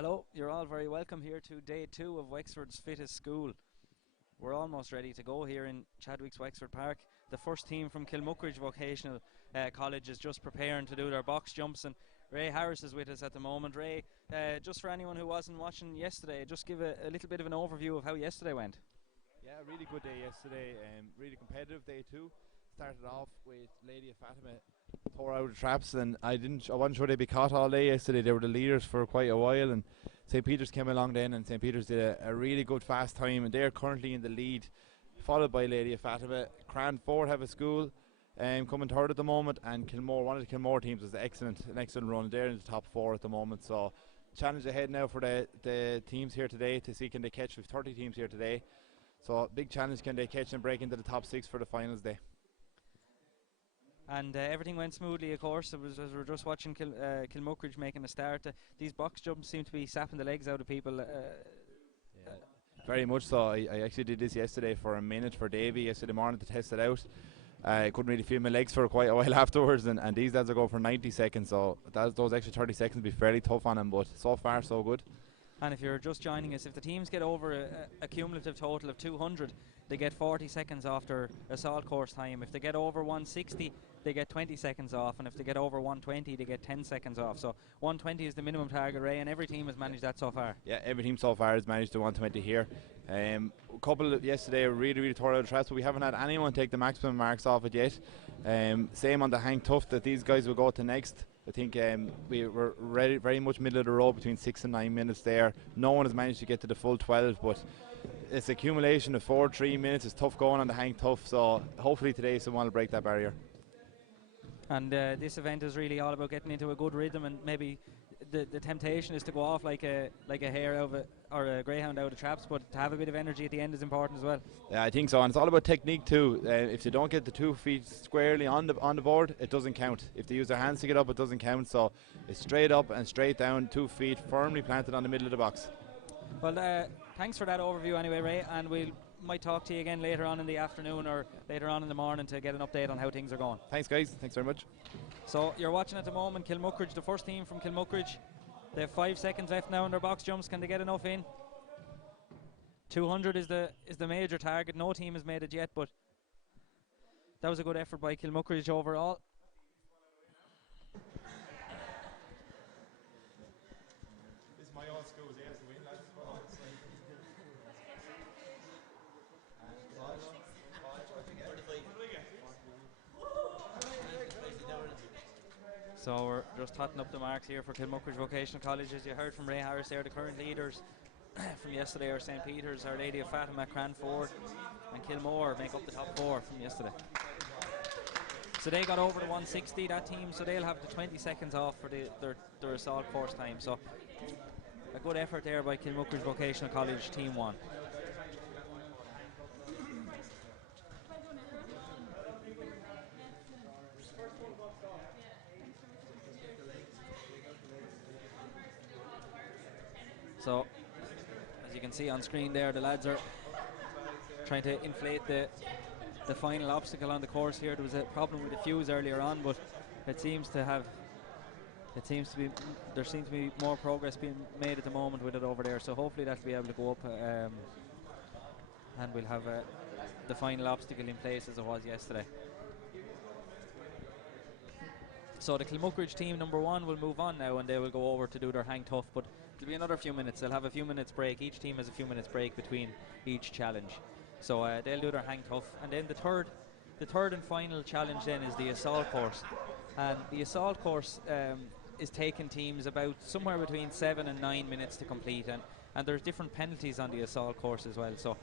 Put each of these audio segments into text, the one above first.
Hello, you're all very welcome here to day 2 of Wexford's Fittest School. We're almost ready to go here in Chadwick's Wexford Park. The first team from Kilmuckridge Vocational College is just preparing to do their box jumps, and Ray Harris is with us at the moment. Ray, just for anyone who wasn't watching yesterday, just give a little bit of an overview of how yesterday went. Yeah, really good day yesterday, really competitive day too. Started off with Lady of Fatima tore out of traps, and I wasn't sure they'd be caught all day yesterday. They were the leaders for quite a while, and St. Peter's came along then, and St. Peter's did a really good fast time, and they're currently in the lead, followed by Lady of Fatima. Cranford have a school coming third at the moment, and Kilmore, one of the Kilmore teams, was an excellent run. They're in the top 4 at the moment, so challenge ahead now for the teams here today to see can they catch. We've 30 teams here today, so big challenge, can they catch and break into the top 6 for the finals day. And everything went smoothly, of course. It was, as we were just watching Kilmuckridge making a start. These box jumps seem to be sapping the legs out of people. Yeah. Very much so. I actually did this yesterday for a minute for Davy yesterday morning to test it out. I couldn't really feel my legs for quite a while afterwards, and these lads are going for 90 seconds, so those extra 30 seconds will be fairly tough on them, but so far so good. And if you're just joining us, if the teams get over a cumulative total of 200, they get 40 seconds off their assault course time. If they get over 160, they get 20 seconds off, and if they get over 120, they get 10 seconds off. So 120 is the minimum target, Ray, and every team has managed that so far. Yeah, every team so far has managed the 120 here. A couple yesterday really tore out of traps, but we haven't had anyone take the maximum marks off it yet. Same on the hang tough that these guys will go to next. I think we were ready, very much middle of the road between 6 and 9 minutes there. No one has managed to get to the full 12, but it's accumulation of 4-3 minutes. It's tough going on the hang tough, so hopefully today someone will break that barrier. And this event is really all about getting into a good rhythm, and maybe the temptation is to go off like a hare out of or a greyhound out of traps, but to have a bit of energy at the end is important as well. Yeah, I think so, and it's all about technique too. If they don't get the 2 feet squarely on the board, it doesn't count. If they use their hands to get up, it doesn't count. So it's straight up and straight down, 2 feet firmly planted on the middle of the box. Well, thanks for that overview anyway, Ray, and we might talk to you again later on in the afternoon or later on in the morning to get an update on how things are going. Thanks, guys. Thanks very much. So you're watching at the moment Kilmuckridge, the first team from Kilmuckridge. They have 5 seconds left now in their box jumps. Can they get enough in? 200 is the major target. No team has made it yet, but that was a good effort by Kilmuckridge overall. This is my old school, yes, the win, lads. So we're just totting up the marks here for Kilmuckridge Vocational College. As you heard from Ray Harris, they're the current leaders from yesterday. Are St. Peter's, Our Lady of Fatima, Cranford and Kilmore make up the top 4 from yesterday. So they got over the 160, that team, so they'll have the 20 seconds off for their assault course time. So a good effort there by Kilmuckridge Vocational College, Team 1. So, as you can see on screen there, the lads are trying to inflate the final obstacle on the course here. There was a problem with the fuse earlier on, but there seems to be more progress being made at the moment with it over there. So hopefully that'll be able to go up, and we'll have the final obstacle in place as it was yesterday. So the Kilmuckridge team number 1 will move on now, and they will go over to do their hang tough, but it'll be another few minutes. They'll have a few minutes break. Each team has a few minutes break between each challenge. So they'll do their hang tough, and then the third and final challenge then is the assault course. And the assault course is taking teams about somewhere between 7 and 9 minutes to complete, and there's different penalties on the assault course as well. So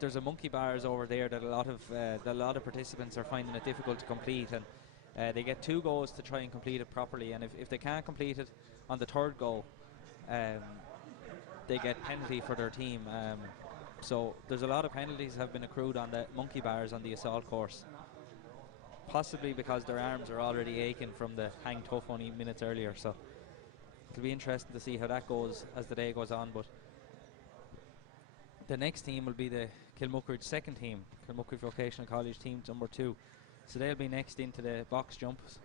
there's a monkey bars over there that a lot of participants are finding it difficult to complete, and they get 2 goes to try and complete it properly, and if they can't complete it on the 3rd go, they get penalty for their team. So there's a lot of penalties have been accrued on the monkey bars on the assault course, possibly because their arms are already aching from the hang tough only minutes earlier. So it'll be interesting to see how that goes as the day goes on. But the next team will be the Kilmuckridge second team, Kilmuckridge Vocational College team number 2. So they'll be next into the box jumps.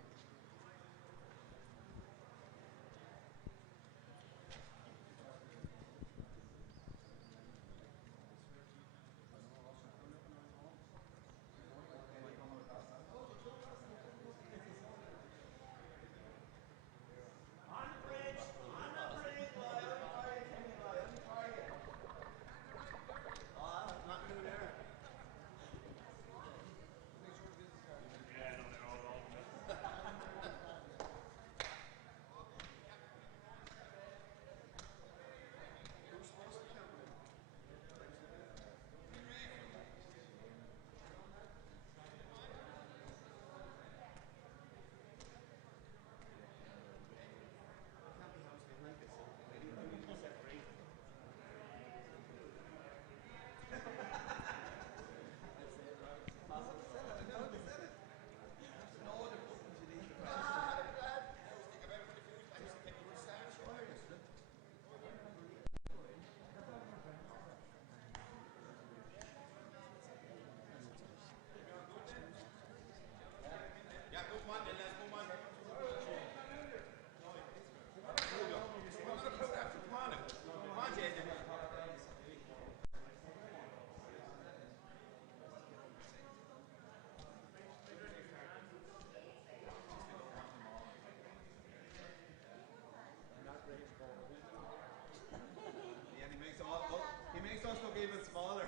makes us look even smaller.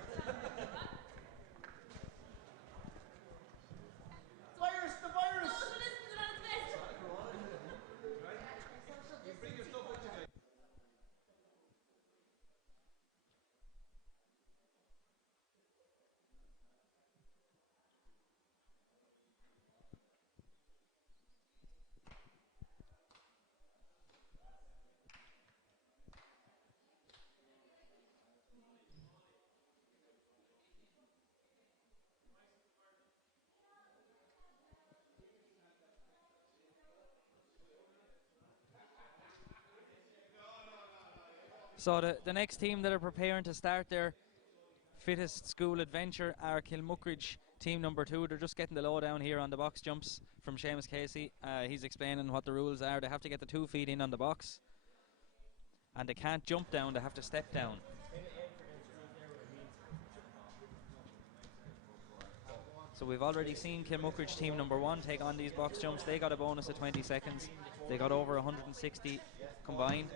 The virus! You bring your stuff with you, guys. So the next team that are preparing to start their Fittest school adventure are Kilmuckridge team number 2. They're just getting the lowdown here on the box jumps from Seamus Casey. He's explaining what the rules are. They have to get the 2 feet in on the box, and they can't jump down, they have to step down. So we've already seen Kilmuckridge team number 1 take on these box jumps. They got a bonus of 20 seconds. They got over 160 combined.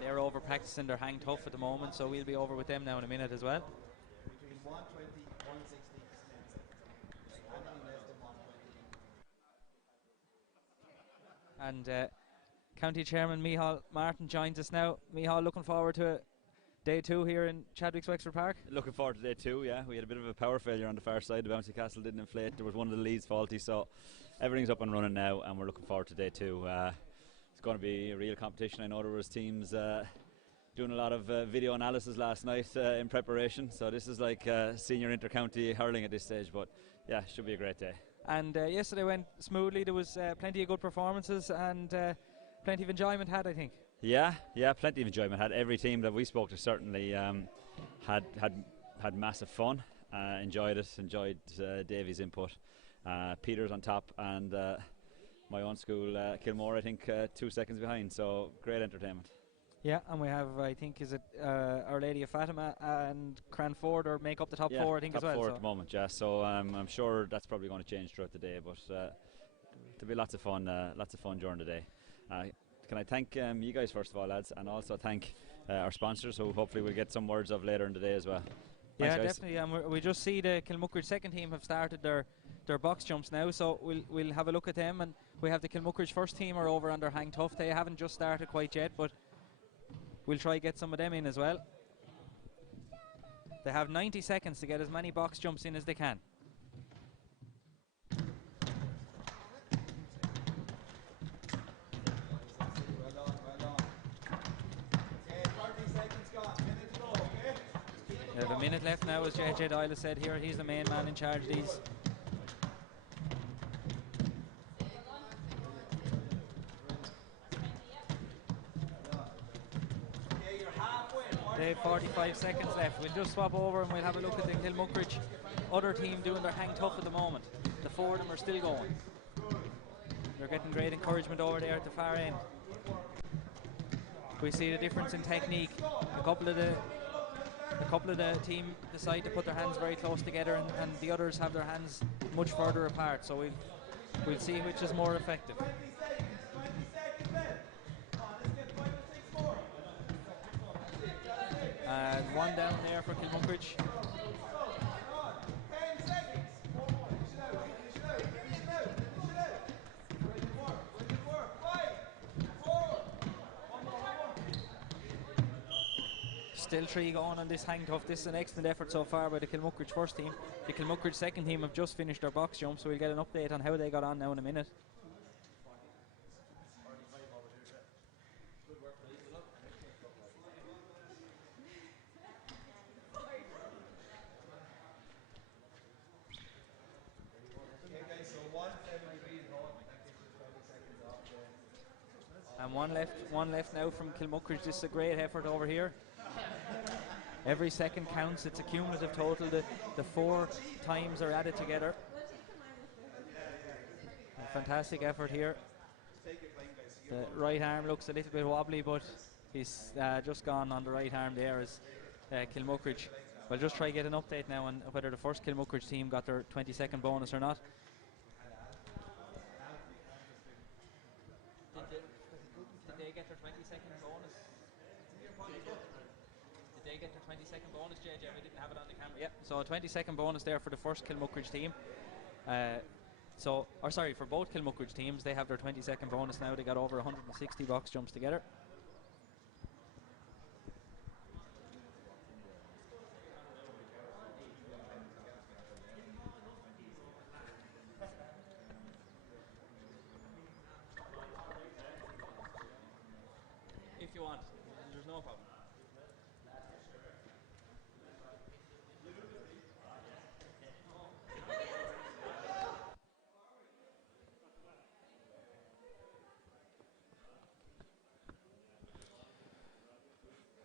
They're over practicing their hang tough at the moment, so we'll be over with them now in a minute as well. Between 120 and 160 seconds. Anything less than 120. And County Chairman Micheál Martin joins us now. Micheál, looking forward to day 2 here in Chadwick's Wexford Park? Looking forward to day 2, yeah. We had a bit of a power failure on the far side. The bouncy castle didn't inflate. There was one of the leads faulty, so everything's up and running now, and we're looking forward to day 2. It's going to be a real competition. I know there was teams doing a lot of video analysis last night in preparation, so this is like senior inter-county hurling at this stage, but yeah, should be a great day. And yesterday went smoothly. There was plenty of good performances and plenty of enjoyment had, I think. Yeah, plenty of enjoyment had. Every team that we spoke to certainly had massive fun. Enjoyed Davy's input. Peter's on top, and my own school, Kilmore, I think 2 seconds behind. So great entertainment. Yeah, and we have, I think, is it Our Lady of Fatima and Cranford or make up the top 4, I think, top as well. Top 4 so at the moment, yeah. So I'm sure that's probably going to change throughout the day, but there'll be lots of fun during the day. Can I thank you guys first of all, lads, and also thank our sponsors, who hopefully we'll get some words of later in the day as well. Thanks, yeah, guys. definitely. And we just see the Kilmuckridge second team have started their box jumps now, so we'll have a look at them. And we have the Kilmuckridge first team are over on their hang tough. They haven't just started quite yet, but we'll try get some of them in as well. They have 90 seconds to get as many box jumps in as they can. They have a minute left now, as JJ Doyle has said here. He's the main man in charge of these. They have 45 seconds left. We'll just swap over and we'll have a look at the Kilmuckridge other team doing their hang tough at the moment. The 4 of them are still going. They're getting great encouragement over there at the far end. We see the difference in technique. A couple of the team decide to put their hands very close together, and the others have their hands much further apart. So we'll see which is more effective. And 1 down there for Kilmuckridge. Still 3 going on this hang tough. This is an excellent effort so far by the Kilmuckridge first team. The Kilmuckridge second team have just finished their box jump, so we'll get an update on how they got on now in a minute. And one left now from Kilmuckridge. This is a great effort over here. Every second counts. It's a cumulative total. The 4 times are added together. A fantastic effort here. The right arm looks a little bit wobbly, but he's just gone on the right arm there as Kilmuckridge. We'll just try to get an update now on whether the first Kilmuckridge team got their 20-second bonus or not. Did they get their 20-second bonus? Did they get their 20-second bonus, JJ? We didn't have it on the camera. Yep. So a 20-second bonus there for the first Kilmuckridge team. For both Kilmuckridge teams, they have their 20-second bonus now. They got over 160 box jumps together. If you want, there's no problem.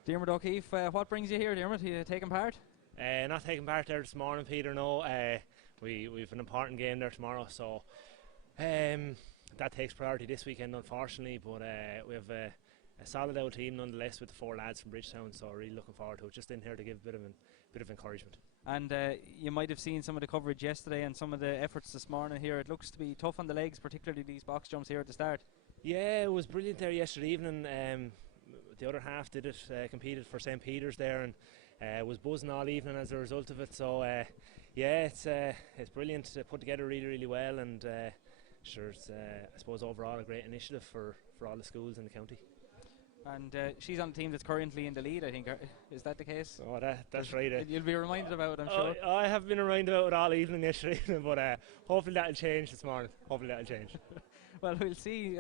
Dermot O'Keefe, what brings you here, Dermot? Are you taking part? Not taking part there this morning, Peter, no. We've an important game there tomorrow, so that takes priority this weekend, unfortunately, but we have a solid old team nonetheless with the 4 lads from Bridgetown, so really looking forward to it. Just in here to give a bit of encouragement. And you might have seen some of the coverage yesterday and some of the efforts this morning here. It looks to be tough on the legs, particularly these box jumps here at the start. Yeah, it was brilliant there yesterday evening. The other half did it, competed for St. Peter's there, and was buzzing all evening as a result of it. So yeah, it's brilliant, put together really, really well, and sure, it's I suppose overall a great initiative for all the schools in the county. And she's on the team that's currently in the lead, I think. Is that the case? Oh, that's right. You'll be reminded about it, I'm sure. I have been reminded about it all evening yesterday, but hopefully that'll change this morning. Hopefully that'll change. Well, we'll see.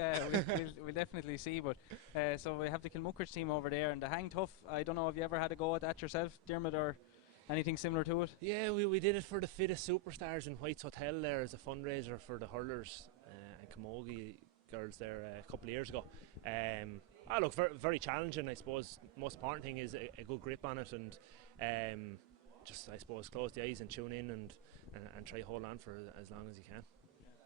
We'll definitely see. But so we have the Kilmuckridge team over there, and the hang tough. I don't know, have you ever had a go at that yourself, Dermot, or anything similar to it? Yeah, we did it for the Fittest Superstars in White's Hotel there as a fundraiser for the hurlers and camogie girls there a couple of years ago. Look, very, very challenging. I suppose most important thing is a good grip on it, and just, I suppose, close the eyes and tune in and try to hold on for as long as you can.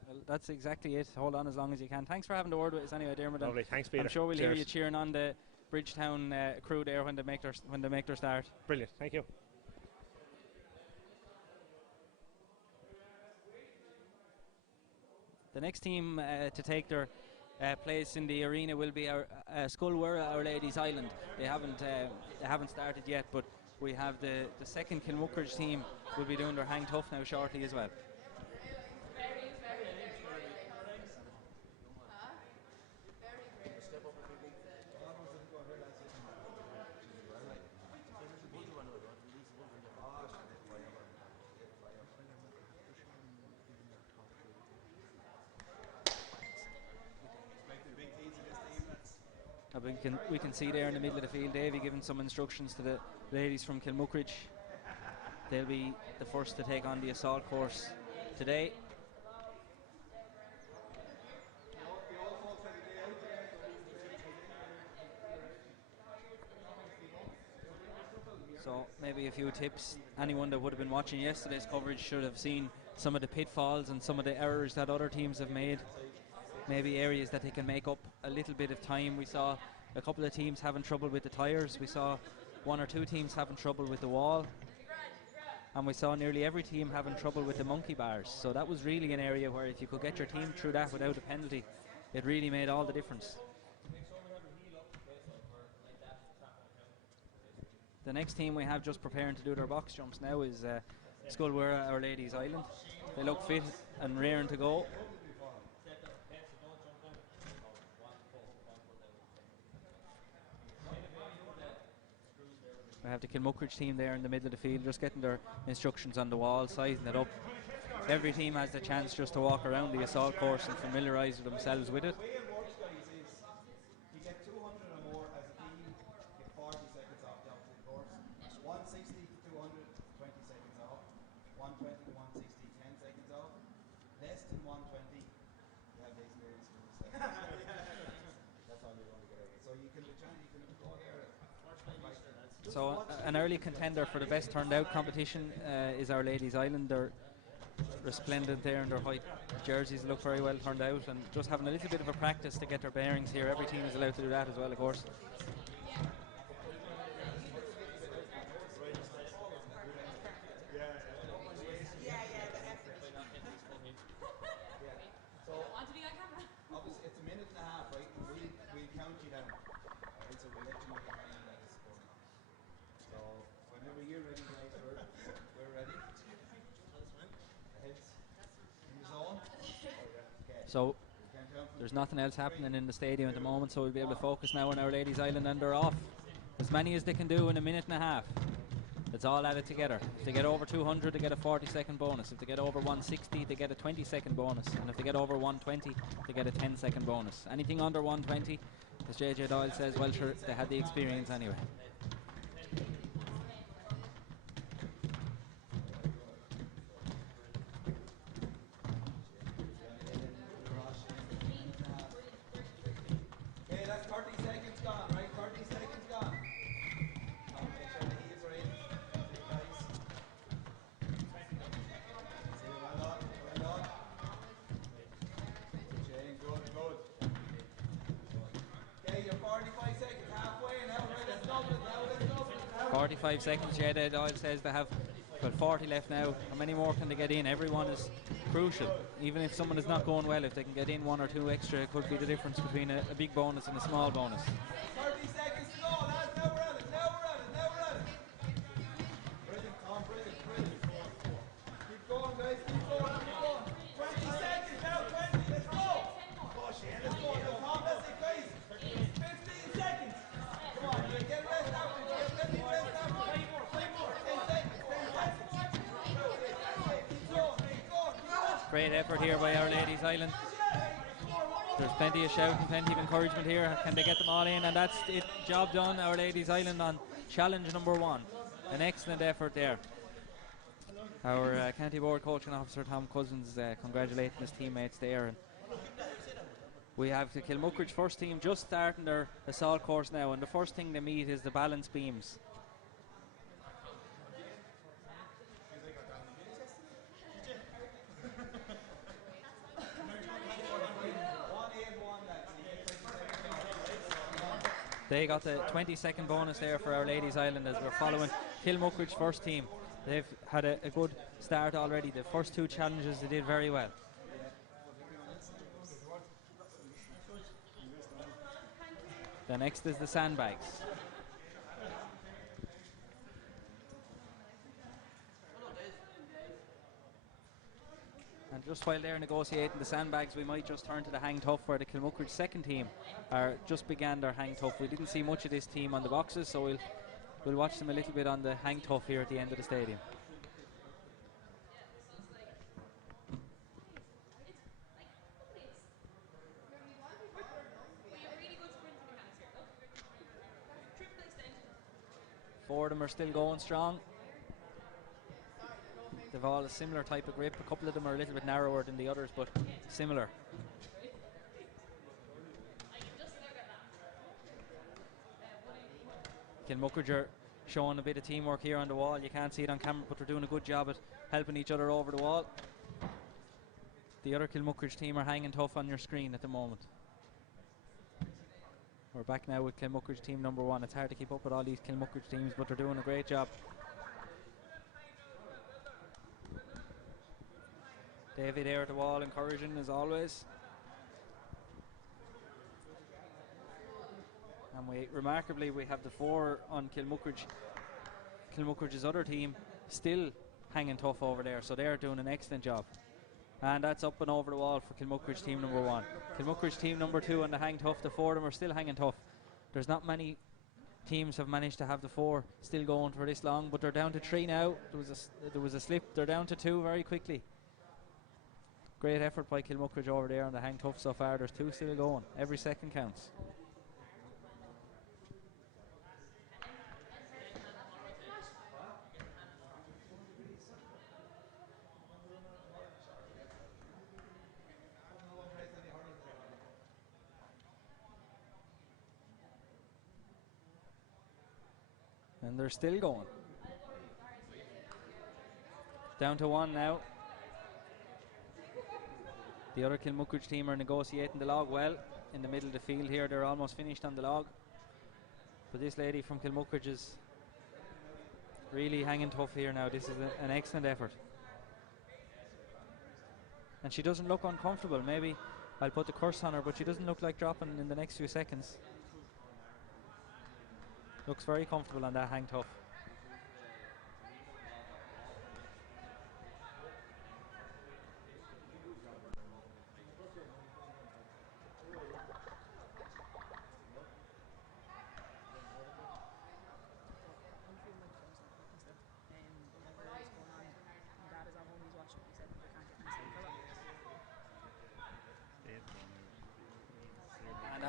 Well, that's exactly it. Hold on as long as you can. Thanks for having the word with us anyway, Dermot. Lovely, thanks, Peter. I'm sure we'll Cheers. hear you cheering on the Bridgetown crew there when they make their start. Brilliant, thank you. The next team to take their place in the arena will be our Sculwera, Our Lady's Island. They haven't started yet, but we have the second Kilmuckridge team will be doing their hang tough now shortly as well. We can see there in the middle of the field Davy giving some instructions to the ladies from Kilmuckridge. They'll be the first to take on the assault course today. So maybe a few tips. Anyone that would have been watching yesterday's coverage should have seen some of the pitfalls and some of the errors that other teams have made. Maybe areas that they can make up a little bit of time. We saw a couple of teams having trouble with the tyres. We saw 1 or 2 teams having trouble with the wall. And we saw nearly every team having trouble with the monkey bars. So that was really an area where if you could get your team through that without a penalty, it really made all the difference. The next team we have just preparing to do their box jumps now is Sculwera, Our Lady's Island. They look fit and raring to go. We have the Kilmuckridge team there in the middle of the field, just getting their instructions on the wall, sizing it up. Every team has the chance just to walk around the assault course and familiarise themselves with it. The way it works, guys, is you get 200 or more as a team, get 40 seconds off the opposite course. 160 to 200, 20 seconds off. 120 to 160, 10 seconds off. Less than 120, you have the experience for the second. That's all you're going to get out of it. So you can go there. So an early contender for the best turned out competition is Our Lady's Island. They're resplendent there in their white jerseys, look very well turned out, and just having a little bit of a practice to get their bearings here. Every team is allowed to do that as well, of course. Obviously, it's a minute and a half, right? We'll count you down. Right, so we'll let you know the time that is going on. So Whenever you're ready, guys, we're ready. Heads in the zone. Okay. So Count down from there's nothing else happening in the stadium at the moment, so we'll be able to focus now on Our Ladies Island, and they're off. As many as they can do in a minute and a half. It's all added together. If they get over 200, they get a 40-second bonus. If they get over 160, they get a 20-second bonus. And if they get over 120, they get a 10-second bonus. Anything under 120, as JJ Doyle says, well, sure, they had the experience anyway. Okay, that's 30 seconds gone, right? 30 seconds gone. Make sure the heels are in. Guys. Well done, well done. Shane, good, good. Okay, you're 45 seconds halfway now, right? Let's double it now, let's double it now. 45 seconds, JJ Doyle says they have, well, 40 left now. How many more can they get in? Everyone is crucial. Even if someone is not going well, if they can get in one or two extra, it could be the difference between a big bonus and a small bonus. 30 seconds to go, lads. Now we're at it, now we're at it, now we're at it. Brilliant, Tom, brilliant, brilliant. Keep going, guys, keep going, keep going. 20 seconds now, 20, let's go. Go, Shane, let's go. Now, Tom, that's it, guys. 15 seconds. Come on, you get rest after, get plenty of rest after. 10 seconds, 10 seconds. Keep going, keep going, keep going. Great effort here by Our Ladies Island. There's plenty of shouting, plenty of encouragement here. Can they get them all in? And that's it. Job done. Our Ladies Island on challenge number 1. An excellent effort there. Our County Board Coaching Officer Tom Cousins congratulating his teammates there. And we have the Kilmuckridge first team just starting their assault course now, and the first thing they meet is the balance beams. They got the 20-second bonus there for Our Ladies Island as we're following Kilmuckridge first team. They've had a good start already. The first 2 challenges they did very well. The next is the sandbags. And just while they're negotiating the sandbags, we might just turn to the hang tough, where the Kilmuckridge second team just began their hang tough. We didn't see much of this team on the boxes, so we'll watch them a little bit on the hang tough here at the end of the stadium. Four of them are still going strong. They've all a similar type of grip. A couple of them are a little bit narrower than the others, but similar. Kilmuckridge are showing a bit of teamwork here on the wall. You can't see it on camera, but they're doing a good job at helping each other over the wall. The other Kilmuckridge team are hanging tough on your screen at the moment. We're back now with Kilmuckridge team number 1. It's hard to keep up with all these Kilmuckridge teams, but they're doing a great job. Davey there at the wall, encouraging as always. And remarkably, we have the 4 on Kilmuckridge's other team still hanging tough over there, so they're doing an excellent job. And that's up and over the wall for Kilmuckridge team number 1. Kilmuckridge team number 2 on the hang tough. The 4 of them are still hanging tough. There's not many teams have managed to have the 4 still going for this long, but they're down to 3 now. There was a slip. They're down to 2 very quickly. Great effort by Kilmuckridge over there on the hang tough so far. There's 2 still going. Every second counts. And they're still going. Down to 1 now. The other Kilmuckridge team are negotiating the log well in the middle of the field here. They're almost finished on the log. But this lady from Kilmuckridge is really hanging tough here now. This is an excellent effort. And she doesn't look uncomfortable. Maybe I'll put the curse on her, but she doesn't look like dropping in the next few seconds. Looks very comfortable on that hang tough.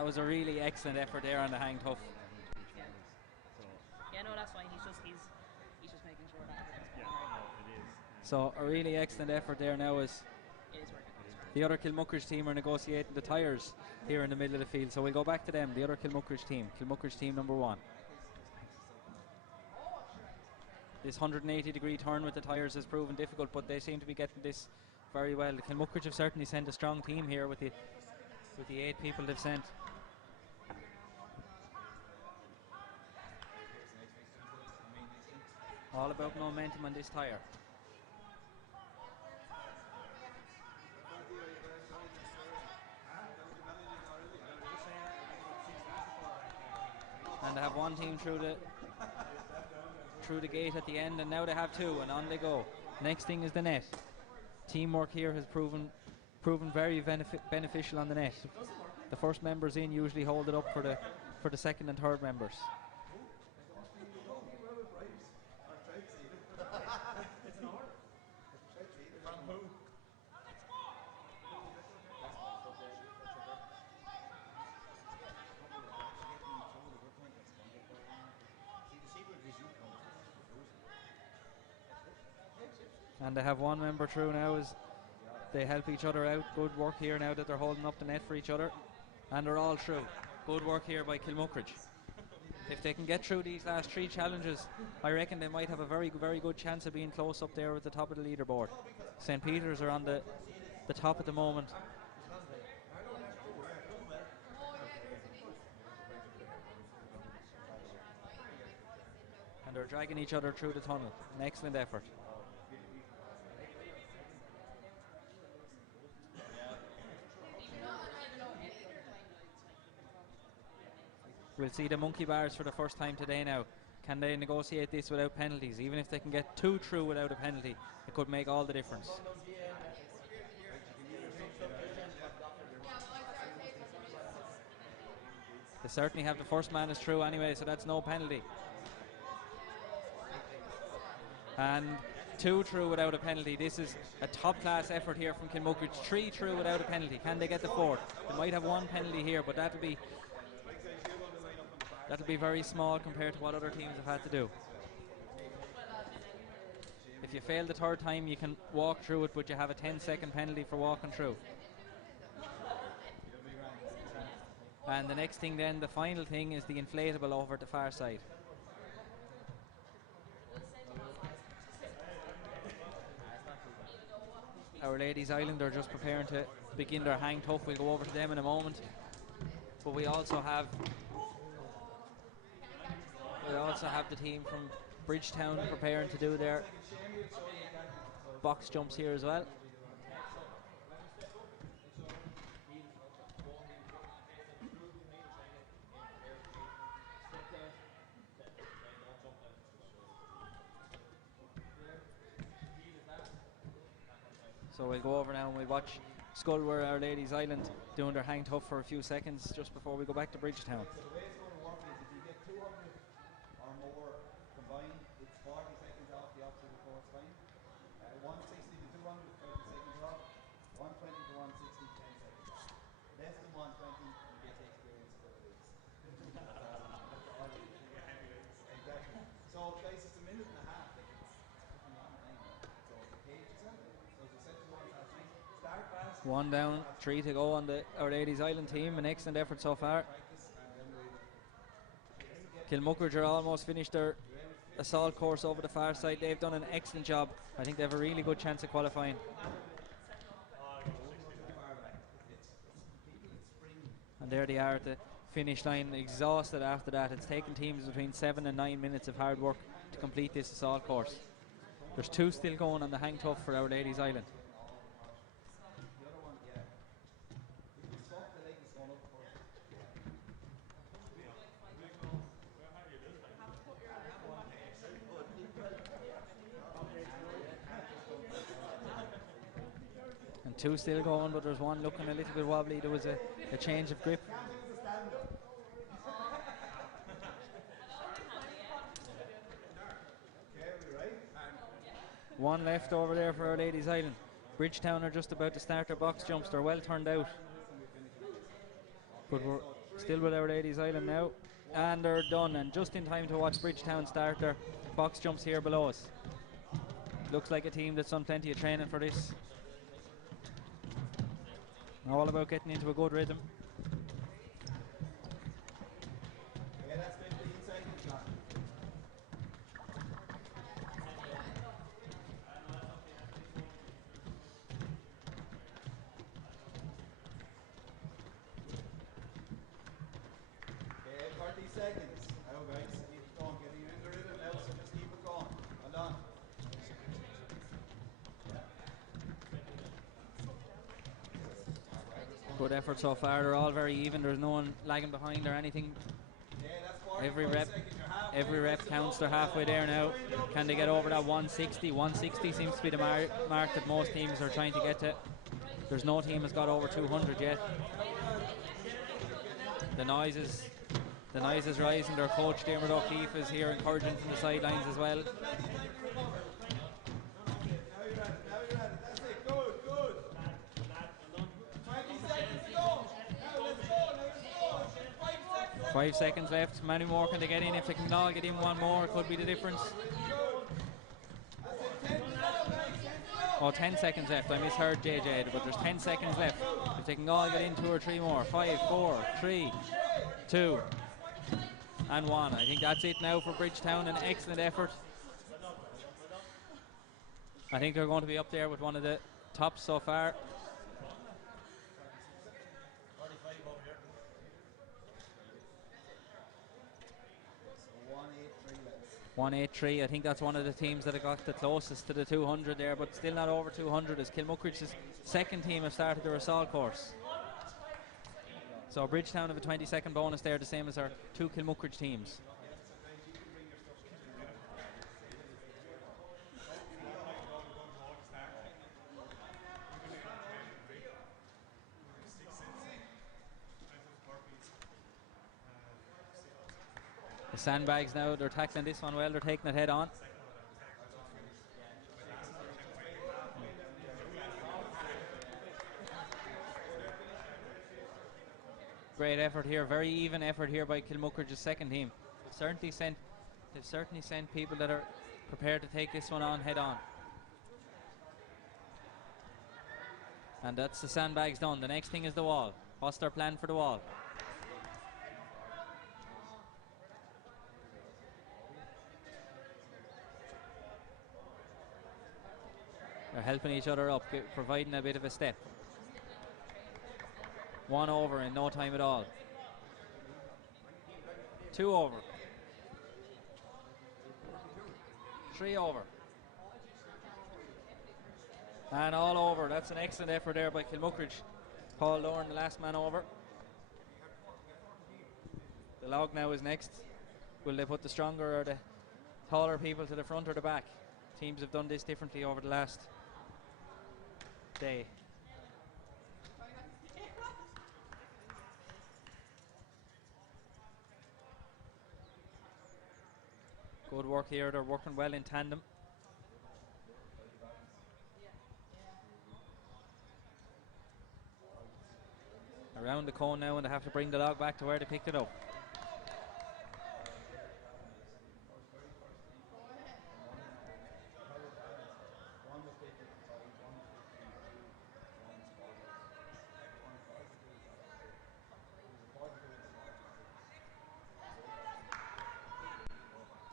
was a really excellent effort there on the hang tough. Yeah, no, that's fine. He's just making sure that everything's going right. So a really excellent effort there now as It is working. the other Kilmuckridge team are negotiating the tyres here in the middle of the field. So we'll go back to them, the other Kilmuckridge team number 1. This 180-degree turn with the tyres has proven difficult, but they seem to be getting this very well. The Kilmuckridge have certainly sent a strong team here with the 8 people they've sent. All about momentum on this tyre. And they have one team through the gate at the end, and now they have 2, and on they go. Next thing is the net. Teamwork here has proven very beneficial on the net. The first members in usually hold it up for the second and third members. And they have one member through now as they help each other out. Good work here now that they're holding up the net for each other. And they're all through. Good work here by Kilmuckridge. If they can get through these last 3 challenges, I reckon they might have a very, very good chance of being close up there at the top of the leaderboard. St. Peter's are on the top at the moment. And they're dragging each other through the tunnel. An excellent effort. We'll see the monkey bars for the first time today now. Can they negotiate this without penalties? Even if they can get 2 through without a penalty, it could make all the difference. They certainly have the first man is through anyway, so that's no penalty. And 2 through without a penalty. This is a top class effort here from Kilmuckridge. 3 through without a penalty. Can they get the 4th? They might have 1 penalty here, but that'll be very small compared to what other teams have had to do. If you fail the 3rd time, you can walk through it, but you have a 10-second penalty for walking through. And the next thing then, the final thing, is the inflatable over at the far side. Our Ladies Island are just preparing to begin their hang tough. We'll go over to them in a moment. But we also have the team from Bridgetown preparing to do their box jumps here as well. So we'll go over now and we'll watch Sculwer, Our Ladies Island, doing their hang tough for a few seconds just before we go back to Bridgetown. So the way it's going to work is if you get 200 or more combined, it's 40 seconds off the obstacle course time. 160 to 200, 20 seconds off. 120 to 160, 10 seconds off. Less than 120, you get the experience of the leagues. Exactly. So guys, it's a minute and a half. Like it's fucking long time. So page yourself. So as I said to you last night, start fast. 1 down, 3 to go on the Our Ladies Island team. An excellent effort so far. Kilmuckridge are almost finished their assault course over the far side. They've done an excellent job. I think they have a really good chance of qualifying. And there they are at the finish line, exhausted after that. It's taken teams between 7 and 9 minutes of hard work to complete this assault course. There's 2 still going on the hang tough for Our Ladies Island. And 2 still going, but there's 1 looking a little bit wobbly. There was a change of grip. One left over there for Our Ladies Island. Bridgetown are just about to start their box jumps. They're well turned out. But Still with Our Lady's Island now. And they're done, and just in time to watch Bridgetown start their box jumps here below us. Looks like a team that's done plenty of training for this. All about getting into a good rhythm. Yeah, that's 15 seconds, John. Okay, 30 seconds. Now, guys, keep it going. Getting you in the rhythm now, so just keep it going. Hold on. Good effort so far. They're all very even. There's no one lagging behind or anything. Yeah, that's 45 Every rep, seconds. You're halfway. every rep counts. They're halfway there now. Can they get over that 160? 160 seems to be the mark that most teams are trying to get to. There's no team has got over 200 yet. The noise is rising. Their coach Dermot O'Keefe is here encouraging from the sidelines as well. Now you're at it. Now you're at it. That's it. Good, good. 20 seconds to go. Now let's go. Now let's go. 5 seconds. 5 seconds left. Many more can they get in? If they can all get in one more, it could be the difference. That's it. 10 to go, guys. 10 to go. Oh, 10 seconds left. I misheard JJ, but there's 10 seconds left. If they can all get in 2 or 3 more. 5, 4, 3, 2, and 1. I think that's it now for Bridgetown. An excellent effort. I think they're going to be up there with one of the tops so far. 183. I think that's one of the teams that have got the closest to the 200 there, but still not over 200 as Kilmuckridge's second team have started their assault course. So Bridgetown have a 20-second bonus there, the same as our 2 Kilmuckridge teams. The sandbags now, they're tackling this one well, they're taking it head on. Great effort here, very even effort here by Kilmuckridge's second team. They've certainly sent people that are prepared to take this one on head on. And that's the sandbags done. The next thing is the wall. What's their plan for the wall? They're helping each other up, providing a bit of a step. 1 over in no time at all. 2 over. 3 over. And all over. That's an excellent effort there by Kilmuckridge. Paul Doran, the last man over. The log now is next. Will they put the stronger or the taller people to the front or the back? Teams have done this differently over the last day. Good work here, they're working well in tandem. Around the cone now, and they have to bring the log back to where they picked it up.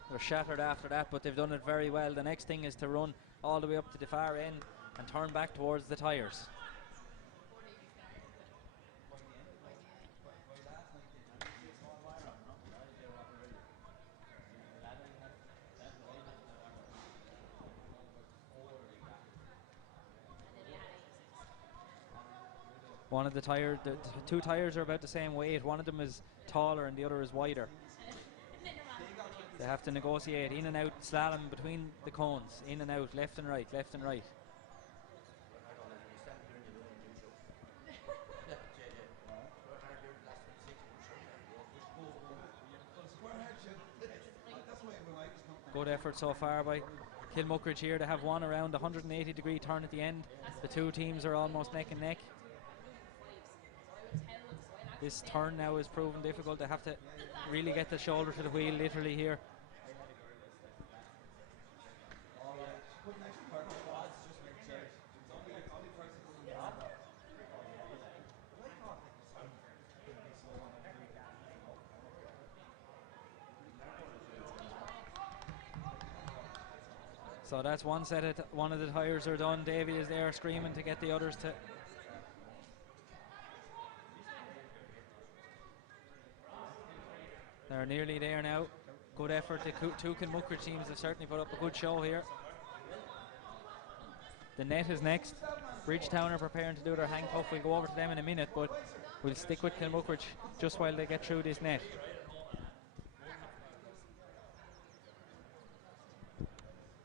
They're shattered after that, but they've done it very well. The next thing is to run all the way up to the far end and turn back towards the tyres. One of the tires, the 2 tires are about the same weight. One of them is taller and the other is wider. They have to negotiate in and out, slalom between the cones, in and out, left and right, left and right. Good effort so far by Kilmuckridge here. They have one around 180-degree turn at the end. The 2 teams are almost neck and neck. This turn now is proven difficult. They have to really get the shoulder to the wheel literally here. So that's one set of one of the tires are done. Davy is there screaming to get the others to. They're nearly there now. Good effort. The two Kilmuckridge teams have certainly put up a good show here. The net is next. Bridgetown are preparing to do their hang tough. We'll go over to them in a minute, but we'll stick with Kilmuckridge just while they get through this net.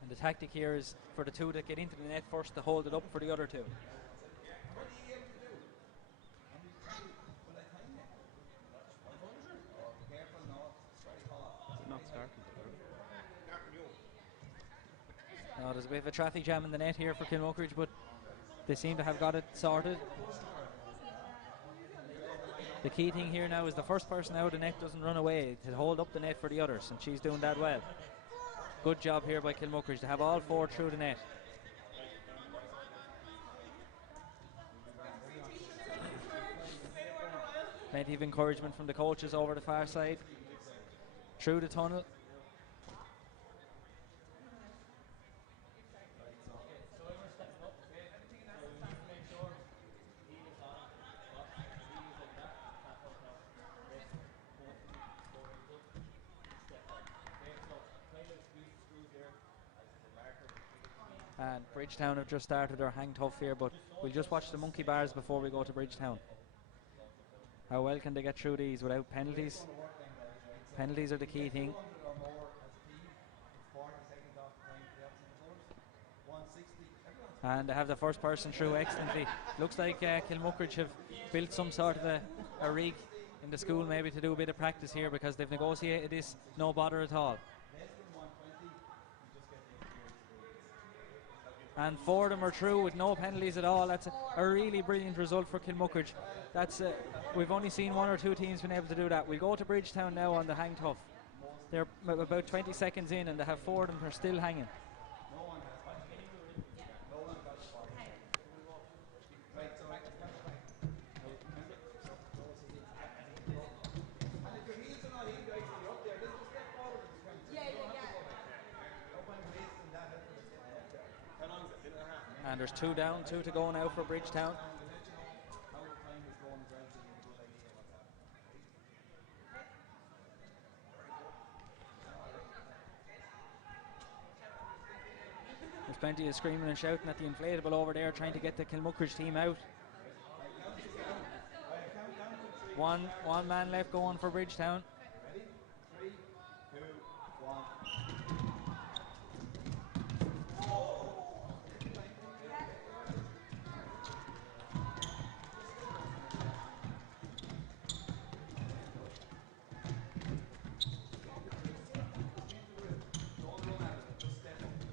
And the tactic here is for the two that get into the net first to hold it up for the other two. There's a bit of a traffic jam in the net here for Kilmuckridge, but they seem to have got it sorted. The key thing here now is the first person out of the net doesn't run away, to hold up the net for the others, and she's doing that well. Good job here by Kilmuckridge to have all four through the net. Plenty of encouragement from the coaches over the far side, through the tunnel. And Bridgetown have just started their hang tough here, but we'll just watch the monkey bars before we go to Bridgetown. How well can they get through these without penalties? Penalties are the key thing. And they have the first person through excellently. Looks like Kilmuckridge have built some sort of a rig in the school maybe to do a bit of practice here, because they've negotiated this no bother at all. And four of them are through with no penalties at all. That's a really brilliant result for Kilmuckridge. That's we've only seen one or two teams been able to do that. We'll go to Bridgetown now on the hang tough. They're about 20 seconds in and they have four of them are still hanging. And there's two down, two to go now for Bridgetown. There's plenty of screaming and shouting at the inflatable over there, trying to get the Kilmuckridge team out. One man left going for Bridgetown. Ready? 3, 2, 1.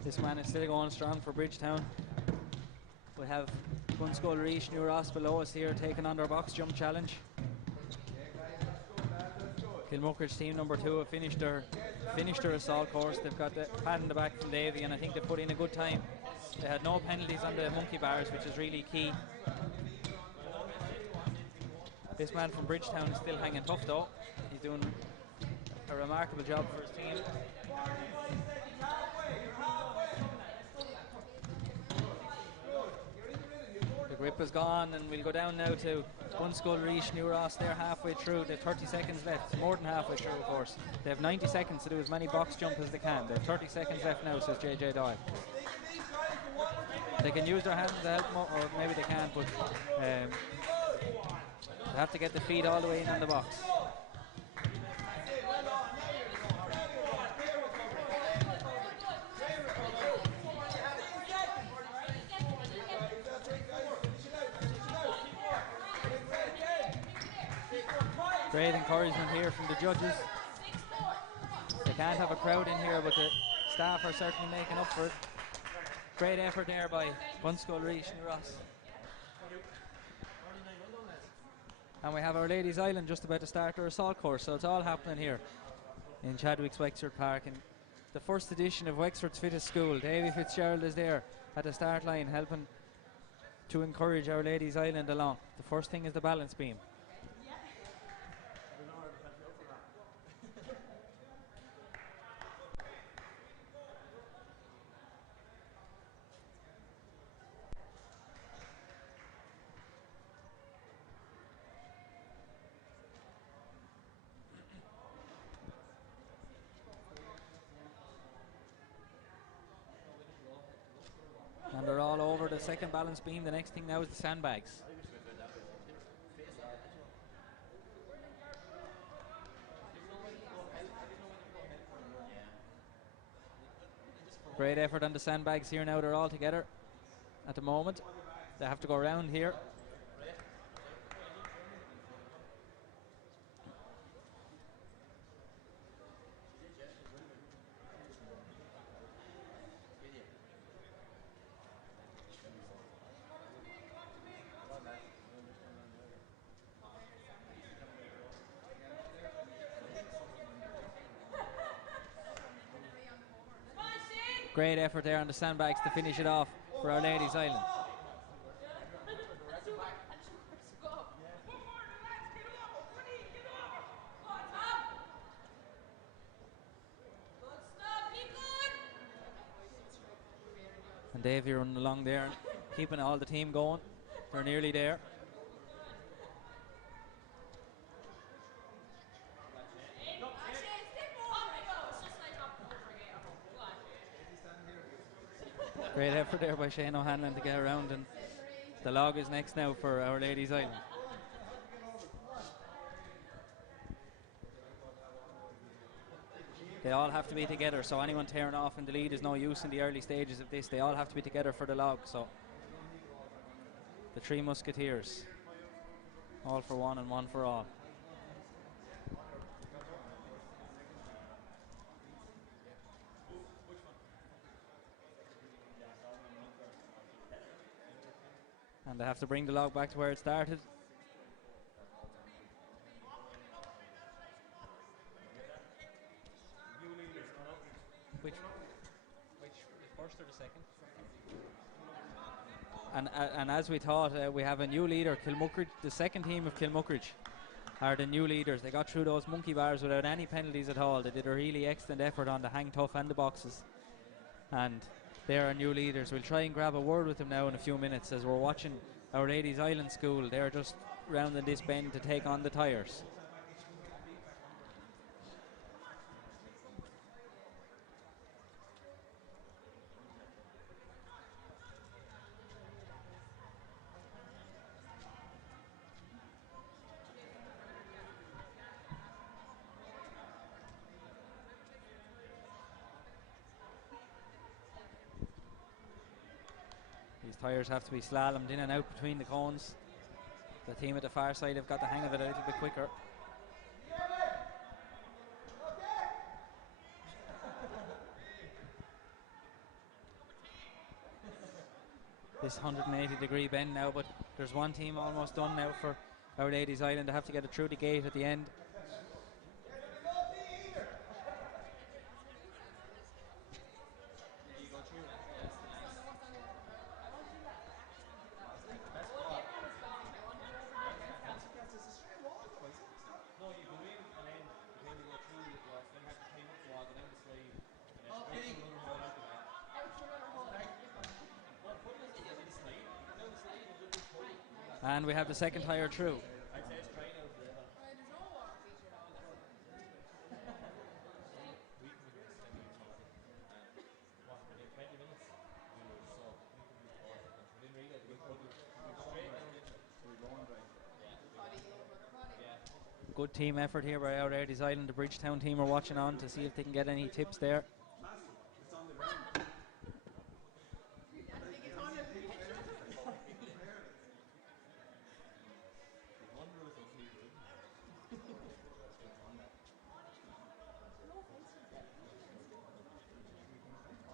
This man is still going strong for Bridgetown. We have Bunskull Reach, New Ross below us here taking on their box jump challenge. Kilmuckridge team number 2 have finished their assault course. They've got the pat in the back from Davy, and I think they put in a good time. They had no penalties on the monkey bars, which is really key. This man from Bridgetown is still hanging tough though. He's doing a remarkable job for his team. The grip is gone, and we'll go down now to Bunskull Reach, New Ross. They're halfway through. They have 30 seconds left, more than halfway through of course. They have 90 seconds to do as many box jump as they can. They have 30 seconds left now, says JJ Doyle. They can use their hands to help, or maybe they can't, but they have to get the feet all the way in on the box. Great encouragement here from the judges. They can't have a crowd in here, but the staff are certainly making up for it. Great effort there by Bunskull Reach, New Ross. And we have Our Ladies Island just about to start their assault course, so it's all happening here in Chadwick's Wexford Park. And the first edition of Wexford's Fittest School. Davy Fitzgerald is there at the start line helping to encourage Our Ladies Island along. The first thing is the balance beam. And they're all over the second balance beam. The next thing now is the sandbags. Great effort on the sandbags here now. They're all together at the moment. They have to go around here. Great effort there on the sandbags to finish it off for Our Ladies Island. And Davey running along there, keeping all the team going. They're nearly there. Great effort there by Shane O'Hanlon to get around, and the log is next now for Our Ladies Island. They all have to be together, so anyone tearing off in the lead is no use in the early stages of this. They all have to be together for the log, so the three musketeers, all for one and one for all. And they have to bring the log back to where it started. Which the first or the second? And as we thought, we have a new leader, Kilmuckridge. The second team of Kilmuckridge are the new leaders. They got through those monkey bars without any penalties at all. They did a really excellent effort on the hang tough and the boxes. And they are new leaders. We'll try and grab a word with them now in a few minutes as we're watching Our Ladies Island School. They're just rounding this bend to take on the Tyres. These tyres have to be slalomed in and out between the cones. The team at the far side have got the hang of it a little bit quicker. This 180-degree bend now, but there's one team almost done now for Our Ladies Island. They have to get it through the gate at the end. And we have the second tyre through. Good team effort here by Our Ladies Island. The Bridgetown team are watching on to see if they can get any tips there.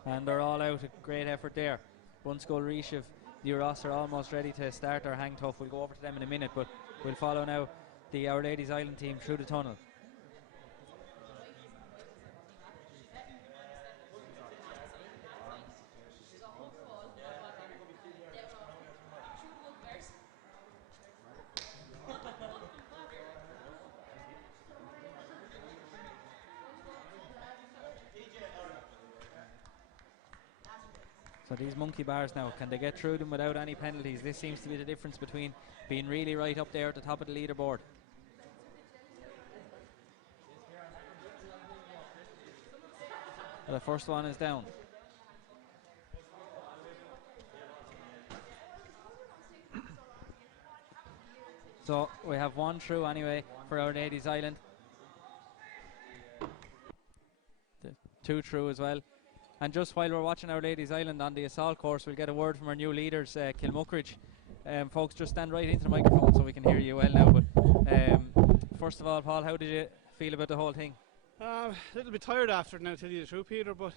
And they're all out. A great effort there. Bunskull, Rishiv, New Ross are almost ready to start their hang tough. We'll go over to them in a minute, but we'll follow now the Our Ladies Island team through the tunnel. So these monkey bars now, can they get through them without any penalties? This seems to be the difference between being really right up there at the top of the leaderboard. The first one is down. So we have one through anyway for Our Ladies Island. Two through as well. And just while we're watching Our Ladies Island on the assault course, we'll get a word from our new leaders, Kilmuckridge. Folks, just stand right into the microphone so we can hear you well now. But first of all, Paul, how did you feel about the whole thing? A little bit tired after it now, to tell you the truth, Peter, but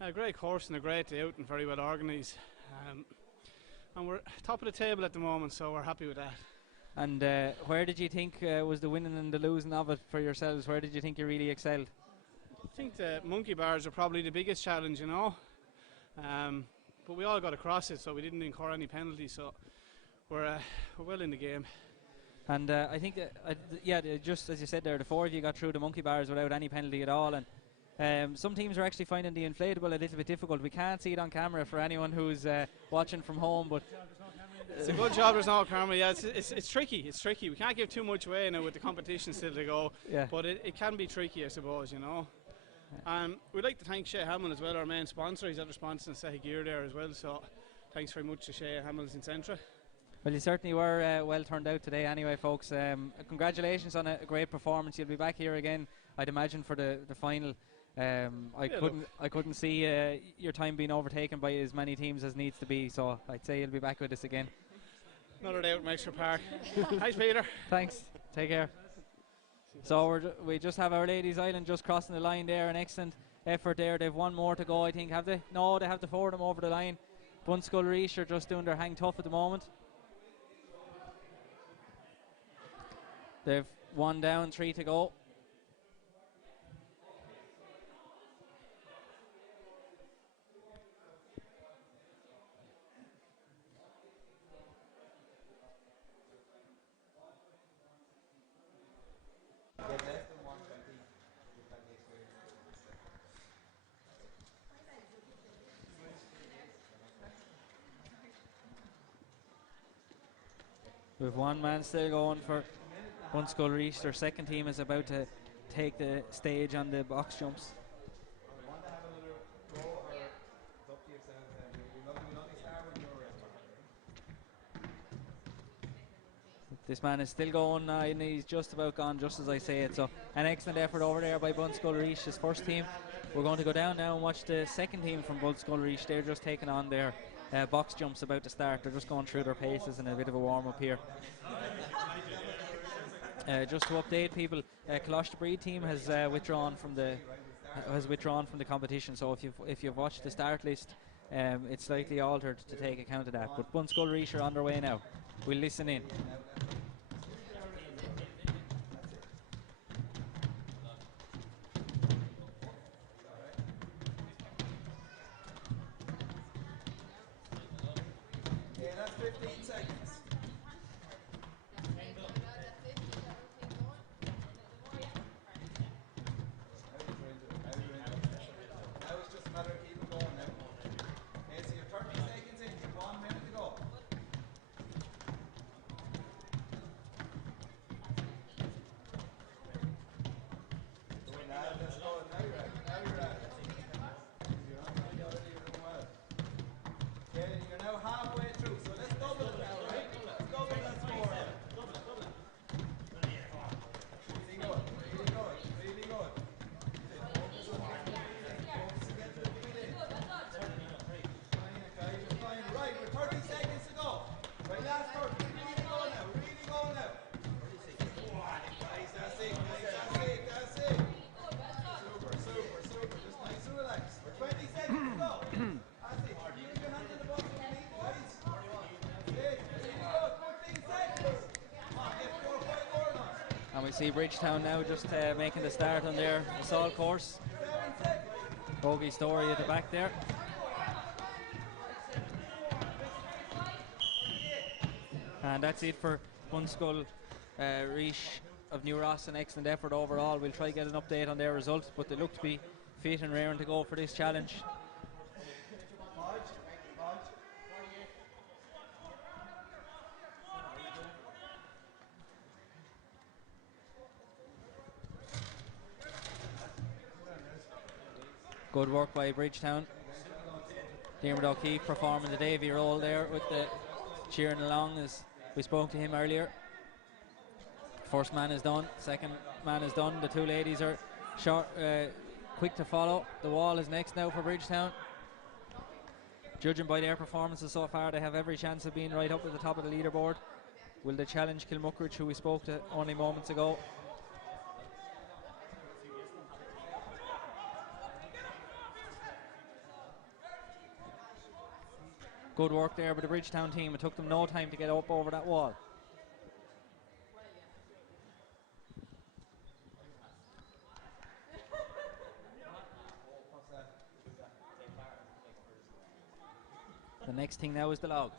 a great course and a great day out and very well organised. And we're top of the table at the moment, so we're happy with that. And where did you think was the winning and the losing of it for yourselves? Where did you think you really excelled? I think the monkey bars are probably the biggest challenge, you know. But we all got across it, so we didn't incur any penalties, so we're well in the game. And I think, just as you said there, the four of you got through the monkey bars without any penalty at all. And some teams are actually finding the inflatable a little bit difficult. We can't see it on camera for anyone who's watching from home, but it's a good job there's no camera. Yeah, it's tricky. It's tricky. We can't give too much away now with the competition still to go. Yeah. But it can be tricky, I suppose, you know. We'd like to thank Shea Hamill as well, our main sponsor. He's other sponsor in Sehi Gear there as well. So thanks very much to Shea Hamill's in Centra. Well, you certainly were well turned out today anyway, folks. Congratulations on a great performance. You'll be back here again, I'd imagine, for the final. I couldn't see your time being overtaken by as many teams as needs to be, so I'd say you'll be back with us again. Another day at Wexford Park. Thanks, Peter. Thanks. Take care. So we just have Our Ladies Island just crossing the line there. An excellent effort there. They've one more to go, I think. Have they? No, they have the four of them over the line. Bunskull Reach are just doing their hang tough at the moment. They've one down, three to go. With one man still going for Bunskull Reach. Their second team is about to take the stage on the box jumps. This man is still going and he's just about gone, just as I say it. So an excellent effort over there by Bunskull Reach, his first team. We're going to go down now and watch the second team from Bunskull Reach. They're just taking on their box jumps about to start. They're just going through their paces and a bit of a warm-up here. Just to update people, Colosh the Breed team has withdrawn from the competition. So if you've watched the start list, it's slightly altered to take account of that. But Bunskull Reach are underway now. We'll listen in. Okay, that's 15 seconds. Now it's just a matter of keeping going now. Okay, so you have 30 seconds in, you have 1 minute to go. Let's go. Now you're at it. Now you're at it. You're doing well. Okay, you're now halfway through, so let's double it now. See Bridgetown now just making the start on their assault course. Bogey Story at the back there. And that's it for Hunskull. Reach of New Ross, an excellent effort overall. We'll try to get an update on their results, but they look to be fit and raring to go for this challenge. Good work by Bridgetown. Dermot O'Keefe performing the Davy roll there with the cheering along as we spoke to him earlier. First man is done, second man is done. The two ladies are short, quick to follow. The wall is next now for Bridgetown. Judging by their performances so far, they have every chance of being right up at the top of the leaderboard. Will they challenge Kilmuckridge, who we spoke to only moments ago? Good work there by the Bridgetown team. It took them no time to get up over that wall. The next thing now is the log.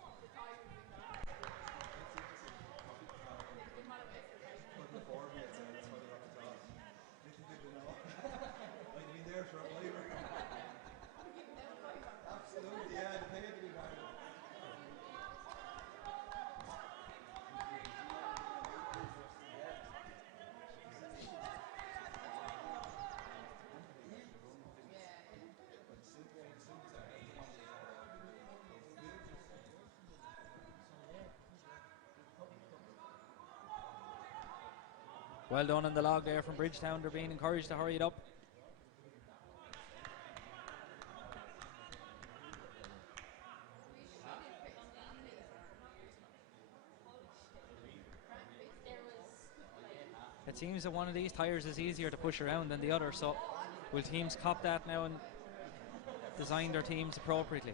Well done on the log there from Bridgetown. They're being encouraged to hurry it up. It seems that one of these tyres is easier to push around than the other, so will teams cop that now and design their teams appropriately?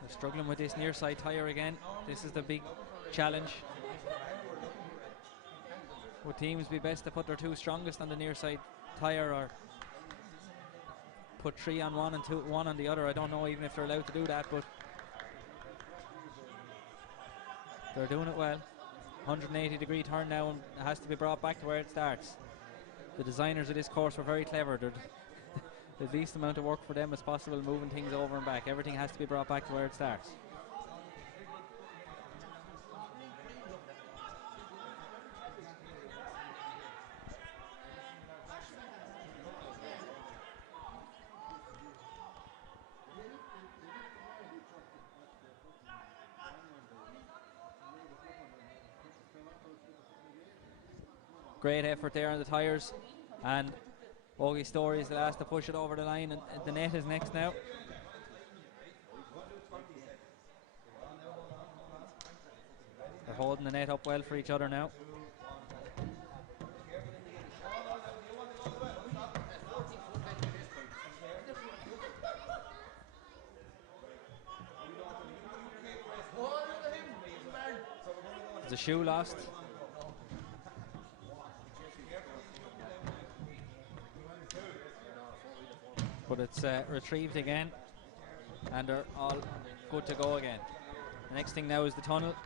They're struggling with this near side tyre again. This is the big challenge. Would teams be best to put their two strongest on the near side tyre, or put 3 on one and 1 on the other? I don't know even if they're allowed to do that, but they're doing it well. 180-degree turn now, and it has to be brought back to where it starts. The designers of this course were very clever. The least amount of work for them as possible, moving things over and back. Everything has to be brought back to where it starts. Great effort there on the tyres, and Bogey Story is the last to push it over the line, and the net is next now. They're holding the net up well for each other now. There's a shoe lost. But it's retrieved again, and they're all good to go again. The next thing now is the tunnel.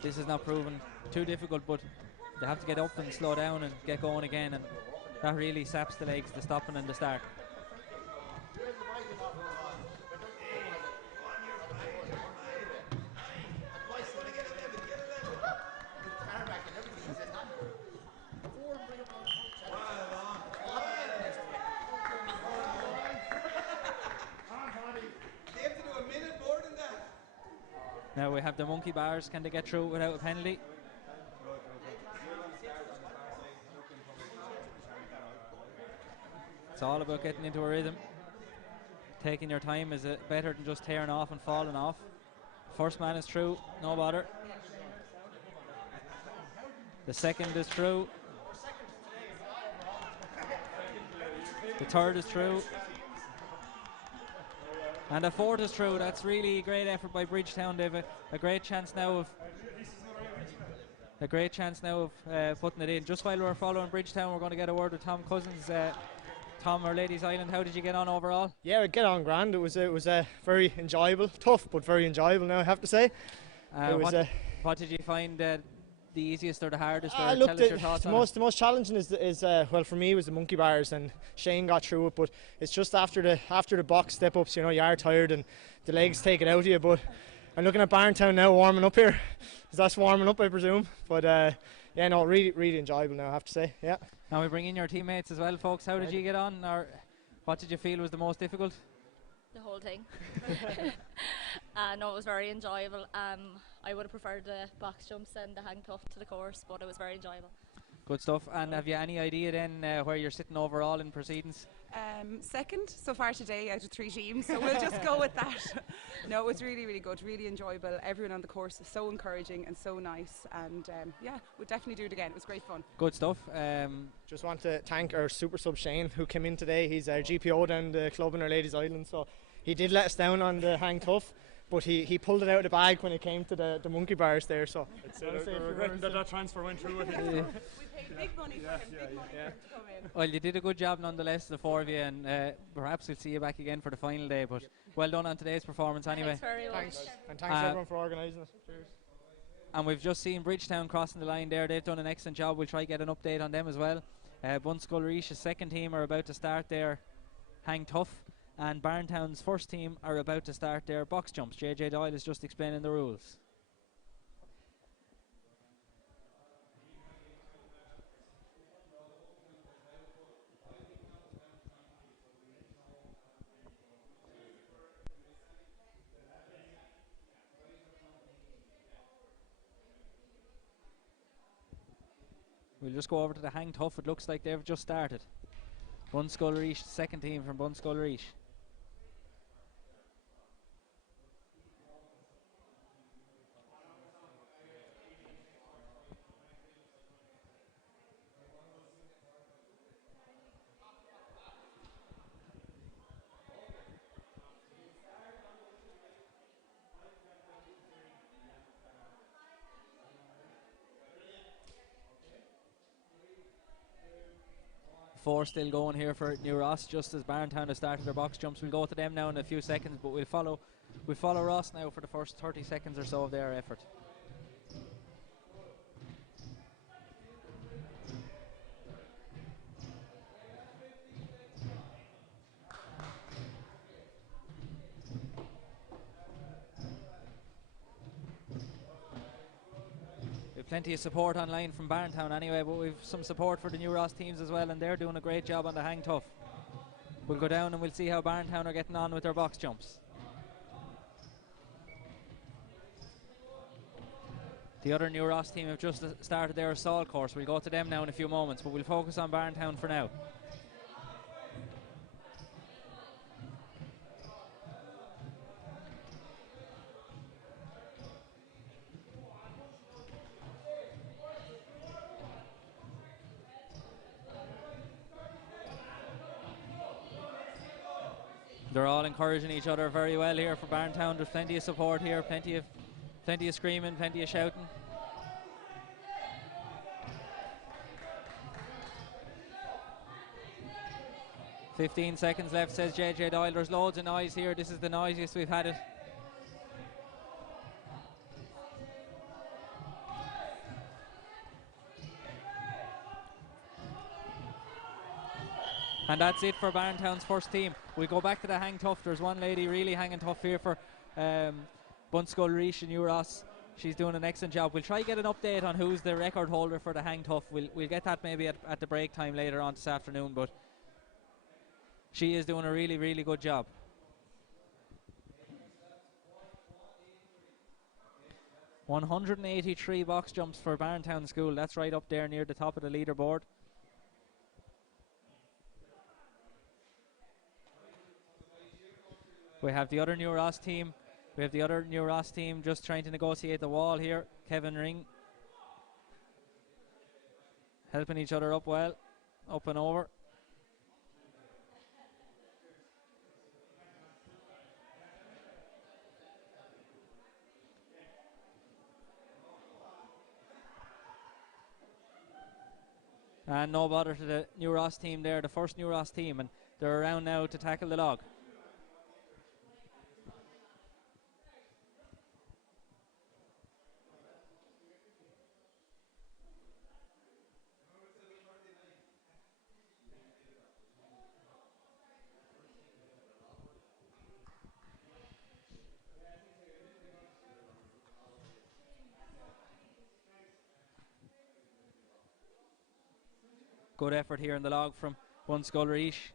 This is not proven too difficult, but they have to get up and slow down and get going again, and that really saps the legs, the stopping and the start. Now we have the monkey bars. Can they get through without a penalty? It's all about getting into a rhythm. Taking your time is better than just tearing off and falling off. First man is through, no bother. The second is through. The third is through. And the fourth is through. That's really great effort by Bridgetown. They've a great chance now of putting it in. Just while we're following Bridgetown, we're going to get a word with Tom Cousins. Tom, or Ladies Island, how did you get on overall? Yeah, we get on grand. It was very enjoyable, tough but very enjoyable. Now I have to say. What did you find the easiest or the hardest? Or Look, tell us your thoughts on it. the most challenging is well for me was the monkey bars, and Shane got through it. But it's just after the box step ups, you are tired and the legs take it out of you. But I'm looking at Barntown now warming up here. That's warming up, I presume. But yeah, no, really enjoyable now, I have to say. Yeah. Now we bring in your teammates as well, folks. How did you get on, or what did you feel was the most difficult? The whole thing. No, it was very enjoyable. I would have preferred the box jumps and the hang tough to the course, but it was very enjoyable. Good stuff. And have you any idea then where you're sitting overall in proceedings? Second so far today out of 3 teams, so we'll just go with that. No, it was really good, really enjoyable. Everyone on the course was so encouraging and so nice, and yeah, we'll definitely do it again. It was great fun. Good stuff. Just want to thank our super sub Shane, who came in today. He's our GPO down the club in our Ladies Island, so he did let us down on the hang tough, but he pulled it out of the bag when it came to the monkey bars there. So we're regretting that transfer went through. We paid big money for him, big money for him to come in. Well, you did a good job nonetheless, the four of you, and perhaps we'll see you back again for the final day, but well done on today's performance anyway. Thanks very much. Thanks, and thanks everyone for organising it. Cheers. And we've just seen Bridgetown crossing the line there. They've done an excellent job. We'll try to get an update on them as well. Bunskull-Reish's second team are about to start their hang tough, and Barntown's first team are about to start their box jumps. JJ Doyle is just explaining the rules. We'll just go over to the hang tough. It looks like they've just started. Bunskull-Reish, second team from Bunskull-Reish. Four still going here for New Ross, just as Barntown has started their box jumps. We'll go to them now in a few seconds, but we'll follow Ross now for the first 30 seconds or so of their effort. Plenty of support online from Barntown anyway, but we've some support for the New Ross teams as well, and they're doing a great job on the hang tough. We'll go down and we'll see how Barntown are getting on with their box jumps. The other New Ross team have just started their assault course. We'll go to them now in a few moments, but we'll focus on Barntown for now. They're all encouraging each other very well here for Barntown. There's plenty of support here, plenty of screaming, plenty of shouting. "15 seconds left," says JJ Doyle. There's loads of noise here. This is the noisiest we've had it. And that's it for Barntown's first team. We go back to the hang tough. There's one lady really hanging tough here for Bunskull-Reish and New Ross. She's doing an excellent job. We'll try to get an update on who's the record holder for the hang tough. We'll get that maybe at the break time later on this afternoon, but she is doing a really good job. "183 box jumps for Barntown School." That's right up there near the top of the leaderboard. We have the other New Ross team. Just trying to negotiate the wall here. Kevin Ring helping each other up well, up and over. And no bother to the New Ross team there, the first New Ross team, and they're around now to tackle the log. Good effort here in the log from Bunskull Reach.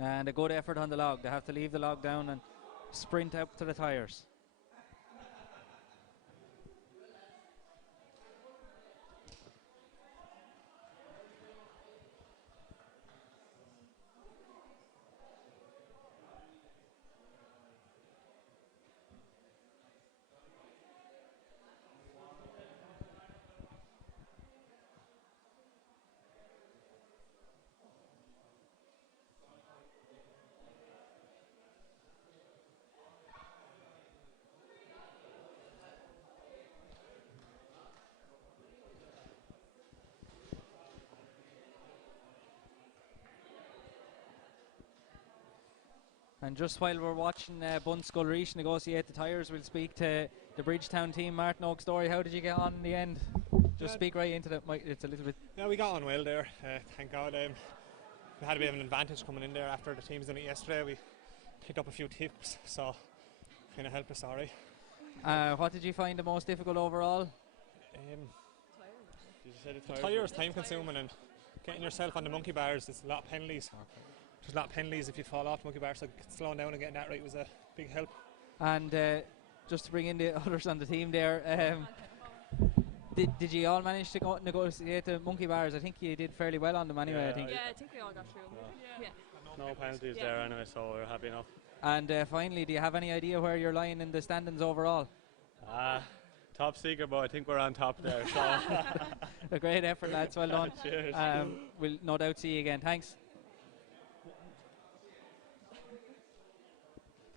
And a good effort on the log. They have to leave the log down and sprint up to the tyres. And just while we're watching Bunskull Reach negotiate the tyres, we'll speak to the Bridgetown team. Martin Oak Story, how did you get on in the end? Just speak right into that mic, it's a little bit... Yeah, we got on well there, thank God. We had a bit of an advantage coming in there after the teams done it yesterday. We picked up a few tips, so kind of helped us, alright. What did you find the most difficult overall? Did you say the tyres time consuming, and getting yourself on the monkey bars, there's a lot of penalties. There's a lot of penalties if you fall off the monkey bar, so slowing down and getting that right was a big help. And just to bring in the others on the team there, did you all manage to negotiate the monkey bars? I think you did fairly well on them anyway. I think. Yeah, I think we all got through. Yeah. No penalties there anyway, so we're happy enough. And finally, do you have any idea where you're lying in the standings overall? Top secret, but I think we're on top there. So. A great effort, lads. Well done. Cheers. We'll no doubt see you again. Thanks.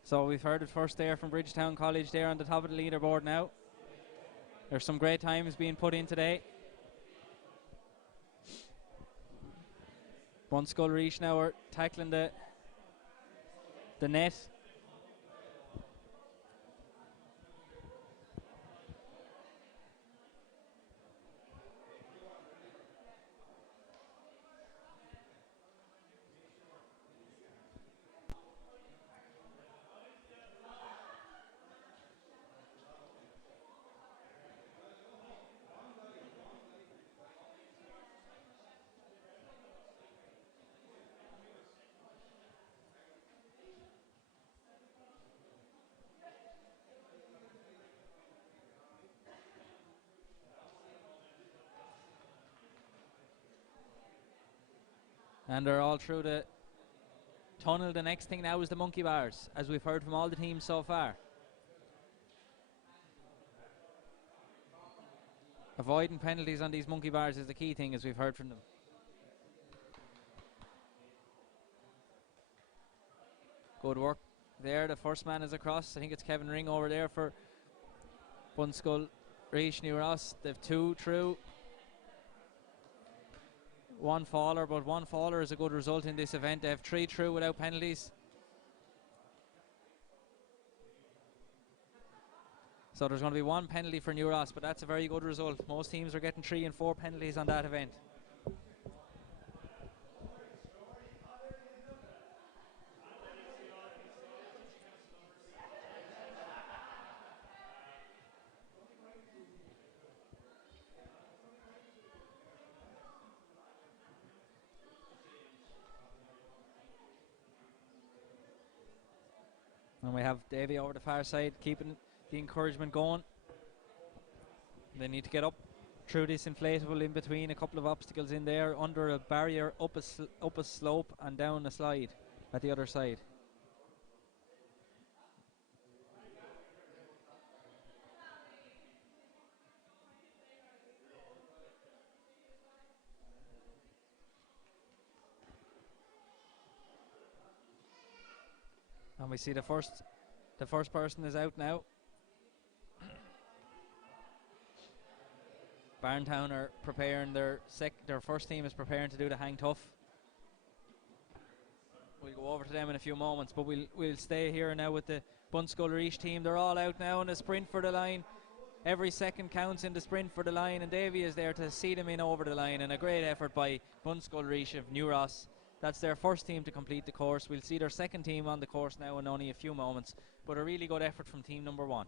So we've heard it first there from Bridgetown College there on the top of the leaderboard now. There's some great times being put in today. Bunskull Reach now are tackling the net. And they're all through the tunnel. The next thing now is the monkey bars, as we've heard from all the teams so far. Avoiding penalties on these monkey bars is the key thing, as we've heard from them. Good work there. The first man is across. I think it's Kevin Ring over there for Bunskull Reach New Ross. They've two through. One faller, but one faller is a good result in this event. They have three through without penalties. So there's going to be one penalty for New Ross, but that's a very good result. Most teams are getting 3 and 4 penalties on that event. And we have Davey over the far side, keeping the encouragement going. They need to get up through this inflatable in between a couple of obstacles in there, under a barrier, up a slope and down a slide at the other side. And we see the first person is out now. Barntown are preparing their first team is preparing to do the hang tough. We'll go over to them in a few moments, but we'll stay here now with the Bunscoil team. They're all out now in the sprint for the line. Every second counts in the sprint for the line, and Davy is there to see them in over the line. And a great effort by Bunscoil of New Ross. That's their first team to complete the course. We'll see their second team on the course now in only a few moments, but a really good effort from team number 1.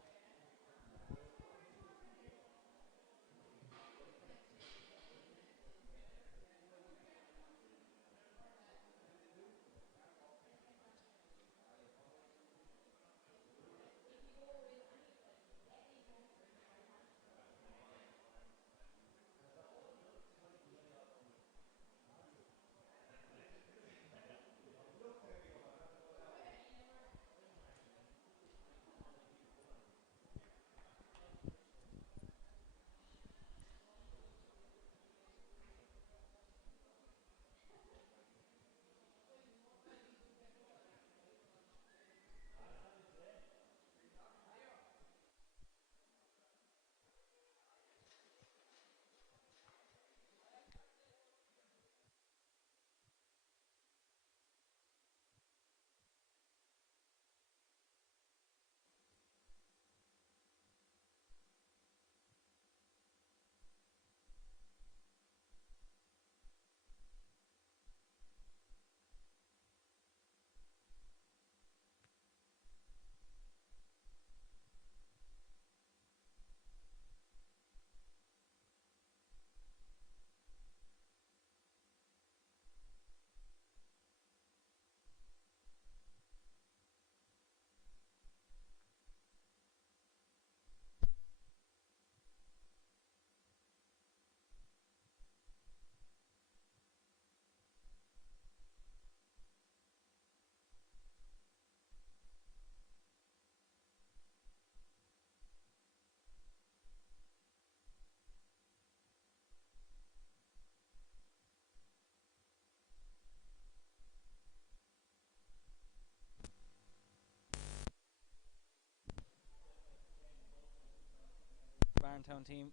Barntown team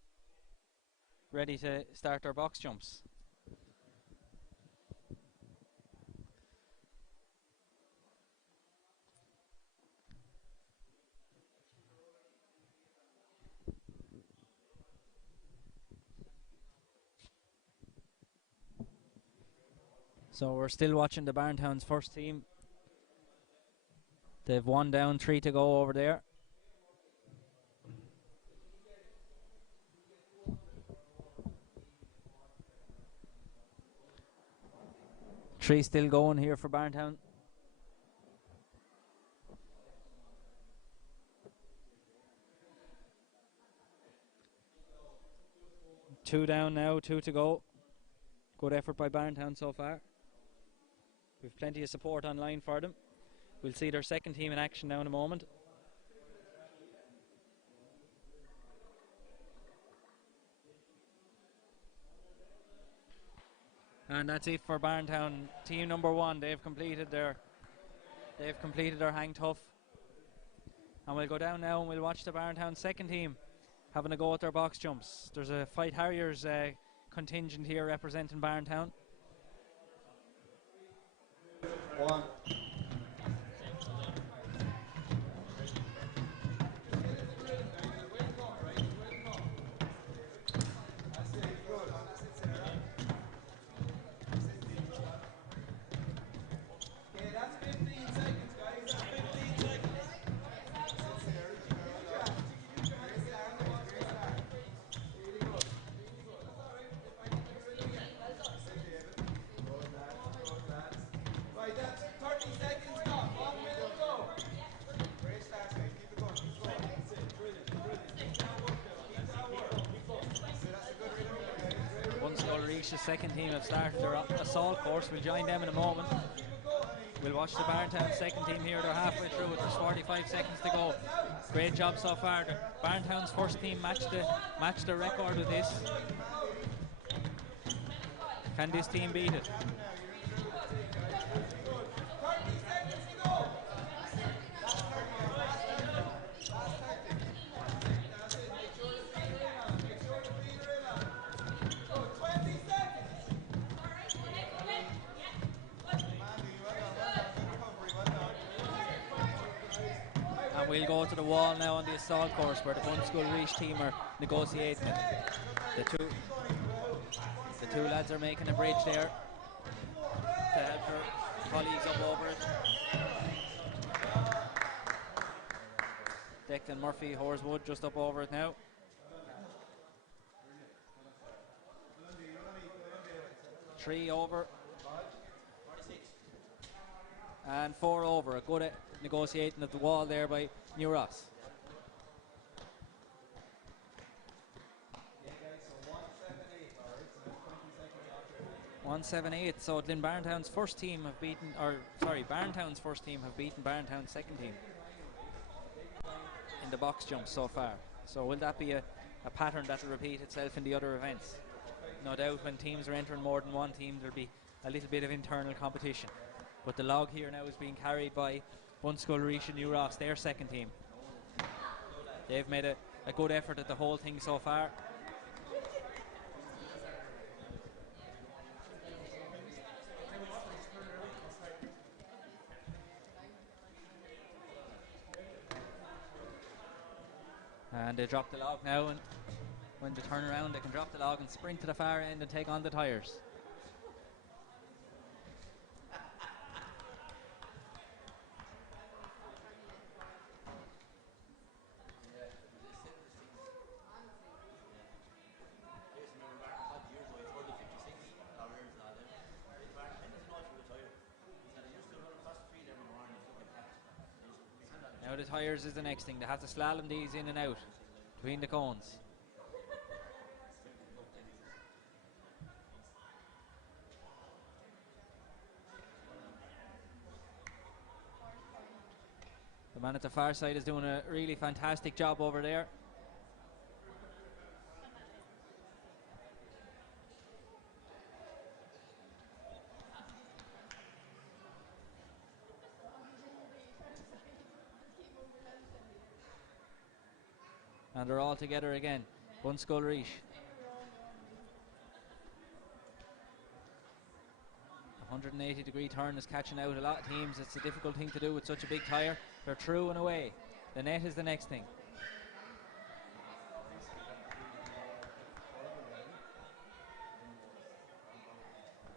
ready to start their box jumps. So we're still watching the Barntown's first team. They've 1 down, 3 to go over there. Three still going here for Barntown. Two down now, 2 to go. Good effort by Barntown so far. We've plenty of support online for them. We'll see their second team in action now in a moment. And that's it for Barntown. Team number 1, they've completed their hang tough. And we'll go down now and we'll watch the Barntown second team having a go at their box jumps. There's a Fight Harriers contingent here representing Barntown. 1. The second team have started their assault course. We'll join them in a moment. We'll watch the Barntown second team here. They're halfway through it. There's 45 seconds to go. Great job so far. The Barntown's first team matched the record with this. Can this team beat it? go to the wall now on the assault course where the Bunschool Reach team are negotiating it. The two lads are making a bridge there to help their colleagues up over it. Declan Murphy, Horswood just up over it now. Three over. And 4 over. A good negotiating at the wall there by New Ross. Barntown's first team have beaten, Barntown's first team have beaten Barntown's second team in the box jump so far. So will that be a pattern that will repeat itself in the other events? No doubt when teams are entering more than one team, there'll be a little bit of internal competition. But the log here now is being carried by Bunschool Reach and New Ross, their second team. They've made a good effort at the whole thing so far. And they drop the log now, and when they turn around they can drop the log and sprint to the far end and take on the tyres. Now the tyres is the next thing. They have to slalom these in and out between the cones. The man at the far side is doing a really fantastic job over there. And they're all together again. Bunschool Reach. 180-degree turn is catching out a lot of teams. It's a difficult thing to do with such a big tyre. They're through and away. The net is the next thing.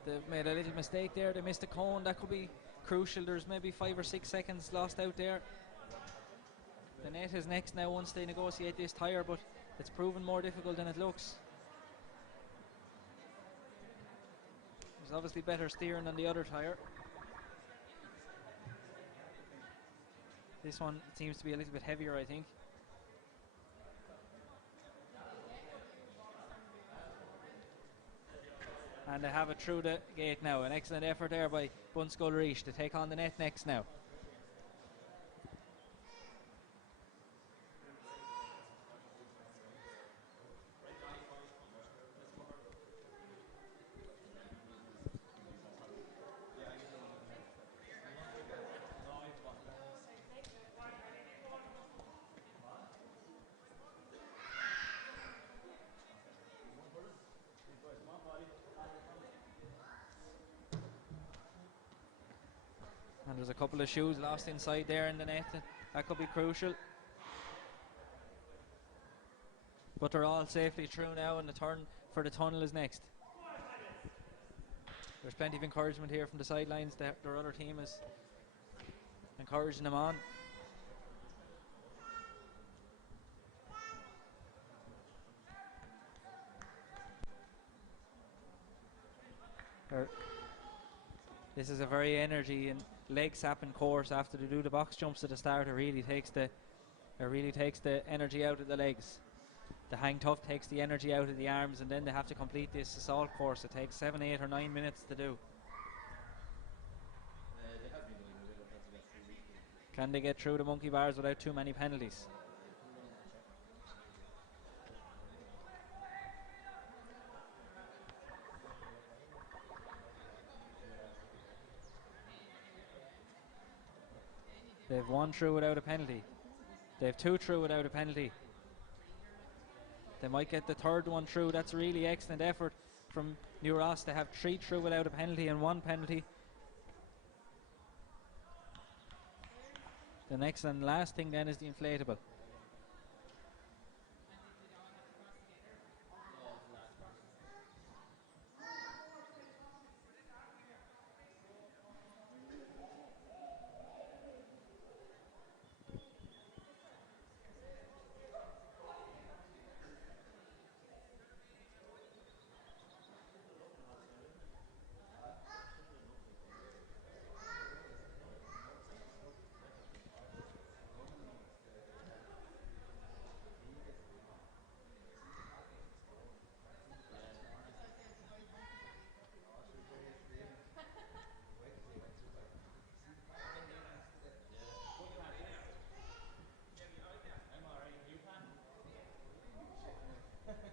They've made a little mistake there. They missed a cone. That could be crucial. There's maybe 5 or 6 seconds lost out there. The net is next now once they negotiate this tyre, but it's proven more difficult than it looks. There's obviously better steering on the other tyre. This one seems to be a little bit heavier, I think. And they have it through the gate now. An excellent effort there by Bunschool Reach to take on the net next now. And there's a couple of shoes lost inside there in the net. That could be crucial. But they're all safely through now, and the turn for the tunnel is next. There's plenty of encouragement here from the sidelines. Their other team is encouraging them on. This is a very energy and leg sapping course. After they do the box jumps at the start, it really takes the energy out of the legs. The hang tough takes the energy out of the arms, and then they have to complete this assault course. It takes 7, 8 or 9 minutes to do. Can they get through the monkey bars without too many penalties? They've 1 through without a penalty. They've 2 through without a penalty. They might get the third one through. That's a really excellent effort from New Ross to have 3 through without a penalty and 1 penalty. The next and last thing then is the inflatable.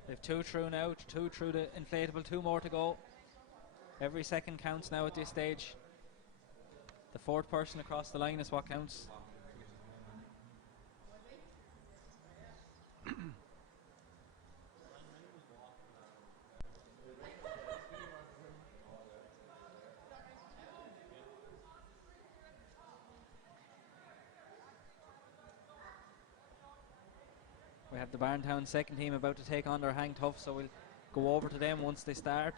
They've 2 through now, 2 through the inflatable, 2 more to go. Every second counts now at this stage. The 4th person across the line is what counts. We have the Barntown second team about to take on their hang tough, so we'll go over to them once they start.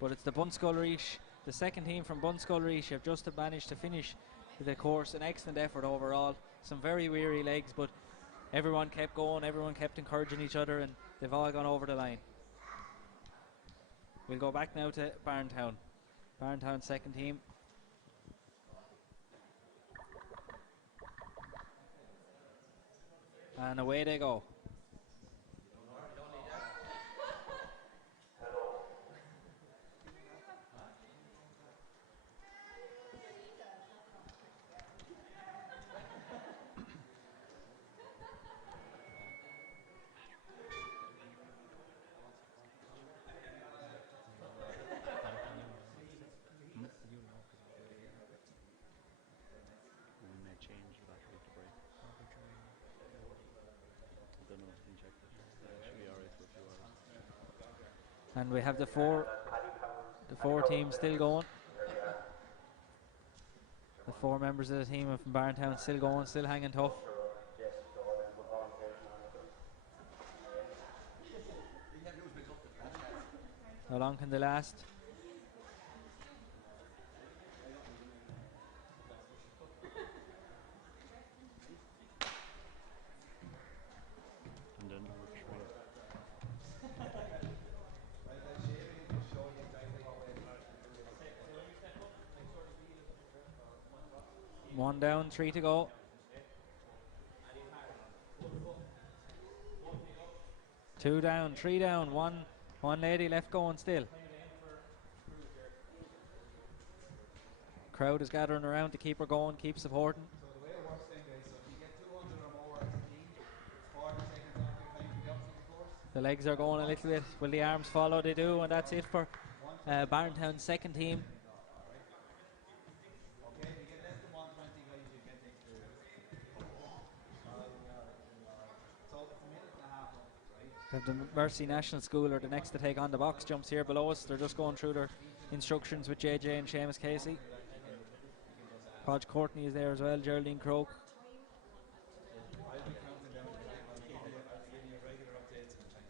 But it's the Bunskullreash, the second team from Bunskullreash, have just managed to finish the course. An excellent effort overall. Some very weary legs, but everyone kept going, everyone kept encouraging each other, and they've all gone over the line. We'll go back now to Barntown. Barntown second team. And away they go. And we have the four teams still going. The 4 members of the team from Barntown still going, still hanging tough. How long can they last? One down, 3 to go. Two down, 3 down, one lady left going still. Crowd is gathering around to keep her going, keep supporting. So the way it works then, guys, so if you get 200 or more as a team, it's 40 seconds off your time for the obstacle course. The legs are going a little bit. Will the arms follow? They do, and that's it for Barntown's second team. Okay, if you get less than 120 guys, you get the experience. So it's a minute and a half up, right? We have the Mercy National School are the next to take on the box jumps here below us. They're just going through their instructions with JJ and Seamus Casey. Podge Courtney is there as well, Geraldine Croak. I'll be counting down the time. I'll give you regular updates on time.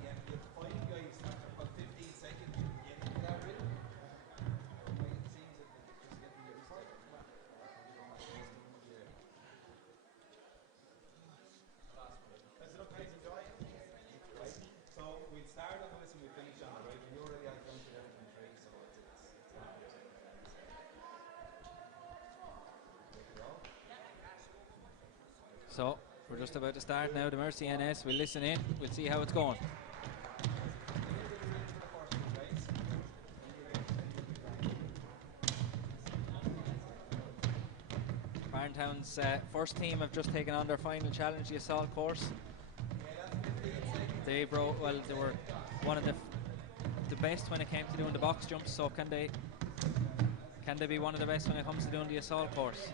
Yeah, you find guys after about 15 seconds you get into that rhythm. It seems that it's just getting used to it. That's enough guys enjoy it. Right? So we'll start on this and we'll finish on it, right? When you're ready, I'll count you down from 3, so it's not good. Ready to go? So we're just about to start now. The Mercy NS. We'll listen in. We'll see how it's going. Barntown's first team have just taken on their final challenge, the assault course. They were one of the best when it came to doing the box jumps. So can Can they be one of the best when it comes to doing the assault course?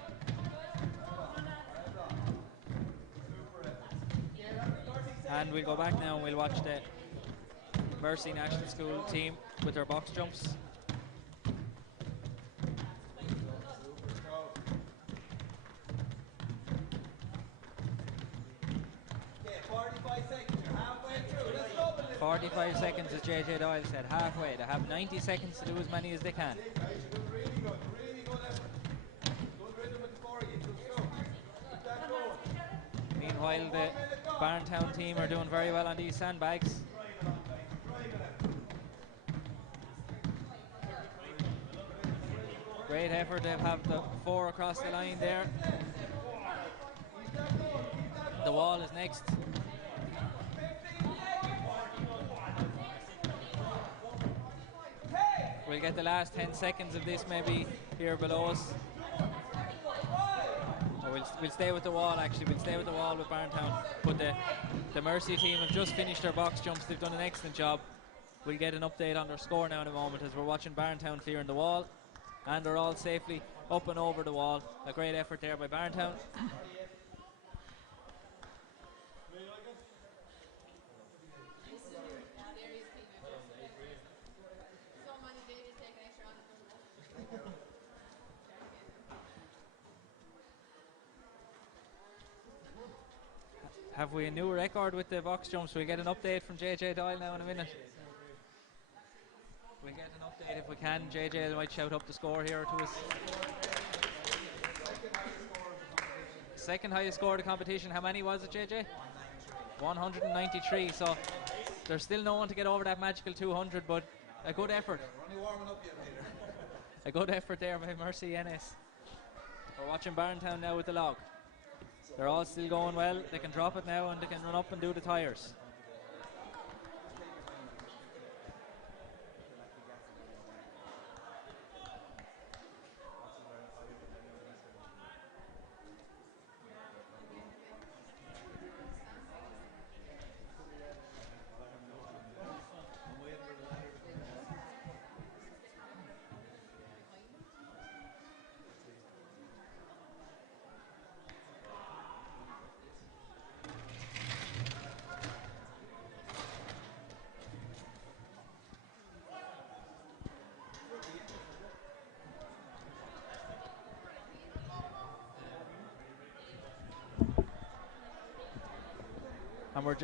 And we'll go back now and we'll watch the Mercy National School team with their box jumps. Okay, 45 seconds. You're halfway through. Let's go. 45 seconds, as JJ Doyle said, halfway. They have 90 seconds to do as many as they can. Really good effort. Good rhythm with the forehand. Let's go. Keep that going. Meanwhile, the Barntown team are doing very well on these sandbags. Great effort. They have the 4 across the line there. The wall is next. We'll get the last 10 seconds of this maybe here below us. Or we'll stay with the wall actually. We'll stay with the wall with Barntown. But the Mercy team have just finished their box jumps. They've done an excellent job. We'll get an update on their score now in a moment as we're watching Barntown clearing the wall. And they're all safely up and over the wall. A great effort there by Barntown. Have we a new record with the box jumps? We'll get an update from JJ Doyle now in a minute. We'll get an update if we can. JJ might shout up the score here to us. Second highest score of the competition. How many was it, JJ? 193. So there's still no one to get over that magical 200, but a good effort. We're only warming up yet, Peter. A good effort there by Mercy NS. We're watching Barntown now with the log. They're all still going well. They can drop it now and they can run up and do the tyres.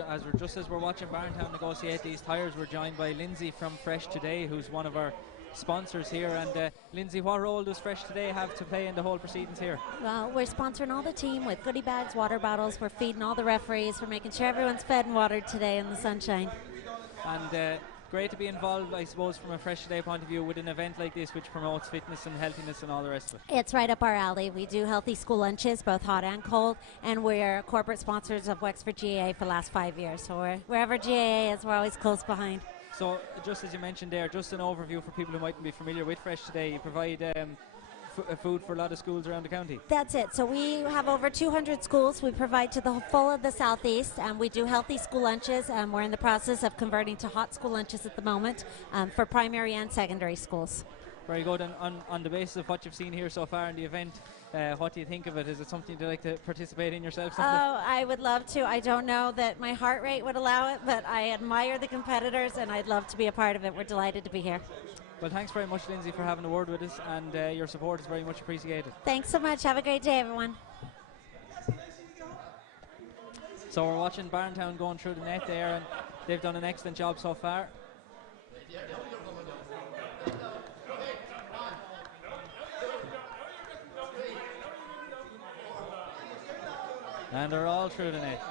And as we're watching Barntown negotiate these tyres, we're joined by Lindsay from Fresh Today, who's one of our sponsors here. And Lindsay, what role does Fresh Today have to play in the whole proceedings here? Well, we're sponsoring all the team with goodie bags, water bottles. We're feeding all the referees. We're making sure everyone's fed and watered today in the sunshine. And great to be involved, I suppose, from a Fresh Today point of view with an event like this which promotes fitness and healthiness and all the rest of it. It's right up our alley. We do healthy school lunches, both hot and cold, and we're corporate sponsors of Wexford GAA for the last 5 years. So wherever GAA is, we're always close behind. So just as you mentioned there, just an overview for people who mightn't be familiar with Fresh Today, you provide food for a lot of schools around the county. That's it. So we have over 200 schools we provide to the full of the southeast, and we do healthy school lunches. We're in the process of converting to hot school lunches at the moment for primary and secondary schools. Very good. And on the basis of what you've seen here so far in the event, what do you think of it? Is it something you'd like to participate in yourself? Oh, I would love to. I don't know that my heart rate would allow it, but I admire the competitors and I'd love to be a part of it. We're delighted to be here. Well, thanks very much, Lindsay, for having a word with us, and your support is very much appreciated. Thanks so much. Have a great day, everyone. So we're watching Barntown going through the net there, and they've done an excellent job so far. And they're all through the net.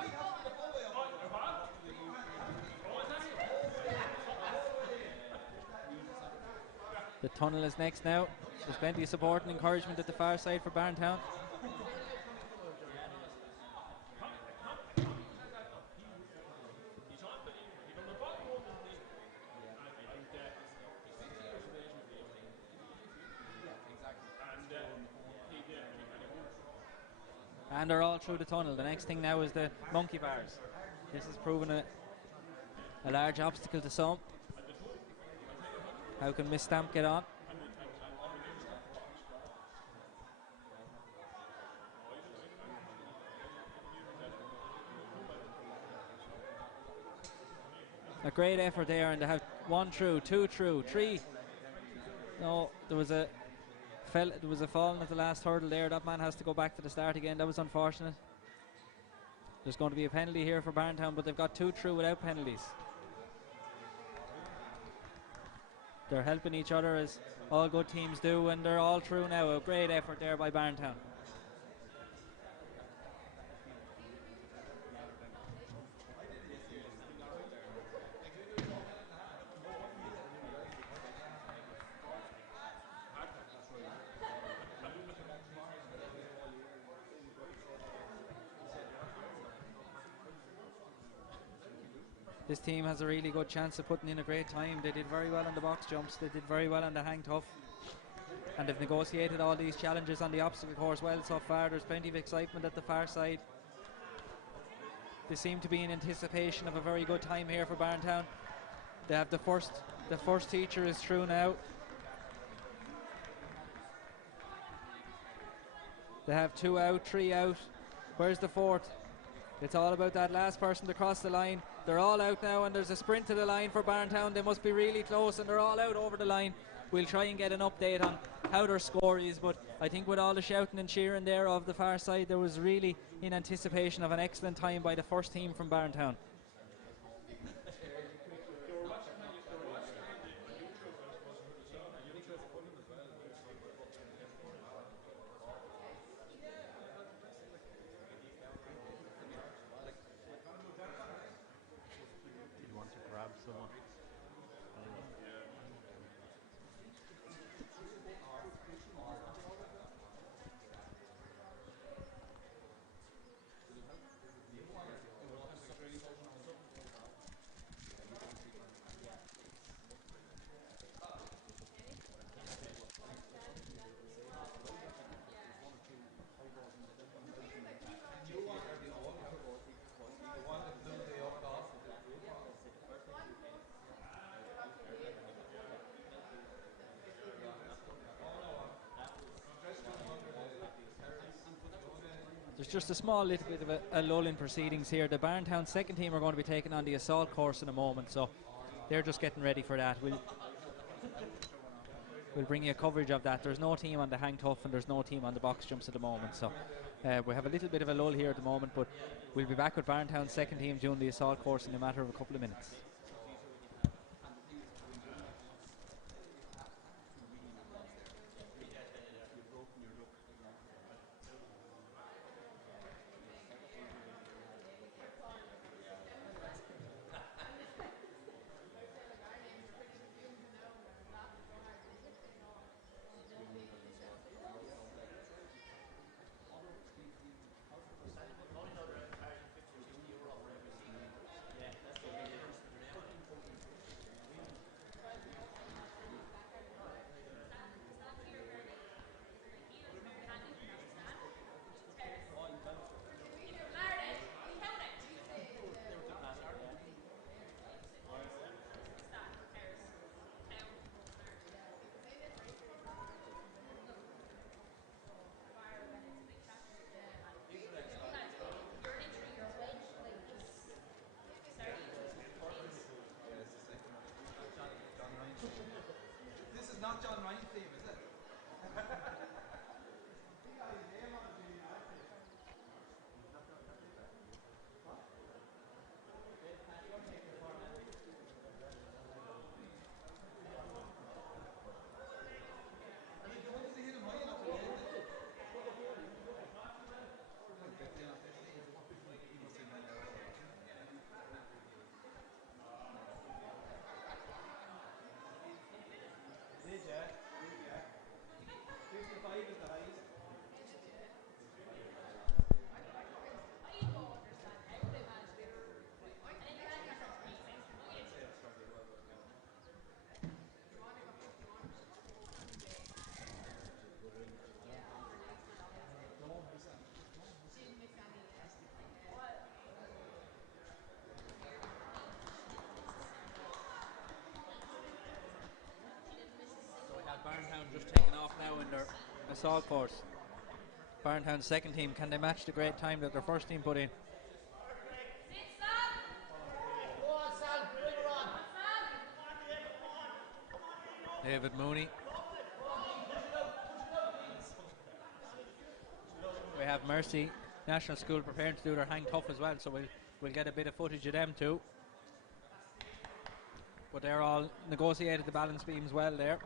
The tunnel is next now. There's plenty of support and encouragement at the far side for Barntown. And they're all through the tunnel. The next thing now is the monkey bars. This has proven a large obstacle to some. How can Miss Stamp get on? A great effort there, and they have 1 through, 2 through, 3. No, there was a falling at the last hurdle there. That man has to go back to the start again. That was unfortunate. There's going to be a penalty here for Barntown, but they've got 2 through without penalties. They're helping each other as all good teams do, and they're all through now. A great effort there by Barntown. This team has a really good chance of putting in a great time. They did very well on the box jumps. They did very well on the hang tough. And they've negotiated all these challenges on the obstacle course well so far. There's plenty of excitement at the far side. They seem to be in anticipation of a very good time here for Barntown. They have the first teacher is through now. They have 2 out, 3 out. Where's the 4th? It's all about that last person to cross the line. They're all out now, and there's a sprint to the line for Barntown. They must be really close, and they're all out over the line. We'll try and get an update on how their score is, but I think with all the shouting and cheering there of the far side, there was really in anticipation of an excellent time by the first team from Barntown. There's just a small little bit of a lull in proceedings here. The Barntown second team are going to be taking on the assault course in a moment, so they're just getting ready for that. We'll bring you a coverage of that. There's no team on the hang tough and there's no team on the box jumps at the moment, so we have a little bit of a lull here at the moment, but we'll be back with Barntown's second team doing the assault course in a matter of a couple of minutes. Not John Ryan's team, is it? Barntown just taking off now in their assault course. Barntown's second team, can they match the great time that their first team put in? David Mooney. We have Mercy National School preparing to do their hang tough as well, so we'll get a bit of footage of them too. But they're all negotiated the balance beams well there.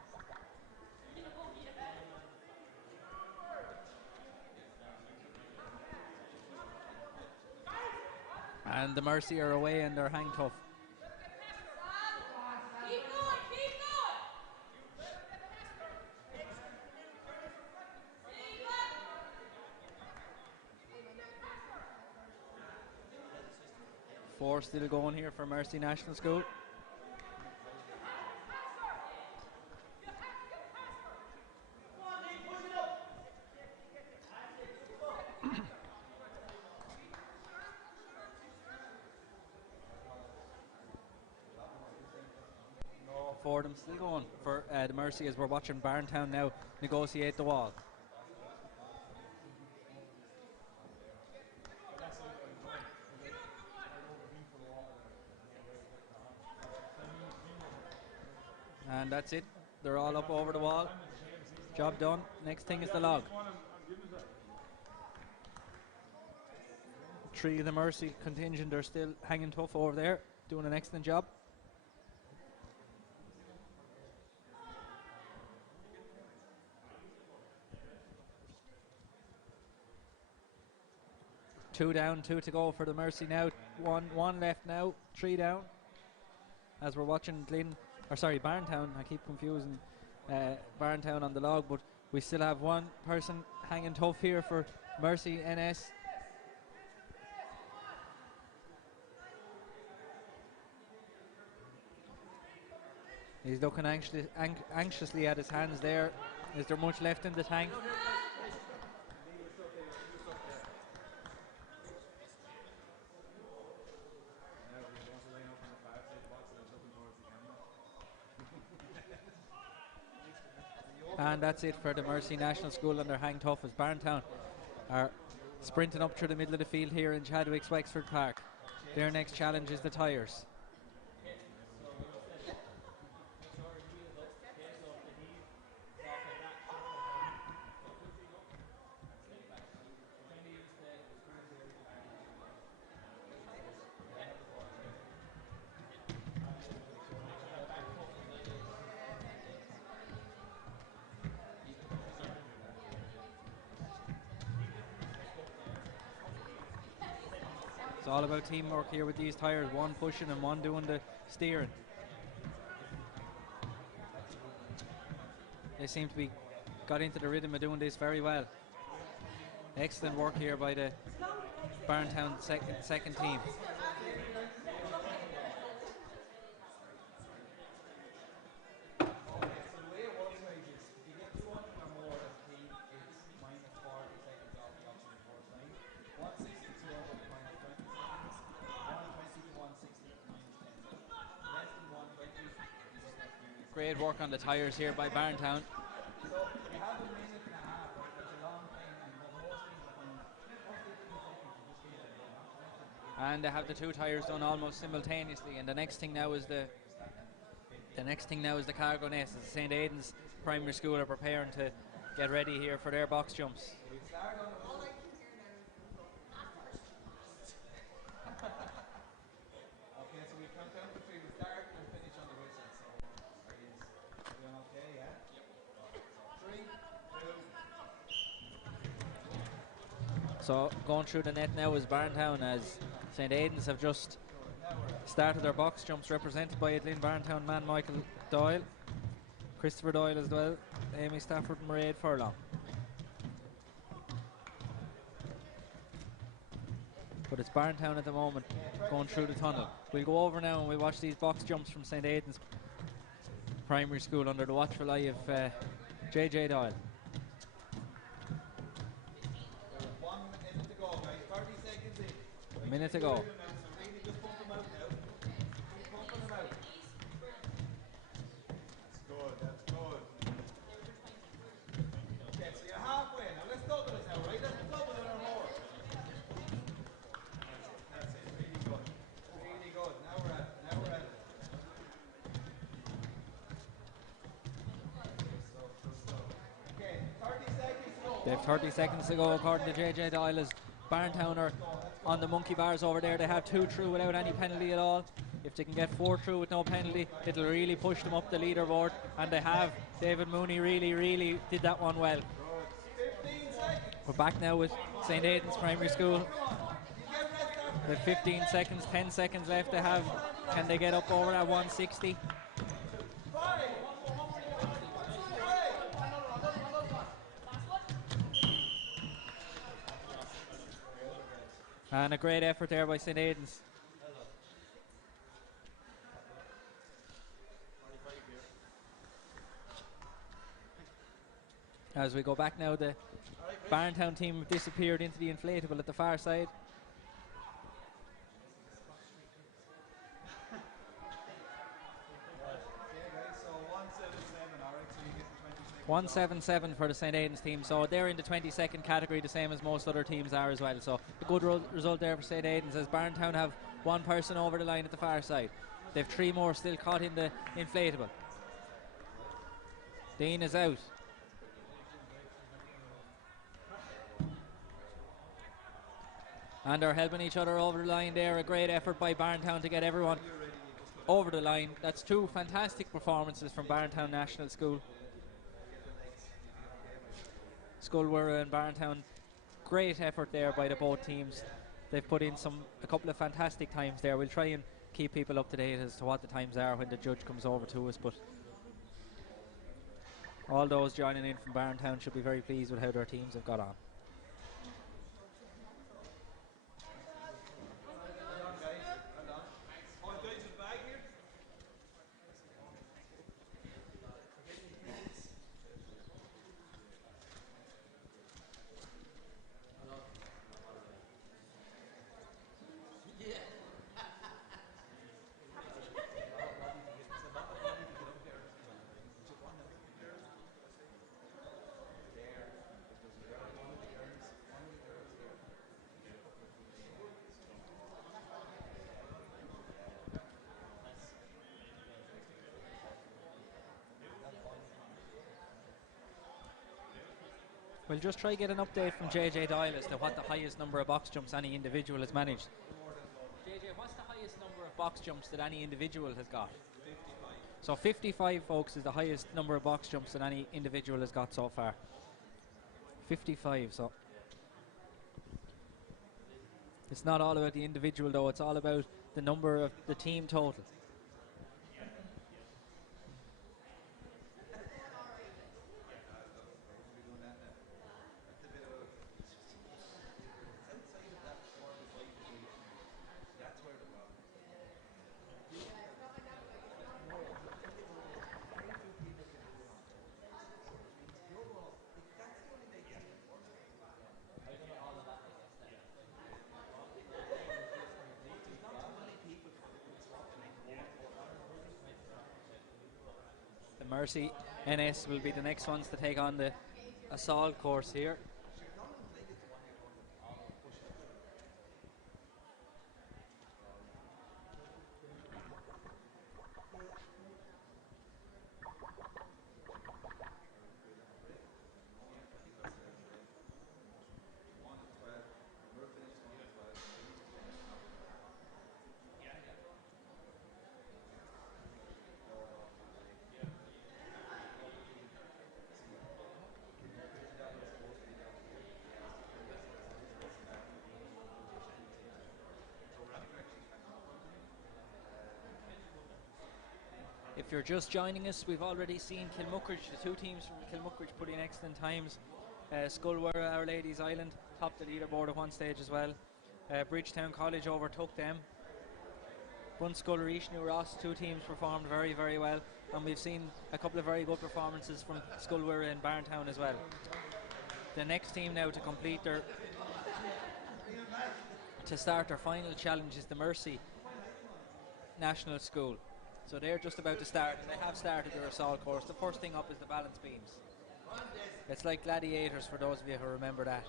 And the Mercy are away in their hang tough. Four still going here for Mercy National School. For them still going for the Mercy as we're watching Barntown now negotiate the wall. And that's it. They're all up over the wall. Job done. Next thing is the log. Three of the Mercy contingent are still hanging tough over there, doing an excellent job. Two down, two to go for the Mercy now. One left now, three down. As we're watching Barntown, I keep confusing Barntown on the log, but we still have one person hanging tough here for Mercy NS. He's looking anxiously at his hands there. Is there much left in the tank? And that's it for the Mercy National School and their hang tough as Barntown are sprinting up through the middle of the field here in Chadwick's Wexford Park. Their next challenge is the tyres. It's all about teamwork here with these tyres, one pushing and one doing the steering. They seem to be got into the rhythm of doing this very well. Excellent work here by the Barntown second team. Great work on the tyres here by Barntown. And they have the two tyres done almost simultaneously, and the next thing now is the cargo nest. As St. Aidan's Primary School are preparing to get ready here for their box jumps. So going through the net now is Barntown, as St. Aidan's have just started their box jumps, represented by Edlin Barntown man Michael Doyle, Christopher Doyle as well, Amy Stafford and Mairead Furlong. But it's Barntown at the moment going through the tunnel. We'll go over now and we'll watch these box jumps from St. Aidan's Primary School under the watchful eye of JJ Doyle. A minute to go. They have 30 seconds to go according to JJ Doyle as Barntown are on the monkey bars over there. They have 2 through without any penalty at all. If they can get 4 through with no penalty, it'll really push them up the leaderboard, and they have. David Mooney really did that one well. We're back now with St. Aidan's Primary School. They have 15 seconds, 10 seconds left to have. Can they get up over that 160? And a great effort there by St. Aidan's. As we go back now, the Barntown team disappeared into the inflatable at the far side. So 177, alright, so you get the 20 seconds. 177 for the St. Aidan's team, so they're in the 22nd category, the same as most other teams are as well. So a good result there for St. Aidan's, as Barntown have one person over the line at the far side. They've 3 more still caught in the inflatable. Dean is out. And they're helping each other over the line there. A great effort by Barntown to get everyone over the line. That's 2 fantastic performances from Barntown National School. Sculwera and Barntown, great effort there by the both teams. They've put in a couple of fantastic times there. We'll try and keep people up to date as to what the times are when the judge comes over to us, but all those joining in from Barntown should be very pleased with how their teams have got on. We'll just try get an update from JJ Doyle as to what the highest number of box jumps any individual has managed. JJ, what's the highest number of box jumps that any individual has got? 55. So 55, folks, is the highest number of box jumps that any individual has got so far. 55, so it's not all about the individual though, it's all about the number of the team total. Mercy NS will be the next ones to take on the assault course here. If you're just joining us, we've already seen Kilmuckridge, the 2 teams from Kilmuckridge put in excellent times. Sculwera, Our Lady's Island, topped the leaderboard at one stage as well. Bridgetown College overtook them. Bunskull, Reach, New Ross, 2 teams performed very, very well. And we've seen a couple of very good performances from Sculwera and Barntown as well. The next team now to complete to start their final challenge is the Mercy National School. So they're just about to start, and they have started their assault course. The first thing up is the balance beams. It's like gladiators for those of you who remember that.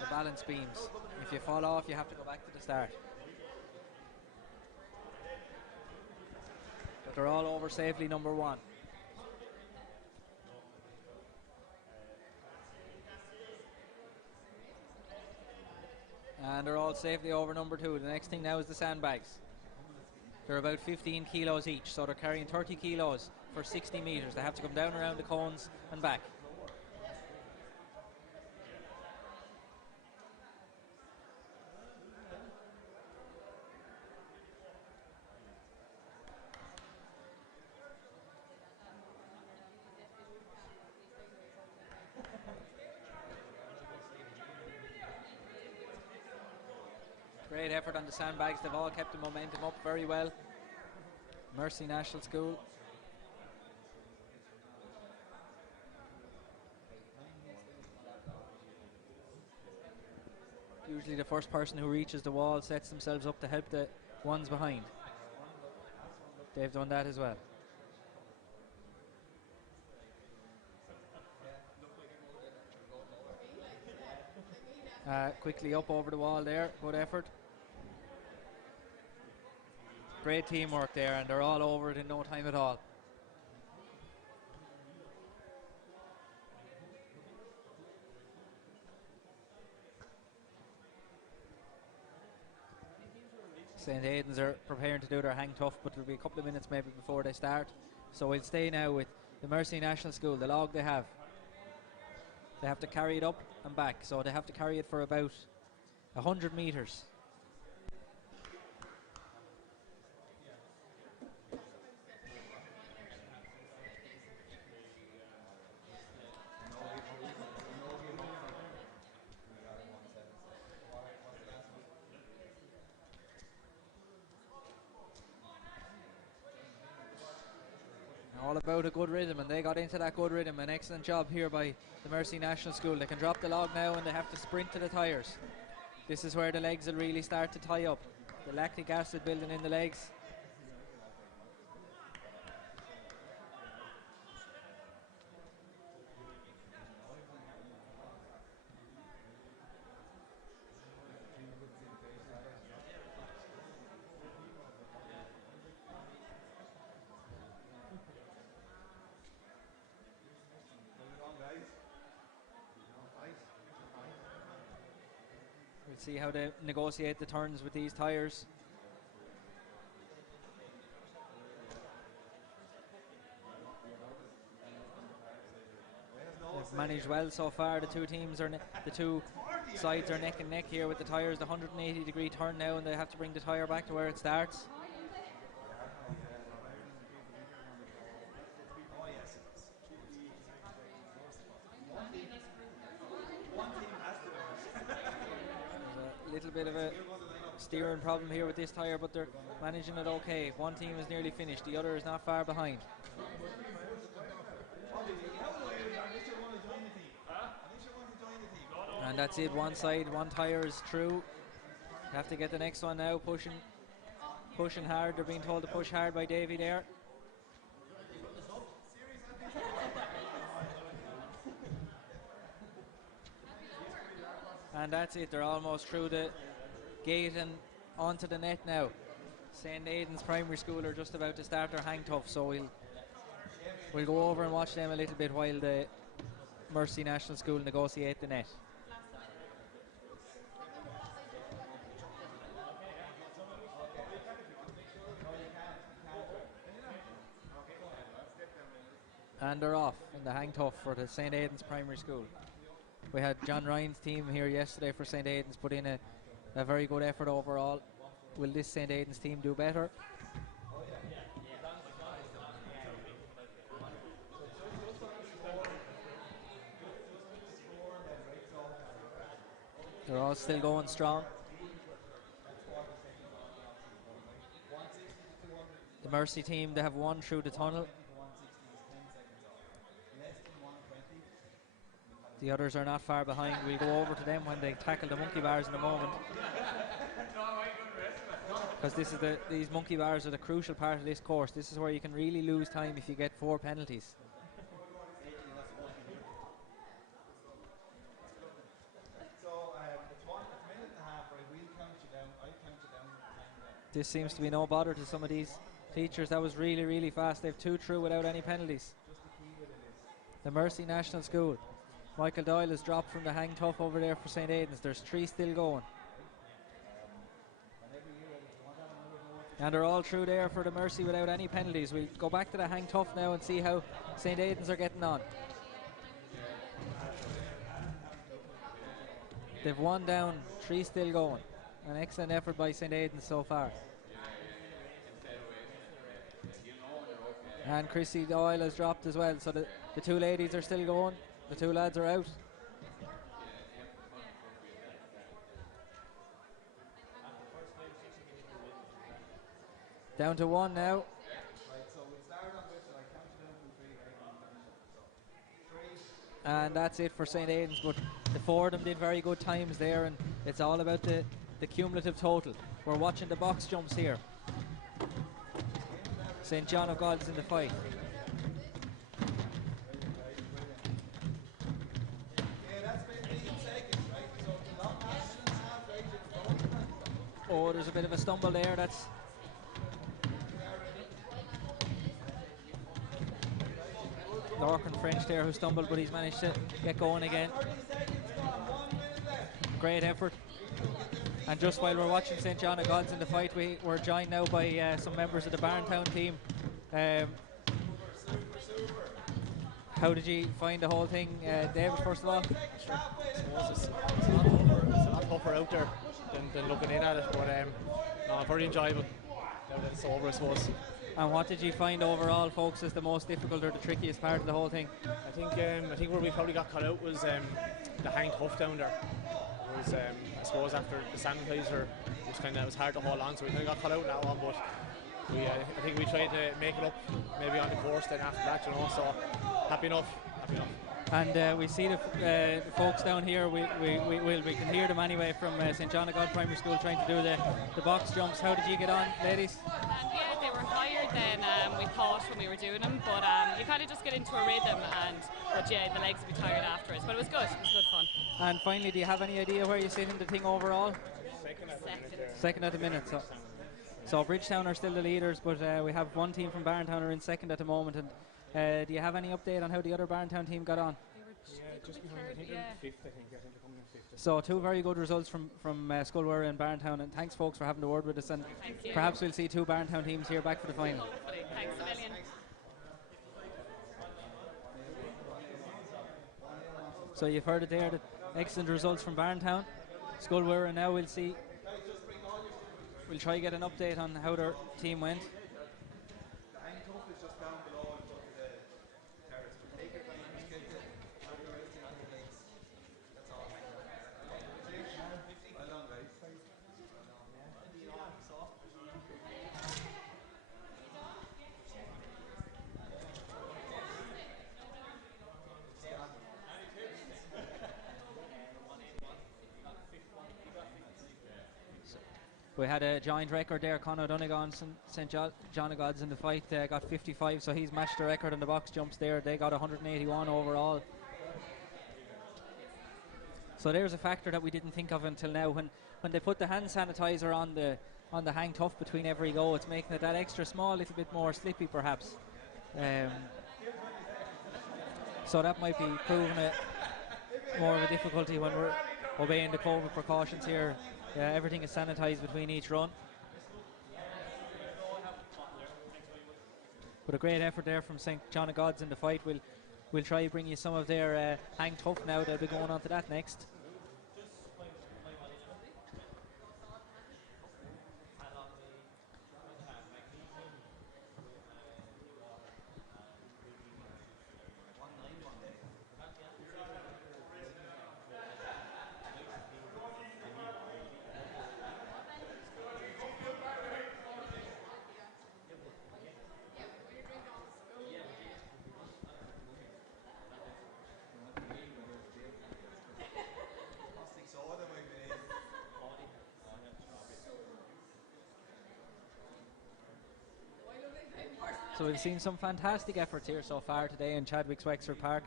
The balance beams. If you fall off, you have to go back to the start. But they're all over safely, number 1. they're all safely over number 2. The next thing now is the sandbags. They're about 15 kilos each, so they're carrying 30 kilos for 60 metres. They have to come down around the cones and back. Great effort on the sandbags. They've all kept the momentum up very well. Mercy National School. Usually the first person who reaches the wall sets themselves up to help the ones behind. They've done that as well. Quickly up over the wall there. Good effort. Great teamwork there, and they're all over it in no time at all. St. Aidan's are preparing to do their hang tough, but it'll be a couple of minutes maybe before they start. So we'll stay now with the Mercy National School, the log they have. They have to carry it up and back, so they have to carry it for about 100 metres. All about a good rhythm, and they got into that good rhythm. An excellent job here by the Mercy National School. They can drop the log now and they have to sprint to the tyres. This is where the legs will really start to tie up. The lactic acid building in the legs. We'll see how they negotiate the turns with these tyres. They've managed well so far. The two teams are the two sides are neck and neck here with the tyres. The 180-degree turn now, and they have to bring the tyre back to where it starts. There's a little bit of a steering problem here with this tyre, but they're managing it okay. One team is nearly finished, the other is not far behind. And that's it, one side, one tyre is through. Have to get the next one now, pushing hard. They're being told to push hard by Davy there. And that's it, they're almost through the gate and onto the net now. St. Aidan's Primary School are just about to start their hang tough, so we'll go over and watch them a little bit while the Mercy National School negotiate the net. And they're off in the hang tough for the St. Aidan's Primary School. We had John Ryan's team here yesterday for St. Aidan's, put in a very good effort overall. Will this St. Aidan's team do better? They're all still going strong. The Mercy team, they have one through the tunnel. The others are not far behind. We'll go over to them when they tackle the monkey bars in a moment. Because these monkey bars are the crucial part of this course. This is where you can really lose time if you get 4 penalties. This seems to be no bother to some of these teachers. That was really, really fast. They've 2 through without any penalties. The Mercy National School. Michael Doyle has dropped from the hang tough over there for St. Aidan's. There's 3 still going. And they're all through there for the Mercy without any penalties. We'll go back to the hang tough now and see how St. Aidan's are getting on. They've 1 down, 3 still going. An excellent effort by St. Aidan's so far. And Chrissy Doyle has dropped as well, so the 2 ladies are still going. The 2 lads are out. Down to 1 now. Right, so we'll start on whistle. I count you down from 3, right? So 3. And that's it for St. Aidan's, but the 4 of them did very good times there, and it's all about the cumulative total. We're watching the box jumps here. St. John of God's in the fight. Yeah, that's 15 seconds, right? So the long pass and half right, it's going. Oh, there's a bit of a stumble there. That's Lorcan French there who stumbled, but he's managed to get going again. 30 seconds gone, 1 minute left. Great effort. And just while we're watching St. John of God's in the fight, we're joined now by some members of the Barntown team. How did you find the whole thing, David, first of all? It's a lot tougher out there than looking in at it, but no, very enjoyable. Now that it's over, I suppose. And what did you find overall, folks, as the most difficult or the trickiest part of the whole thing? I think where we probably got caught out was the hang tough down there. It was, I suppose after the sanitizer, it was hard to hold on, so we kind of got caught out in that one. But I think we tried to make it up maybe on the course then after that, so happy enough. And we see the folks down here. We can hear them anyway from St. John of God Primary School trying to do the box jumps. How did you get on, ladies? Yeah, they were higher than we thought when we were doing them, but you kind of just get into a rhythm, but yeah, the legs would be tired afterwards. But it was good. It was good fun. And finally, do you have any idea where you sit in the thing overall? Second at the minute. So Bridgetown are still the leaders, but we have one team from Barntown are in second at the moment. And do you have any update on how the other Barntown team got on? Just behind, I think they're in 5th, I think they're coming in 5th. So 2 very good results from Scullwara and Barntown, and thanks folks for having the word with us, and perhaps we'll see 2 Barntown teams here back for the final. Hopefully. Thanks a million. So you've heard it there, the excellent results from Barntown. Scullwara now we'll see. We'll try to get an update on how their team went. The hang tough is just down below and look at the terrace. Take your time, just get the resting on your legs. That's all. Well done, guys. We had a joint record there. Conor Donegan, St. John of God's in the fight, got 55, so he's matched the record in the box jumps there. They got 181 overall. So there's a factor that we didn't think of until now. When they put the hand sanitizer on the hang tough between every go, it's making it that extra small, little bit more slippy perhaps. So that might be proving more of a difficulty when we're obeying the COVID precautions here. Everything is sanitized between each run. But a great effort there from St. John of God's in the fight. We'll try to bring you some of their hang tough now. They'll be going on to that next. So we've seen some fantastic efforts here so far today in Chadwick's Wexford Park.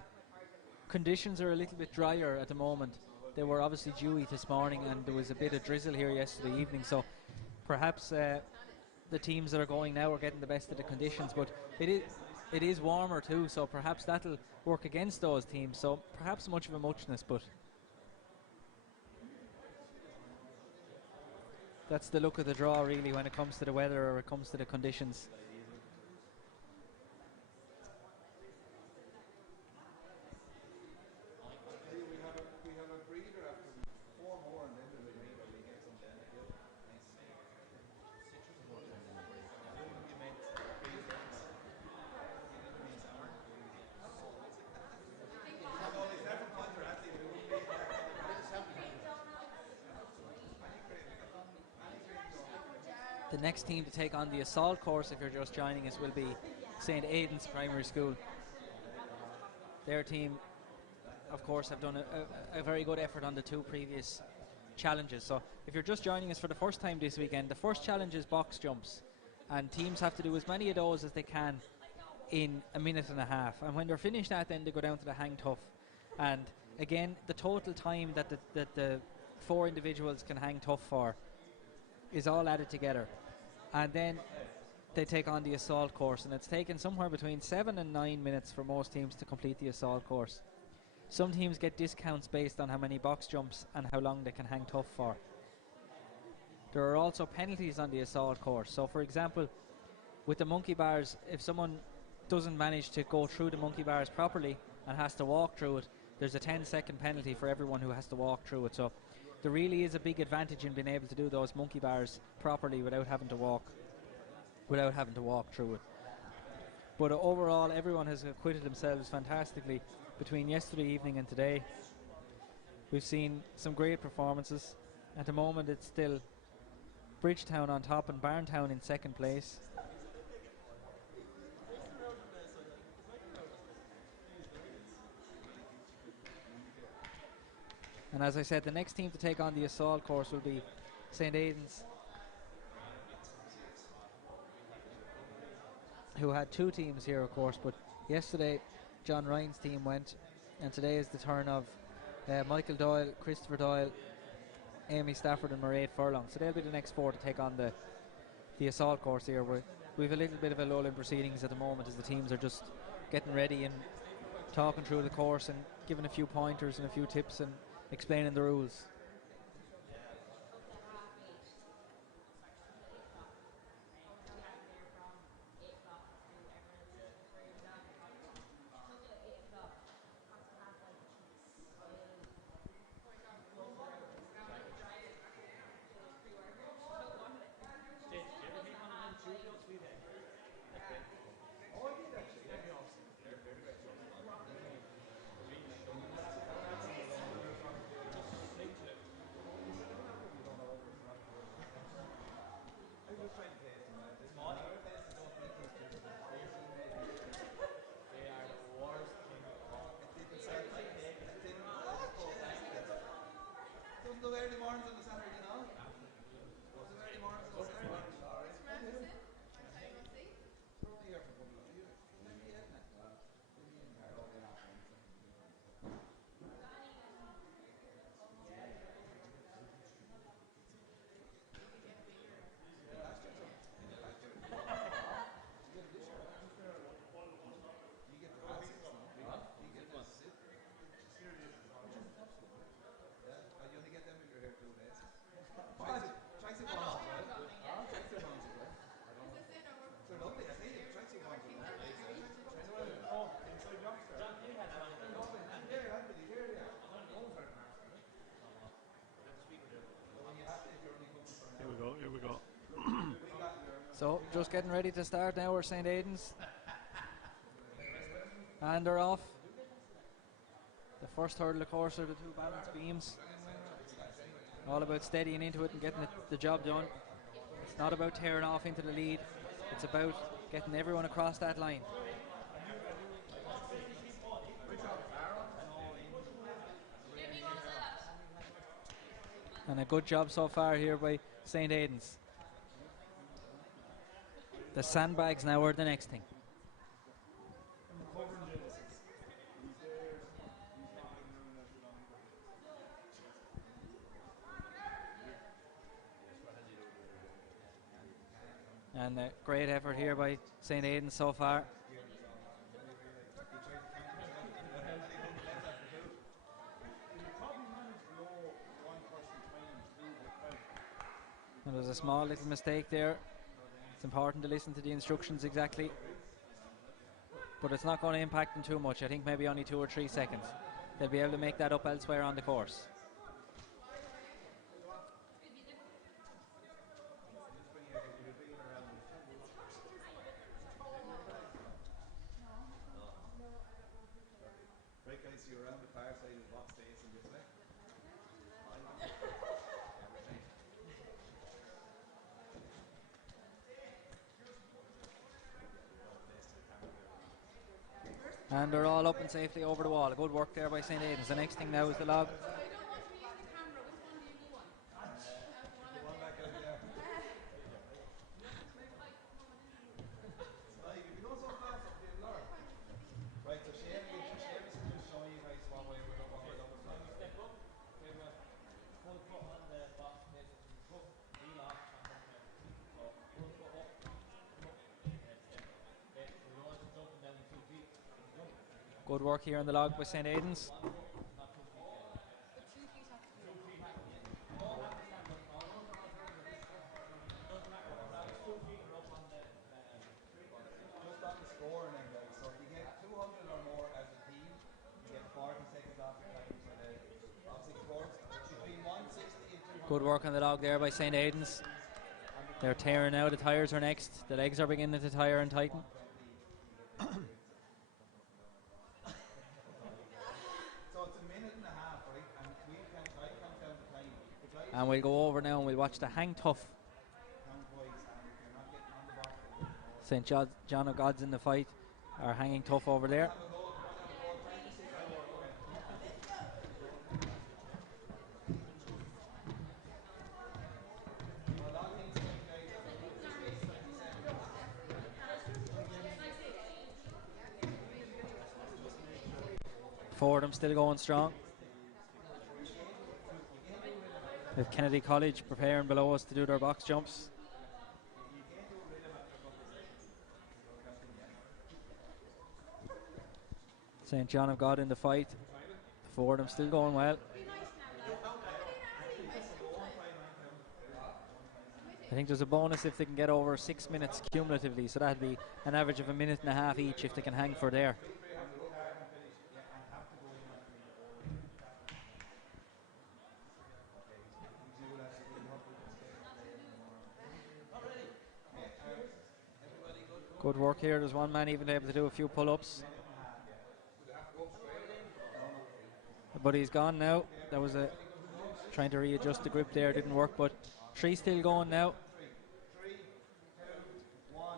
Conditions are a little bit drier at the moment. They were obviously dewy this morning and there was a bit of drizzle here yesterday evening, so perhaps the teams that are going now are getting the best of the conditions, but it is warmer too, so perhaps that'll work against those teams, so perhaps much of a muchness, but That's the look of the draw, really, when it comes to the weather or it comes to the conditions. We have a breather after 4 more, and then we will read we get some benefit. The next team to take on the assault course, if you're just joining us, will be St. Aidan's Primary School. Their team, of course, have done a very good effort on the 2 previous challenges. So if you're just joining us for the first time this weekend, the first challenge is box jumps, and teams have to do as many of those as they can in a minute and a half. And when they're finished that, then they go down to the hang tough. And again, the total time that the 4 individuals can hang tough for is all added together. And then they take on the assault course, and it's taken somewhere between 7 and 9 minutes for most teams to complete the assault course. Some teams get discounts based on how many box jumps and how long they can hang tough for. There are also penalties on the assault course. So for example, with the monkey bars, if someone doesn't manage to go through the monkey bars properly and has to walk through it, there's a 10-second penalty for everyone who has to walk through it. So there really is a big advantage in being able to do those monkey bars properly without having to walk through it. But overall, everyone has acquitted themselves fantastically between yesterday evening and today. We've seen some great performances. At the moment, it's still Bridgetown on top and Barntown in second place. And as I said, the next team to take on the assault course will be St. Aidan's, who had 2 teams here, of course, but yesterday John Ryan's team went, and today is the turn of Michael Doyle, Christopher Doyle, Amy Stafford and Mairead Furlong. So they'll be the next 4 to take on the assault course here. We've a little bit of a lull in proceedings at the moment as the teams are just getting ready and talking through the course and giving a few pointers and a few tips and explaining the rules. Here we go. So just getting ready to start now. We're St. Aidan's, and they're off. The first hurdle, of course, are the 2 balance beams. All about steadying into it and getting the job done. It's not about tearing off into the lead. It's about getting everyone across that line. And a good job so far here by St. Aidan's. The sandbags now are the next thing. And a great effort here by St. Aidan's so far. And there's a small little mistake there. It's important to listen to the instructions exactly. But it's not going to impact them too much. I think maybe only 2 or 3 seconds. They'll be able to make that up elsewhere on the course. Right, guys, so you're around the far side of the box facing this way. And they're all up and safely over the wall. Good work there by St. Aidan's. The next thing now is the log. Right, so Seamus can just show you guys what way we're looking. Step up. Full foot on the box. Heel off. So full foot up. Good work here on the log by St. Aidan's. Just on the score now, guys. So if you get 200 or more as a team, you get 40 seconds off the time for the obviously scores. Between 160 and 200. Good work on the log there by St. Aidan's. They're tearing now. The tyres are next. The legs are beginning to tire and tighten. So it's a minute and a half, right? And I count down the time. And we'll go over now and we'll watch the hang tough. St. John of God's in the fight are hanging tough over there. Fordham still going strong. With Kennedy College preparing below us to do their box jumps. St. John of God in the fight. Fordham still going well. I think there's a bonus if they can get over 6 minutes cumulatively, so that'd be an average of a minute and a half each if they can hang for there. Good work here. There's one man even able to do a few pull-ups. But he's gone now. That was trying to readjust the grip there, didn't work, but 3 still going now. 3, 2, 1.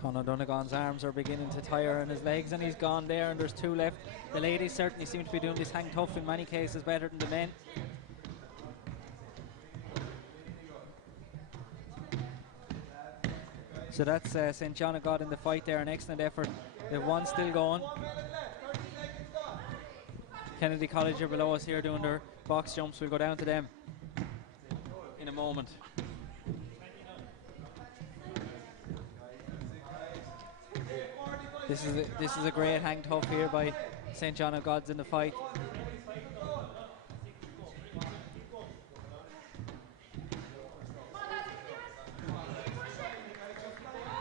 Conor Donegan's arms are beginning to tire in his legs and he's gone there, and there's 2 left. The ladies certainly seem to be doing this hang tough in many cases better than the men. So that's St. John of God in the fight there, an excellent effort. They've 1 still going. Kennedy College are below us here doing their box jumps. We'll go down to them in a moment. This is a great hang tough here by St. John of God's in the fight.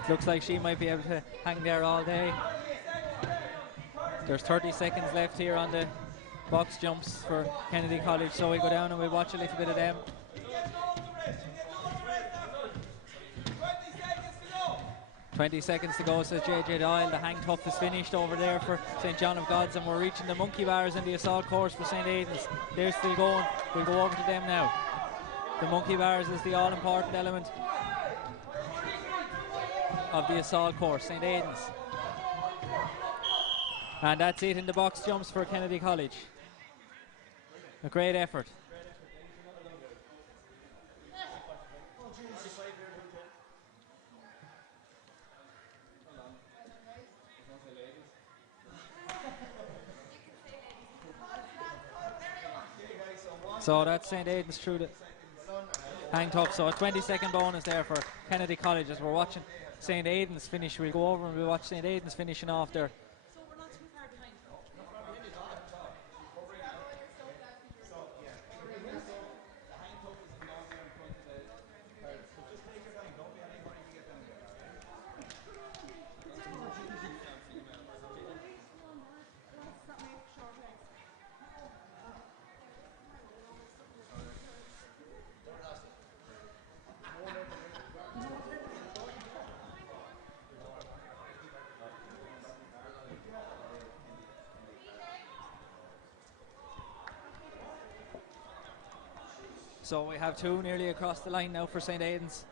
Looks like she might be able to hang there all day. There's 30 seconds left here on the box jumps for Kennedy College, so we'll go down and we'll watch a little bit of them. 20 seconds to go, says JJ Doyle. The hang tough is finished over there for St. John of God's, and we're reaching the monkey bars and the assault course for St. Aidan's. They're still going. We'll go over to them now. The monkey bars is the all-important element of the assault course, St. Aidan's. And that's it in the box jumps for Kennedy College. A great effort. So that's St. Aidan's through the hang tough. So a 20-second bonus there for Kennedy College as we're watching St. Aidan's finish. We'll go over and we'll watch St. Aidan's finishing off there. So we have two nearly across the line now for St. Aidan's.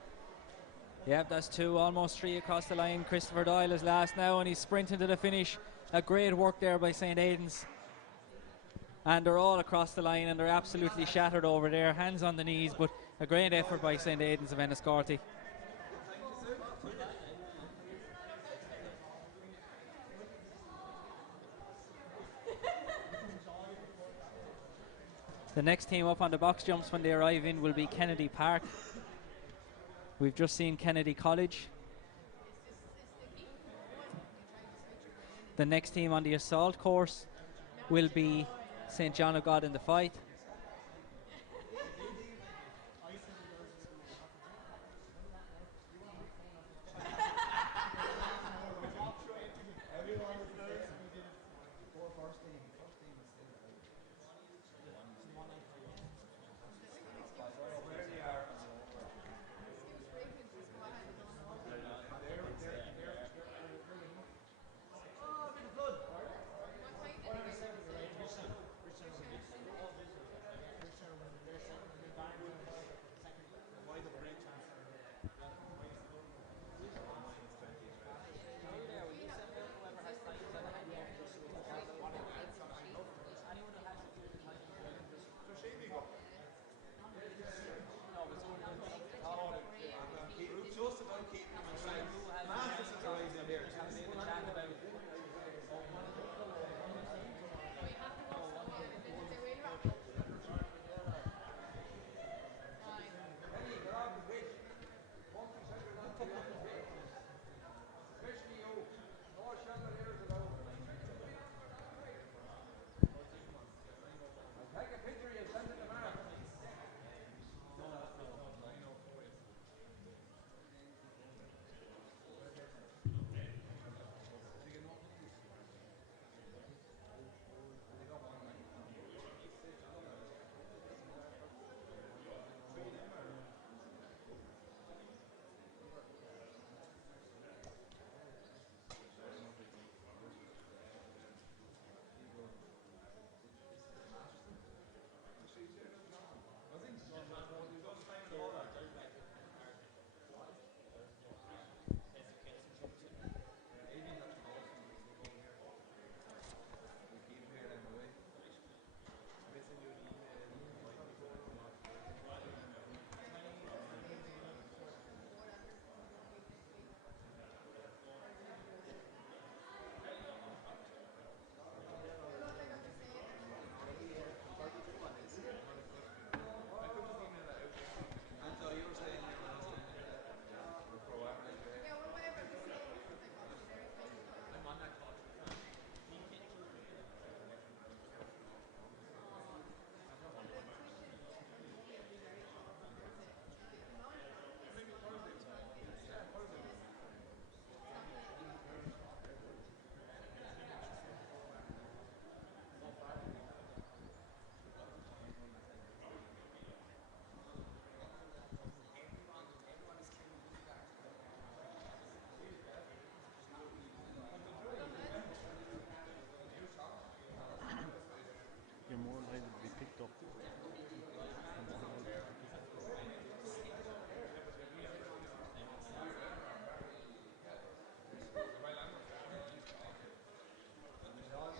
Yep, that's two, almost three across the line. Christopher Doyle is last now, and he's sprinting to the finish. A great work there by St. Aidan's. And they're all across the line, and they're absolutely shattered over there. Hands on the knees, but a great effort by St. Aidan's of Enniscorthy. The next team up on the box jumps when they arrive in will be Kennedy Park. We've just seen Kennedy College. The next team on the assault course will be St. John of God in the Fight.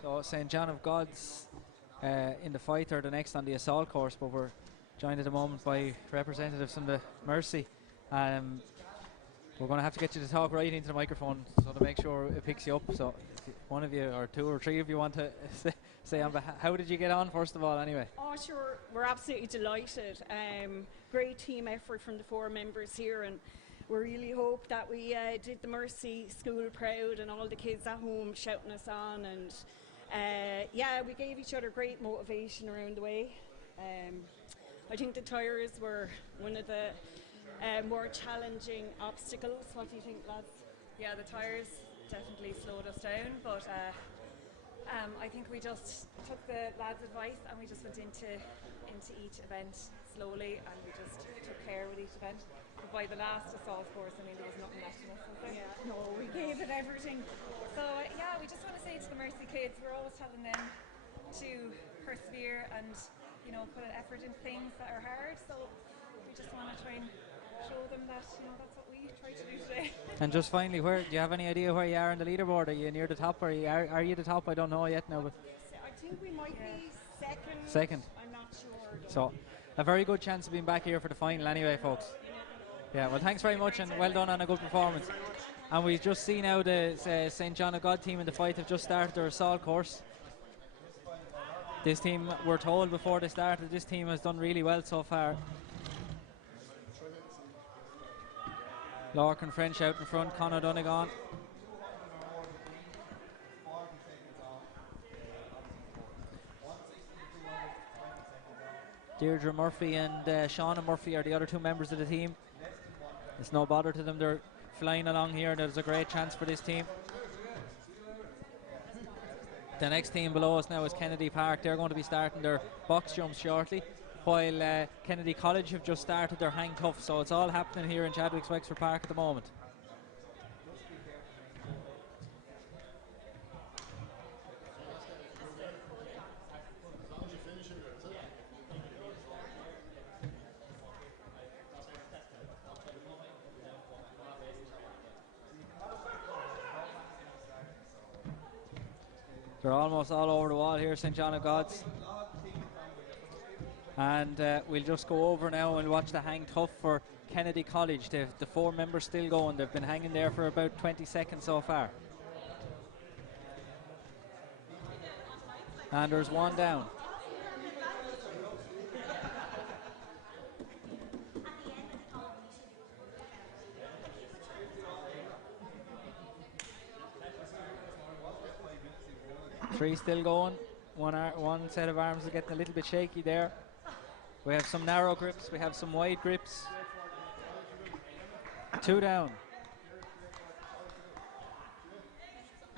So St. John of God's in the Fight are the next on the assault course, but we're joined at the moment by representatives from the Mercy. We're going to have to get you to talk right into the microphone so to make sure it picks you up. So if one of you or two or three of you want to say on behalf, how did you get on first of all anyway? Oh sure, we're absolutely delighted. great team effort from the 4 members here, and we really hope that we did the Mercy School proud and all the kids at home shouting us on, and yeah, we gave each other great motivation around the way. I think the tyres were one of the more challenging obstacles. What do you think, lads? Yeah, the tyres definitely slowed us down, but I think we just took the lads' advice and we just went into each event slowly, and we just took care with each event. But by the last assault course, I mean, there was nothing left in us, was there? Yeah, no, we gave it everything. So yeah, we just want to say to the Mercy kids, we're always telling them to persevere and, you know, put an effort into things that are hard. So we just want to try and show them that, you know, that's what we try to do today. And just finally, do you have any idea where you are on the leaderboard? Are you near the top, or are you the top? I don't know yet now. But I think we might be second. Second. I'm not sure. So a very good chance of being back here for the final anyway, folks. Yeah, well, thanks very much and well done on a good performance. And we've just seen now the St. John of God team in the fight have just started their assault course. This team, we're told before they started, this team has done really well so far. Larkin French out in front, Conor Donegan. Deirdre Murphy and Shauna Murphy are the other 2 members of the team. It's no bother to them, they're flying along here. There's a great chance for this team. The next team below us now is Kennedy Park. They're going to be starting their box jumps shortly, while Kennedy College have just started their hang tough. So it's all happening here in Chadwick's Wexford Park at the moment. They're almost all over the wall here, St. John of God's. And we'll just go over now and watch the hang tough for Kennedy College. The 4 members still going. They've been hanging there for about 20 seconds so far. And there's one down. Three still going. One set of arms is getting a little bit shaky there. We have some narrow grips, we have some wide grips. 2 down.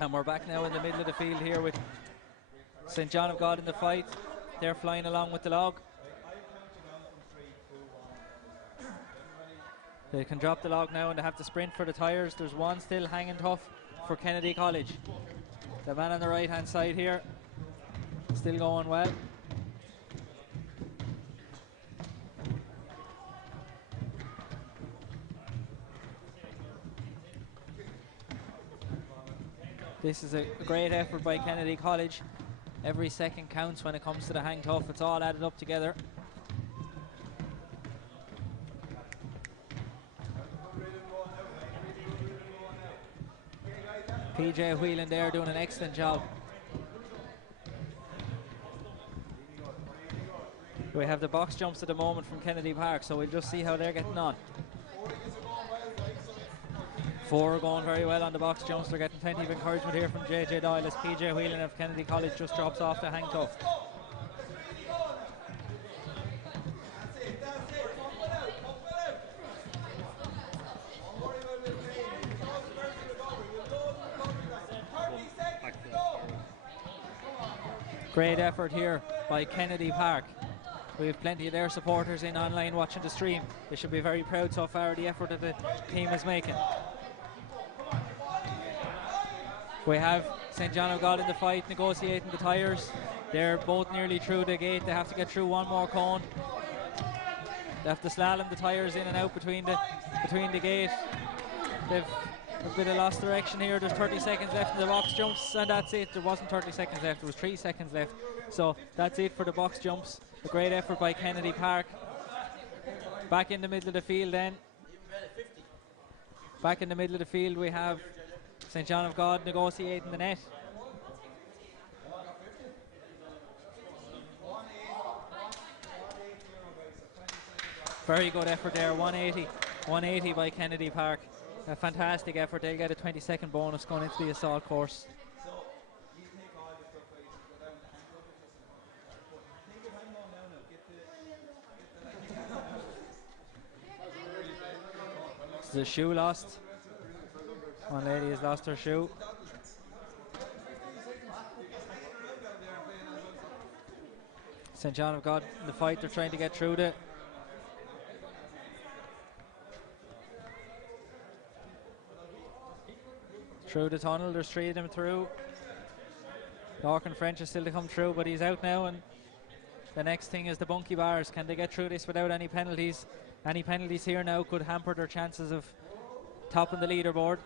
And we're back now in the middle of the field here with St. John of God in the fight. They're flying along with the log. They can drop the log now and they have to sprint for the tyres. There's one still hanging tough for Kennedy College. The man on the right hand side here still going well. This is a great effort by Kennedy College. Every second counts when it comes to the hang tough. It's all added up together. PJ Whelan there doing an excellent job. We have the box jumps at the moment from Kennedy Park, so we'll just see how they're getting on. 4 are going very well on the box jumps. They're getting plenty of encouragement here from JJ Doyle as PJ Whelan of Kennedy College just drops off the hang tough. Great effort here by Kennedy Park. We have plenty of their supporters in online watching the stream. They should be very proud so far of the effort that the team is making. We have St. John of God in the fight, negotiating the tyres. They're both nearly through the gate. They have to get through one more cone. They have to slalom the tyres in and out between the gate. They've a bit of lost direction here. There's 30 seconds left in the box jumps, and that's it. There wasn't 30 seconds left, there was 3 seconds left. So that's it for the box jumps. A great effort by Kennedy Park. Back in the middle of the field then. Back in the middle of the field we have St. John of God negotiating the net. Very good effort there, 180 by Kennedy Park. A fantastic effort. They'll get a 20-second bonus going into the assault course. So you take all the stuff out, you go down the hang up, it's just important. But think of hang on now, get the The shoe lost. One lady has lost her shoe. St. John of God in the fight, they're trying to get through the tunnel. There's 3 of them through. Larkin French is still to come through, but he's out now, and the next thing is the bunkie bars. Can they get through this without any penalties? Any penalties here now could hamper their chances of topping the leaderboard.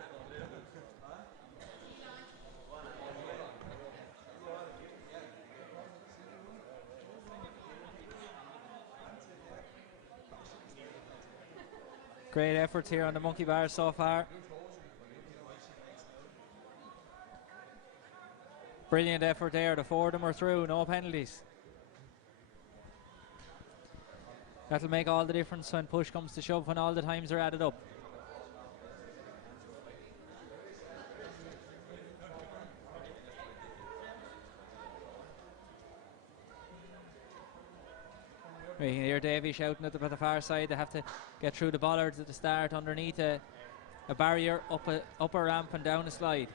Great efforts here on the monkey bars so far. Brilliant effort there. The 4 of them are through, no penalties. That'll make all the difference when push comes to shove, when all the times are added up. We can hear Davy shouting at the far side. They have to get through the bollards at the start underneath a barrier, up a ramp and down a slide.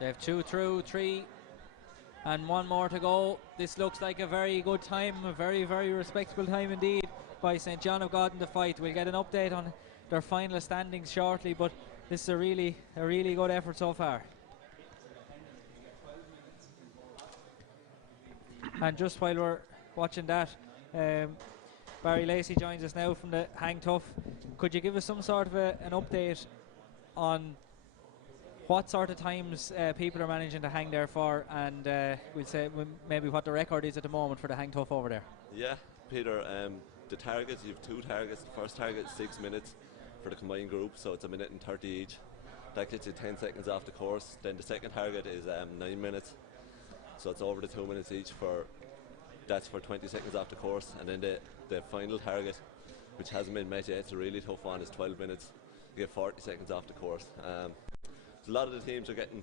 They have 2 through, 3 and 1 more to go. This looks like a very good time, a very, very respectable time indeed by St. John of God in the fight. We'll get an update on their final standings shortly, but this is a really good effort so far. And just while we're watching that, Barry Lacey joins us now from the Hang Tough. Could you give us some sort of an update on what sort of times people are managing to hang there for, and we'll say maybe what the record is at the moment for the Hang Tough over there? Yeah, Peter, the targets, you have 2 targets. The first target is 6 minutes for the combined group, so it's 1 minute and 30 each. That gets you 10 seconds off the course. Then the second target is 9 minutes, so it's over the 2 minutes each. That's for 20 seconds off the course. And then the final target, which hasn't been met yet, it's a really tough one, is 12 minutes. You get 40 seconds off the course. A lot of the teams are getting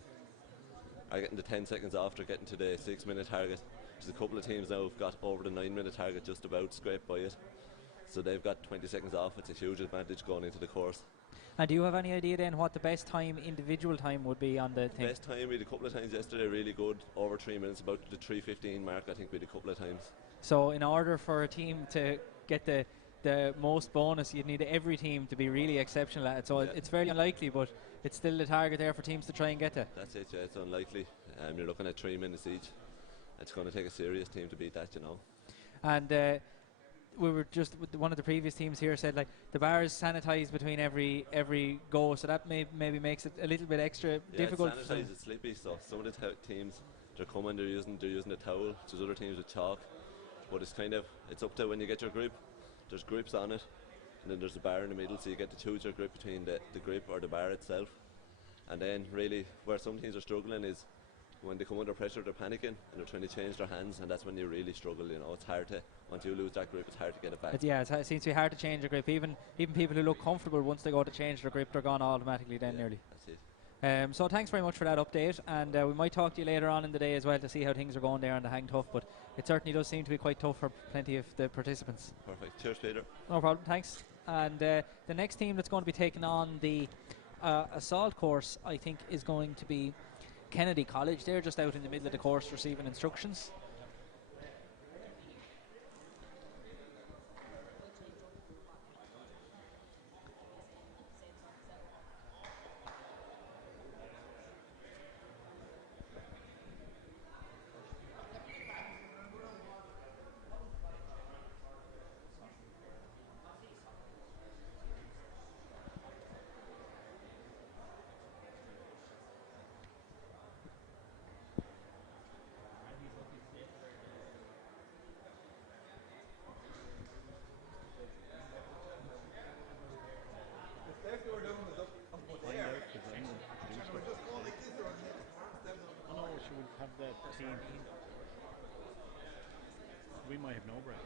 the 10 seconds after getting to the 6 minute target. There's a couple of teams now have got over the 9 minute target, just about scraped by it. So they've got 20 seconds off. It's a huge advantage going into the course. And do you have any idea then what the best time, individual time, would be on the thing? Best time, we had a couple of times yesterday, really good, over 3 minutes, about the 3:15 mark, I think we had a couple of times. So in order for a team to get the most bonus, you'd need every team to be really exceptional at it. So it's very unlikely, but it's still the target there for teams to try and get to. That's it, yeah, it's unlikely. You're looking at 3 minutes each. It's going to take a serious team to beat that, you know. And we were just, one of the previous teams here said, like, the bars sanitise between every go, so that maybe makes it a little bit extra difficult. It's sanitised, it's slippy, so some of the teams, they're coming, they're using a towel. There's other teams with chalk, but it's up to when you get your grip. There's grips on it, and then there's a bar in the middle, so you get to choose your grip between the grip or the bar itself. And then really where some teams are struggling is when they come under pressure, they're panicking and they're trying to change their hands, and that's when you really struggle. You know, it's hard to, once you lose that grip, it's hard to get it back. It seems to be hard to change your grip. Even people who look comfortable, once they go to change their grip, they're gone automatically then nearly. That's it. So thanks very much for that update, and we might talk to you later on in the day as well to see how things are going there on the Hang Tough, but it certainly does seem to be quite tough for plenty of the participants. Perfect. Cheers, Peter. No problem, thanks. And the next team that's going to be taking on the assault course, I think, is going to be Kennedy College. They're just out in the middle of the course receiving instructions. We might have no break.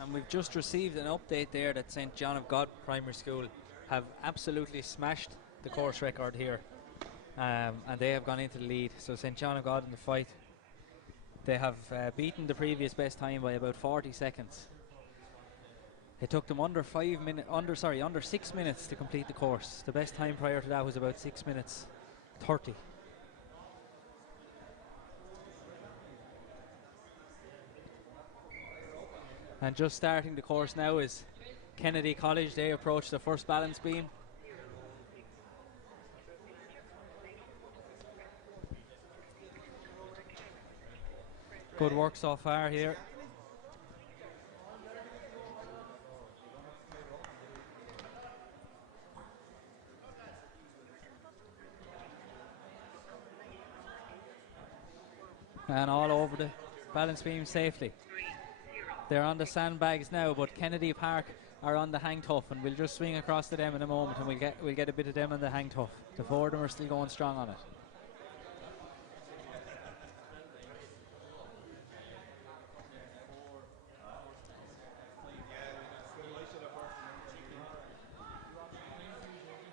And we've just received an update there that St. John of God Primary School have absolutely smashed the course record here. And they have gone into the lead. So St. John of God in the fight, they have beaten the previous best time by about 40 seconds. It took them under 6 minutes to complete the course. The best time prior to that was about 6 minutes 30. And just starting the course now is Kennedy College. They approach the first balance beam. Good work so far here. And all over the balance beam safely. They're on the sandbags now, but Kennedy Park are on the hang tough, and we'll just swing across to them in a moment, and we'll get a bit of them on the hang tough. The four of them are still going strong on it.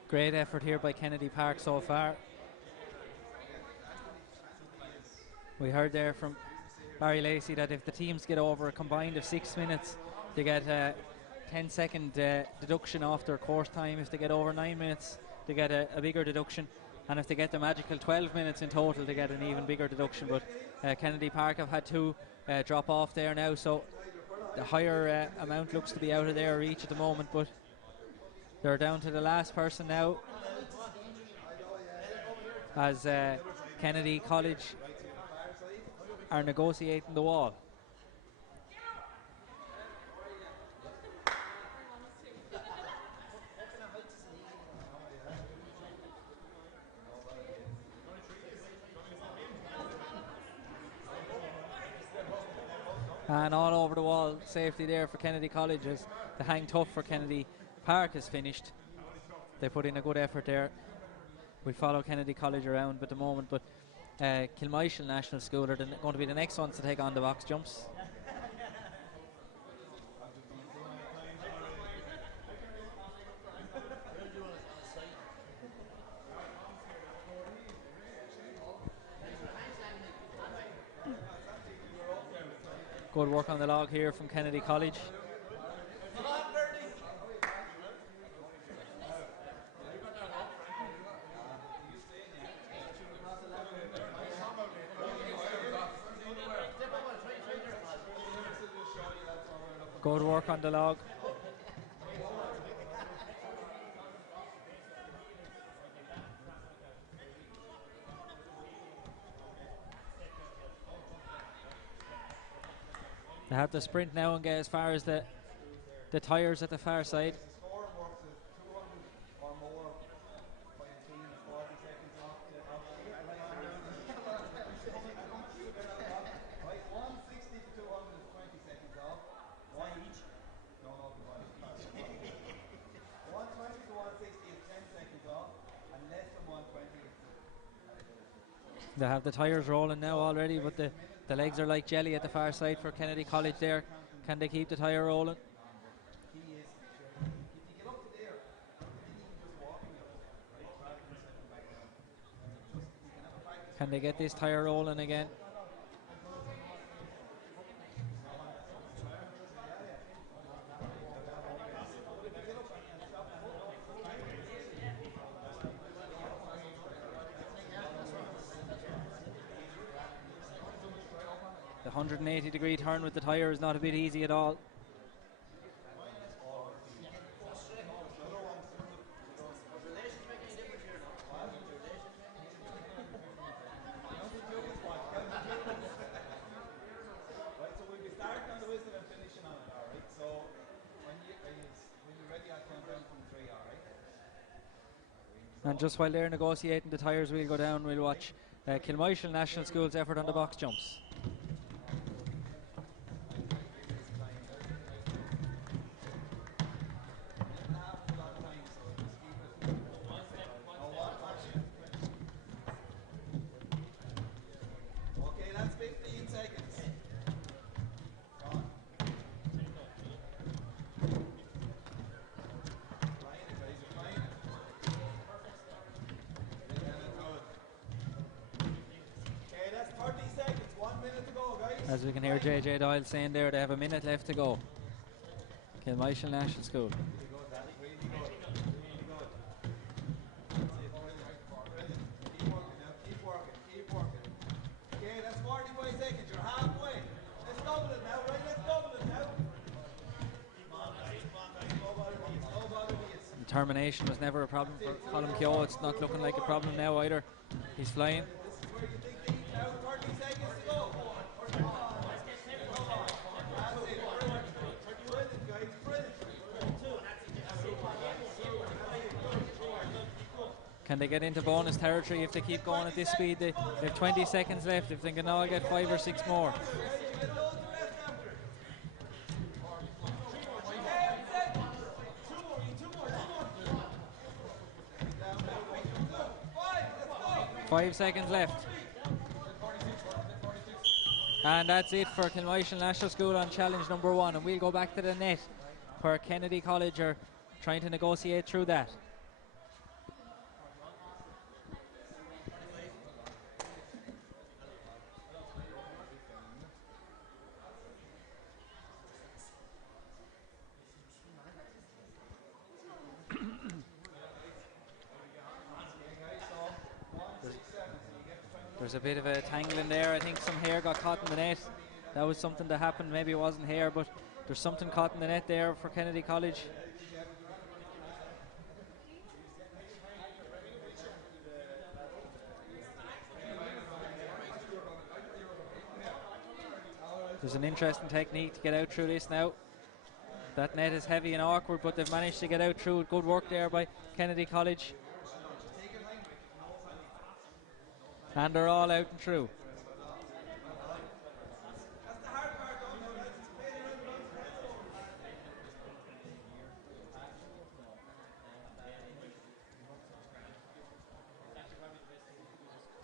Great effort here by Kennedy Park so far. We heard there from Barry Lacey that if the teams get over a combined of 6 minutes, they get a 10-second deduction off their course time. If they get over 9 minutes, they get a bigger deduction. And if they get the magical 12 minutes in total, they get an even bigger deduction. But Kennedy Park have had two drop off there now, so the higher amount looks to be out of their reach at the moment. But they're down to the last person now, as Kennedy College are negotiating the wall. And all over the wall, safety there for Kennedy College as the hang tough for Kennedy Park is finished. They put in a good effort there. We follow Kennedy College around at the moment, but Kilmichael National School are going to be the next ones to take on the box jumps. Good work on the log here from Kennedy College. Good work on the log. They have to sprint now and get as far as the tyres at the far side. They have the tyres rolling now already, but the legs are like jelly at the far side for Kennedy College there. Can they keep the tyre rolling? Can they get this tyre rolling again? The 180-degree turn with the tyre is not a bit easy at all. And just while they're negotiating the tyres, we'll go down, we'll watch Kilmoishel National School's effort on the box jumps. As we can hear JJ Doyle saying there, they have a minute left to go. Kilmoishel National School. Okay, that's 45 seconds. You're halfway. Let's double it now, right? Let's double it now. Come on, guys. No bother me. Determination was never a problem for Colin Keogh. It's not looking like a problem now either. He's flying. Can they get into bonus territory if they keep going at this speed? They have 20 seconds left. If they can all get 5 or 6 more. Five seconds left. And that's it for Kilmoishel National School on challenge number 1. And we'll go back to the net where Kennedy College are trying to negotiate through that. There's a bit of a tangling there. I think some hair got caught in the net. That was something that happened. Maybe it wasn't hair, but there's something caught in the net there for Kennedy College. There's an interesting technique to get out through this now. That net is heavy and awkward, but they've managed to get out through it. Good work there by Kennedy College. And they're all out and through.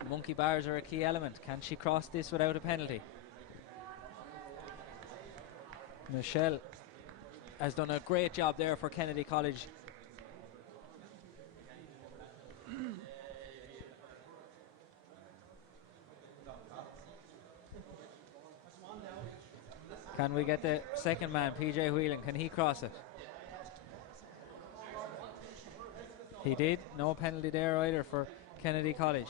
Monkey bars are a key element. Can she cross this without a penalty? Michelle has done a great job there for Kennedy College. Can we get the second man, PJ Whelan? Can he cross it? He did. No penalty there either for Kennedy College.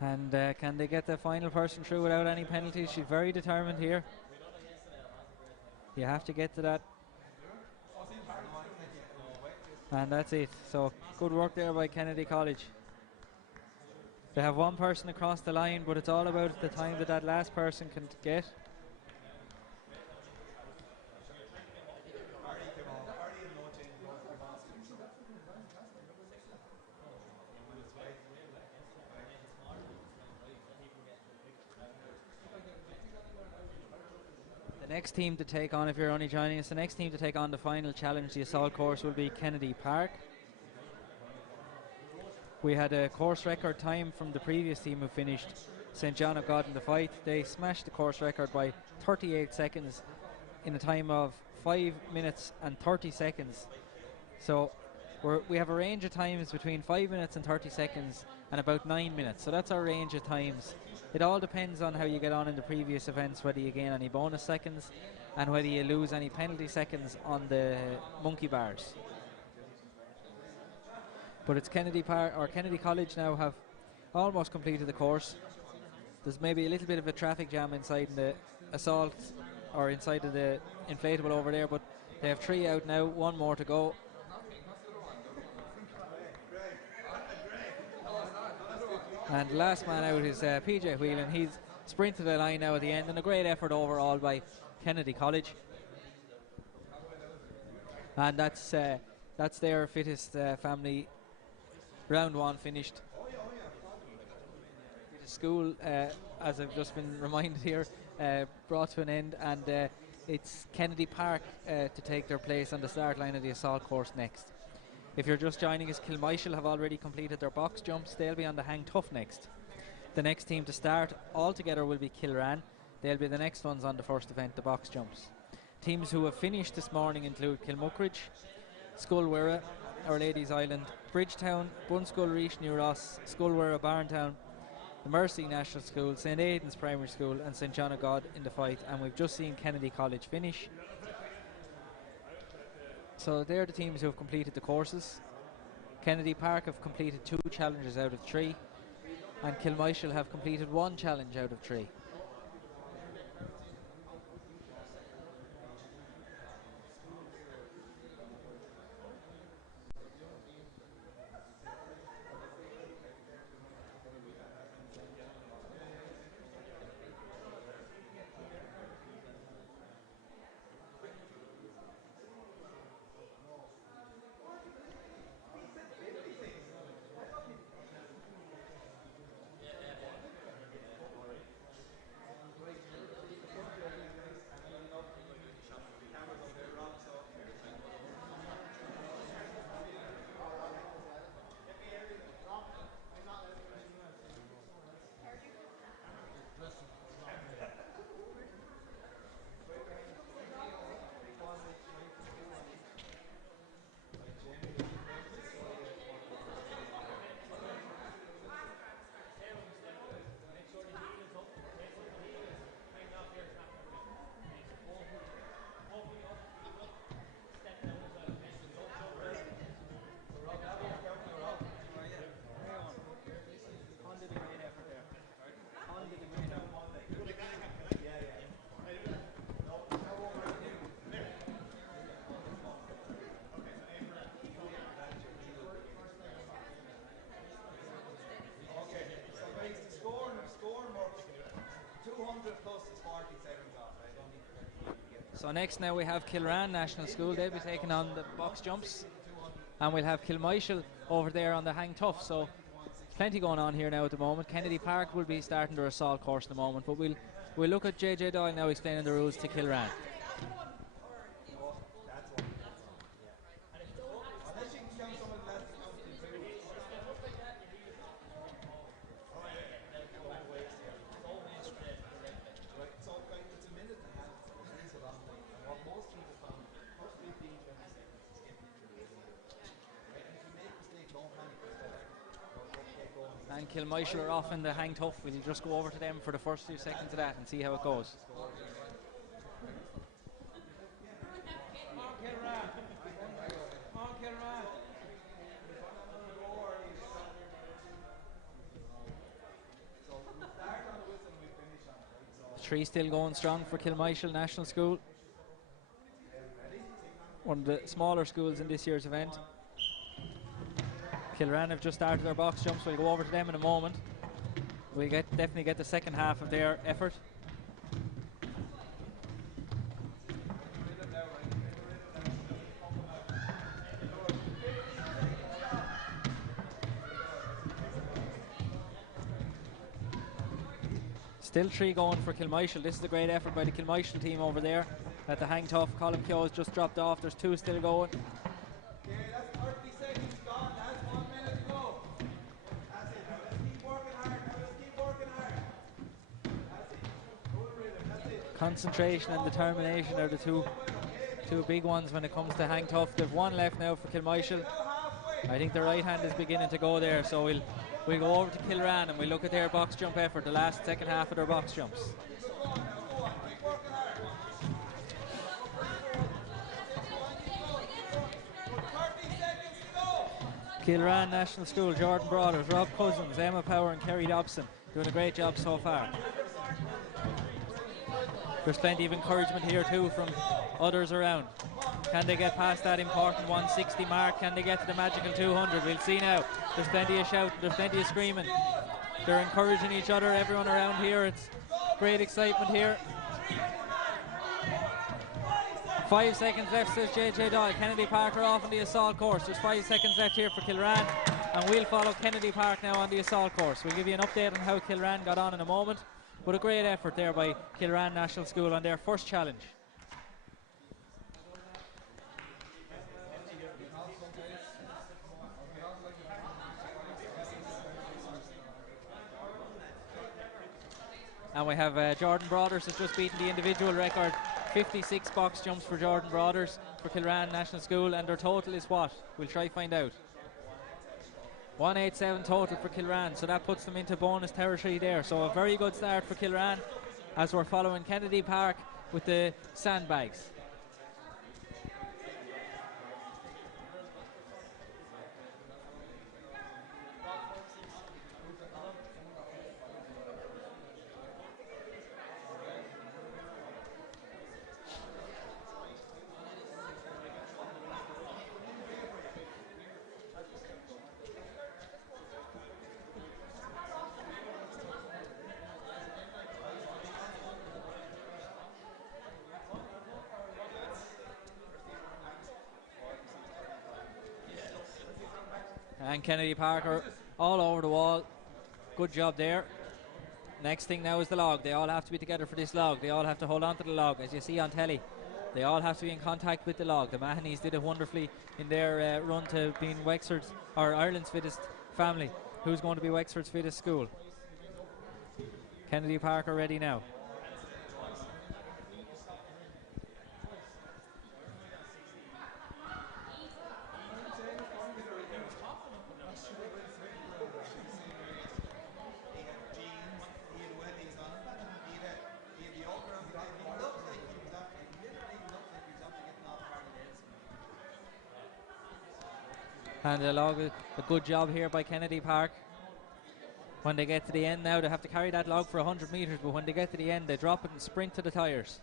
And can they get the final person through without any penalties? She's very determined here. You have to get to that. And that's it. So good work there by Kennedy College. They have one person across the line, but it's all about the time that last person can get. The next team to take on, if you're only joining us, the next team to take on the final challenge, the assault course, will be Kennedy Park. We had a course record time from the previous team who finished St. John of God in the fight. They smashed the course record by 38 seconds in a time of 5 minutes and 30 seconds. So we have a range of times between 5 minutes and 30 seconds and about 9 minutes. So that's our range of times. It all depends on how you get on in the previous events, whether you gain any bonus seconds and whether you lose any penalty seconds on the monkey bars. But it's Kennedy College now have almost completed the course. There's maybe a little bit of a traffic jam inside the assault or inside of the inflatable over there, but they have 3 out now, 1 more to go. And the last man out is PJ Whelan. He's sprinted the line now at the end, and a great effort overall by Kennedy College. And that's their Fittest family round 1 finished. The school, as I've just been reminded here, brought to an end, and it's Kennedy Park to take their place on the start line of the assault course next. If you're just joining us, Kilmichael have already completed their box jumps. They'll be on the hang tough next. The next team to start altogether will be Kilran. They'll be the next ones on the first event, the box jumps. Teams who have finished this morning include Kilmuckridge, Skulwera, Our Lady's Island, Bridgetown, Bunskull Reach New Ross, Skulwera Barntown, the Mercy National School, St Aidan's Primary School and St John of God in the fight, and we've just seen Kennedy College finish. So they're the teams who have completed the courses. Kennedy Park have completed 2 challenges out of 3, and Kilmichael have completed 1 challenge out of 3. So next now we have Kilran National School. They'll be taking on the box jumps, and we'll have Kilmichael over there on the hang tough. So plenty going on here now at the moment. Kennedy Park will be starting their assault course in a moment, but we'll look at JJ Doyle now explaining the rules to Kilran. and Kilmichael are off in the hang tough. We'll just go over to them for the first few seconds of that and see how it goes. Three still going strong for Kilmichael National School. One of the smaller schools in this year's event. Kilran have just started their box jumps. We'll go over to them in a moment. We'll definitely get the second half of their effort. Still three going for Kilmichael. This is a great effort by the Kilmichael team over there at the hang tough. Colin Keogh has just dropped off. There's two still going. Okay, that's 30 seconds gone. That's 1 minute to go. That's it. Now let's keep working hard. Now let's keep working hard. That's it. Good rhythm. That's it. Concentration and determination are the two big ones when it comes to hang tough. They've one left now for Kilmichael. I think the right hand is beginning to go there, so we'll go over to Kilran and we'll look at their box jump effort, the last second half of their box jumps. Kilran National School, Jordan Brothers, Rob Cousins, Emma Power and Kerry Dobson doing a great job so far. There's plenty of encouragement here too from others around. Can they get past that important 160 mark? Can they get to the magical 200? We'll see now. There's plenty of shouting, there's plenty of screaming. They're encouraging each other, everyone around here. It's great excitement here. 5 seconds left, says JJ Doyle. Kennedy Park are off on the assault course. There's 5 seconds left here for Kilran, and we'll follow Kennedy Park now on the assault course. We'll give you an update on how Kilran got on in a moment, but a great effort there by Kilran National School on their first challenge. And we have Jordan Brothers has just beaten the individual record. 56 box jumps for Jordan Brothers for Kilran National School, and their total is what? We'll try find out. 187 total for Kilran, so that puts them into bonus territory there. So a very good start for Kilran as we're following Kennedy Park with the sandbags. And Kennedy Parker all over the wall. Good job there. Next thing now is the log. They all have to be together for this log. They all have to hold on to the log, as you see on telly. They all have to be in contact with the log. The Mahonys did it wonderfully in their run to being Wexford's or Ireland's fittest family. Who's going to be Wexford's fittest school? Kennedy Parker ready now. And a good job here by Kennedy Park. When they get to the end now, they have to carry that log for 100 metres, but when they get to the end, they drop it and sprint to the tyres.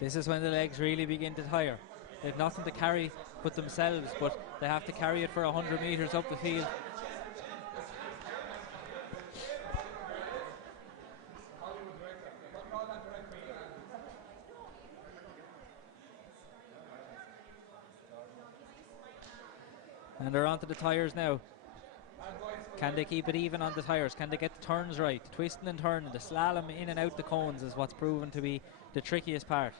This is when the legs really begin to tire. They have nothing to carry but themselves, but they have to carry it for 100 metres up the field. And they're onto the tyres now. Can they keep it even on the tyres? Can they get the turns right? The twisting and turning, the slalom in and out the cones is what's proven to be the trickiest part.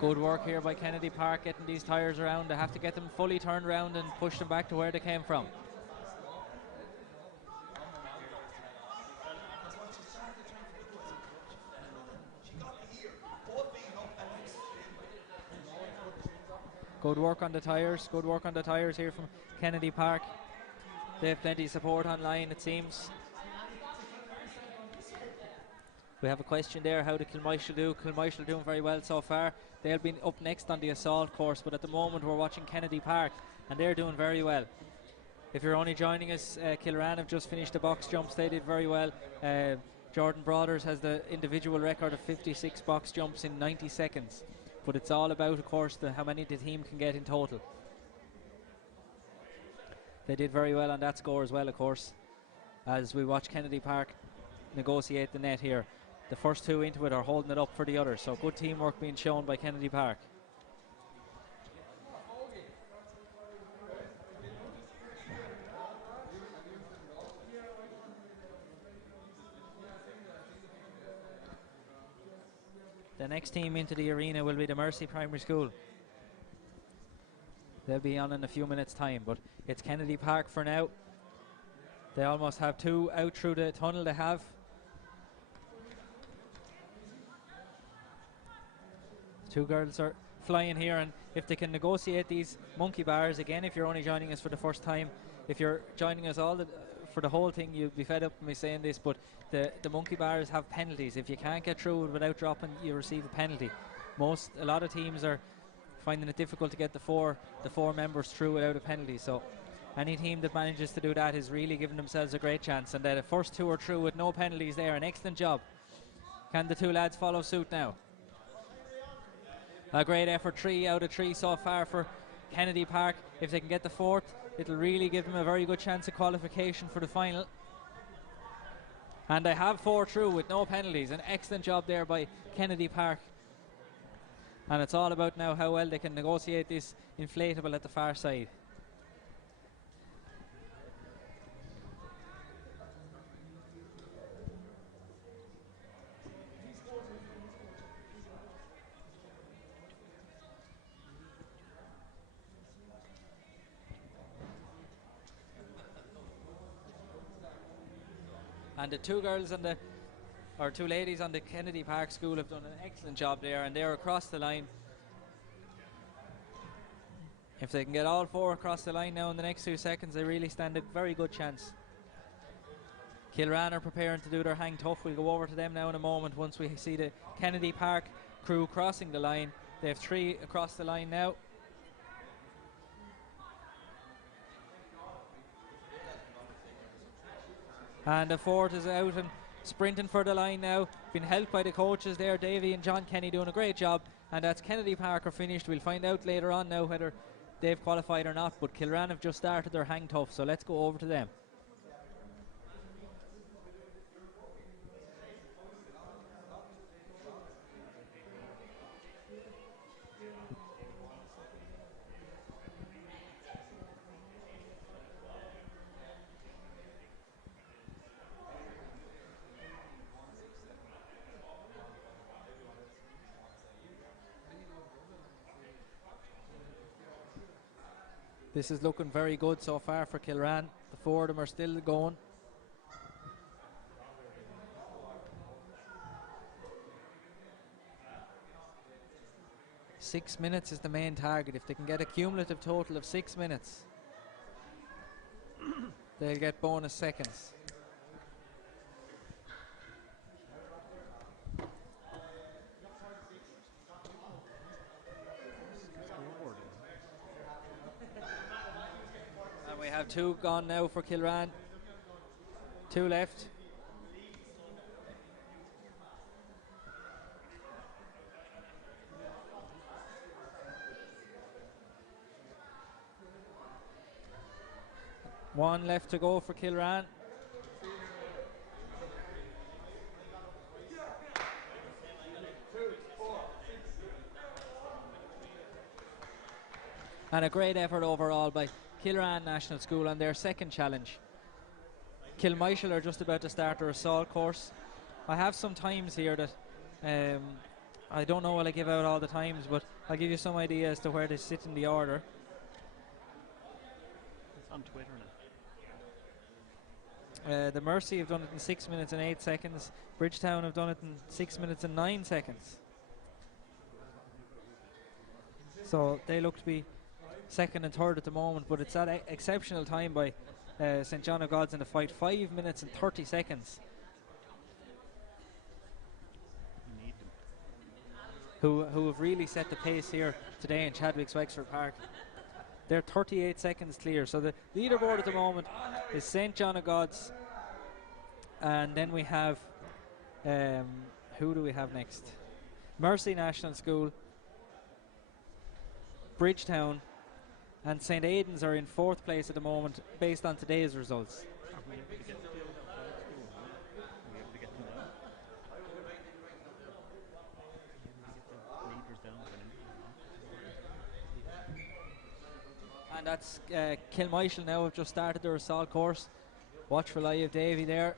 Good work here by Kennedy Park getting these tyres around. They have to get them fully turned around and push them back to where they came from. Good work on the tyres. Good work on the tyres here from Kennedy Park. They have plenty of support online, it seems. We have a question there, how did Kilmichael do? Kilmichael doing very well so far. They'll be up next on the assault course, but at the moment we're watching Kennedy Park and they're doing very well. If you're only joining us, Kilran have just finished the box jumps. They did very well. Jordan Brothers has the individual record of 56 box jumps in 90 seconds. But it's all about, of course, how many the team can get in total. They did very well on that score as well, of course, as we watch Kennedy Park negotiate the net here. The first two into it are holding it up for the others, so good teamwork being shown by Kennedy Park. The next team into the arena will be the Mercy Primary School. They'll be on in a few minutes' time, but it's Kennedy Park for now. They almost have two out through the tunnel they have. Two girls are flying here, and if they can negotiate these monkey bars, again, if you're only joining us for the first time, if you're joining us for the whole thing, you'll be fed up with me saying this, but the monkey bars have penalties. If you can't get through it without dropping, you receive a penalty. A lot of teams are finding it difficult to get the four members through without a penalty, so any team that manages to do that is really giving themselves a great chance. And the first two are through with no penalties there. An excellent job. Can the two lads follow suit now? A great effort, 3 out of 3 so far for Kennedy Park. If they can get the fourth, it'll really give them a very good chance of qualification for the final. And they have 4 through with no penalties. An excellent job there by Kennedy Park. And it's all about now how well they can negotiate this inflatable at the far side. And the two girls on two ladies on the Kennedy Park School have done an excellent job there, and they're across the line. If they can get all 4 across the line now in the next 2 seconds, they really stand a very good chance. Kilran are preparing to do their hang tough. We'll go over to them now in a moment once we see the Kennedy Park crew crossing the line. They have 3 across the line now. And the fourth is out and sprinting for the line now. Been helped by the coaches there, Davey and John Kenny doing a great job. And that's Kennedy Park are finished. We'll find out later on now whether they've qualified or not. But Kilran have just started their hang tough, so let's go over to them. This is looking very good so far for Kilran. The 4 of them are still going. Six minutes is the main target. If they can get a cumulative total of 6 minutes, they'll get bonus seconds. We have 2 gone now for Kilran. 2 left. One left to go for Kilran. And a great effort overall by Kilran National School on their second challenge. Kilmichael are just about to start their assault course. I have some times here that I don't know will I give out all the times, but I'll give you some idea as to where they sit in the order. It's on Twitter now. The Mercy have done it in 6 minutes and 8 seconds. Bridgetown have done it in 6 minutes and 9 seconds. So they look to be second and third at the moment, but it's that exceptional time by St. John of God's in the fight, 5 minutes and 30 seconds. Who have really set the pace here today in Chadwick's Wexford Park. They're 38 seconds clear. So the leaderboard at the moment is St. John of God's, and then we have who do we have next? Mercy National School, Bridgetown, and St. Aidan's are in 4th place at the moment based on today's results. And that's Kilmichael now have just started their assault course. Watch for live Davy there.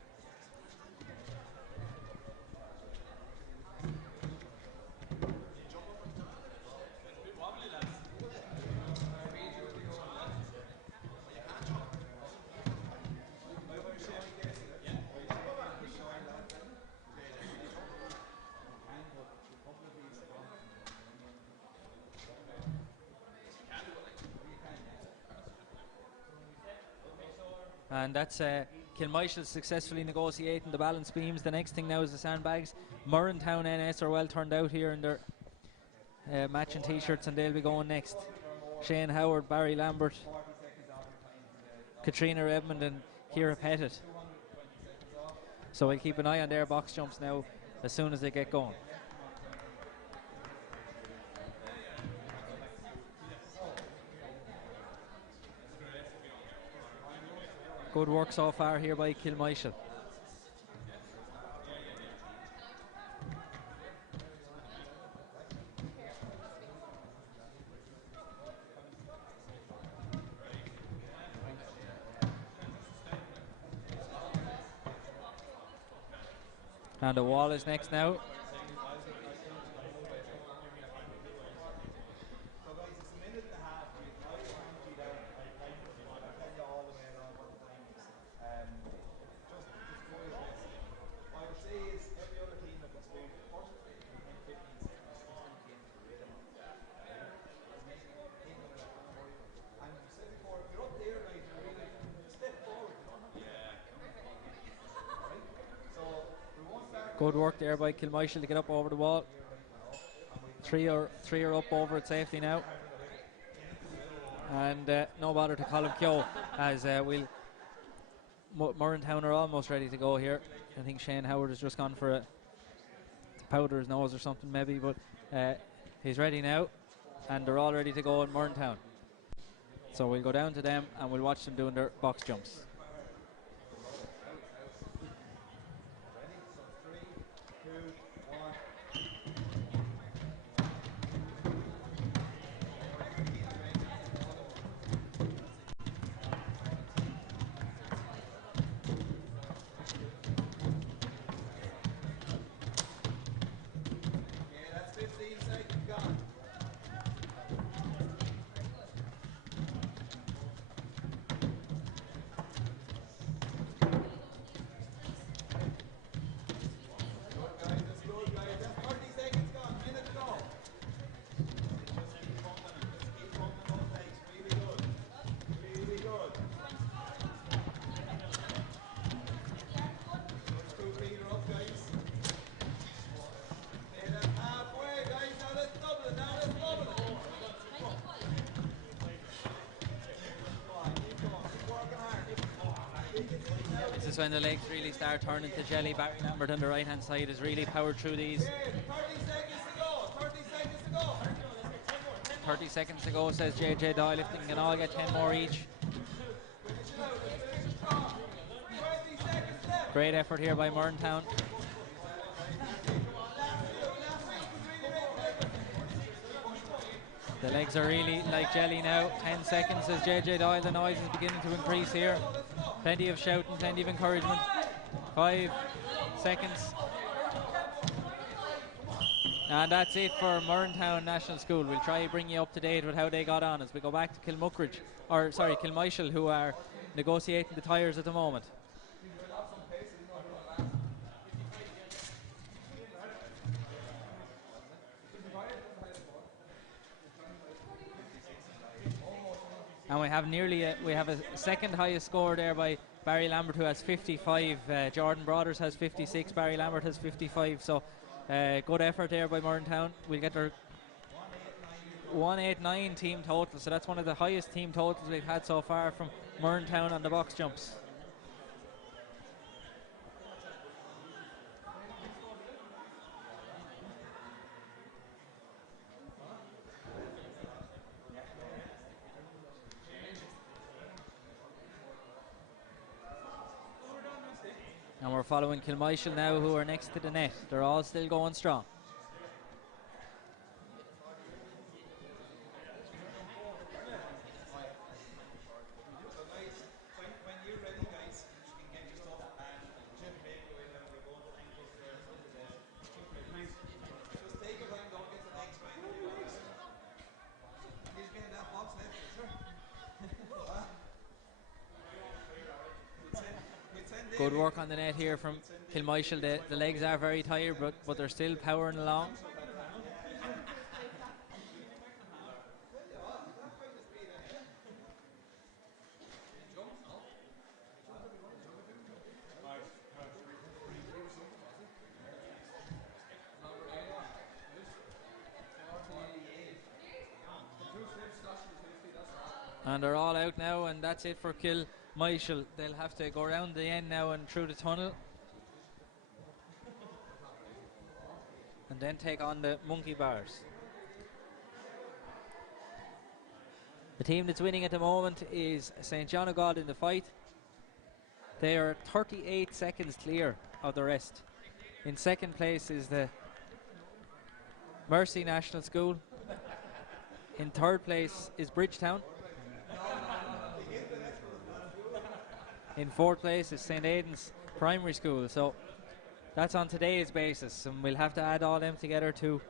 And that's Kilmichael successfully negotiating the balance beams. The next thing now is the sandbags. Murrentown NS are well turned out here in their matching t-shirts, and they'll be going next. Shane Howard, Barry Lambert, Katrina Redmond and Kira Pettit. So we'll keep an eye on their box jumps now as soon as they get going. Good work so far here by Kilmichael. And the wall is next now. Good work there by Kilmichael to get up over the wall. Three are up over at safety now. And no bother to Colin Keogh as Murrentown are almost ready to go here. I think Shane Howard has just gone for to powder his nose or something maybe, but he's ready now and they're all ready to go in Murrentown. So we'll go down to them and we'll watch them doing their box jumps. This is when the legs really start turning to jelly. Barry Lambert on the right hand side has really powered through these. 30 seconds to go, says JJ Doyle. If they can all get 10 more each. Great effort here by Murrentown. The legs are really like jelly now. 10 seconds, says JJ Doyle. The noise is beginning to increase here. Plenty of shouting, plenty of encouragement. 5 seconds. And that's it for Murntown National School. We'll try to bring you up to date with how they got on as we go back to Kilmichael, who are negotiating the tyres at the moment. And we have a second highest score there by Barry Lambert, who has 55. Jordan Brothers has 56. Barry Lambert has 55. So good effort there by Murntown. We'll get their 189 team total. So that's one of the highest team totals we've had so far from Murntown on the box jumps. And we're following Kilmichael now, who are next to the net. They're all still going strong. Good work on the net here from Kilmichael. The legs are very tired, but they're still powering along. And they're all out now, and that's it for Kilmichael. They'll have to go around the end now and through the tunnel, and then take on the monkey bars. The team that's winning at the moment is St. John of God in the fight. They are 38 seconds clear of the rest. In second place is the Mercy National School. In third place is Bridgetown. In fourth place is St. Aidan's Primary School. So that's on today's basis, and we'll have to add all them together to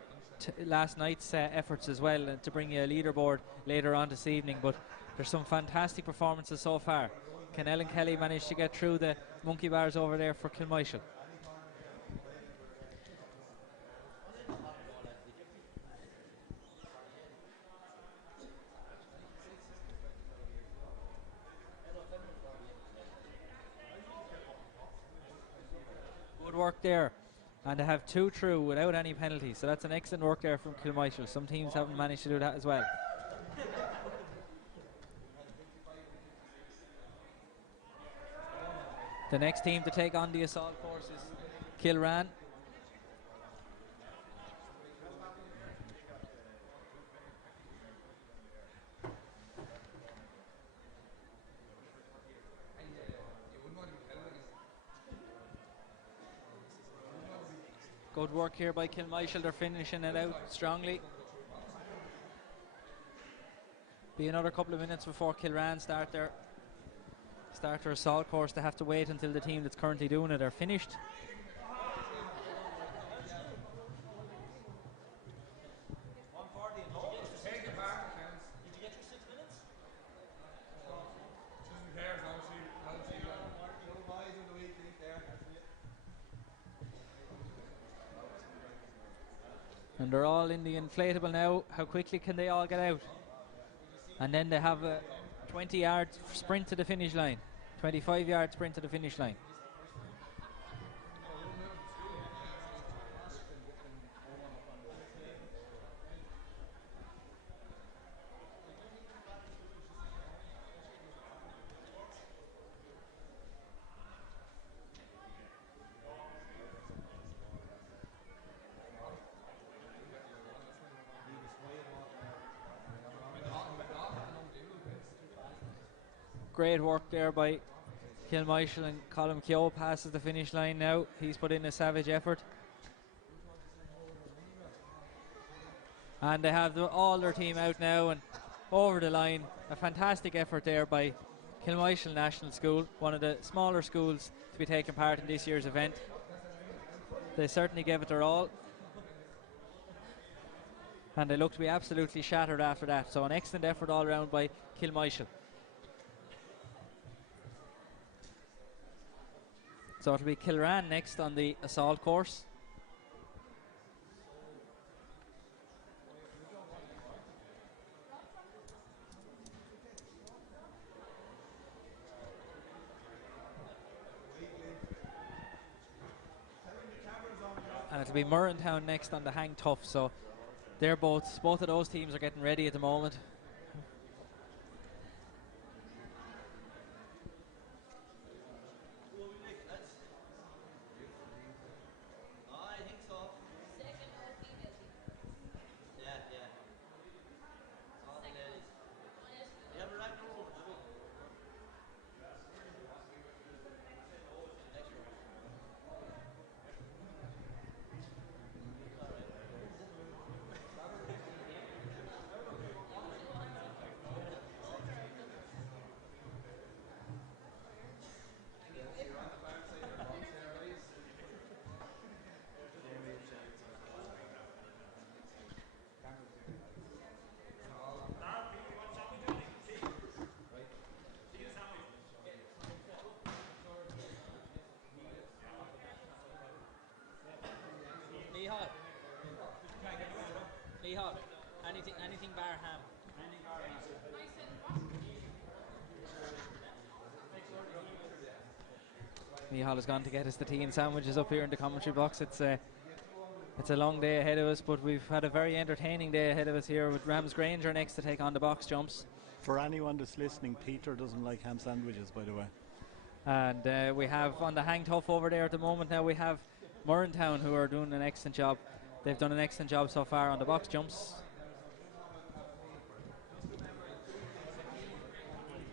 last night's efforts as well, and to bring you a leaderboard later on this evening. But there's some fantastic performances so far. Can Ellen Kelly manage to get through the monkey bars over there for Kilmichael? Work there, and they have 2 through without any penalties, so that's an excellent work there from Kilmichael. Some teams haven't managed to do that as well. The next team to take on the assault course is Kilran. Good work here by Kilmichael. They're finishing it out strongly. Be another couple of minutes before Kilran start their assault course. They have to wait until the team that's currently doing it are finished. And they're all in the inflatable now. How quickly can they all get out? And then they have a 20-yard sprint to the finish line. 25-yard sprint to the finish line. Great work there by Kilmichael, and Colin Keogh passes the finish line now. He's put in a savage effort. And they have all their team out now and over the line. A fantastic effort there by Kilmichael National School, one of the smaller schools to be taking part in this year's event. They certainly gave it their all. and they look to be absolutely shattered after that. So an excellent effort all round by Kilmichael. So it'll be Kilran next on the assault course. And it'll be Murrentown next on the hang tough. So they're both of those teams are getting ready at the moment. Mihal, anything bar ham. Mihal has gone to get us the tea and sandwiches up here in the commentary box. It's a long day ahead of us, but we've had a very entertaining day ahead of us here with Ramsgrange are next to take on the box jumps. For anyone that's listening, Peter doesn't like ham sandwiches, by the way. And we have on the hang tough over there at the moment now, we have Murrentown who are doing an excellent job. They've done an excellent job so far on the box jumps.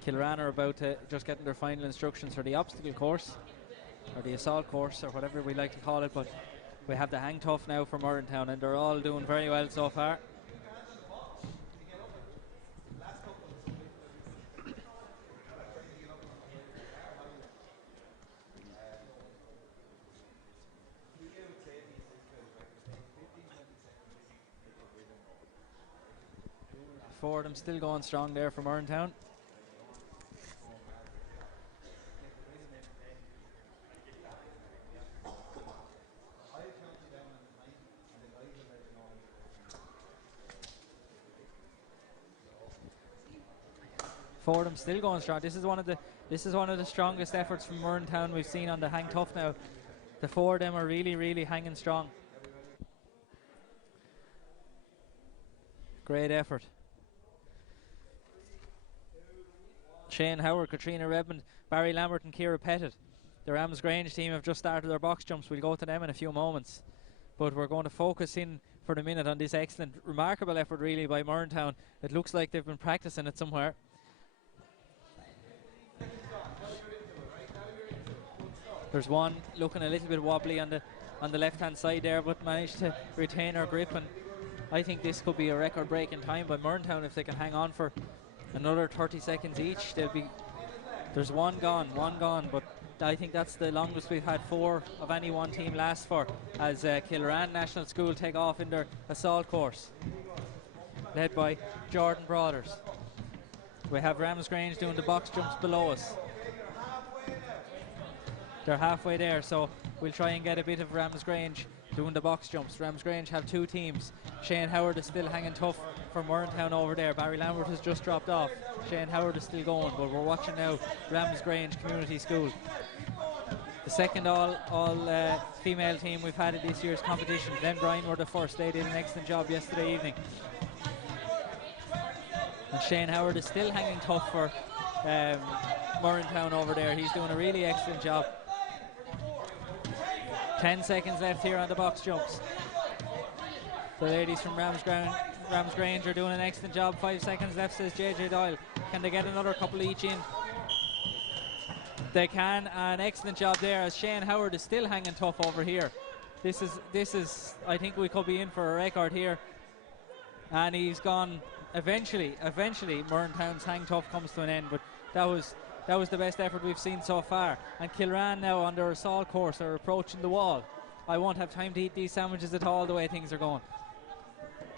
Kilran are about to just getting their final instructions for the obstacle course, or the assault course, or whatever we like to call it, but we have the hang tough now for Murrentown, and they're all doing very well so far. Four of them still going strong there for Murrentown. Four of them still going strong. This is one of the strongest efforts from Murrentown we've seen on the hang tough now. The four of them are really hanging strong. Great effort. Shane Howard, Katrina Redmond, Barry Lambert and Ciara Pettit. The Ramsgrange team have just started their box jumps. We'll go to them in a few moments. But we're going to focus in for the minute on this excellent, remarkable effort really by Murrentown. It looks like they've been practicing it somewhere. There's one looking a little bit wobbly on the left-hand side there, but managed to retain her grip, and I think this could be a record-breaking time by Murrentown if they can hang on for another 30 seconds each. There's one gone, but I think that's the longest we've had four of any one team last for, as Kilran National School take off in their assault course, led by Jordan Brothers. We have Ramsgrange doing the box jumps below us. They're halfway there, so we'll try and get a bit of Ramsgrange doing the box jumps. Ramsgrange have two teams. Shane Howard is still hanging tough for Murrentown over there. Barry Lambert has just dropped off. Shane Howard is still going, but we're watching now Ramsgrange Community School. The second all female team we've had at this year's competition. Glen Bryan were the first. They did an excellent job yesterday evening. And Shane Howard is still hanging tough for Murrentown over there. He's doing a really excellent job. 10 seconds left here on the box jumps. The ladies from Ramsgrange are doing an excellent job. 5 seconds left, says JJ Doyle. Can they get another couple each in? They can. An excellent job there, as Shane Howard is still hanging tough over here. This is I think we could be in for a record here. And he's gone. Eventually Murrentown's hang tough comes to an end, but that was the best effort we've seen so far. And Kilran now on their assault course are approaching the wall. I won't have time to eat these sandwiches at all the way things are going.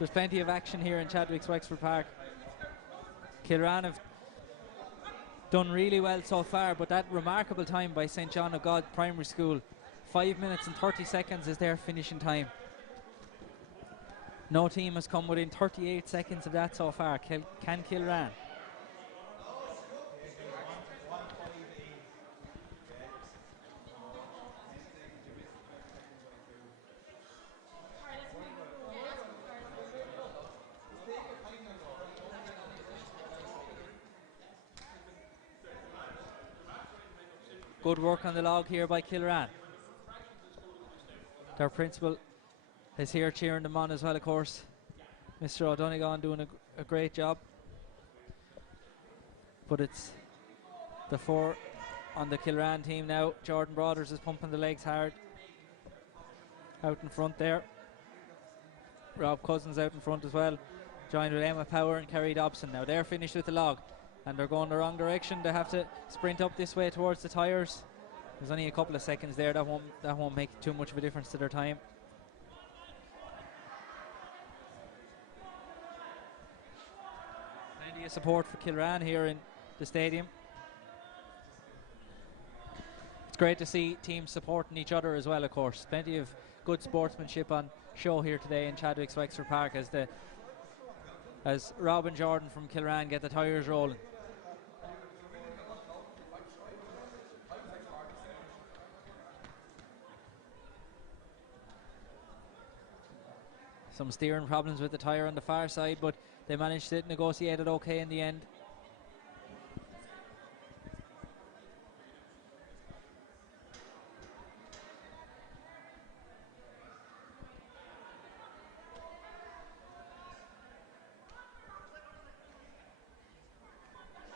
there's plenty of action here in Chadwick's Wexford Park. Kilran have done really well so far, but that remarkable time by St. John of God Primary School, 5 minutes and 30 seconds is their finishing time. No team has come within 38 seconds of that so far. Can Kilran? Good work on the log here by Kilran. Their principal is here cheering them on as well, of course. Mr. O'Donegal doing a great job. But it's the 4 on the Kilran team now. Jordan Brothers is pumping the legs hard. Out in front there. Rob Cousins out in front as well. Joined with Emma Power and Kerry Dobson. Now they're finished with the log. And they're going the wrong direction. They have to sprint up this way towards the tyres. There's only a couple of seconds there. That won't make too much of a difference to their time. Plenty of support for Kilran here in the stadium. It's great to see teams supporting each other as well, of course. Plenty of good sportsmanship on show here today in Chadwick's Wexford Park as Rob and Jordan from Kilran get the tyres rolling. Some steering problems with the tyre on the far side, but they managed to negotiate it okay in the end.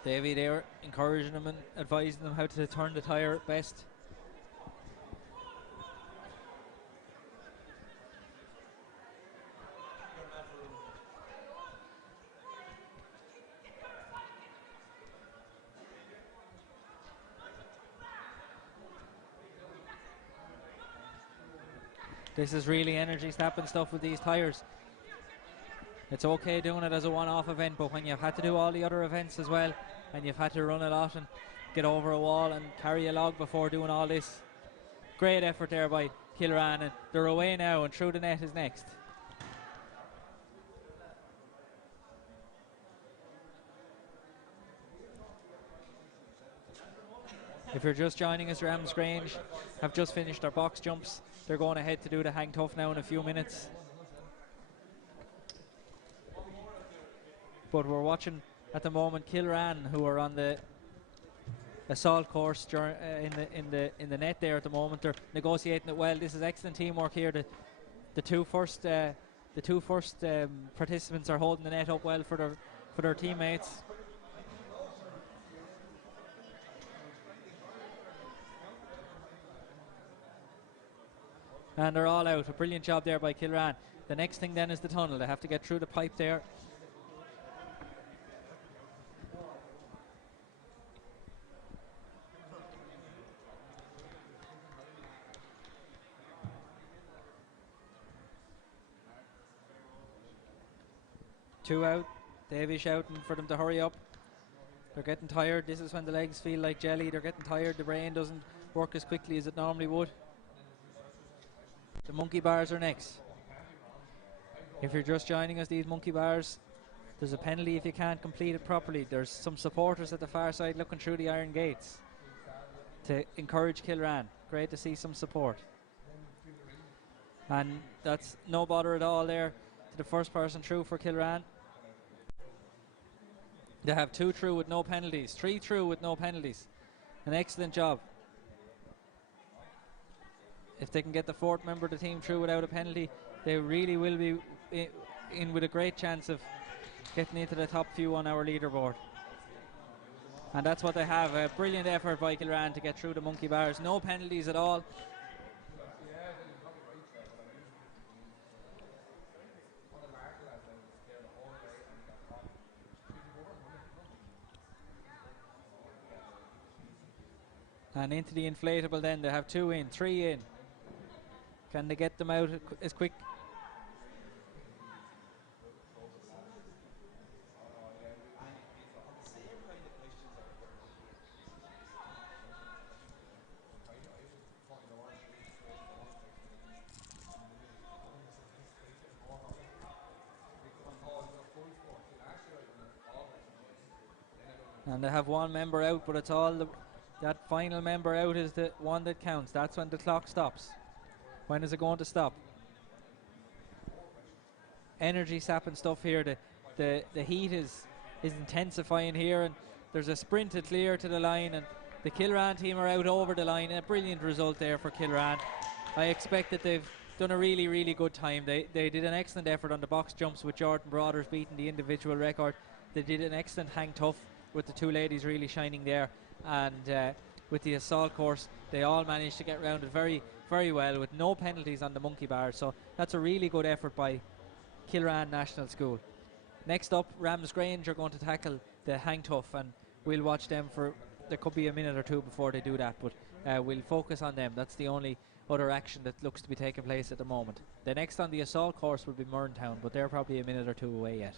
Davey there encouraging them and advising them how to turn the tyre best. This is really energy snapping stuff with these tyres. It's okay doing it as a one-off event, but when you've had to do all the other events as well, and you've had to run a lot and get over a wall and carry a log before doing all this, great effort there by Kilran, and they're away now, and through the net is next. If you're just joining us, Rams Grange have just finished their box jumps. They're going ahead to do the hang tough now in a few minutes. But we're watching at the moment Kilran, who are on the assault course in the net there at the moment. They're negotiating it well. This is excellent teamwork here. The two first participants are holding the net up well for their teammates. And they're all out. A brilliant job there by Kilran. The next thing then is the tunnel. They have to get through the pipe there. Two out. Davey shouting for them to hurry up. They're getting tired. This is when the legs feel like jelly. They're getting tired. The brain doesn't work as quickly as it normally would. The monkey bars are next. If you're just joining us, these monkey bars, there's a penalty if you can't complete it properly. There's some supporters at the far side looking through the iron gates to encourage Kilran. Great to see some support. And that's no bother at all there to the first person through for Kilran. They have 2 through with no penalties, 3 through with no penalties. An excellent job. If they can get the 4th member of the team through without a penalty, they really will be in with a great chance of getting into the top few on our leaderboard. And that's what they have. A brilliant effort by Kilran to get through the monkey bars. No penalties at all. And into the inflatable then. They have 2 in, 3 in. Can they get them out as quick? And they have one member out, but it's all that final member out is the one that counts. That's when the clock stops. When is it going to stop? Energy sapping stuff here. The heat is intensifying here, and there's a sprint to clear to the line, and the Kilran team are out over the line. A brilliant result there for Kilran. I expect that they've done a really, really good time. They did an excellent effort on the box jumps with Jordan Brothers beating the individual record. They did an excellent hang tough with the two ladies really shining there, and with the assault course they all managed to get rounded very, very well with no penalties on the monkey bars. So that's a really good effort by Kilran National School. Next up, Ramsgrange are going to tackle the hang tough, and we'll watch them for, there could be a minute or two before they do that, but we'll focus on them. That's the only other action that looks to be taking place at the moment. The next on the assault course will be Murntown, but they're probably a minute or two away yet.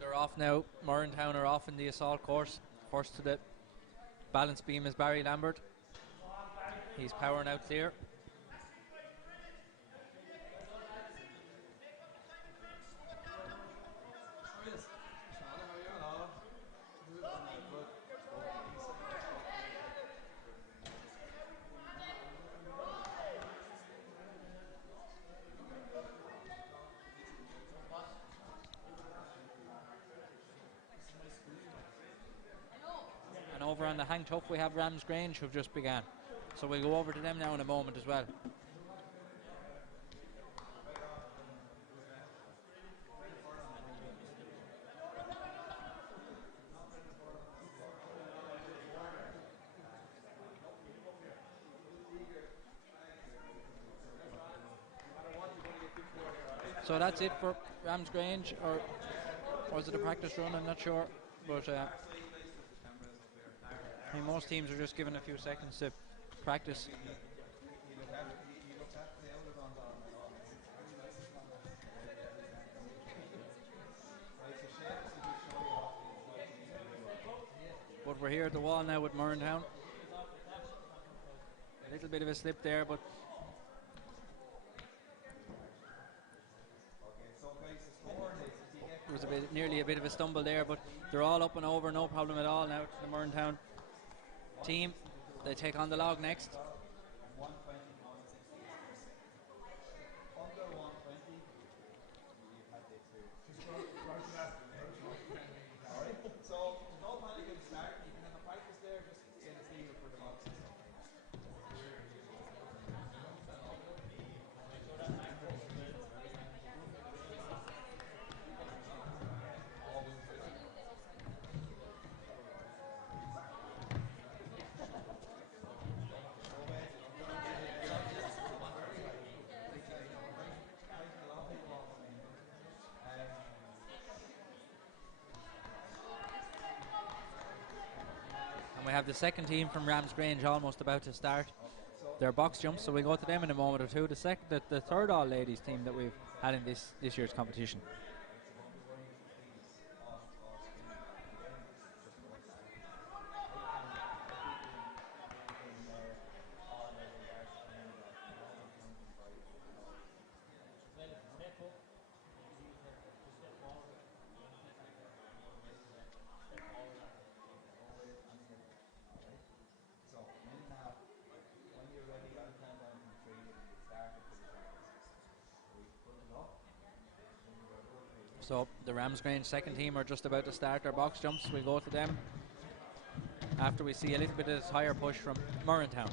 They're off now. Murrentown are off in the assault course. First to the balance beam is Barry Lambert. He's powering out clear. Over on the hang tough we have Ramsgrange who've just began, so we'll go over to them now in a moment as well. So that's it for Ramsgrange, or was it a practice run? I'm not sure, but I mean, most teams are just given a few seconds to practice. But we're here at the wall now with Murrentown. A little bit of a slip there, but it was nearly a bit of a stumble there, but they're all up and over, no problem at all now to the Murrentown team. They take on the log next. We have the second team from Ramsgrange almost about to start their box jumps, so we'll go to them in a moment or two. The third all ladies team that we've had in this year's competition. So the Ramsgrange second team are just about to start their box jumps. We'll go to them after we see a little bit of this higher push from Murrentown.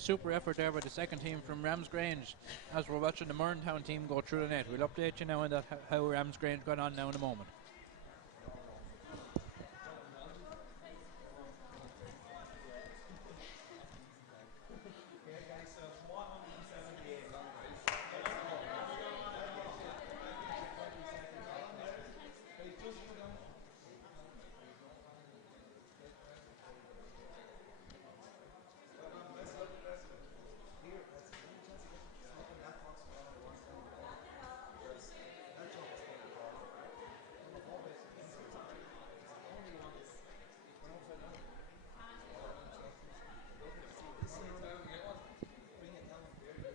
Super effort there by the second team from Ramsgrange as we're watching the Murrentown team go through the net. We'll update you now on that how Ramsgrange got on now in a moment.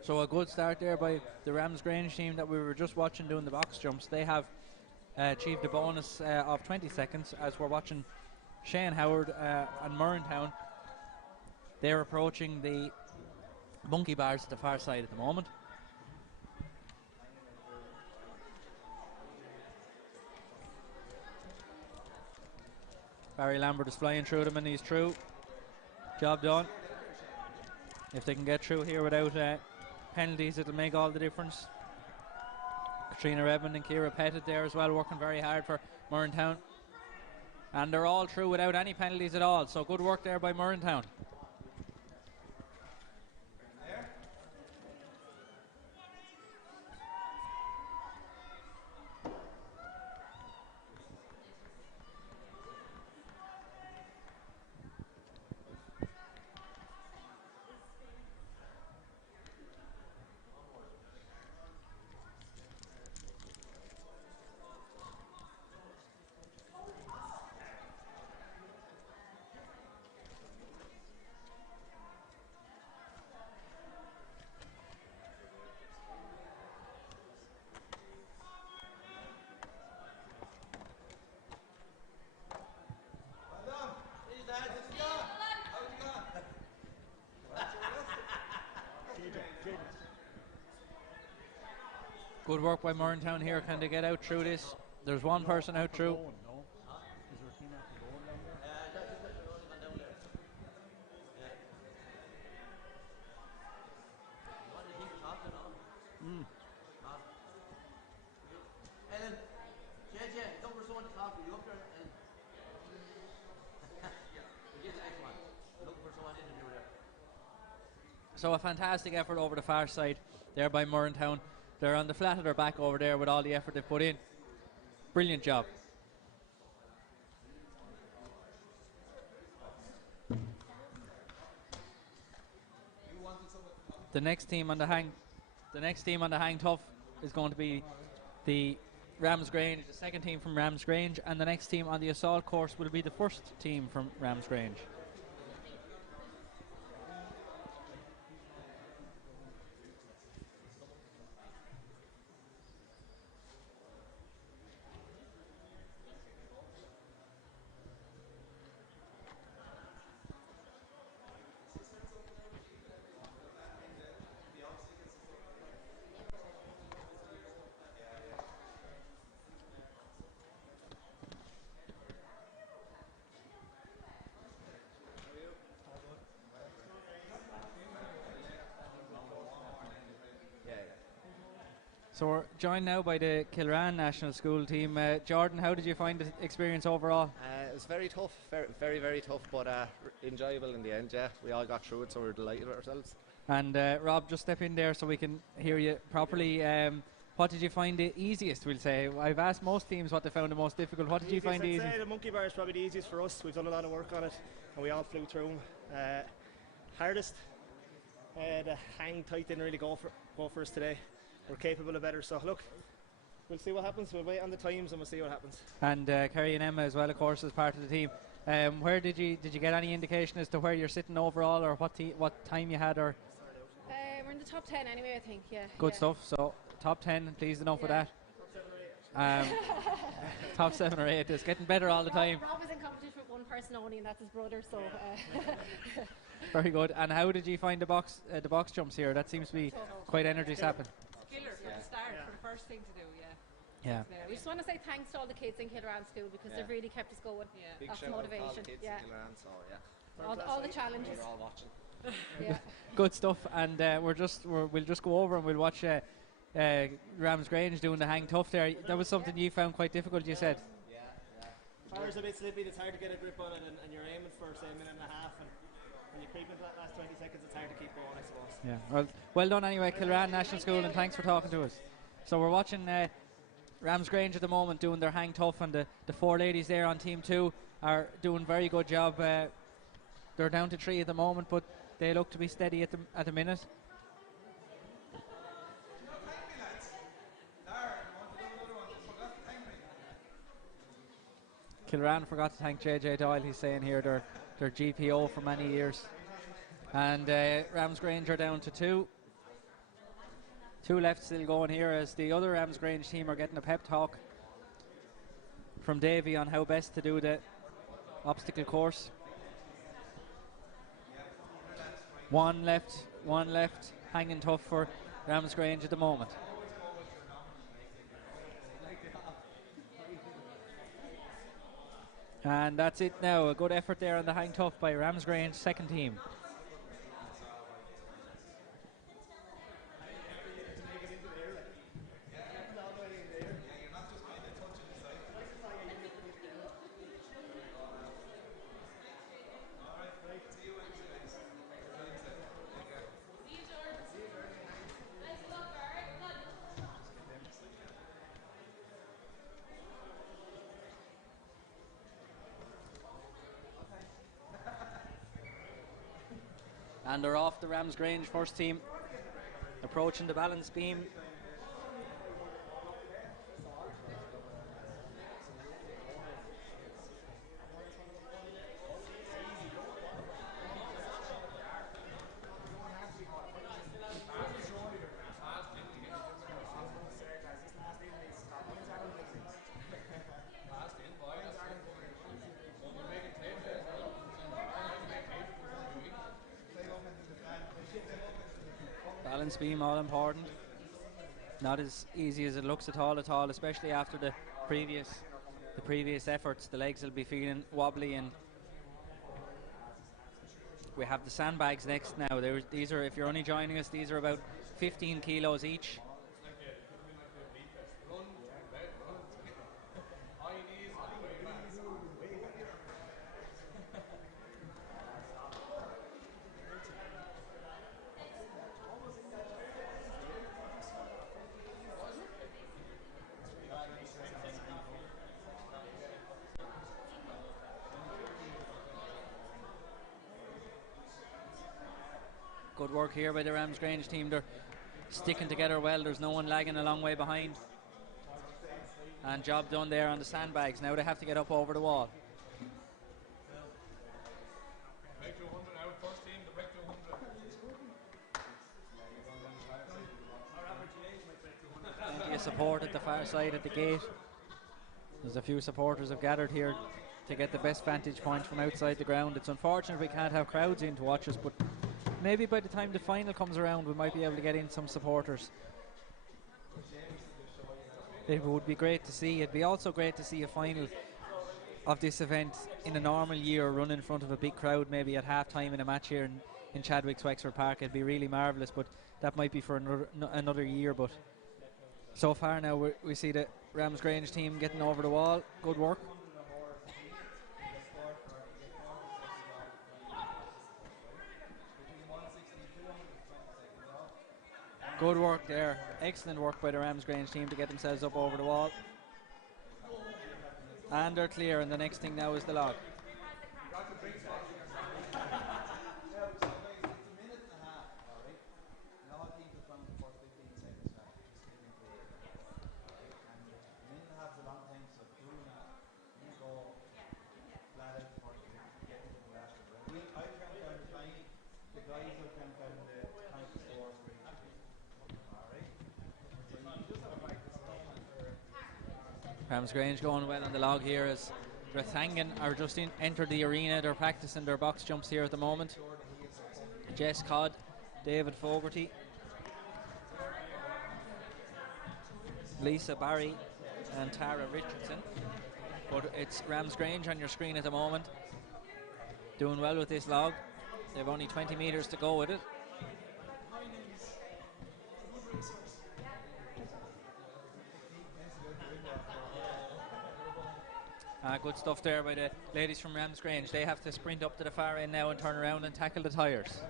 So a good start there by the Ramsgrange team that we were just watching doing the box jumps. They have achieved a bonus of 20 seconds as we're watching Shane Howard and Murrentown. They're approaching the monkey bars at the far side at the moment. Barry Lambert is flying through them and he's through. Job done. If they can get through here without penalties, it'll make all the difference. Katrina Redmond and Ciara Pettit there as well, working very hard for Murrentown. And they're all through without any penalties at all, so good work there by Murrentown. Good work by Murrentown here. Can they get out through this? There's one person out through. So a fantastic effort over the far side there by Murrentown. They're on the flat of their back over there with all the effort they've put in. Brilliant job. The next team on the hang tough is going to be the Ramsgrange, the second team from Ramsgrange, and the next team on the assault course will be the first team from Ramsgrange. So we're joined now by the Kilran National School team. Jordan, how did you find the experience overall? It was very tough, very tough, but enjoyable in the end. Yeah, we all got through it, so we're delighted with ourselves. And Rob, just step in there so we can hear you properly. What did you find the easiest, we'll say? I've asked most teams what they found the most difficult. What did you find the easiest? I'd say the monkey bar is probably the easiest for us. We've done a lot of work on it, and we all flew through them. Hardest, the hang tight didn't really go for us today. We're capable of better, so look, we'll see what happens. We'll wait on the times and we'll see what happens. And Kerry and Emma as well, of course, as part of the team. Where did you get any indication as to where you're sitting overall, or what time you had, or? We're in the top 10 anyway, I think. Yeah. Good stuff. So top 10, pleased enough with that. Top 7 or 8 is getting better all the time. Rob is in competition with one person only, and that's his brother. So. Very good. And how did you find the box jumps here? That seems to be quite energy sapping. Killer for the start, for the first thing to do, Yeah. We just want to say thanks to all the kids in Kilran School because they've really kept us going. Big That's shout out to motivation. all the kids in Kilran, so All the challenges. We're all watching. Good stuff. And we'll just go over and we'll watch Ramsgrange doing the hang tough there. That was something you found quite difficult, you said. Fire's a bit slippy, it's hard to get a grip on it, and you're aiming for say a minute and a half, and when you creep into that last 20 seconds it's hard to keep going, I suppose. Yeah. Well done anyway, Kilran National School, and thanks for talking to us. So we're watching Ramsgrange at the moment doing their hang tough, and the 4 ladies there on team 2 are doing very good job. They're down to 3 at the moment, but they look to be steady at the minute. Kilran forgot to thank JJ Doyle, he's saying here, their GPO for many years. And Ramsgrange are down to 2. 2 left still going here, as the other Ramsgrange team are getting a pep talk from Davy on how best to do the obstacle course. 1 left, hanging tough for Ramsgrange at the moment. And that's it now. A good effort there on the hang tough by Ramsgrange, second team. And they're off the Ramsgrange first team, approaching the balance beam. Balance beam, all important. Not as easy as it looks at all, especially after the previous efforts. The legs will be feeling wobbly, and we have the sandbags next now. These are, if you're only joining us, these are about 15 kilos each. Good work here by the Ramsgrange team. They're sticking together well. There's no one lagging a long way behind. And job done there on the sandbags. Now they have to get up over the wall. Plenty of support at the far side at the gate. There's a few supporters have gathered here to get the best vantage point from outside the ground. It's unfortunate we can't have crowds in to watch us, but maybe by the time the final comes around we might be able to get in some supporters. It would be great to see. It'd be also great to see a final of this event in a normal year run in front of a big crowd, maybe at half time in a match here in Chadwick's Wexford Park. It'd be really marvellous, but that might be for another year. But So far now we see the Ramsgrange team getting over the wall. Good work. Good work there. Excellent work by the Ramsgrange team to get themselves up over the wall. And they're clear, and the next thing now is the log. Ramsgrange going well on the log here as Rathangan are just entered the arena. They're practicing their box jumps here at the moment. Jess Codd, David Fogarty, Lisa Barry and Tara Richardson. But it's Ramsgrange on your screen at the moment. Doing well with this log. They've only 20 metres to go with it. Good stuff there by the ladies from Ramsgrange. They have to sprint up to the far end now and turn around and tackle the tyres.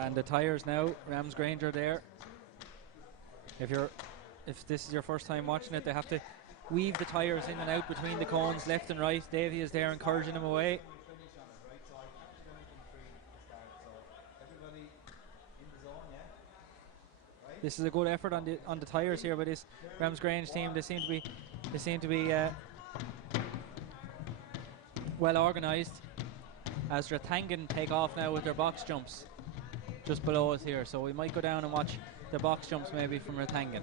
And the tyres now, Ramsgrange are there. If this is your first time watching it, they have to weave the tyres in and out between the cones left and right. Davey is there encouraging them away. This is a good effort on the tyres here by this Ramsgrange team. They seem to be well organised as Rathangan take off now with their box jumps just below us here. So we might go down and watch the box jumps maybe from Rathangan.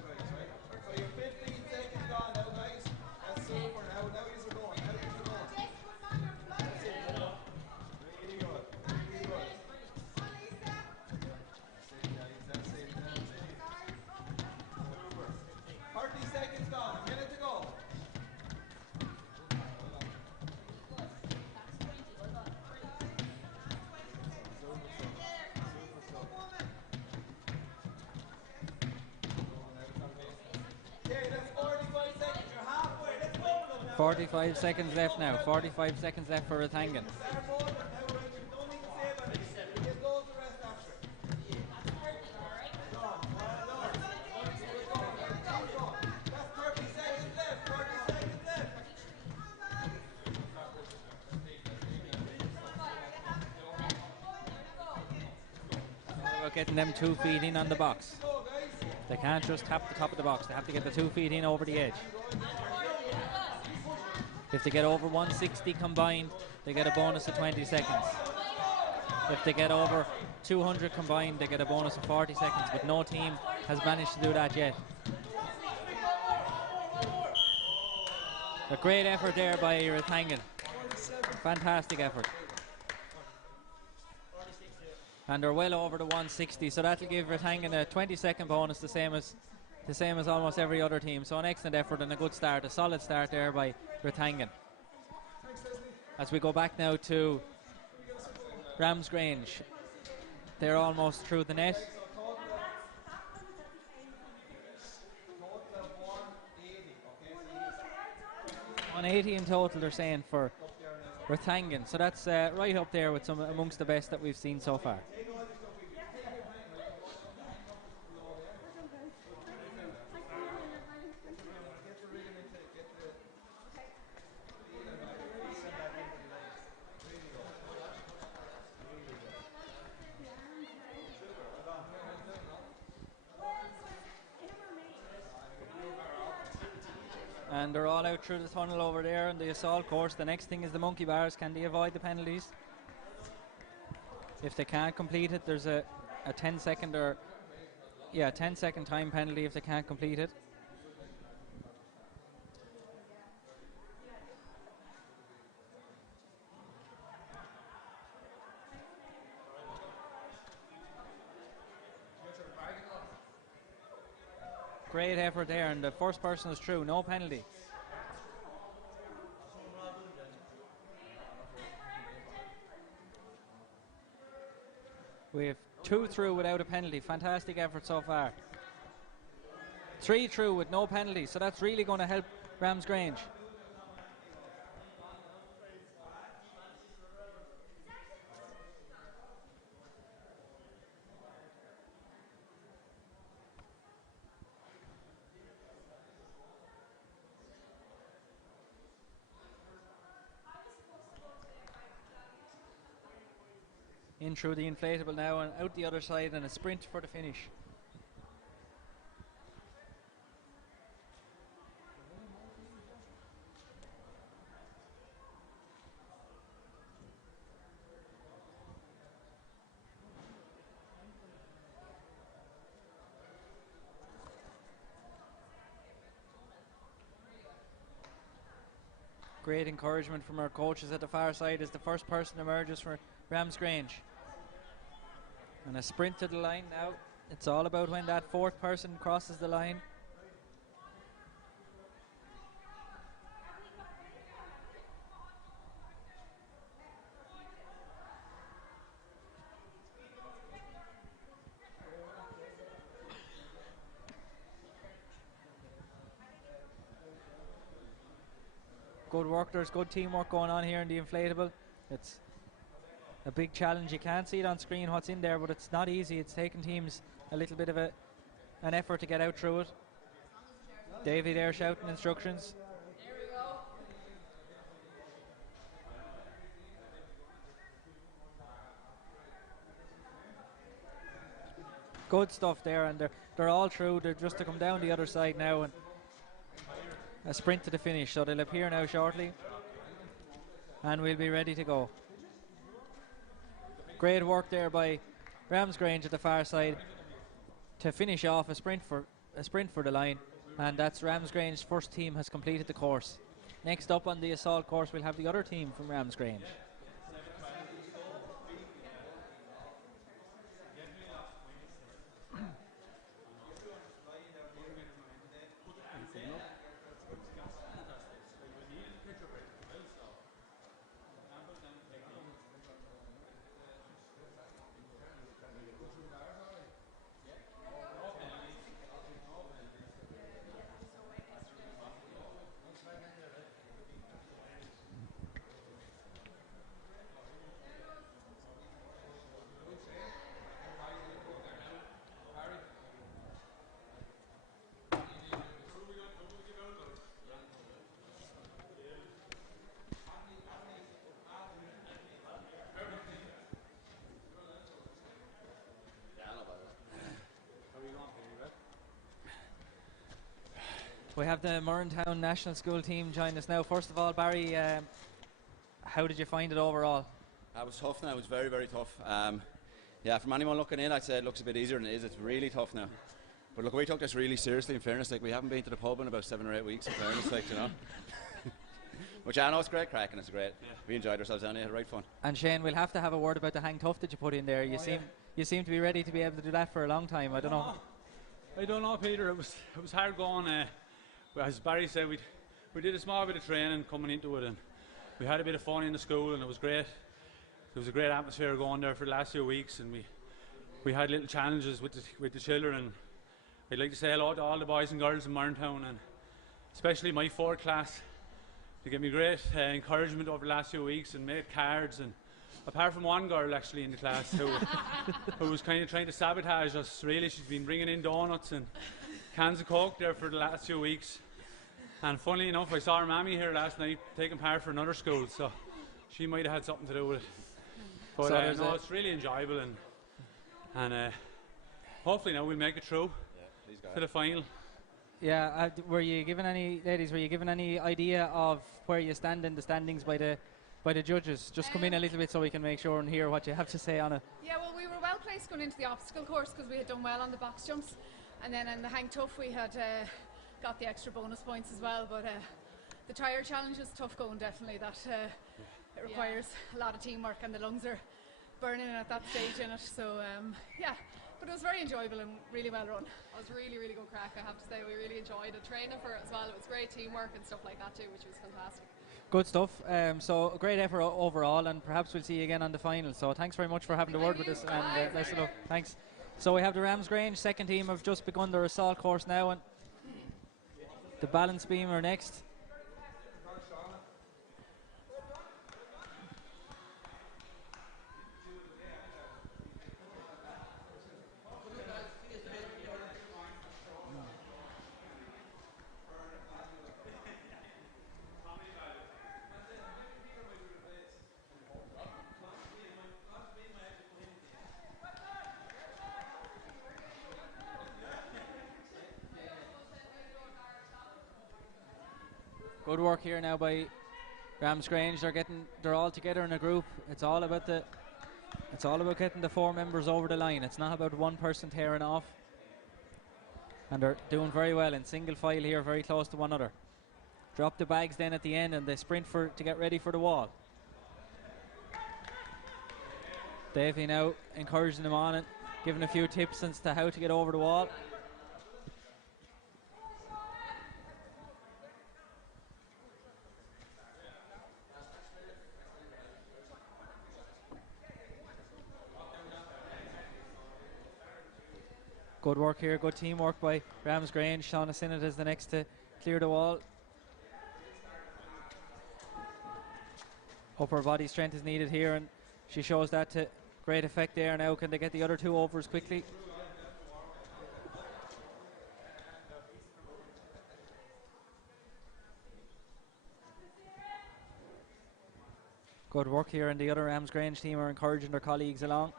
.45 seconds left now. 45 seconds left for Rathangan. About getting them 2 feet in on the box. They can't just tap the top of the box. They have to get the 2 feet in over the edge. If they get over 160 combined, they get a bonus of 20 seconds. If they get over 200 combined, they get a bonus of 40 seconds, but no team has managed to do that yet. A great effort there by Rathangan. Fantastic effort. And they're well over the 160, so that'll give Rathangan a 20-second bonus, the same as almost every other team. So an excellent effort and a good start, a solid start there by Rathangan. As we go back now to Ramsgrange, they're almost through the net. 180 in total, they're saying, for Rathangan. So that's right up there with some amongst the best that we've seen so far. And they're all out through the tunnel over there on the assault course. The next thing is the monkey bars. Can they avoid the penalties? If they can't complete it, there's a 10-second 10-second time penalty if they can't complete it. Great effort there, and the first person is through, no penalty. We have 2 through without a penalty. Fantastic effort so far. 3 through with no penalty, so that's really going to help Ramsgrange. In through the inflatable now and out the other side, and a sprint for the finish. Great encouragement from our coaches at the far side as the first person emerges for Ramsgrange. And a sprint to the line now. It's all about when that fourth person crosses the line. Good work, there's good teamwork going on here in the inflatable. It's a big challenge. You can't see it on screen what's in there, but it's not easy. It's taking teams a little bit of an effort to get out through it. Davey there shouting instructions. Good stuff there, and they're all through. They're just to come down the other side now, and a sprint to the finish. So they'll appear now shortly, and we'll be ready to go. Great work there by Ramsgrange at the far side to finish off a sprint for the line, and that's Ramsgrange's first team has completed the course. Next up on the assault course, we'll have the other team from Ramsgrange. We have the Murrentown National School team join us now. First of all, Barry, how did you find it overall? It was tough now. It was very, very tough. Yeah, from anyone looking in, I'd say it looks a bit easier than it is. It's really tough now. But look, we took this really seriously, in fairness. Like, we haven't been to the pub in about 7 or 8 weeks, in fairness, like, you know. Which I know it's great crack and it's great. Yeah. We enjoyed ourselves anyway, right fun. And Shane, we'll have to have a word about the hang tough that you put in there. You seem to be ready to be able to do that for a long time. I don't know, Peter. It was hard going. As Barry said, we did a small bit of training coming into it, and we had a bit of fun in the school, and it was great. There was a great atmosphere going there for the last few weeks, and we had little challenges with the children. And I'd like to say hello to all the boys and girls in Murrentown, and especially my 4th class. They gave me great encouragement over the last few weeks and made cards, and apart from one girl actually in the class who was kind of trying to sabotage us. Really, she's been bringing in donuts and cans of Coke there for the last few weeks. And funnily enough, I saw her mammy here last night taking part for another school, so she might have had something to do with it. But no, it's really enjoyable, and hopefully now we'll make it through to the final. Yeah, were you given any idea of where you stand in the standings by the judges? Just come in a little bit so we can make sure and hear what you have to say on it. Yeah, well, we were well placed going into the obstacle course because we had done well on the box jumps, and then in the hang tough we had got the extra bonus points as well. But the tire challenge is tough going, definitely. That it requires a lot of teamwork, and the lungs are burning at that stage in it. So yeah. But it was very enjoyable and really well run. It was really, really good crack, I have to say. We really enjoyed it. Training for it as well. It was great teamwork and stuff like that too, which was fantastic. Good stuff. So a great effort overall, and perhaps we'll see you again on the final. So thanks very much for having the word with us, and best of luck. Thanks. So we have the Ramsgrange second team have just begun their assault course now, and the balance beam are next. Good work here now by Ramsgrange. They're all together in a group. It's all about getting the 4 members over the line. It's not about one person tearing off. And they're doing very well in single file here, very close to one another. Drop the bags then at the end, and they sprint to get ready for the wall. Davey now encouraging them on it, giving a few tips as to how to get over the wall. Good work here, good teamwork by Ramsgrange. Shauna Sinnott is the next to clear the wall. Upper body strength is needed here, and she shows that to great effect there. Now can they get the other 2 overs quickly? Good work here, and the other Ramsgrange team are encouraging their colleagues along.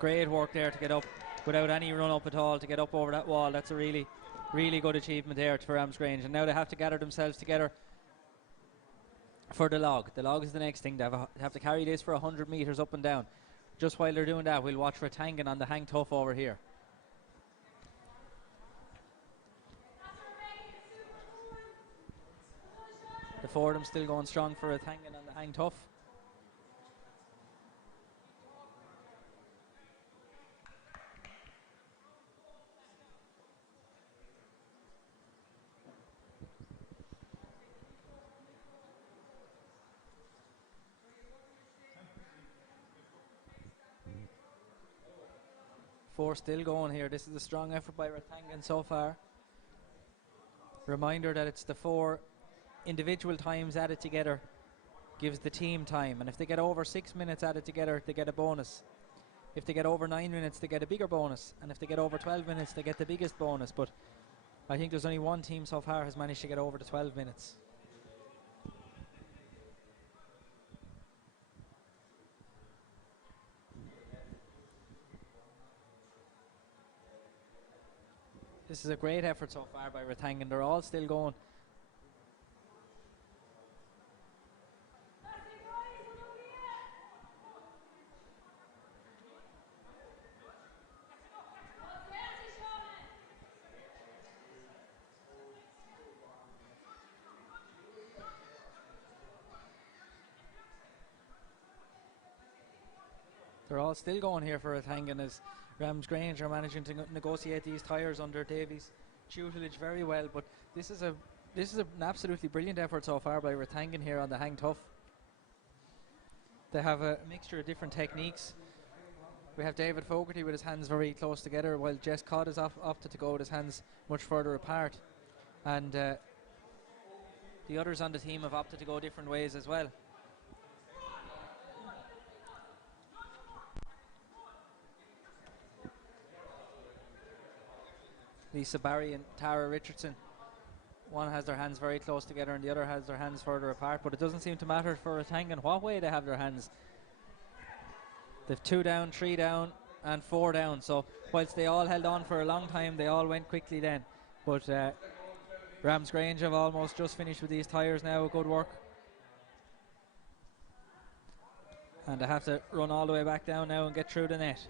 Great work there to get up without any run up at all, to get up over that wall. That's a really, really good achievement there for Ramsgrange. And now they have to gather themselves together for the log. The log is the next thing. They have to carry this for 100 metres up and down. Just while they're doing that, we'll watch Ratangan on the hang tough over here. The 4 of them still going strong for Ratangan on the hang tough. Four still going here. This is a strong effort by Ratangan so far. Reminder that it's the 4 individual times added together gives the team time, and if they get over 6 minutes added together, they get a bonus. If they get over 9 minutes, they get a bigger bonus, and if they get over 12 minutes, they get the biggest bonus. But I think there's only one team so far has managed to get over the 12 minutes. This is a great effort so far by Ratangan. They're all still going. They're all still going here for Ratangan as Ramsgrange are managing to negotiate these tyres under Davies' tutelage very well. But this is an absolutely brilliant effort so far by Ratangan here on the hang tough. They have a mixture of different techniques. We have David Fogarty with his hands very close together, while Jess Codd has opted to go with his hands much further apart. And the others on the team have opted to go different ways as well. Lisa Barry and Tara Richardson. One has their hands very close together and the other has their hands further apart, but it doesn't seem to matter for Ratangan what way they have their hands. They've 2 down, 3 down and 4 down, so whilst they all held on for a long time, they all went quickly then. But Ramsgrange have almost just finished with these tyres now. Good work. And they have to run all the way back down now and get through the net.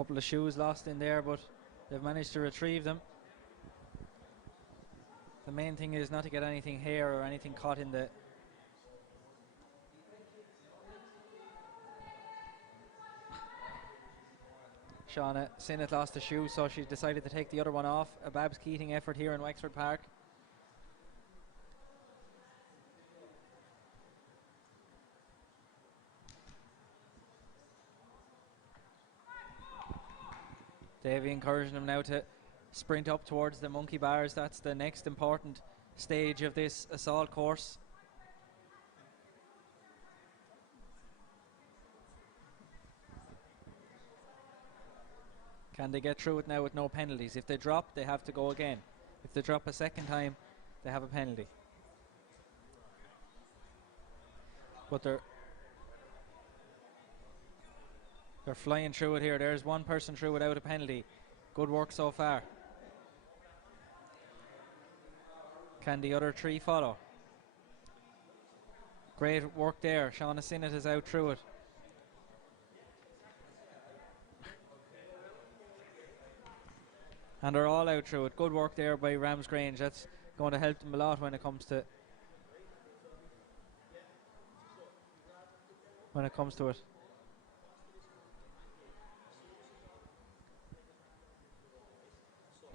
Couple of shoes lost in there, but they've managed to retrieve them. The main thing is not to get anything hair or anything caught in the Shauna Sinnott lost a shoe, so she decided to take the other one off. A Babs Keating effort here in Wexford Park. Davy encouraging them now to sprint up towards the monkey bars. That's the next important stage of this assault course. Can they get through it now with no penalties? If they drop, they have to go again. If they drop a second time, they have a penalty. But they're flying through it here. There's one person through without a penalty. Good work so far. Can the other three follow? Great work there. Shauna Sinnott is out through it. And they're all out through it. Good work there by Ramsgrange. That's going to help them a lot when it comes to it.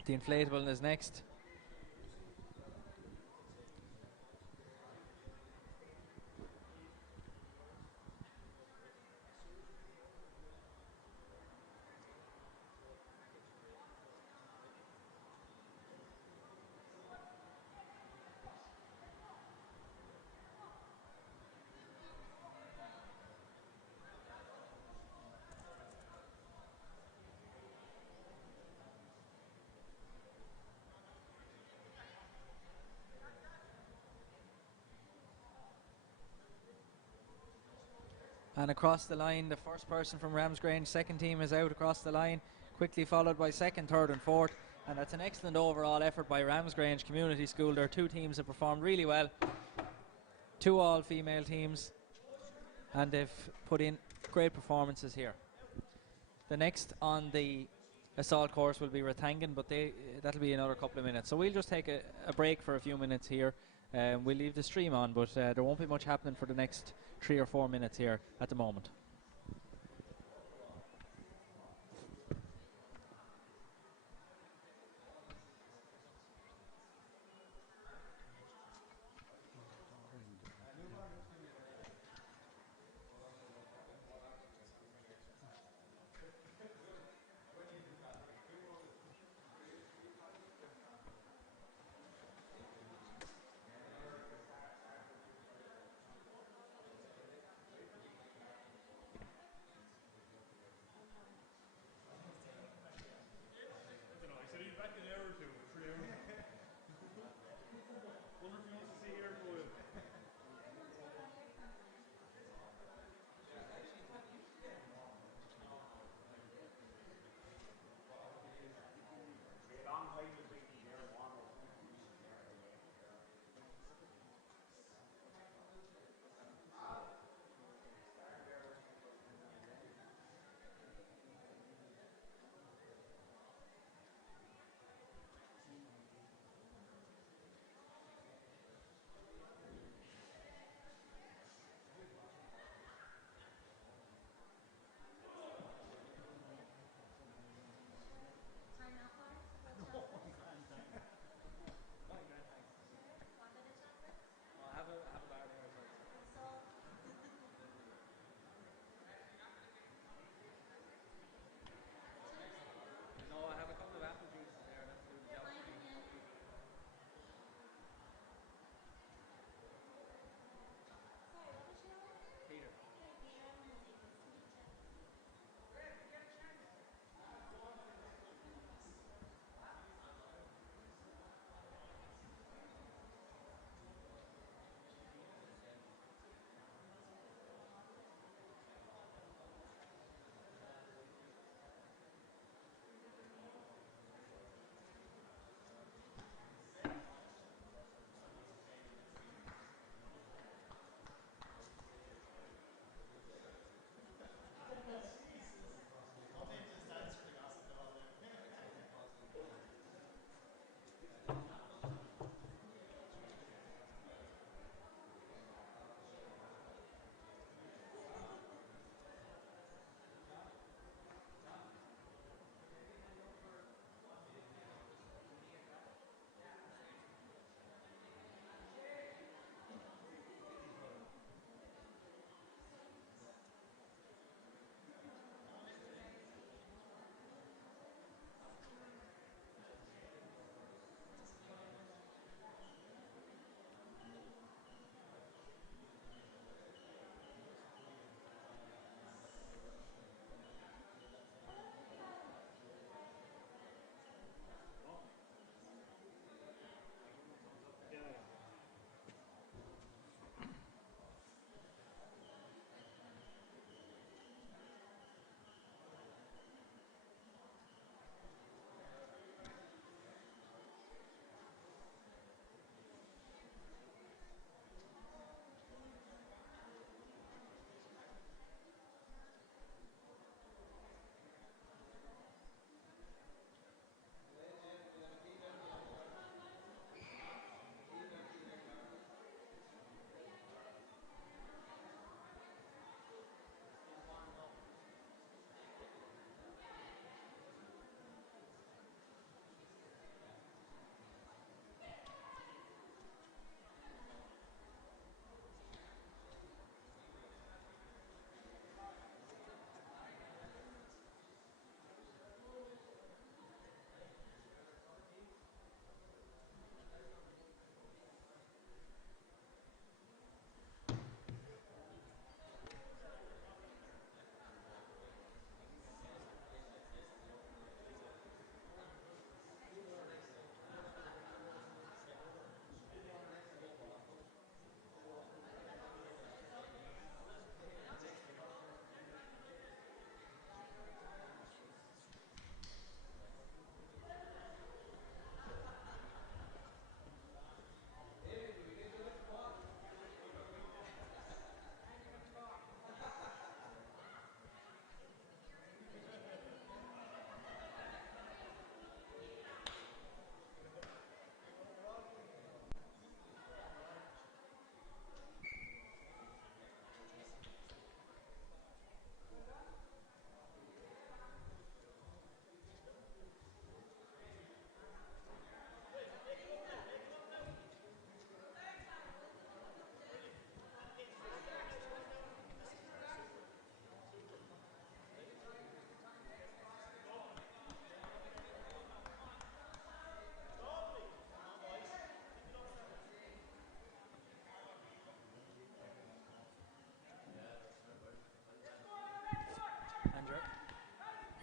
The inflatable is next. And across the line, the first person from Ramsgrange, second team is out across the line, quickly followed by second, third and fourth. And that's an excellent overall effort by Ramsgrange Community School. Their two teams have performed really well. Two all-female teams, and they've put in great performances here. The next on the assault course will be Rathangan, but that'll be another couple of minutes. So we'll just take a break for a few minutes here. We'll leave the stream on, but there won't be much happening for the next 3 or 4 minutes here at the moment.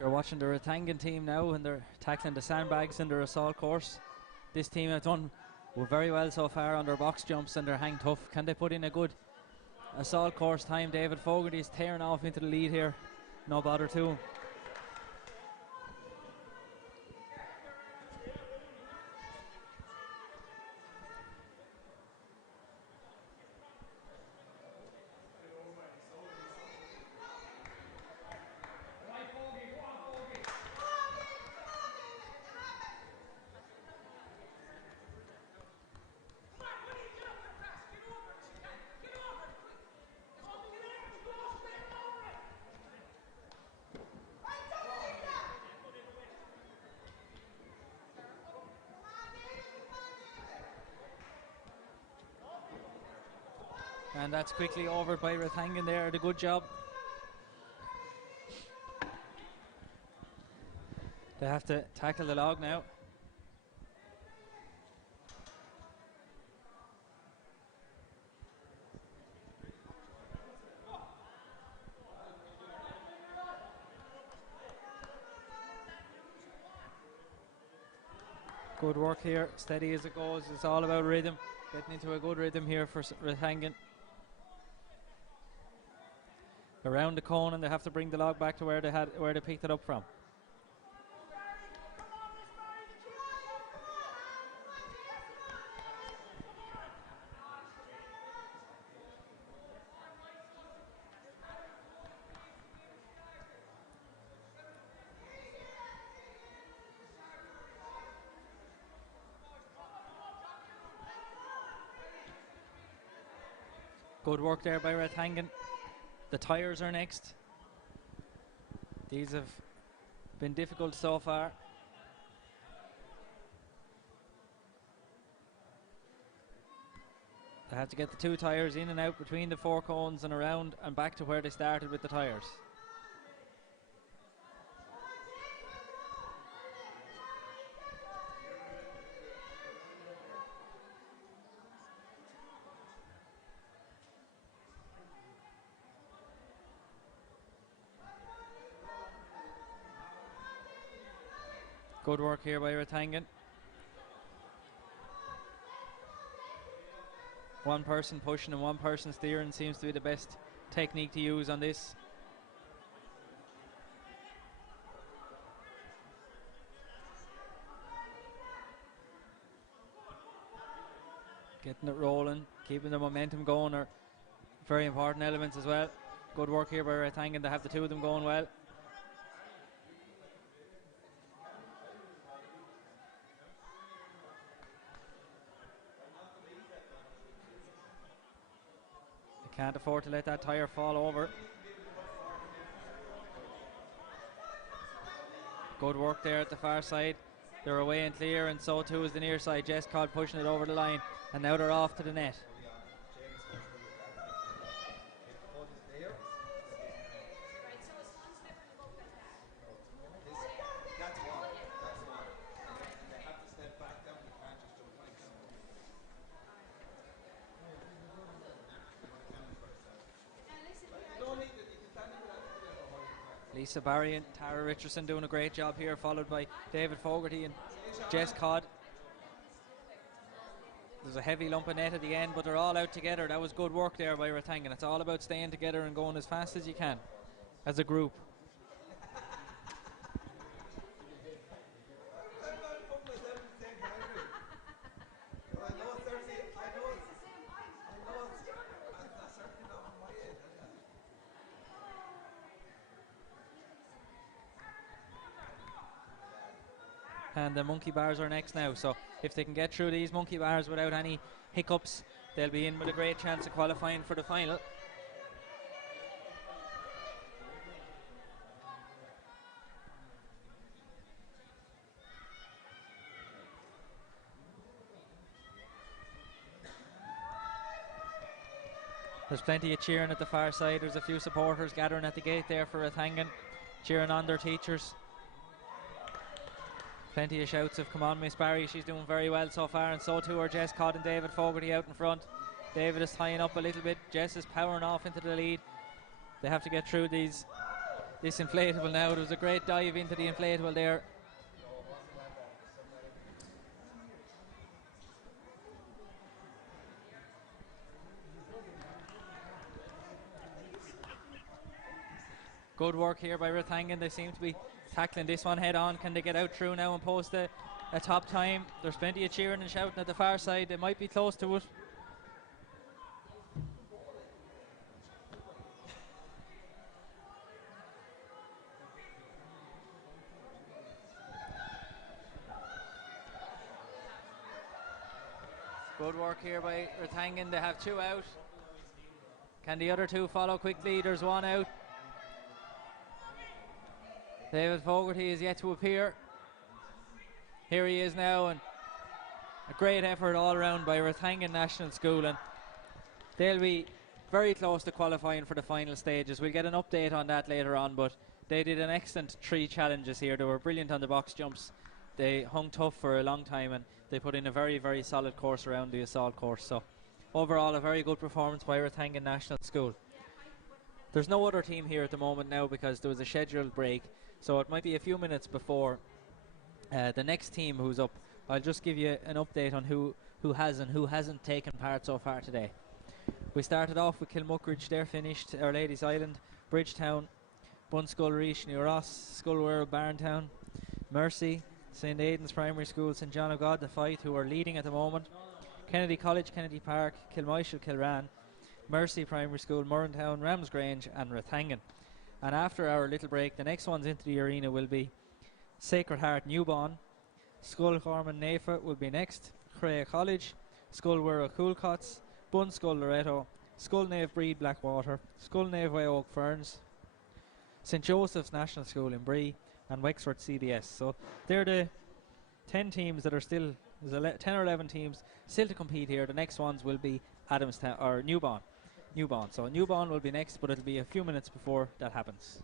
You're watching the Rathangan team now, and they're tackling the sandbags in their assault course. This team have done very well so far on their box jumps and their hang tough. Can they put in a good assault course time? David Fogarty is tearing off into the lead here. No bother to him. And that's quickly over by Rathangan there. Did a good job. They have to tackle the log now. Good work here, steady as it goes. It's all about rhythm, getting into a good rhythm here for Rathangan. Around the cone, and they have to bring the log back to where they picked it up from. Good work there by Rathangan. The tyres are next. These have been difficult so far. They have to get the two tyres in and out between the four cones and around and back to where they started with the tyres. Good work here by Rathangan. One person pushing and one person steering seems to be the best technique to use on this. Getting it rolling, keeping the momentum going are very important elements as well. Good work here by Rathangan to have the two of them going well. Can't afford to let that tyre fall over. Good work there at the far side. They're away and clear, and so too is the near side. Jess Codd pushing it over the line, and now they're off to the net. Lisa Barry and Tara Richardson doing a great job here, followed by David Fogarty and Jess Codd. There's a heavy lump of net at the end, but they're all out together. That was good work there by Rathangan. It's all about staying together and going as fast as you can as a group. And the monkey bars are next now, so if they can get through these monkey bars without any hiccups, they'll be in with a great chance of qualifying for the final. There's plenty of cheering at the far side. There's a few supporters gathering at the gate there for Rathangan, cheering on their teachers. Plenty of shouts of "Come on, Miss Barry, she's doing very well so far," and so too are Jess Codd and David Fogarty out in front. David is tying up a little bit. Jess is powering off into the lead. They have to get through these this inflatable now. There was a great dive into the inflatable there. Good work here by Rathangan. They seem to be tackling this one head on. Can they get out through now and post a top time? There's plenty of cheering and shouting at the far side. They might be close to it. Good work here by Rathangan. They have 2 out. Can the other 2 follow quickly? There's 1 out. David Fogarty is yet to appear. Here he is now, and a great effort all around by Rathangan National School, and they'll be very close to qualifying for the final stages. We'll get an update on that later on, but they did an excellent 3 challenges here. They were brilliant on the box jumps. They hung tough for a long time, and they put in a very, very solid course around the assault course. So overall, a very good performance by Rathangan National School. There's no other team here at the moment now because there was a scheduled break, so it might be a few minutes before the next team who's up. I'll just give you an update on who has and who hasn't taken part so far today. We started off with Kilmuckridge. They're finished. Our Ladies Island, Bridgetown, Bunskull, Reach, New Ross, Scullware, Barntown, Mercy, St Aidan's Primary School, St John of God, the Fight, who are leading at the moment, Kennedy College, Kennedy Park, Kilmichael, Kilran, Mercy Primary School, Murrentown, Ramsgrange and Rathangan. And after our little break, the next ones into the arena will be Sacred Heart Newbawn, Skullcorman Nafa will be next, Crea College, Scullware Coolcots, Bunskull Loretto, Skullnave Breed Blackwater, Skullnave Way Oak Ferns, St Joseph's National School in Bree, and Wexford CDS. So they're the 10 teams that are still, there's 10 or 11 teams still to compete here. The next ones will be Adamstown or Newbawn. So Newbawn will be next, but it'll be a few minutes before that happens.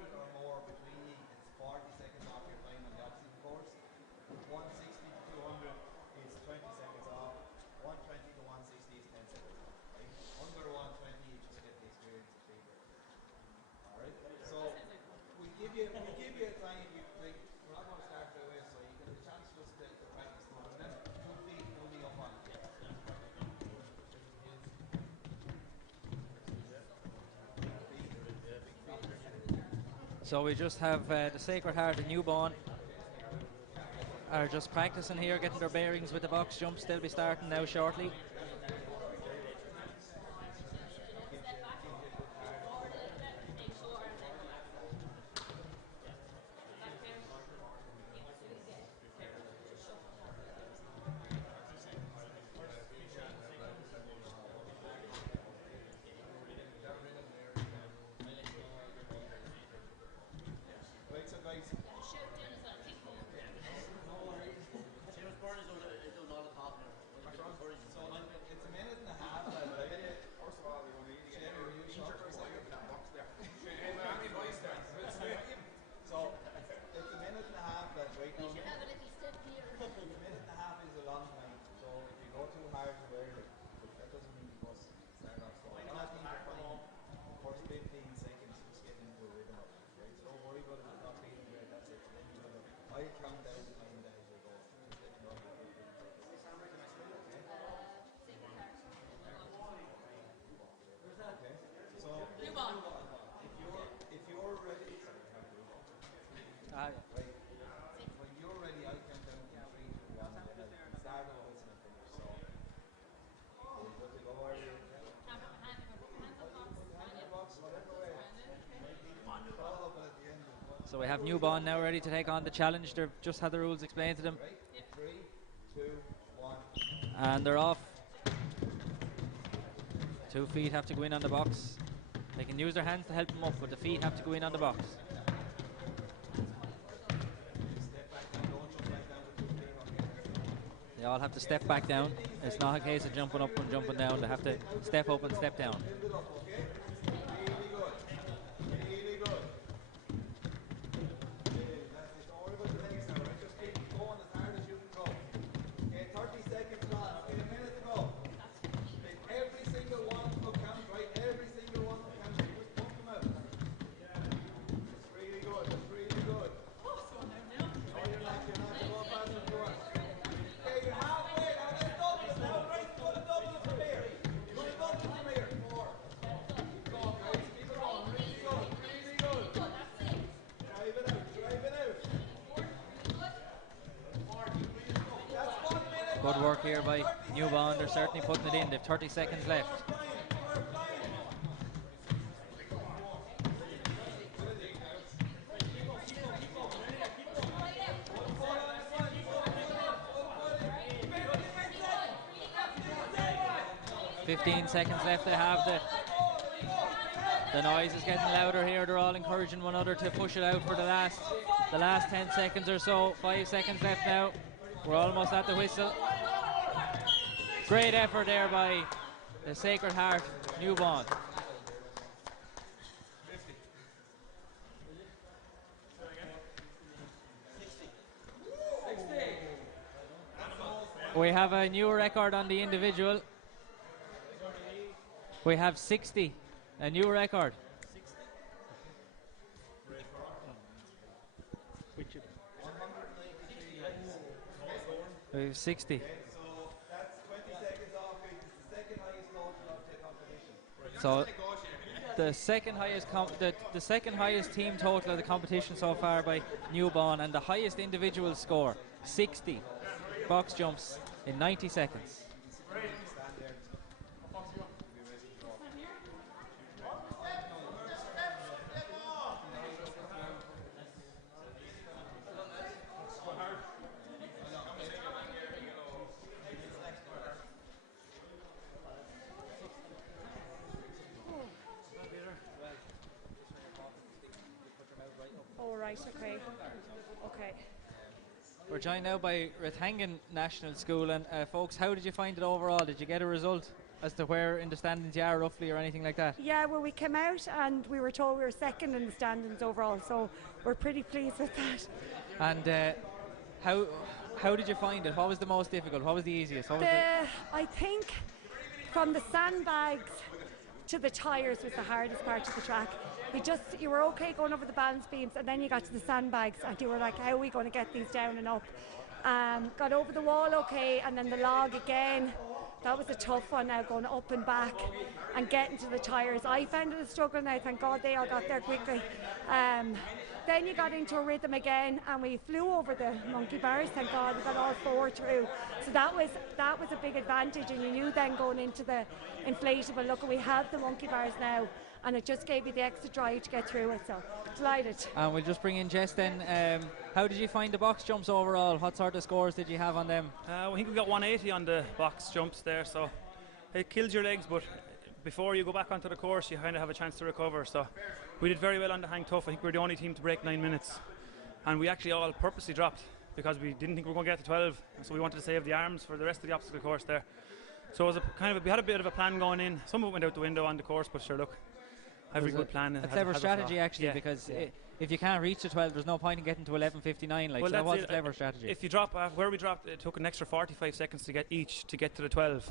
or more between you, it's 40 seconds off your time on the obstacle course. 160 to 200 is 20 seconds off. 120 to 160 is 10 seconds off. Right? Under 120, you just get the experience of fever. All right. So we give you a time. Like, we're not going to start right away, so you get a chance just to practice them. And then 2 feet only up on. So we just have the Sacred Heart and Newborn are just practicing here, getting their bearings with the box jumps. They'll be starting now shortly. Right, so guys. So it's a minute and a half. First of all, we're going to need to get So it's a minute and a half, lads, right now. A minute and a half is a long time. So if you go too hard too early, that doesn't mean you go start off slow. That means you're fine. First 15 seconds, just get into a rhythm of it, right? So don't worry about it, it's not feeling great, that's it. Then you go. I'll count down the time as you go. Just let me know if you're 15 seconds. Okay. So if you're ready, right. When you're ready, I'll count down from 3 to 1, and then I'll start with what's in the finish. So are you good to go? Are you? So we have Newborn now ready to take on the challenge. They've just had the rules explained to them. 3, 2, 1. And they're off. 2 feet have to go in on the box. They can use their hands to help them up, but the feet have to go in on the box. They all have to step back down. It's not a case of jumping up and jumping down. They have to step up and step down. Really good. Don't worry about the legs now, right? Just keep going as hard as you can go. Okay, 30 seconds gone. Okay, a minute to go. Okay, every single one will count, right? Every single one will count. Just pump them out. It's really good. It's really good. No, you're not going fast enough to work. Okay, you're halfway. Now let's double it now, right? You're going to double it from here. You're going to double it from here. 4. Keep going, guys. Keep it going. Really good. Really good. Drive it out. Drive it out. That's 1 minute. Good work here by Newborn. They're certainly putting it in. They've 30 seconds left. "15 seconds left." They have the noise is getting louder here. They're all encouraging one another to push it out for the last 10 seconds or so. 5 seconds left now. We're almost at the whistle. Great effort there by the Sacred Heart Newborn. We have a new record on the individual. We have 60, a new record. We have 60. So that's 20 seconds off. It's the second highest total of the competition. So the second highest team total of the competition so far by Newborn, and the highest individual score, 60 box jumps in 90 seconds. Oh, right, okay. Okay. We're joined now by Rathangan National School, and folks, how did you find it overall? Did you get a result? as to where in the standings you are roughly or anything like that? Yeah, well, we came out and we were told we were second in the standings overall, so we're pretty pleased with that. And how did you find it? What was the most difficult? What was the easiest? I think from the sandbags to the tyres was the hardest part of the track. You were okay going over the balance beams, and then you got to the sandbags and you were like, how are we going to get these down and up? Got over the wall okay, and then the log again. That was a tough one now, going up and back and getting to the tyres. I found it a struggle now, thank God they all got there quickly. Then you got into a rhythm again and we flew over the monkey bars, thank God, we got all 4 through. So that was a big advantage, and you knew then going into the inflatable, look, we have the monkey bars now, and it just gave you the extra drive to get through it, so delighted. And we'll just bring in Jess then. How did you find the box jumps overall? What sort of scores did you have on them? I think we got 180 on the box jumps there, so it kills your legs, but before you go back onto the course you kind of have a chance to recover. So we did very well on the hang tough. I think we were the only team to break 9 minutes, and we actually all purposely dropped because we didn't think we were going to get to 12, so we wanted to save the arms for the rest of the obstacle course there. So it was we had a bit of a plan going in. Some of it went out the window on the course, but sure, look, every good plan. A clever strategy actually, because if you can't reach the 12, there's no point in getting to 11:59. Like, well, so that was a clever strategy. If you drop where we dropped, it took an extra 45 seconds to get to the 12.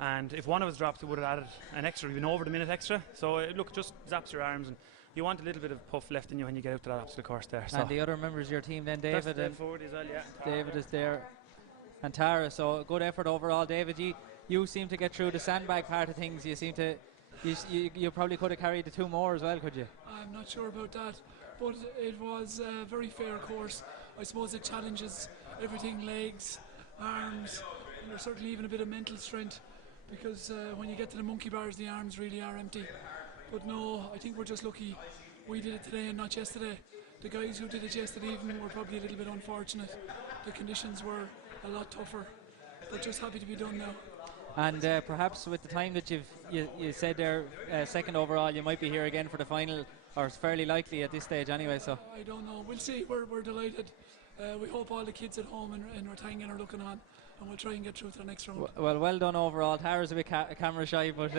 And if one of us dropped, it would have added an extra, even over the minute extra. So look, it just zaps your arms, and you want a little bit of puff left in you when you get out to that obstacle course there. So and the other members of your team then, David and forward as well, David is there, and Tara. So good effort overall, David. You seem to get through the sandbag part of things. You seem to, you probably could have carried the 2 more as well, could you? I'm not sure about that, but it was a very fair course. I suppose it challenges everything, legs, arms, and there's certainly even a bit of mental strength, because when you get to the monkey bars the arms really are empty. But no, I think we're just lucky we did it today and not yesterday. The guys who did it yesterday evening were probably a little bit unfortunate. The conditions were a lot tougher, but just happy to be done now. And perhaps with the time that you said there, second overall, you might be here again for the final, or it's fairly likely at this stage anyway. So I don't know. We'll see. We're delighted. We hope all the kids at home in Rathangan are looking on, and we'll try and get through to the next round. Well done overall. Tara's a bit camera shy, but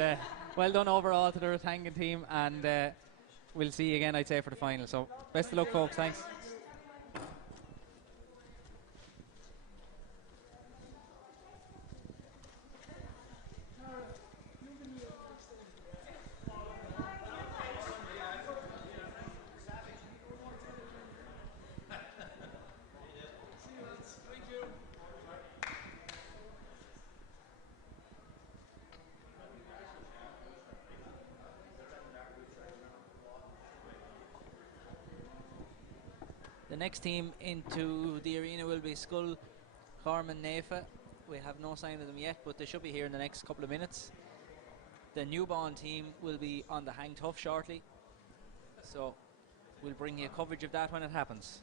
well done overall to the Rathangan team, and we'll see you again, I'd say, for the final. So best of luck, folks. Thanks. The next team into the arena will be Skull, Carmen, Nefa. We have no sign of them yet, but they should be here in the next couple of minutes. The newborn team will be on the hang tough shortly, so we'll bring you coverage of that when it happens.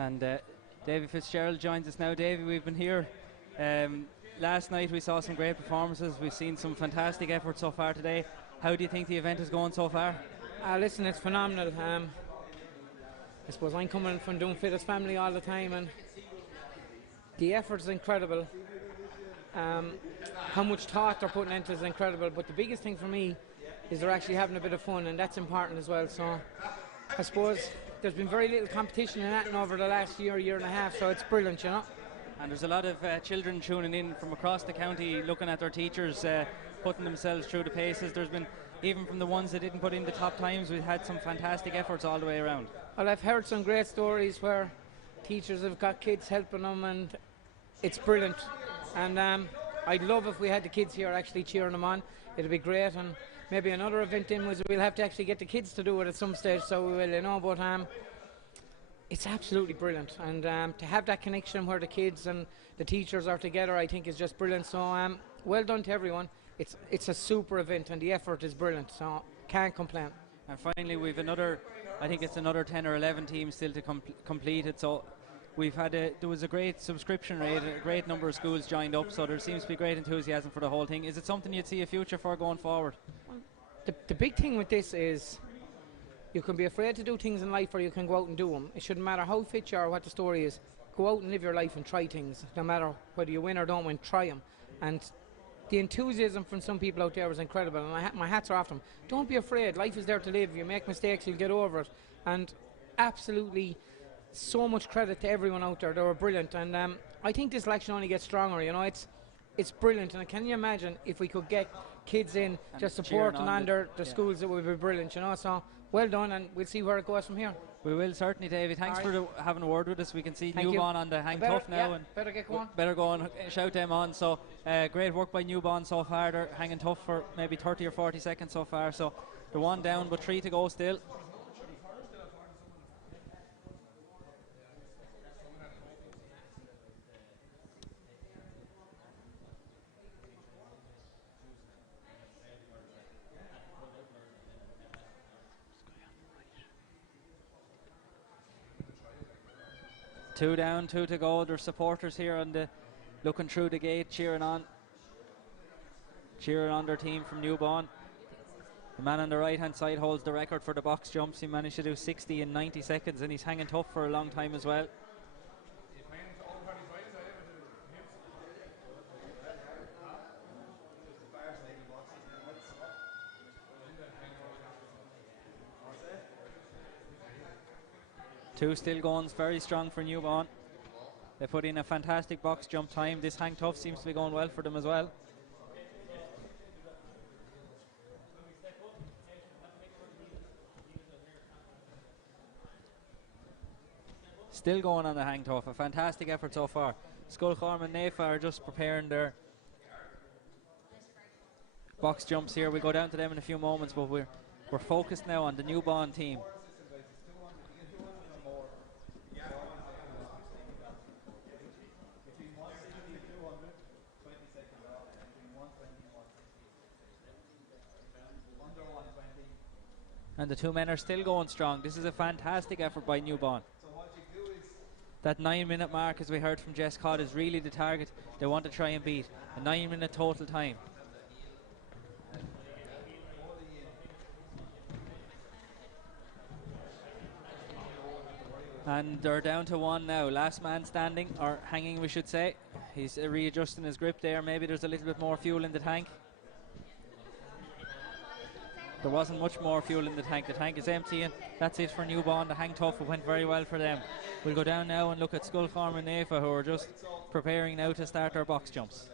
And Davy Fitzgerald joins us now. Davy, we've been here. Last night we saw some great performances. We've seen some fantastic efforts so far today. How do you think the event is going so far? Listen, it's phenomenal. I suppose I'm coming from doing Fittest family all the time, and the effort is incredible. How much thought they're putting into it is incredible, but the biggest thing for me is they're actually having a bit of fun, and that's important as well. So I suppose there's been very little competition in that over the last year and a half, so it's brilliant, you know. And there's a lot of children tuning in from across the county, looking at their teachers putting themselves through the paces. There's been, even from the ones that didn't put in the top times, we've had some fantastic efforts all the way around. Well, I've heard some great stories where teachers have got kids helping them, and it's brilliant. And I'd love if we had the kids here actually cheering them on. It'd be great, and maybe another event in was we'll have to actually get the kids to do it at some stage, so we will, you know. But it's absolutely brilliant, and to have that connection where the kids and the teachers are together, I think is just brilliant. So well done to everyone. It's a super event, and the effort is brilliant, so can't complain. And finally, we've another, I think it's another 10 or 11 teams still to complete it. So we've had there was a great subscription rate, a great number of schools joined up, so there seems to be great enthusiasm for the whole thing. Is it something you'd see a future for going forward? The big thing with this is you can be afraid to do things in life, or you can go out and do them. It shouldn't matter how fit you are or what the story is. Go out and live your life and try things. No matter whether you win or don't win, try them. And the enthusiasm from some people out there is incredible, and my hats are off them. Don't be afraid. Life is there to live. You make mistakes, you'll get over it. And absolutely so much credit to everyone out there. They were brilliant. And I think this election only gets stronger. You know, it's brilliant. And can you imagine if we could get kids in just supporting on their schools? It would be brilliant, you know. So well done, and we'll see where it goes from here. We will certainly, David. Thanks for having a word with us. We can see Newbon on the hang tough now, and better get going. Better go and shout them on. So great work by Newbon so far. They're hanging tough for maybe 30 or 40 seconds so far. So they're 1 down, but 3 to go still. Two down, 2 to go. There's supporters here on the looking through the gate, cheering on their team from Newbon. The man on the right hand side holds the record for the box jumps. He managed to do 60 in 90 seconds, and he's hanging tough for a long time as well. Two still going, very strong for Newbon. They put in a fantastic box jump time. This hang tough seems to be going well for them as well. Still going on the hang tough. A fantastic effort so far. Sculchorm and Nafa are just preparing their box jumps here. We'll go down to them in a few moments, but we're focused now on the Newbon team. And the two men are still going strong. This is a fantastic effort by Newbon. That 9-minute mark, as we heard from Jess Codd, is really the target they want to try and beat. A 9-minute total time. And they're down to 1 now. Last man standing, or hanging we should say. He's readjusting his grip there. Maybe there's a little bit more fuel in the tank. There wasn't much more fuel in the tank. The tank is empty, and that's it for Newbon. The hang tough, it went very well for them. We'll go down now and look at Sculchorm and Nafa, who are just preparing now to start their box jumps.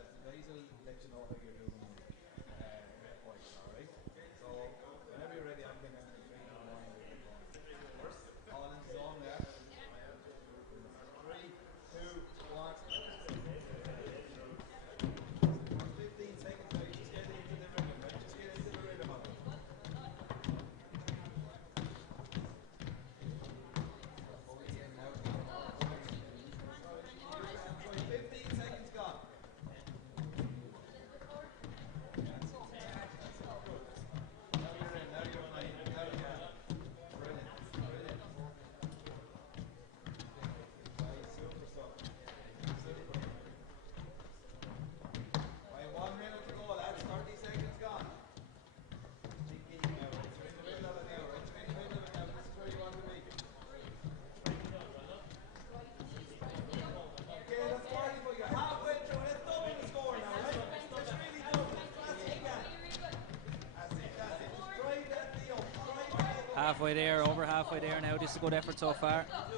halfway there, over halfway there now. This is a good effort so far. That's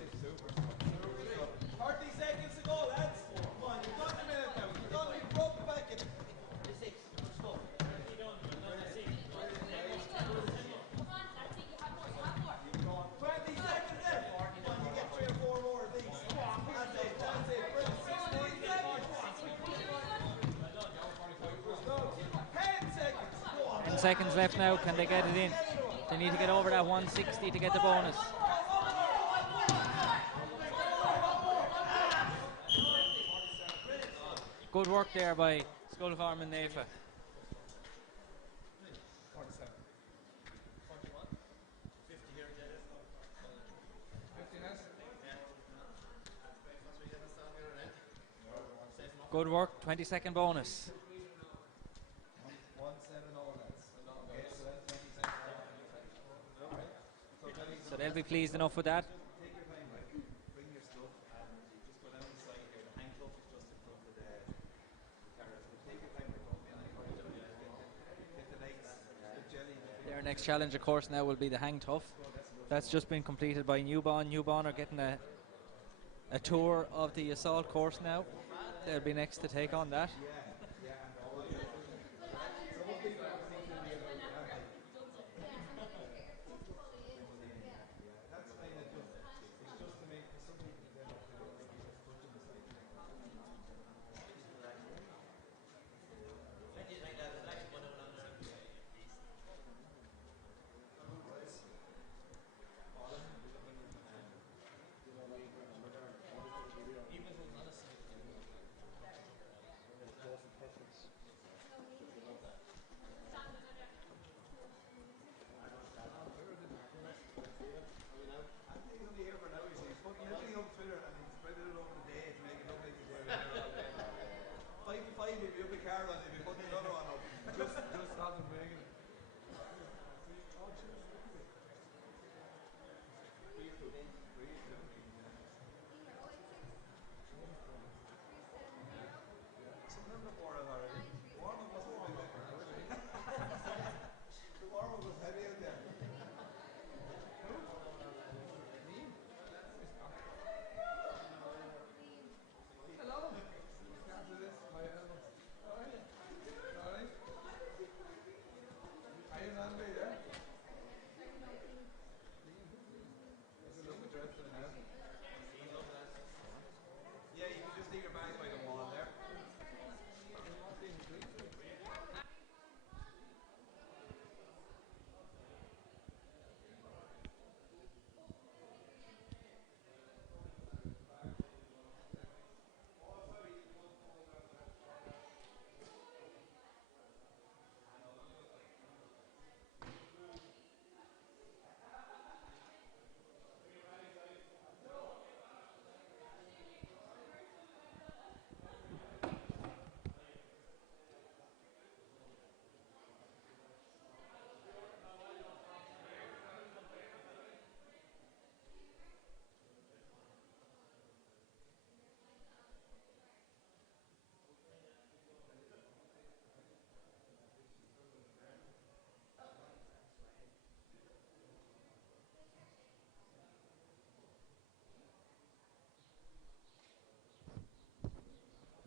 it, super. 30 seconds to go, lads. Come on, you've done a minute now. You've done it, broke it back in. 20 seconds left. Come on, you get 3 or 4 more of these. That's it. Brilliant. 16 seconds. 10 seconds. Go on. 10 seconds left now. Can they get it in? They need to get over that 160 to get the bonus. Good work there by Sculfarm and Nafa. Good work, 20-second bonus. 1-7-0, lads. Okay, so that's 20 seconds. So they'll be pleased enough with that. Take your time, right? Bring your stuff and just go down the side here. The hang cloth is just in front of the carrot. So take your time, right? Don't be get the legs, the jelly. Their next challenge, of course, now will be the hang tough. That's just been completed by Newbon. Newbon are getting a tour of the assault course now. They'll be next to take on that.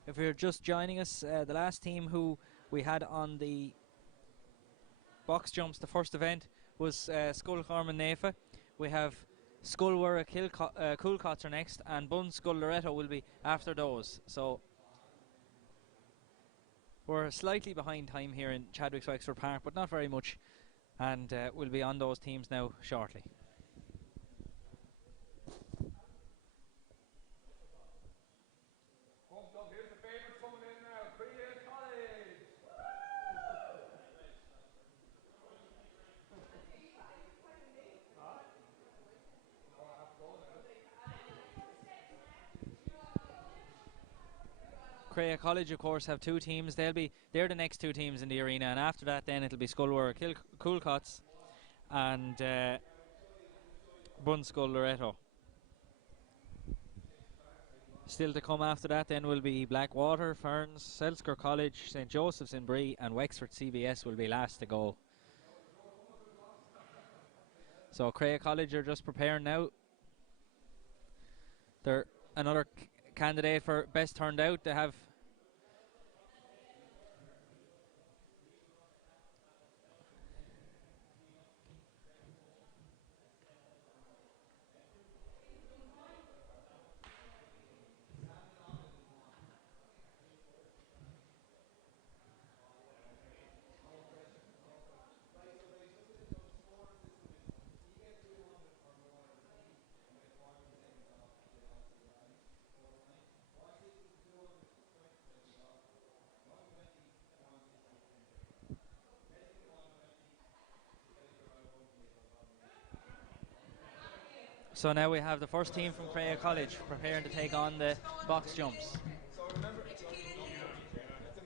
If you're just joining us, the last team who we had on the box jumps, the first event, was Sculfarm and Nafa. We have Sculwara Coolcots are next, and Bun Skull Loretto will be after those. So we're slightly behind time here in Chadwick's Wexford Park, but not very much, and we'll be on those teams now shortly. Crea College, of course, have two teams. They're the next two teams in the arena, and after that, then it'll be Sculwara Coolcots and Bunskull Loretto. Still to come after that, then will be Blackwater, Ferns, Selsker College, St Joseph's in Bree, and Wexford CBS will be last to go. So Crea College are just preparing now. They're another candidate for best turned out. They have so now we have the first team from Crea College preparing to take on the box jumps. So remember, it's a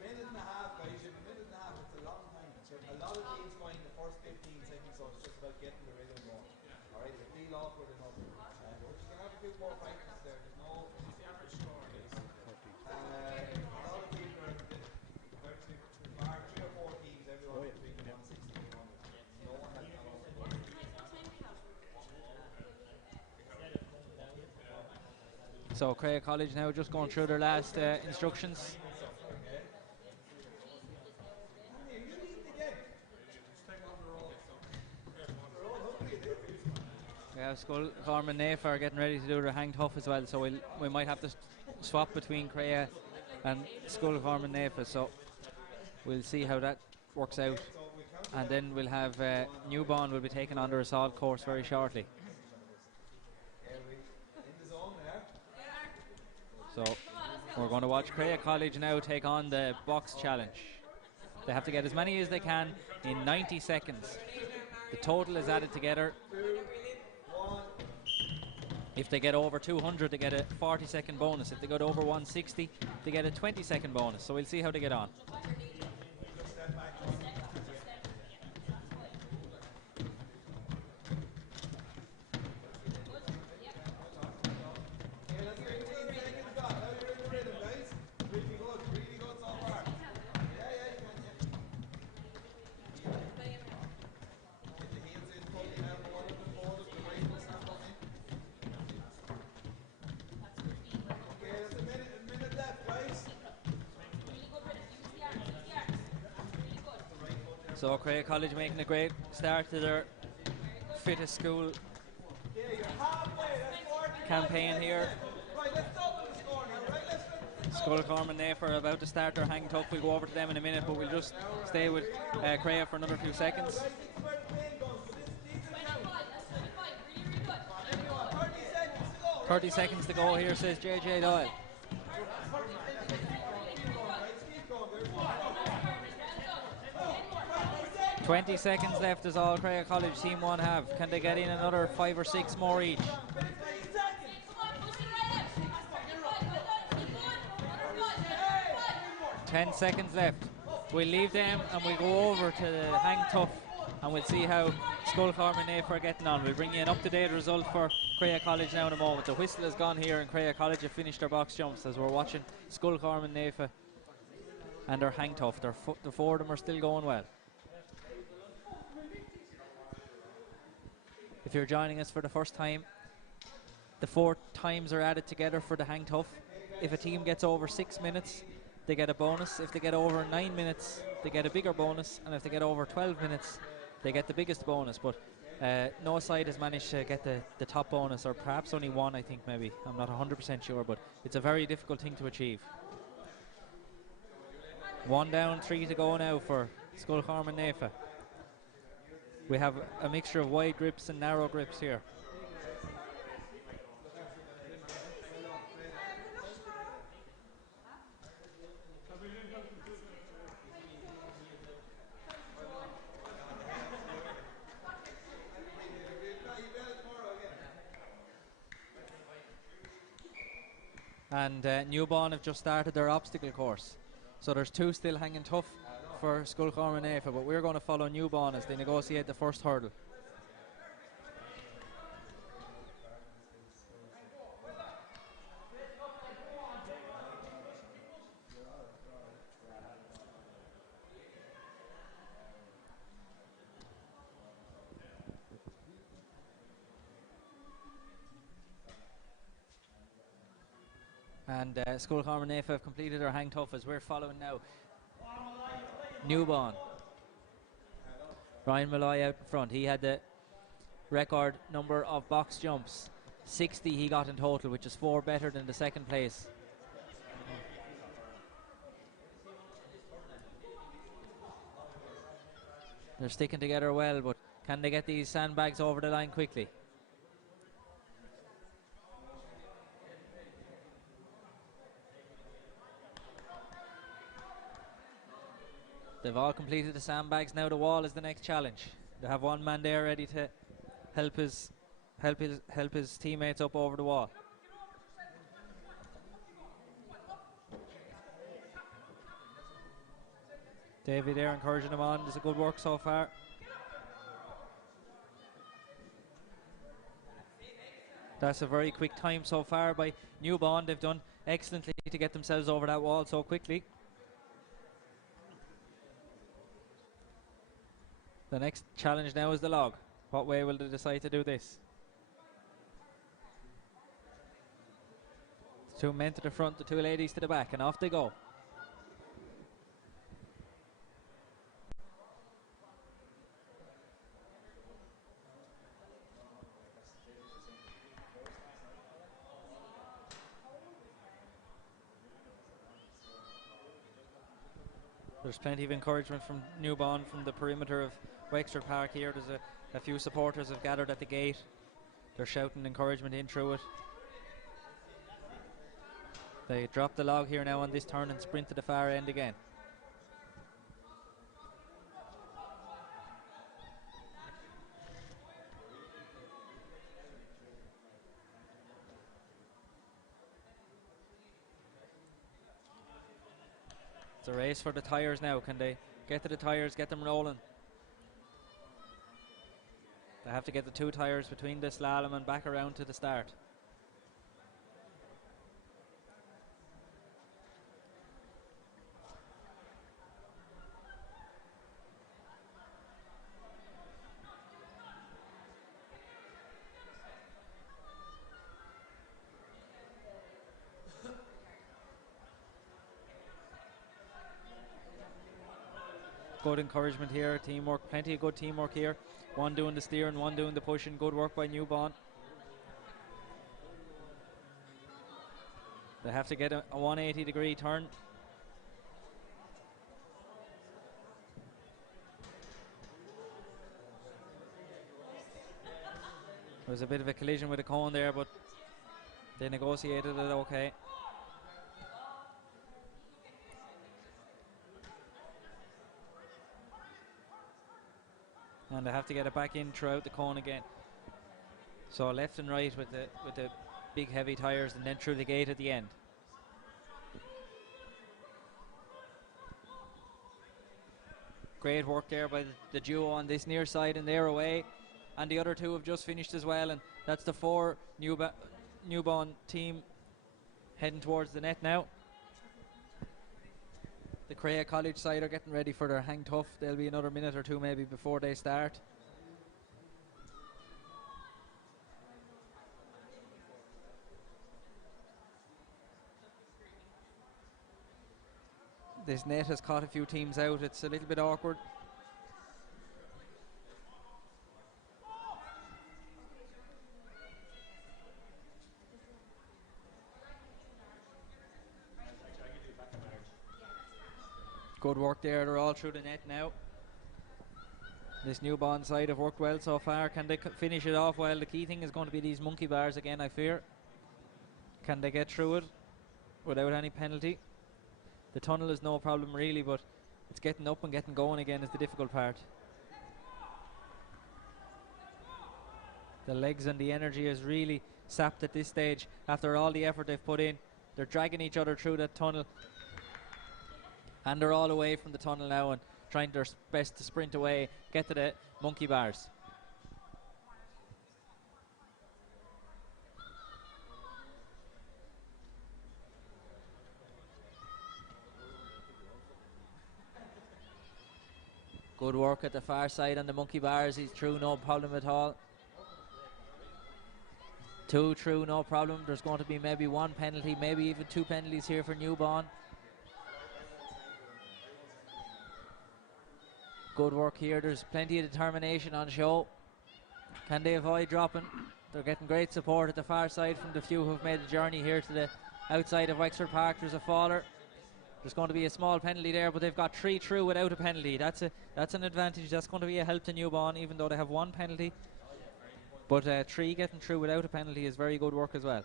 minute and a half, guys. You have a minute and a half. It's a long time. A lot of teams go in the first 15 seconds, so it's just about getting the rhythm going. All right, they feel awkward enough. But you can have a few more practice there. There's no. What's the average score? A lot of people are bar 3 or 4 teams. Everyone between 160 and 100. No one has gone over. So Crea College now just going through their last instructions. We have Skull Corman Nafe are getting ready to do their hang tough as well, so we might have to swap between Crea and Skull Corman Nafe, so we'll see how that works out. And then we'll have Newborn will be taking on their assault course very shortly. So we're going to watch Crea College now take on the box challenge. They have to get as many as they can in 90 seconds. The total is added together. If they get over 200, they get a 40-second bonus. If they go over 160, they get a 20-second bonus. So we'll see how they get on. So Crea College making a great start to their Fittest school campaign here. Skull Corman Nafe are about to start their hang tough. We'll go over to them in a minute, but we'll just stay with Crea for another few seconds. 30 seconds to go here, says JJ Doyle. 20 seconds left is all Crea College Team 1 have. Can they get in another 5 or 6 more each? 10 seconds left. We'll leave them and we'll go over to the hang tough and we'll see how Skull Corman Nafe are getting on. We'll bring you an up-to-date result for Crea College now in a moment. The whistle has gone here and Crea College have finished their box jumps as we're watching Skull Corman Nafe and their hang tough. The 4 of them are still going well. If you're joining us for the first time, the 4 times are added together for the hang tough. If a team gets over 6 minutes, they get a bonus. If they get over 9 minutes, they get a bigger bonus. And if they get over 12 minutes, they get the biggest bonus. But no side has managed to get the top bonus, or perhaps only one, I think, maybe. I'm not 100% sure, but it's a very difficult thing to achieve. 1 down, 3 to go now for Skull Corman Nafe. We have a mixture of wide grips and narrow grips here. And Newborn have just started their obstacle course. So there's 2 still hanging tough for Skull Corman Nafe, but we're going to follow Newborn as they negotiate the first hurdle. And School Carmen Nafa have completed their hang tough as we're following now. Newborn. Ryan Malloy out in front. He had the record number of box jumps. 60 he got in total, which is 4 better than the second place. They're sticking together well, but can they get these sandbags over the line quickly? They've all completed the sandbags. Now the wall is the next challenge. They have one man there ready to help his teammates up over the wall. David there encouraging him on. There's a good work so far. That's a very quick time so far by Newborn. They've done excellently to get themselves over that wall so quickly. The next challenge now is the log. What way will they decide to do this? 2 men to the front, the 2 ladies to the back, and off they go. There's plenty of encouragement from Newborn from the perimeter of Wexford Park here. There's a few supporters have gathered at the gate. They're shouting encouragement in through it. They drop the log here now on this turn and sprint to the far end again. It's a race for the tyres now. Can they get to the tyres, get them rolling? They have to get the 2 tyres between the slalom and back around to the start. Good encouragement here, teamwork, plenty of good teamwork here. One doing the steering, one doing the pushing. Good work by Newborn. They have to get a 180-degree turn. There was a bit of a collision with the cone there, but they negotiated it okay. And they have to get it back in throughout the cone again. So left and right with the big heavy tyres, and then through the gate at the end. Great work there by the duo on this near side, and they're away. And the other 2 have just finished as well, and that's the 4 Newborn team heading towards the net now. The Crea College side are getting ready for their hang tough. There'll be another minute or 2 maybe before they start. This net has caught a few teams out. It's a little bit awkward. Good work there. They're all through the net now. This Newborn side have worked well so far. Can they finish it off well? The key thing is going to be these monkey bars again, I fear. Can they get through it without any penalty? The tunnel is no problem really, but it's getting up and getting going again is the difficult part. The legs and the energy is really sapped at this stage after all the effort they've put in. They're dragging each other through that tunnel. And they're all away from the tunnel now and trying their best to sprint away, get to the monkey bars. Good work at the far side on the monkey bars. He's through, no problem at all. 2 through, no problem. There's going to be maybe 1 penalty, maybe even 2 penalties here for Newbon. Good work here. There's plenty of determination on show. Can they avoid dropping? They're getting great support at the far side from the few who've made the journey here to the outside of Wexford Park. There's a faller. There's going to be a small penalty there, but they've got 3 through without a penalty. That's an advantage. That's going to be a help to Newbon, even though they have 1 penalty. But 3 getting through without a penalty is very good work as well.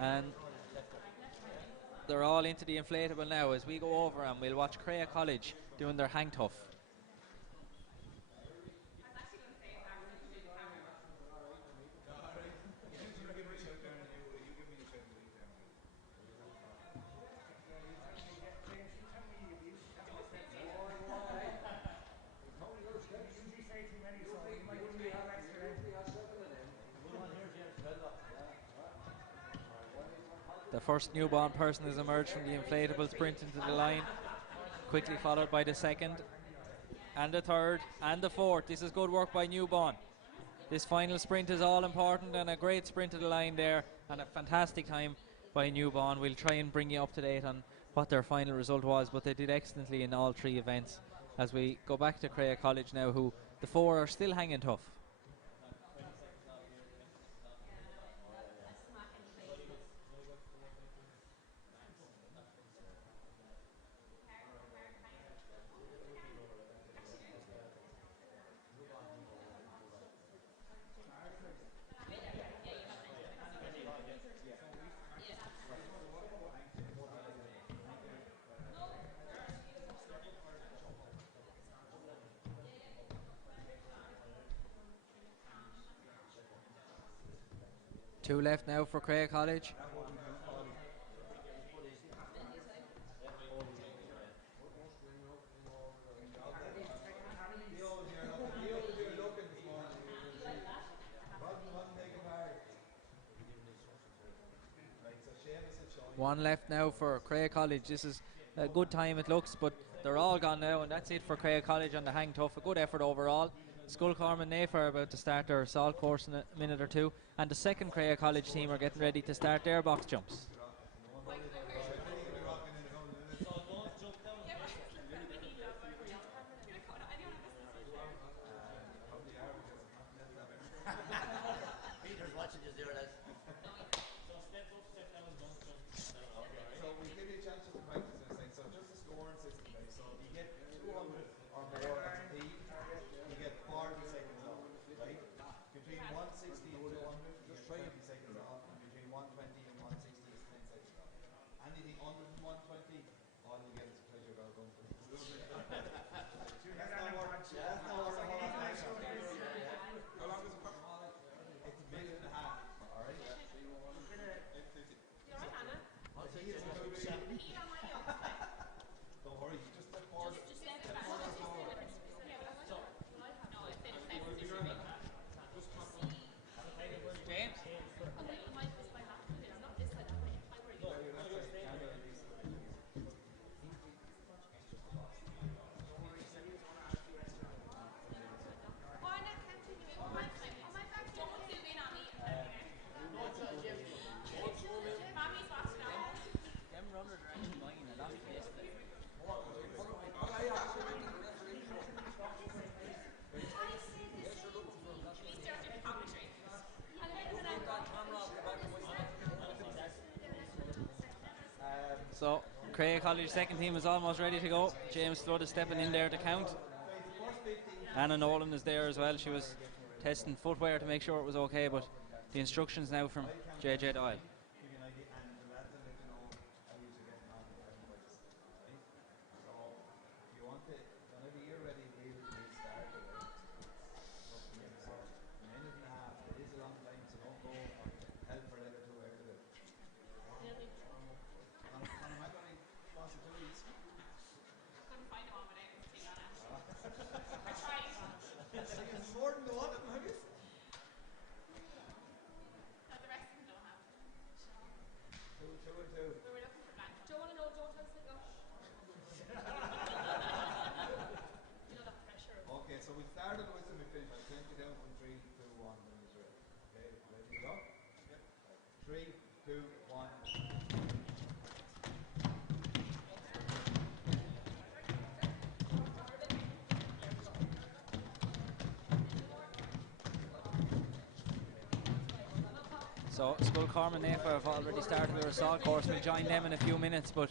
And they're all into the inflatable now as we go over, and we'll watch Crea College doing their hang tough. The first Newbon person has emerged from the inflatable sprint into the line, quickly followed by the second and the third and the fourth. This is good work by Newbon. This final sprint is all important, and a great sprint to the line there, and a fantastic time by Newbon. We'll try and bring you up to date on what their final result was, but they did excellently in all 3 events. As we go back to Crea College now, who the 4 are still hanging tough. Two left now for Crea College. One left now for Crea College. This is a good time it looks, but they're all gone now, and that's it for Crea College on the hang tough. A good effort overall. Skullcorm and Nafe are about to start their assault course in a minute or two, and the second Crea College team are getting ready to start their box jumps. Peter's watching you there, lads. So we give you a chance to practice this thing. So just a scoring system, right? So if you get 200 or more as a team, you get 40 seconds off, right? Between 160 and 200, just 20 seconds off, and between 120 and 160 is 10 seconds off. Anything under than 120, all you get is a pleasure bell going for you. That's not what how long is it for? It's a minute and a half, alright? Don't worry, you just let forward. James? So, Crea College second team is almost ready to go. James Flood is stepping in there to count. Anna Nolan is there as well. She was testing footwear to make sure it was okay, but the instructions now from JJ Doyle. start of the whistle, we finish. I'll count you down from 3, 2, 1, when you're ready. Okay, ready to go? Yep. 3, 2, 1. So Skull Corman Nafa have already started their assault course. We'll join them in a few minutes, but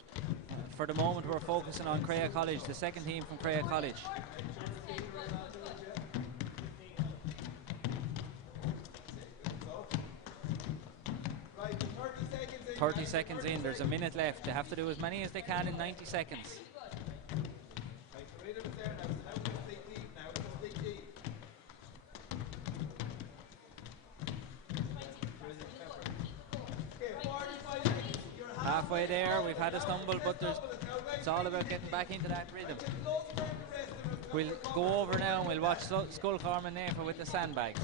for the moment we're focusing on Crea College, the second team from Crea College. 30 seconds in, there's a minute left. They have to do as many as they can in 90 seconds. Halfway there, we've had a stumble, but it's all about getting back into that rhythm. We'll go over now and we'll watch Skull Corman Nafa with the sandbags.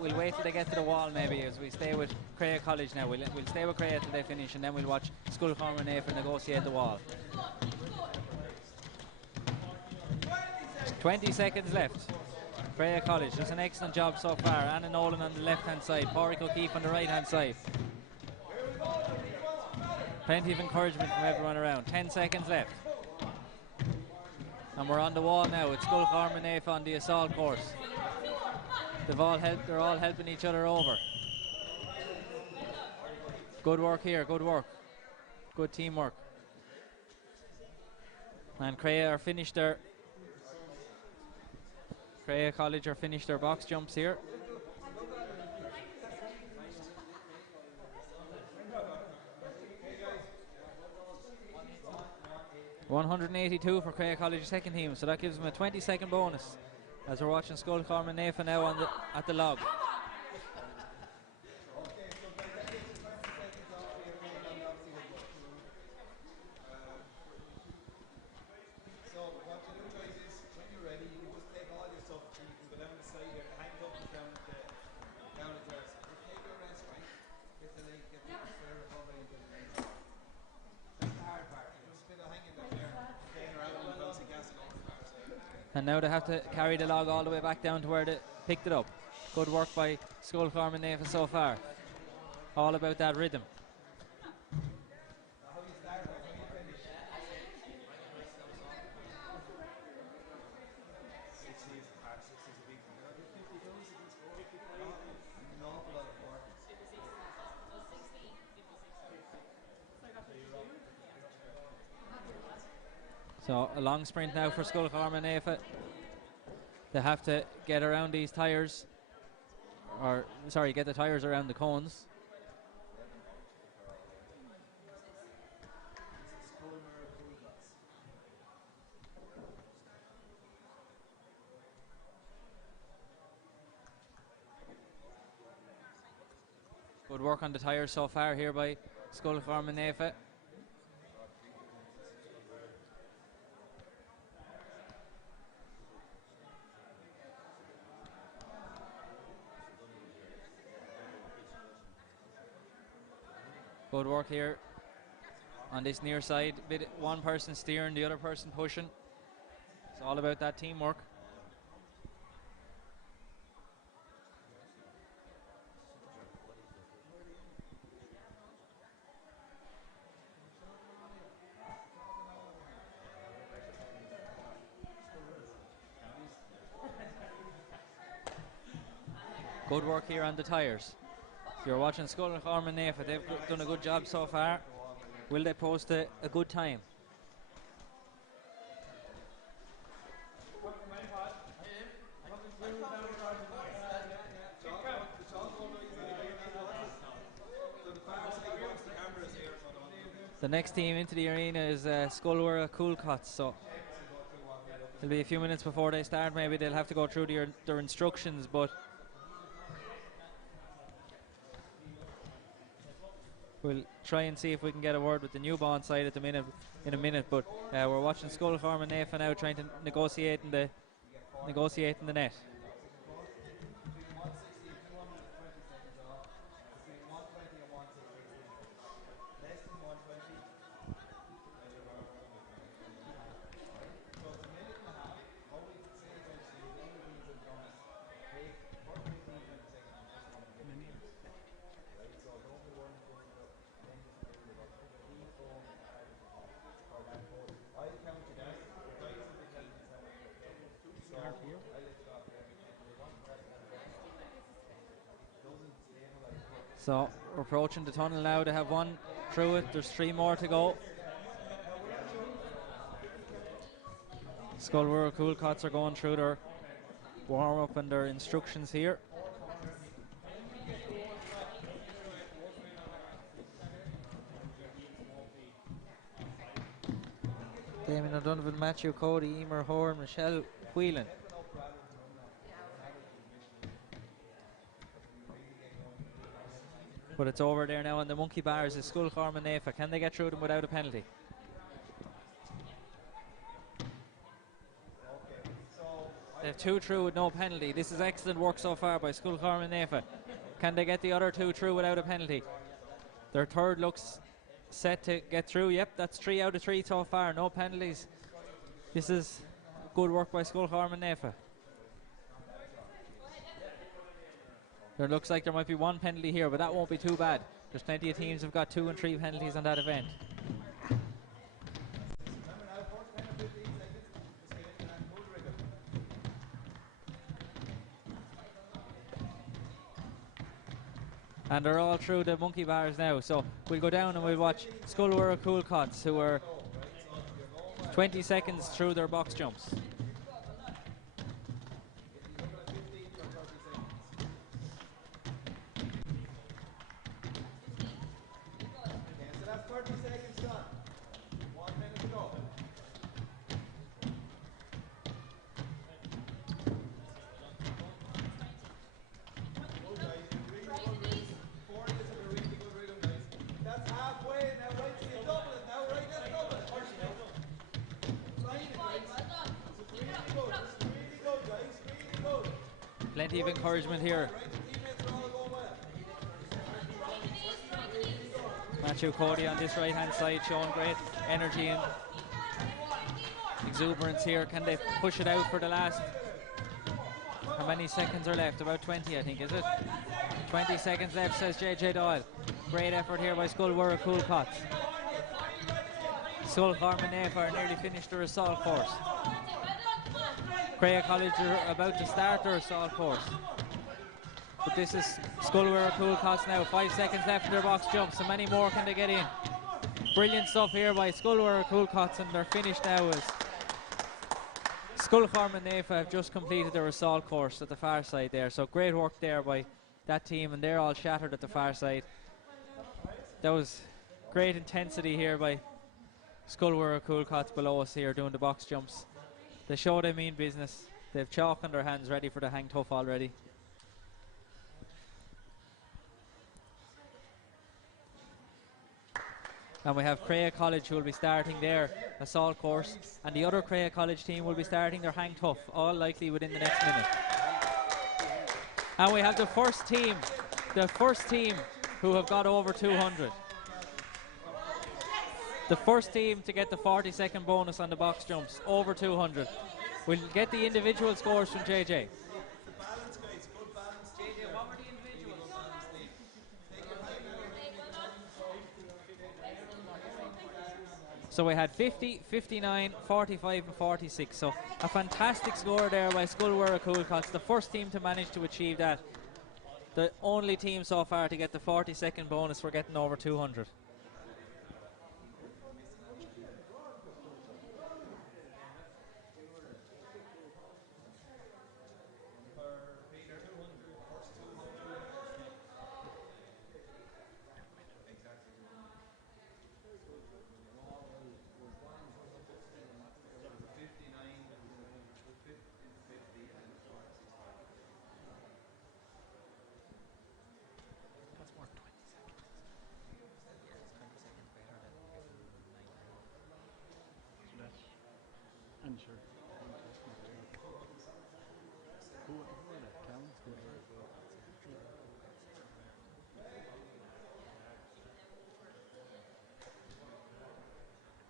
We'll wait till they get to the wall maybe, as we stay with Crea College now. We'll stay with Crea till they finish, and then we'll watch Skull Corman Nafa negotiate the wall. 20 seconds left. Crea College does an excellent job so far. Anna Nolan on the left hand side, Pádraig O'Keefe on the right hand side. Plenty of encouragement from everyone around. 10 seconds left. And we're on the wall now with Skull Corman Nafa on the assault course. They're all helping each other over. Good work here, good work. Good teamwork. And Crea College are finished their box jumps here. $182 for Crea College second team, so that gives them a 20-second bonus. As we're watching Skull Corman Nafa now at the log. And now they have to carry the log all the way back down to where they picked it up. Good work by Skull Corman Nafa so far. All about that rhythm. So a long sprint now for Skull Corman Nafa. They have to get around these tyres, or sorry, get the tyres around the cones. Good work on the tyres so far here by Skull Corman Nafa. Good work here on this near side. One person steering, the other person pushing. It's all about that teamwork. Good work here on the tyres. If you're watching Skull Corman Nafa, they've done a good job so far. Will they post a good time? The next team into the arena is Skullwara Coolcots, so it'll be a few minutes before they start. Maybe they'll have to go through their instructions, but we'll try and see if we can get a word with the Newborn side in a minute. But we're watching Skull Corman Nafa now trying to negotiate in the net. So we're approaching the tunnel now. They have one through it. There's 3 more to go. Skullwara Coolcots are going through their warm-up and their instructions here. Damien O'Donovan, Matthew Cody, Emer Horn, Michelle Whelan. But it's over there now on the monkey bars is Schullcharm and Nafa. Can they get through them without a penalty? They have 2 through with no penalty. This is excellent work so far by Schullcharm and Nafa. Can they get the other 2 through without a penalty? Their third looks set to get through. Yep, that's 3 out of 3 so far. No penalties. This is good work by Schullcharm and Nafa. There looks like there might be 1 penalty here, but that won't be too bad. There's plenty of teams who've got 2 and 3 penalties on that event. And they're all through the monkey bars now. So we'll go down and we'll watch Skullwara Coolcots, who are 20 seconds through their box jumps. Plenty of encouragement here. Matthew Cody on this right hand side showing great energy and exuberance here. Can they push it out for the last? How many seconds are left? About 20, I think, is it? 20 seconds left, says JJ Doyle. Great effort here by Skullwara Coolcots. Schullcharm and Nafa are nearly finished their assault course. Crea College are about to start their assault course. But this is Skullwara Coolcots now. 5 seconds left in their box jumps. So many more can they get in? Brilliant stuff here by Skullwara Coolcots, and they're finished now as Schullcharm and Nafa have just completed their assault course at the far side there. So great work there by that team, and they're all shattered at the far side. That was great intensity here by Skullwara Coolcots below us here doing the box jumps. They show they mean business. They have chalk on their hands ready for the hang tough already. And we have Crea College who will be starting their assault course, and the other Crea College team will be starting their hang tough, all likely within the next minute. And we have the first team who have got over 200. The first team to get the 40-second bonus on the box jumps, over 200. We'll get the individual scores from JJ. So we had 50, 59, 45 and 46. So a fantastic score there by Skullwara Coolcots. The first team to manage to achieve that. The only team so far to get the 40-second bonus for getting over 200.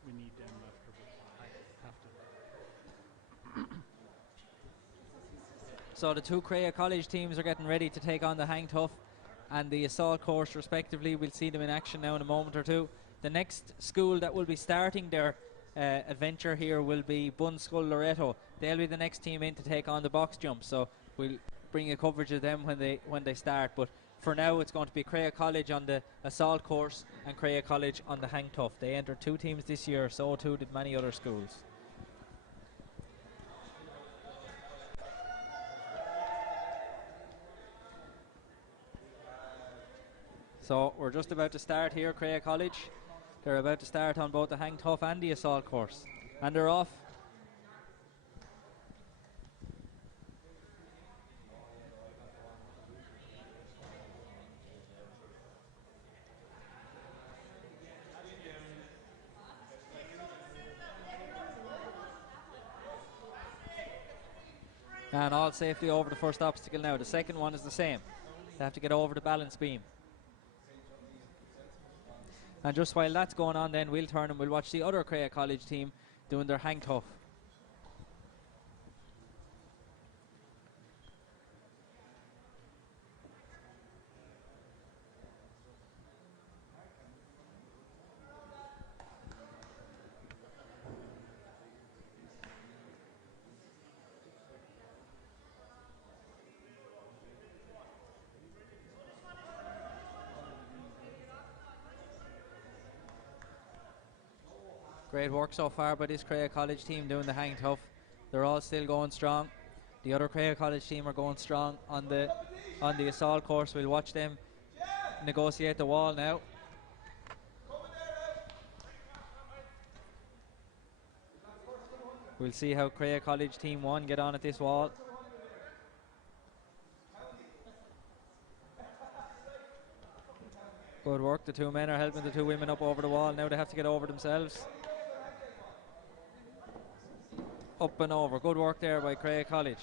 We need them after So the two Crea College teams are getting ready to take on the hang tough and the assault course respectively. We'll see them in action now in a moment or two. The next school that will be starting their adventure here will be Bunskull Loreto. They'll be the next team in to take on the box jump, so we'll bring a coverage of them when they start. But for now it's going to be Crea College on the assault course and Crea College on the hang tough. They entered 2 teams this year, so too did many other schools. So we're just about to start here, Crea College. They're about to start on both the hang tough and the assault course. And they're off. And all safely over the first obstacle now. The second one is the same. They have to get over the balance beam. And just while that's going on then, we'll turn and we'll watch the other Crea College team doing their hang tough. Great work so far by this Crea College team doing the hang tough. They're all still going strong. The other Crea College team are going strong on the assault course. We'll watch them negotiate the wall now. We'll see how Crea College team 1 get on at this wall. Good work. The 2 men are helping the 2 women up over the wall. Now they have to get over themselves. Up and over. Good work there by Crea College.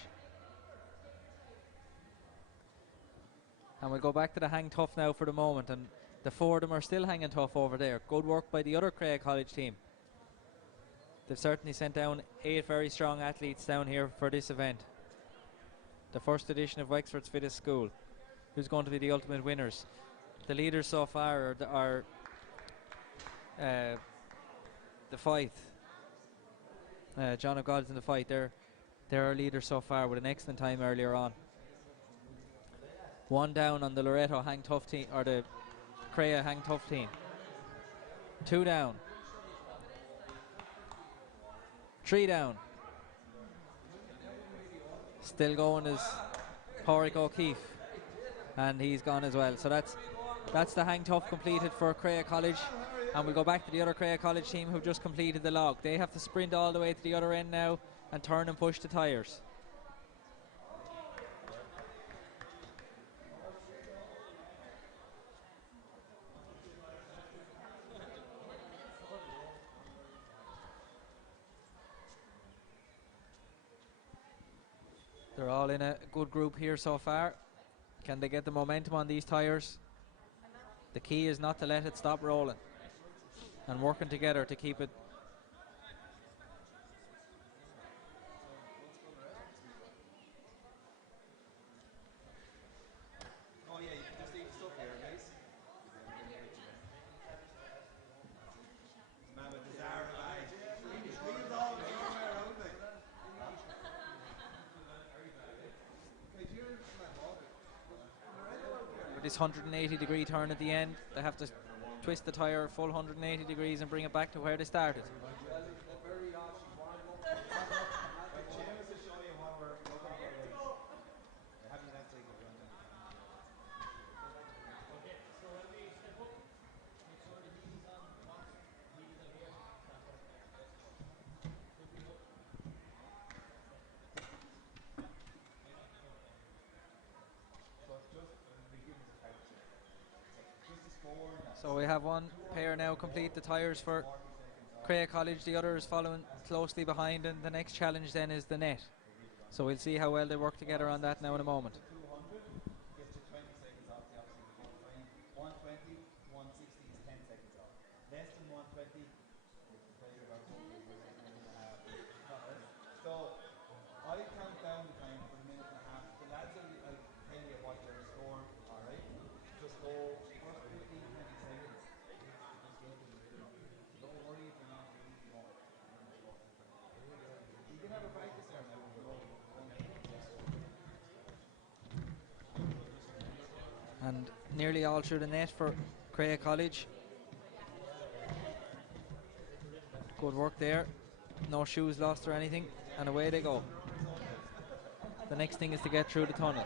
And we'll go back to the hang tough now for the moment. And the 4 of them are still hanging tough over there. Good work by the other Crea College team. They've certainly sent down 8 very strong athletes down here for this event. The first edition of Wexford's Fittest School. Who's going to be the ultimate winners? The leaders so far are the fight. John O'God's in the fight. They're our leaders so far with an excellent time earlier on. 1 down on the Loreto hang tough team, or the Crea hang tough team. 2 down. 3 down. Still going is Pádraig O'Keefe, and he's gone as well. So that's the hang tough completed for Crea College. And we'll go back to the other Crea College team who've just completed the log. They have to sprint all the way to the other end now and turn and push the tyres. They're all in a good group here so far. Can they get the momentum on these tyres? The key is not to let it stop rolling and working together to keep it. Oh yeah, you can just eat stuff here, guys. Man with the Zara bag. He's all the way around like. With this 180-degree turn at the end, they have to twist the tyre full 180 degrees and bring it back to where they started. So we have one pair now complete the tyres for Crea College. The other is following closely behind, and the next challenge then is the net. So we'll see how well they work together on that now in a moment. 200 gets you 20 seconds off the obstacle time. 120, 160 is 10 seconds off. Less than 120, it's the pleasure of our company. So I count down the time for a minute and a half. The lads will tell you what your score, alright? Just go first 15, 20 seconds. Don't worry if you're not really going. You can have a practice there now. And nearly all through the net for Crea College. Good work there. No shoes lost or anything. And away they go. The next thing is to get through the tunnel.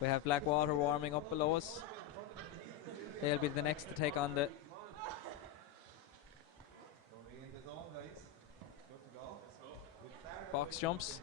We have Blackwater warming up below us. They'll be the next to take on the box jumps.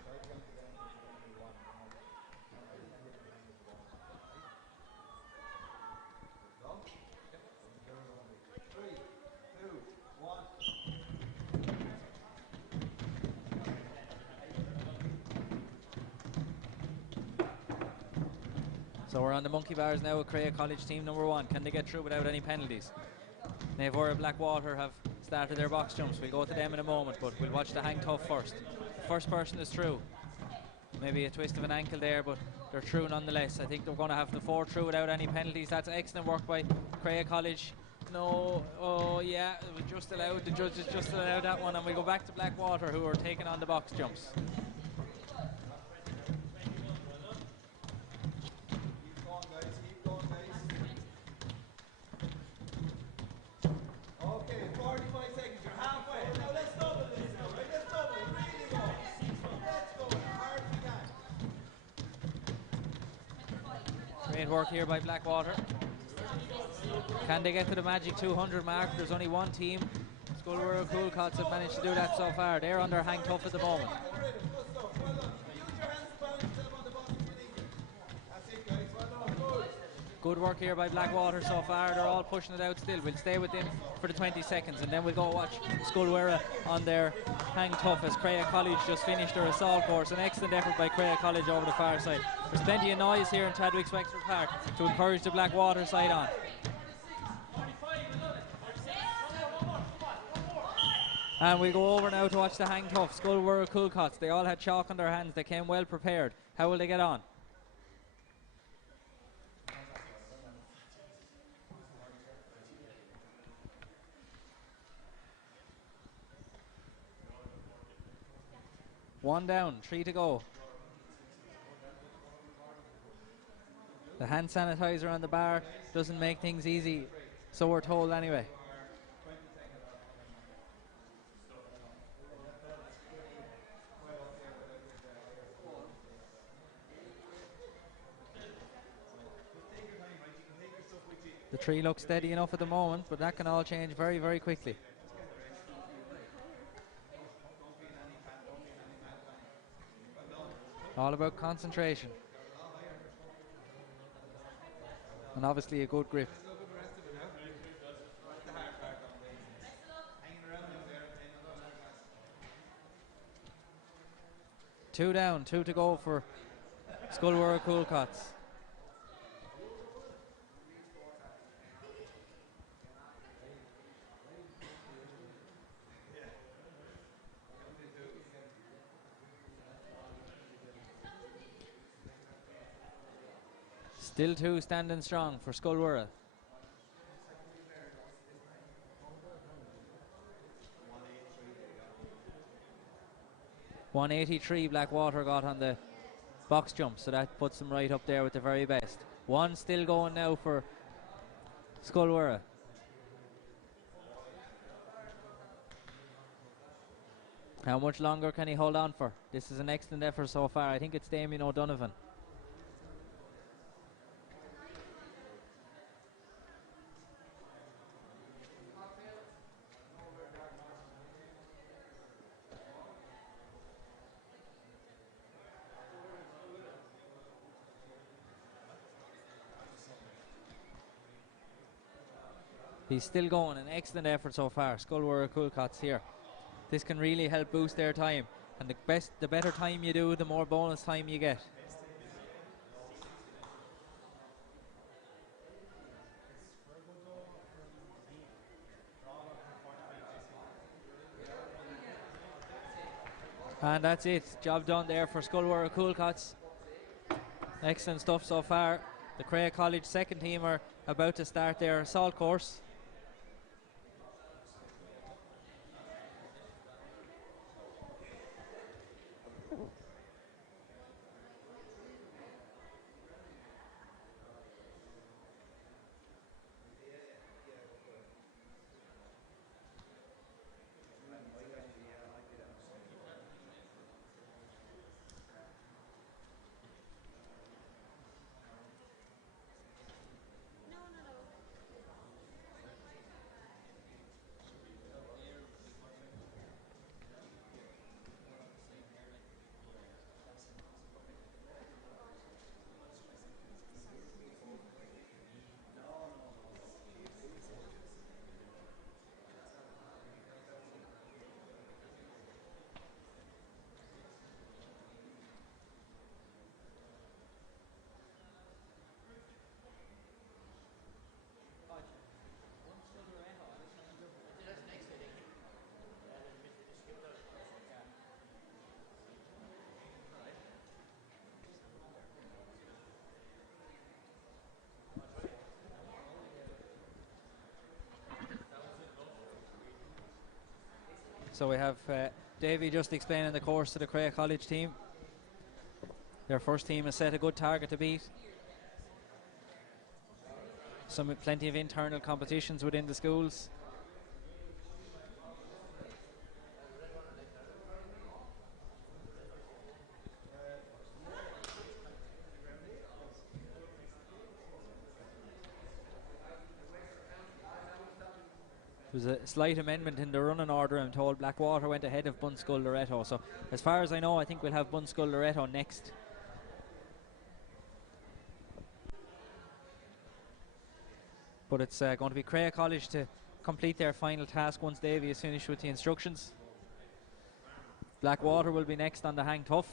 So we're on the monkey bars now with Crea College team number 1. Can they get through without any penalties? Navora Blackwater have started their box jumps. We'll go to them in a moment, but we'll watch the hang tough first. First person is through. Maybe a twist of an ankle there, but they're through nonetheless. I think they're going to have the 4 through without any penalties. That's excellent work by Crea College. No, oh yeah, we just allowed, the judges just allowed that one, and we go back to Blackwater, who are taking on the box jumps. Great work here by Blackwater. Can they get to the magic 200 mark? There's only one team. Skullworth Coolcots have managed to do that so far. They're under hang tough at the moment. Good work here by Blackwater so far. They're all pushing it out still. We'll stay with them for the 20 seconds and then we'll go watch Skullworth on their hang tough as Crea College just finished their assault course. An excellent effort by Crea College over the far side. There's plenty of noise here in Chadwick's Wexford Park to encourage the Blackwater side on. And we'll go over now to watch the hang tough. Skullworth Coolcots. They all had chalk on their hands. They came well prepared. How will they get on? One down, 3 to go. The hand sanitizer on the bar doesn't make things easy, so we're told anyway. The tree looks steady enough at the moment, but that can all change very, very quickly. All about concentration. And obviously a good grip. Two down, 2 to go for Skullworth Coolcots. Still 2 standing strong for Skullworth. .183 Blackwater got on the box jump, so that puts them right up there with the very best. 1 still going now for Skullworth. How much longer can he hold on for? This is an excellent effort so far. I think it's Damien O'Donovan. He's still going, an excellent effort so far. Skullworth Coolcots here. This can really help boost their time, and the better time you do, the more bonus time you get. And that's it, job done there for Skullworth Coolcots. Excellent stuff so far. The Crea College second team are about to start their assault course. So we have Davy just explaining the course to the Cray College team. Their first team has set a good target to beat. Plenty of internal competitions within the schools. There was a slight amendment in the running order. I'm told Blackwater went ahead of Bunskull Loretto. So as far as I know, I think we'll have Bunskull Loretto next. But it's going to be Cray College to complete their final task once Davy is finished with the instructions. Blackwater will be next on the hang tough.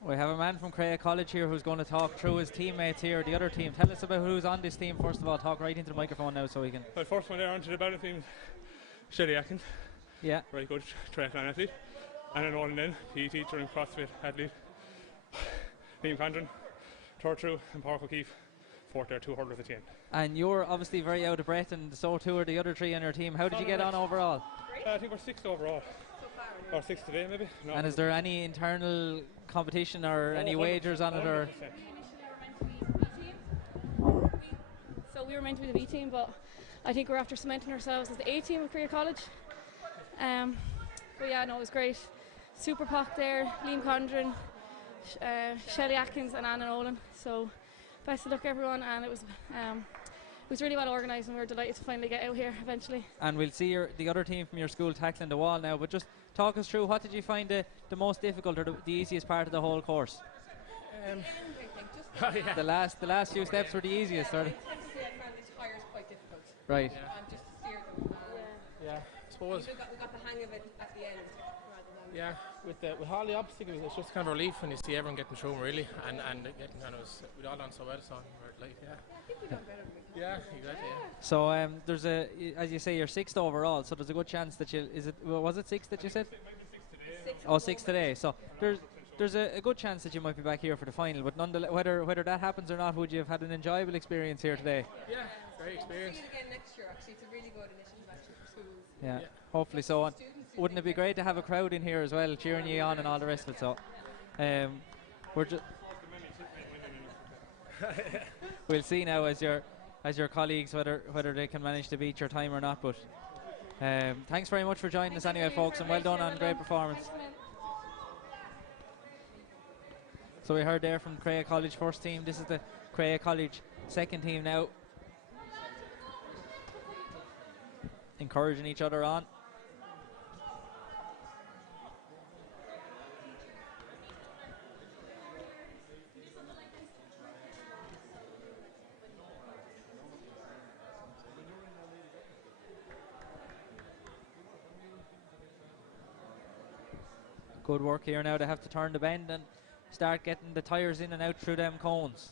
We have a man from Cray College here who's going to talk through his teammates here, the other team. Tell us about who's on this team first of all. Talk right into the microphone now so we can... Well, first one there onto the battle team, Shelly Atkins. Yeah. Very good triathlon athlete. Anna Nolan then, PE teacher and CrossFit athlete. Liam Condren, third through, and Park O'Keefe, fourth there, 2 hurdlers at the end. And you're obviously very out of breath, and so too are the other 3 on your team. How did you get on overall? I think we're 6th overall. Or 6th today maybe. No. And is there any internal competition or any wagers on it? Or So we were meant to be the B team, but I think we're after cementing ourselves as the A team of Cray College. But yeah, no, it was great. Super Pock there, Liam Condren, Shelley Atkins and Anna Nolan. So best of luck everyone, and it was really well organised and we were delighted to finally get out here eventually. And we'll see the other team from your school tackling the wall now, but just talk us through, what did you find the most difficult or the easiest part of the whole course? Yeah. The last few steps were the easiest, or? I found these tyres quite difficult. Right. Just to steer them. Yeah, I suppose. We got the hang of it at the end. Yeah, with all the obstacles, it's just kind of relief when you see everyone getting through them, really, and getting kind of we'd all done so well, so we're like, yeah. I think we done better than we Yeah, exactly. Yeah. So there's as you say, you're 6th overall, so there's a good chance that was it 6th that you said? 6th today. So there's a good chance that you might be back here for the final, but nonetheless, whether that happens or not, would you have had an enjoyable experience here today? Yeah, great experience. We'll see it again next year. Actually, it's a really good initiative actually for schools. Yeah, hopefully so. And wouldn't it be great to have a crowd in here as well, cheering you on and all the rest of it? So we're just we'll see now as your colleagues whether they can manage to beat your time or not. But thanks very much for joining us anyway, folks, and well done on great performance. So we heard there from Cray College first team. This is the Cray College second team now, encouraging each other on. Good work here now. They have to turn the bend and start getting the tyres in and out through them cones.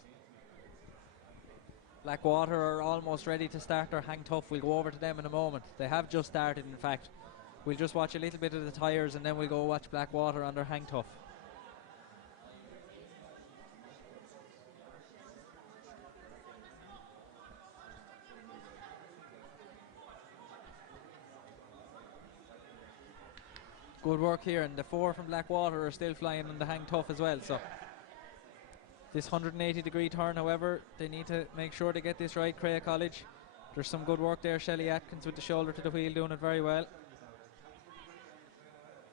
Blackwater are almost ready to start their hang tough. We'll go over to them in a moment. They have just started, in fact. We'll just watch a little bit of the tyres and then we'll go watch Blackwater on their hang tough. Good work here, and the 4 from Blackwater are still flying on the hang tough as well. So this 180-degree turn, however, they need to make sure they get this right. Cray College, there's some good work there. Shelley Atkins with the shoulder to the wheel doing it very well,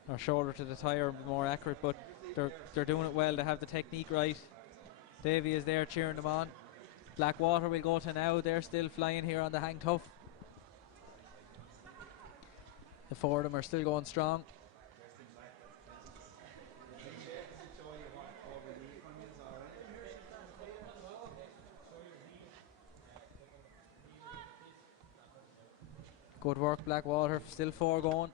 or shoulder to the tyre, more accurate, but they're doing it well. They have the technique right. Davy is there cheering them on. Blackwater will go to now. They're still flying here on the hang tough. The 4 of them are still going strong. Good work, Blackwater. Still 4 going.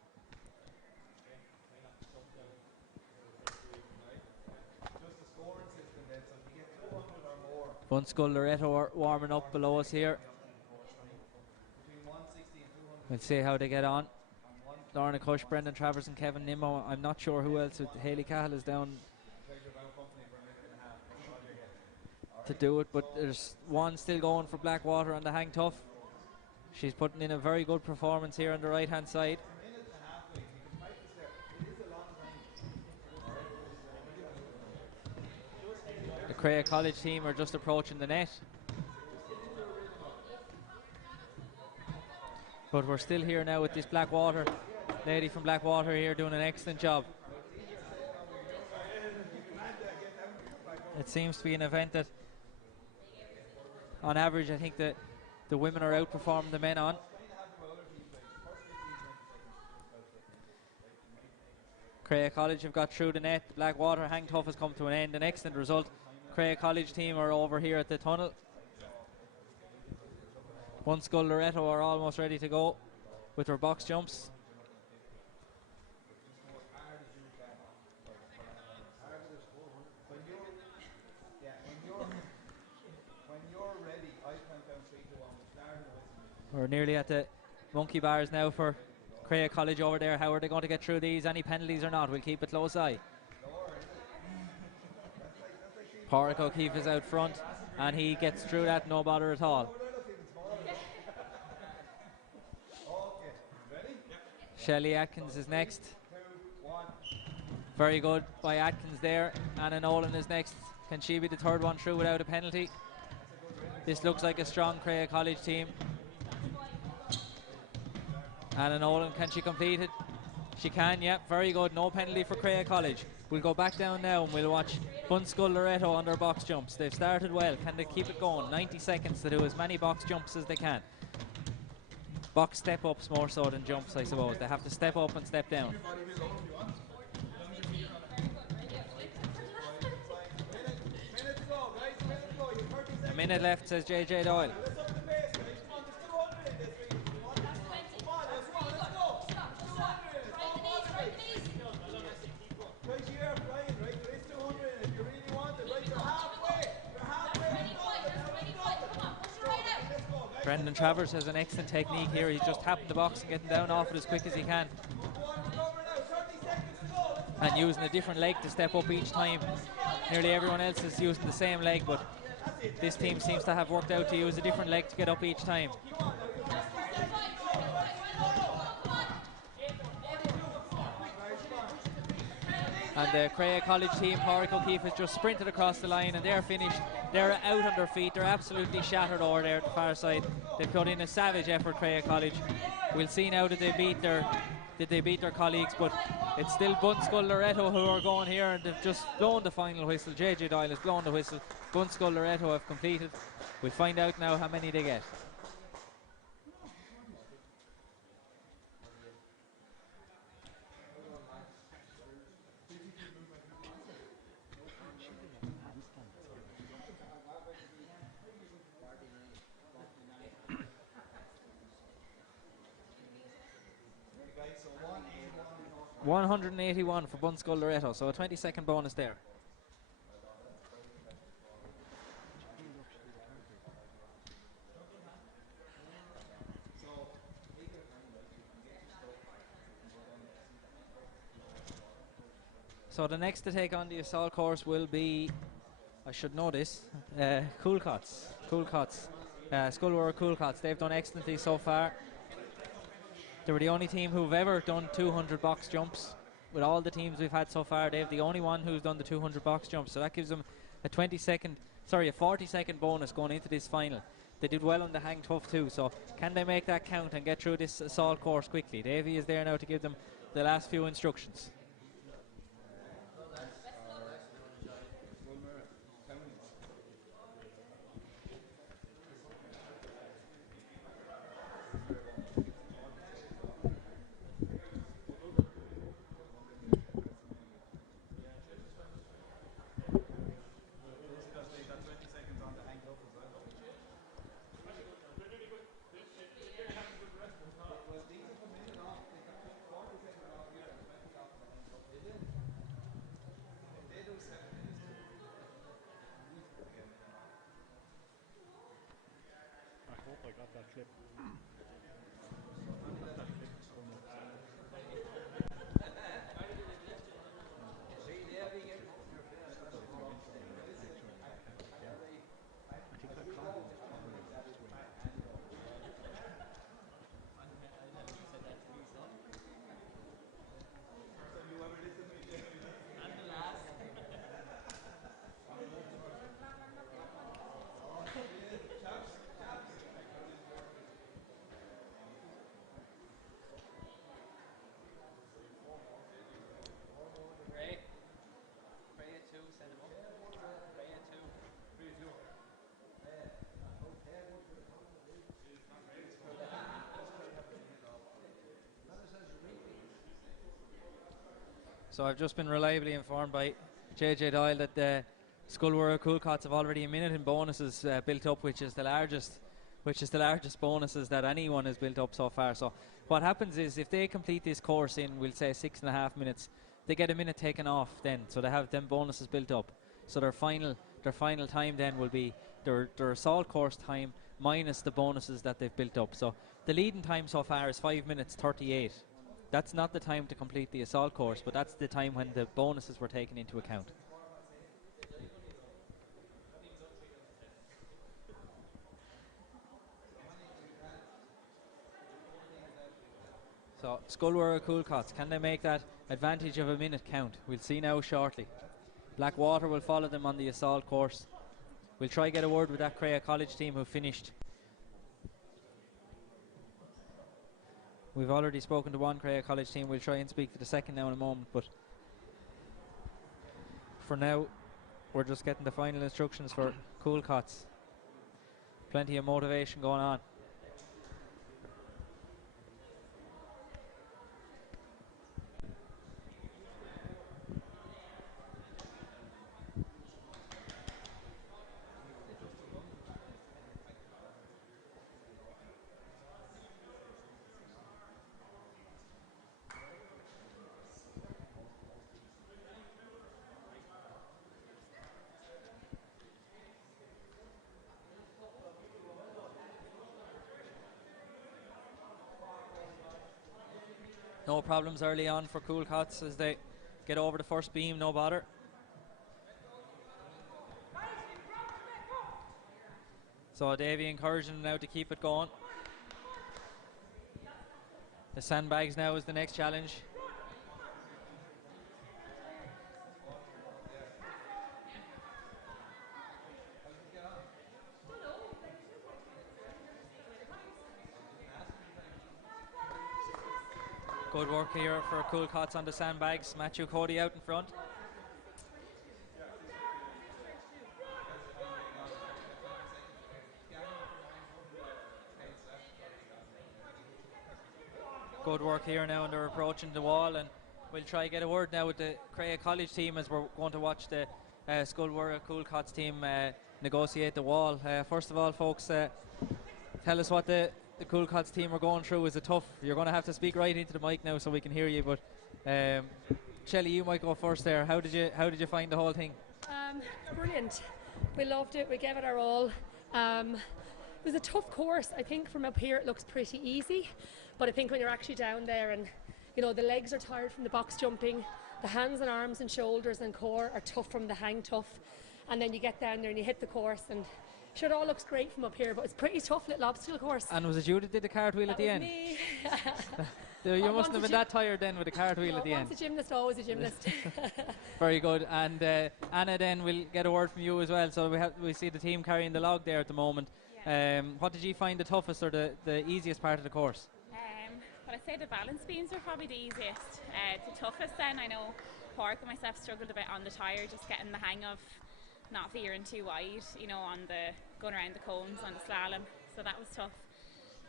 Bunskull Loretto are warming up below us here. We'll see how they get on. Lorna Cush, Brendan Travers and Kevin Nimmo. I'm not sure who else. Hayley Cahill is down to do it, but there's one still going for Blackwater on the hang tough. She's putting in a very good performance here on the right hand side. The Crea College team are just approaching the net. But we're still here now with this Blackwater lady from Blackwater here doing an excellent job. It seems to be an event that on average I think that the women are outperforming the men on. Crea College have got through the net. Blackwater hang tough has come to an end. An excellent result. Crea College team are over here at the tunnel. Bunskull Loretto are almost ready to go with their box jumps. We're nearly at the monkey bars now for Crea College over there. How are they going to get through these? Any penalties or not? We'll keep a close eye. Pádraig O'Keefe is out front and he gets through that, no bother at all. Shelley Atkins is next. Very good by Atkins there. Anna Nolan is next. Can she be the third one through without a penalty? This looks like a strong Crea College team. Anna Nolan, can she complete it? She can, yeah, very good. No penalty for Crea College. We'll go back down now and we'll watch Bunskull Loretto on their box jumps. They've started well. Can they keep it going? 90 seconds to do as many box jumps as they can. Box step-ups more so than jumps, I suppose. They have to step up and step down. A minute left, says JJ Doyle. Brendan Travers has an excellent technique here. He's just tapping the box and getting down off it as quick as he can. And using a different leg to step up each time. Nearly everyone else is using the same leg, but this team seems to have worked out to use a different leg to get up each time. And the Crea College team, Pádraig O'Keefe, has just sprinted across the line and they're finished. They're out on their feet. They're absolutely shattered over there at the far side. They've put in a savage effort, Crea College. We'll see now that they beat their colleagues, but it's still Bunskull Loretto who are going here, and they've just blown the final whistle. JJ Doyle has blown the whistle. Bunskull Loretto have completed. We'll find out now how many they get. So 181. 181 for Bunskull Loretto, so a 20-second bonus there. So the next to take on the assault course will be, I should know this, Coolcots. Scullwara Coolcots. They've done excellently so far. They were the only team who've ever done 200 box jumps. With all the teams we've had so far, they're the only one who's done the 200 box jumps. So that gives them a 40-second bonus going into this final. They did well on the hang tough too, so can they make that count and get through this assault course quickly? Davey is there now to give them the last few instructions. I got that clip. So I've just been reliably informed by JJ Doyle that the Sculwara Coolcots have already a minute in bonuses built up, which is the largest bonuses that anyone has built up so far. So what happens is if they complete this course in, we'll say 6.5 minutes, they get a minute taken off then, so they have them bonuses built up. So their final time then will be their assault course time minus the bonuses that they've built up. So the leading time so far is 5 minutes 38. That's not the time to complete the assault course, but that's the time when the bonuses were taken into account. So Sculwara Coolcots, can they make that advantage of a minute count? We'll see now shortly. Blackwater will follow them on the assault course. We'll try get a word with that Crea College team who finished. We've already spoken to one Crea College team. We'll try and speak to the second now in a moment, but for now we're just getting the final instructions for Coolcots. Plenty of motivation going on. No problems early on for Coolcots as they get over the first beam, no bother. So Davy encouraging them now to keep it going. The sandbags now is the next challenge. Good work here for Coolcots on the sandbags. Matthew Cody out in front. Good work here now, and they're approaching the wall, and we'll try to get a word now with the Crea College team as we're going to watch the Sculwara Coolcots team negotiate the wall. First of all, folks, tell us what the Coolcots team are going through. Is it tough? You're going to have to speak right into the mic now so we can hear you, but Shelley, you might go first there. How did you find the whole thing? Brilliant. We loved it. We gave it our all. It was a tough course. I think from up here it looks pretty easy, but I think when you're actually down there and the legs are tired from the box jumping, the hands and arms and shoulders and core are tough from the hang tough, and then you get down there and you hit the course, and sure, it all looks great from up here, but it's a pretty tough little obstacle course. And was it you that did the cartwheel at the end? Me. You mustn't have been that tired then with the cartwheel at the end. Once a gymnast, always a gymnast. Very good. And Anna, then we'll get a word from you as well. So we see the team carrying the log there at the moment. Yeah. What did you find the toughest or the easiest part of the course? Well, I'd say the balance beams were probably the easiest. The toughest then, I know Park and myself struggled a bit on the tyre, just getting the hang of not veering too wide, on the going around the cones on the slalom. So that was tough.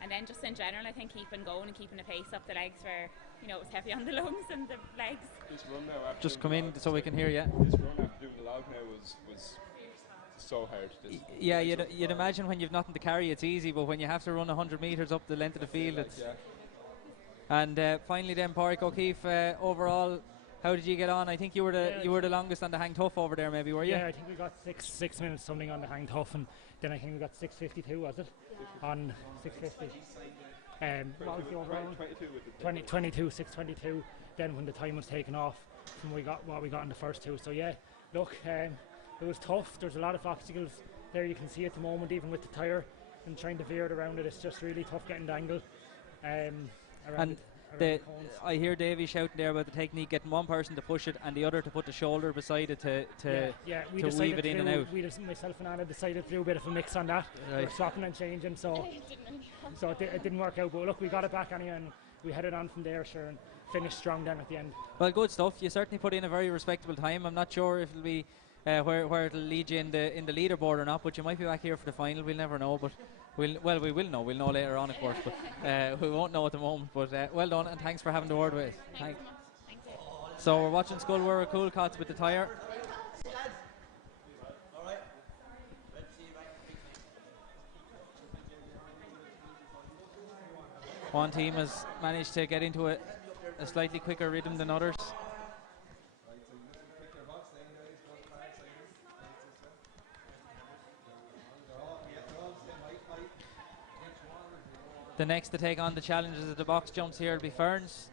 And then just in general, I think keeping going and keeping the pace up, the legs were, it was heavy on the lungs and the legs. This run now after just come in so we can hear you. This run after doing the log now was so hard. Yeah, you'd imagine when you've nothing to carry, it's easy, but when you have to run 100 metres up the length of the field, it's... Yeah. And finally then, Pádraig O'Keefe, overall, How did you get on? I think you were the longest on the hang tough over there, maybe, were you? Yeah, I think we got 6 minutes something on the hang tough, and then I think we got 6:52, was it? Yeah. On 6:50. What was the overall? 22, 6:22. Then when the time was taken off, from what we got in the first two. So yeah, look, it was tough. There's a lot of obstacles there. You can see at the moment, even with the tyre and trying to veer it around it, it's just really tough getting the angle. I hear Davey shouting there about the technique, getting one person to push it and the other to put the shoulder beside it to weave it in and out. Myself and Anna decided to do a bit of a mix on that. Right. We were swapping and changing, so it didn't work out. But look, we got it back anyway, and we headed on from there, sure, and finished strong then at the end. Well, good stuff. You certainly put in a very respectable time. I'm not sure if it'll be where it'll lead you in the leaderboard or not, but you might be back here for the final. We'll never know, but we will know. We'll know later on, of course, but we won't know at the moment. But well done, and thanks for having the word with us. Thanks. So we're watching Sculwara Coolcots with the tyre. One team has managed to get into a slightly quicker rhythm than others. The next to take on the challenges of the box jumps here will be Ferns.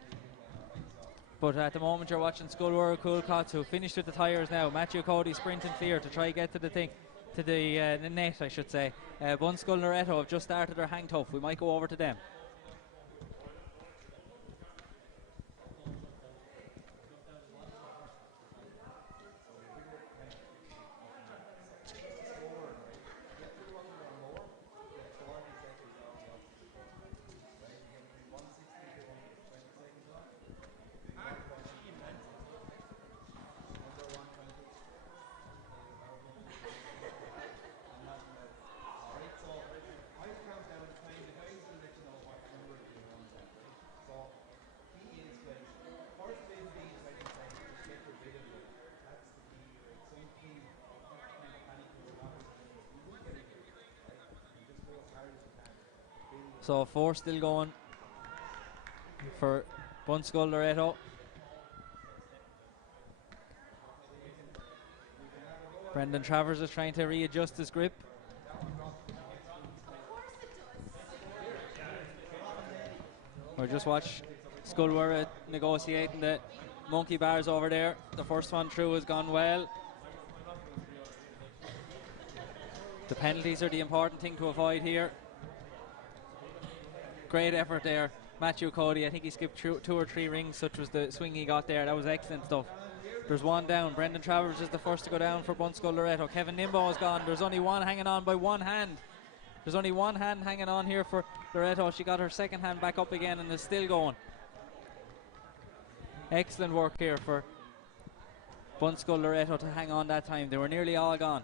But at the moment you're watching Sculwara Coolcots, who finished with the tyres now. Matthew Cody sprinting clear to try get to the net, I should say. Bunskull Loretto have just started their hang tough. We might go over to them. So 4 still going for Bunskull Loretto. Brendan Travers is trying to readjust his grip. Or just watch Sculwara negotiating the monkey bars over there. The first one through has gone well. The penalties are the important thing to avoid here. Great effort there, Matthew Cody. I think he skipped 2 or 3 rings, such was the swing he got there. That was excellent stuff. There's one down. Brendan Travers is the first to go down for Bunskull Loretto. Kevin Nimbo is gone. There's only one hanging on by one hand. There's only one hand hanging on here for Loretto. She got her second hand back up again and is still going. Excellent work here for Bunskull Loretto to hang on that time. They were nearly all gone.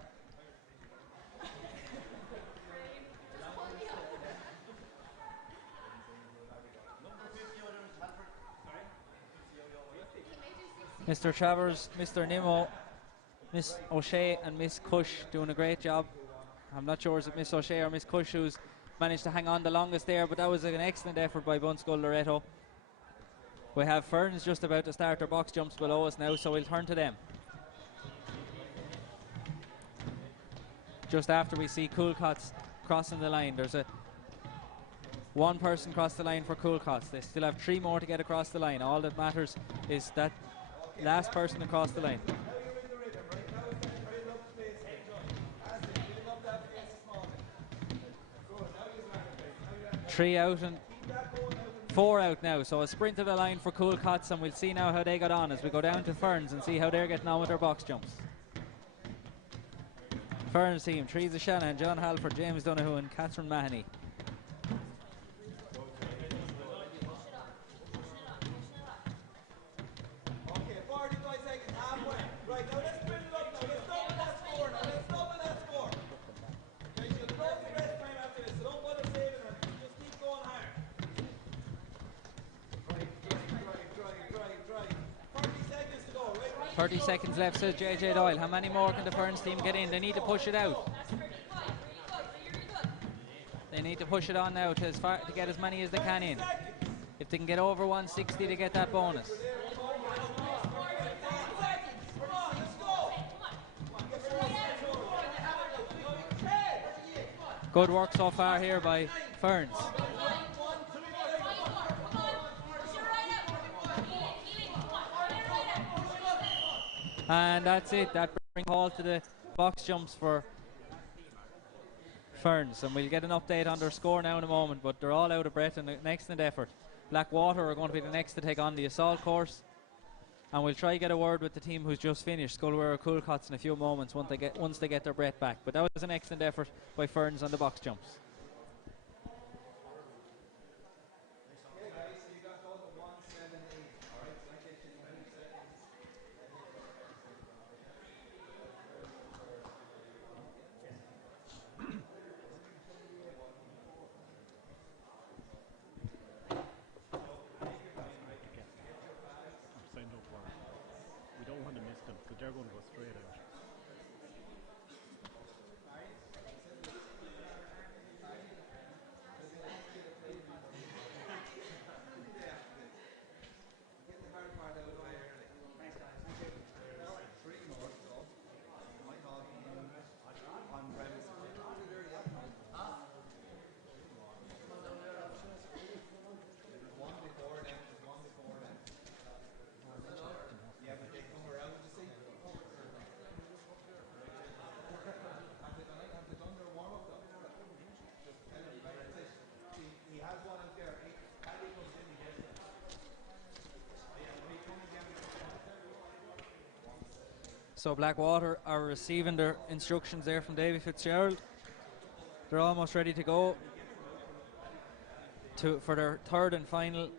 Mr. Travers, Mr. Nimmo, Miss O'Shea and Miss Cush doing a great job. I'm not sure is it Miss O'Shea or Miss Cush who's managed to hang on the longest there, but that was an excellent effort by Bunskull Loretto. We have Ferns just about to start their box jumps below us now, so we'll turn to them. Just after we see Coolcots crossing the line, there's one person crossed the line for Coolcots. They still have 3 more to get across the line. All that matters is that last person across the line. 3 out and 4 out now, so a sprint to the line for Coolcots, and we'll see now how they got on as we go down to Ferns and see how they're getting on with their box jumps. Ferns team, Teresa Shanahan, John Halford, James Donoghue and Catherine Mahoney. Seconds left, says JJ Doyle. How many more can the Ferns team get in? They need to push it out. They need to push it on now to get as many as they can in. If they can get over 160 to get that bonus. Good work so far here by Ferns. And that's it. That brings call to the box jumps for Ferns. And we'll get an update on their score now in a moment, but they're all out of breath and an excellent effort. Blackwater are going to be the next to take on the assault course. And we'll try to get a word with the team who's just finished, Sculwera Coolcots, in a few moments once they get their breath back. But that was an excellent effort by Ferns on the box jumps. We don't want to miss them because they're going to go straight out. So Blackwater are receiving their instructions there from Davy Fitzgerald. They're almost ready to go for their third and final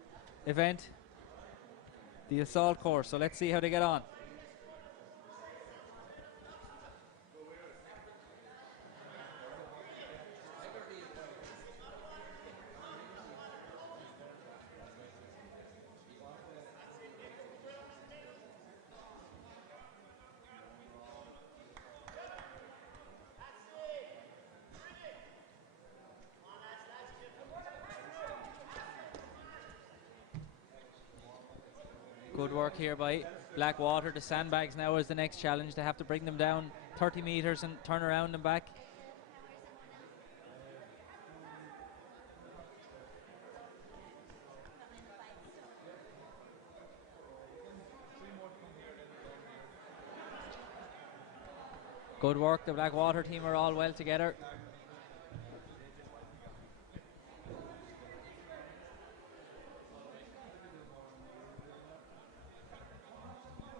event, the assault course. So let's see how they get on. Good work here by Blackwater. The sandbags now is the next challenge. They have to bring them down 30 metres and turn around and back. Good work. The Blackwater team are all well together.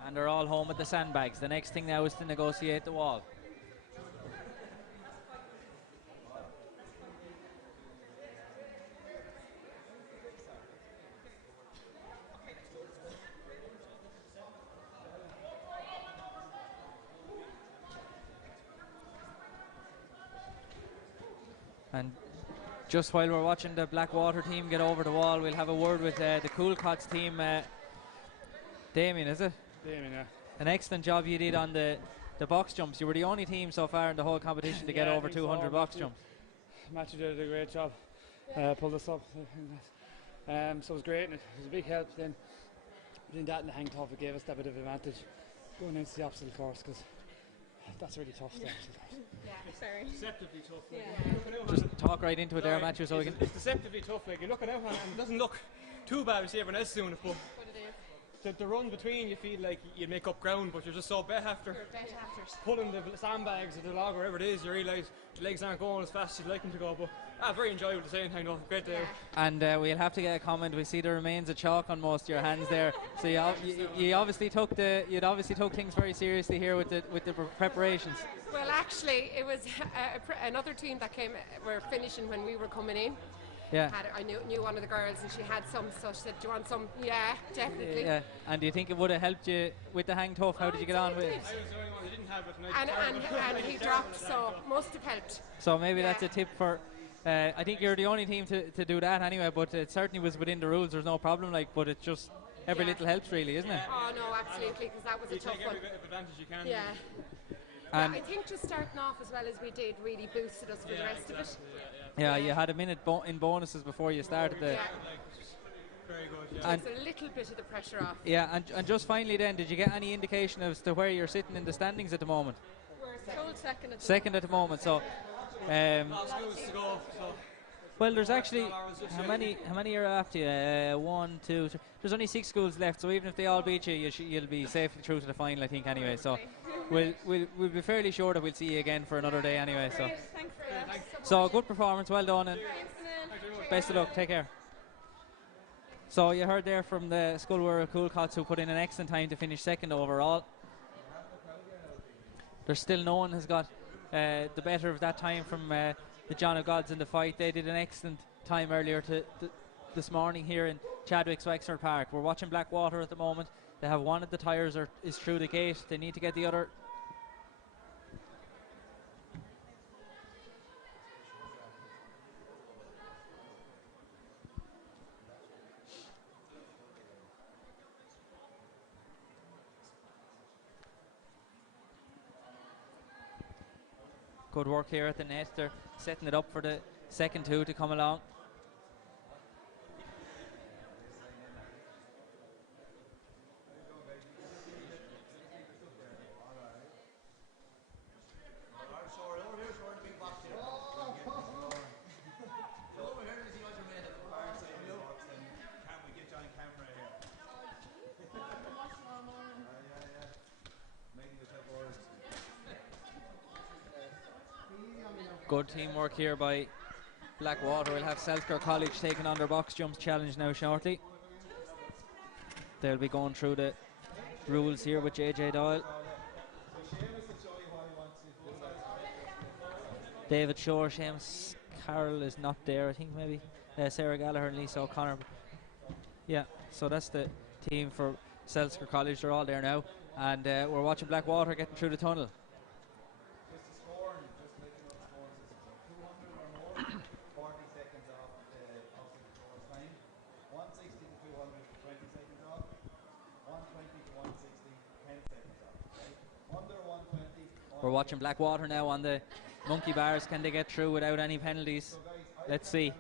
And they're all home at the sandbags. The next thing now is to negotiate the wall. And just while we're watching the Blackwater team get over the wall, we'll have a word with the Coolcots team. Damien, is it? Damien, yeah. An excellent job you did on the box jumps. You were the only team so far in the whole competition to get over 200 box jumps. Matthew did a great job. Pulled us up. So it was great, and it was a big help then. Doing that in the hang tough, it gave us that bit of advantage going into the obstacle course, because that's really tough. Yeah, sorry. Deceptively tough. Yeah. Just talk right into it there, Matthew, so we can... It's deceptively tough. Like, you're looking out on it and it doesn't look too bad. You see everyone else doing it, but the run between, you feel like you make up ground, but you're just so bet after pulling the sandbags or the log or whatever it is. You realise the legs aren't going as fast as you'd like them to go, but very enjoyable at the same time. No, great day. And we'll have to get a comment. We see there remains of chalk on most of your hands there. So you obviously took things very seriously here with the preparations. Well, actually, it was another team that were finishing when we were coming in. Yeah. I knew one of the girls, and she had some, so she said, "Do you want some?" Yeah, definitely. Yeah. And do you think it would have helped you with the hang tough? How did you get on with it? I was the only one who didn't have it. And he dropped, so must have helped. So maybe that's a tip for... I think you're the only team to do that anyway, but it certainly was within the rules. There's no problem, but it's just every little helps, really, isn't it? Oh, no, absolutely, because that was a tough one. You take every bit of advantage you can. Yeah. And I think just starting off as well as we did really boosted us for the rest of it. Yeah, you had a minute in bonuses before you started the... Very good, yeah. Takes a little bit of the pressure off. Yeah, and just finally then, did you get any indication as to where you're sitting in the standings at the moment? We're second at the moment. Second at the moment, so Schools to go, so. Well, there's actually how many are after you? 1, 2, 3. There's only 6 schools left, so even if they all beat you, you'll be safely through to the final, I think. Anyway, so we'll be fairly sure that we'll see you again for another day. Anyway, so Thanks for that. so good performance, well done, and best of luck. Take care. So you heard there from the School Were Cool Cots, who put in an excellent time to finish second overall. There's still no one has got the better of that time from the John of Gods in the fight. They did an excellent time earlier this morning here in Chadwick's Wexford Park. We're watching Blackwater at the moment. They have one of the tyres is through the gate. They need to get the other. Good work here at the net. They're setting it up for the second two to come along. Good teamwork here by Blackwater. We'll have Selkirk College taking on their box jumps challenge now shortly. They'll be going through the rules here with JJ Doyle. David Shore, Seamus Carroll is not there. I think maybe Sarah Gallagher and Lisa O'Connor. Yeah, so that's the team for Selkirk College. They're all there now. And we're watching Blackwater getting through the tunnel. We're watching Blackwater now on the monkey bars. Can they get through without any penalties? Let's see.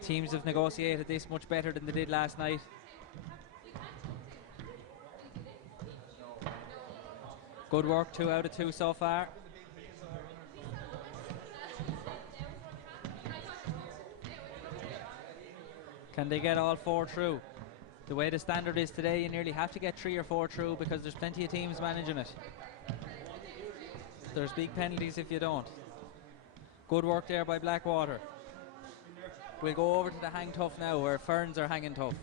Teams have negotiated this much better than they did last night. Good work, 2 out of 2 so far. Can they get all 4 through? The way the standard is today, you nearly have to get 3 or 4 through because there's plenty of teams managing it. There's big penalties if you don't. Good work there by Blackwater. We'll go over to the hang tough now, where Ferns are hanging tough.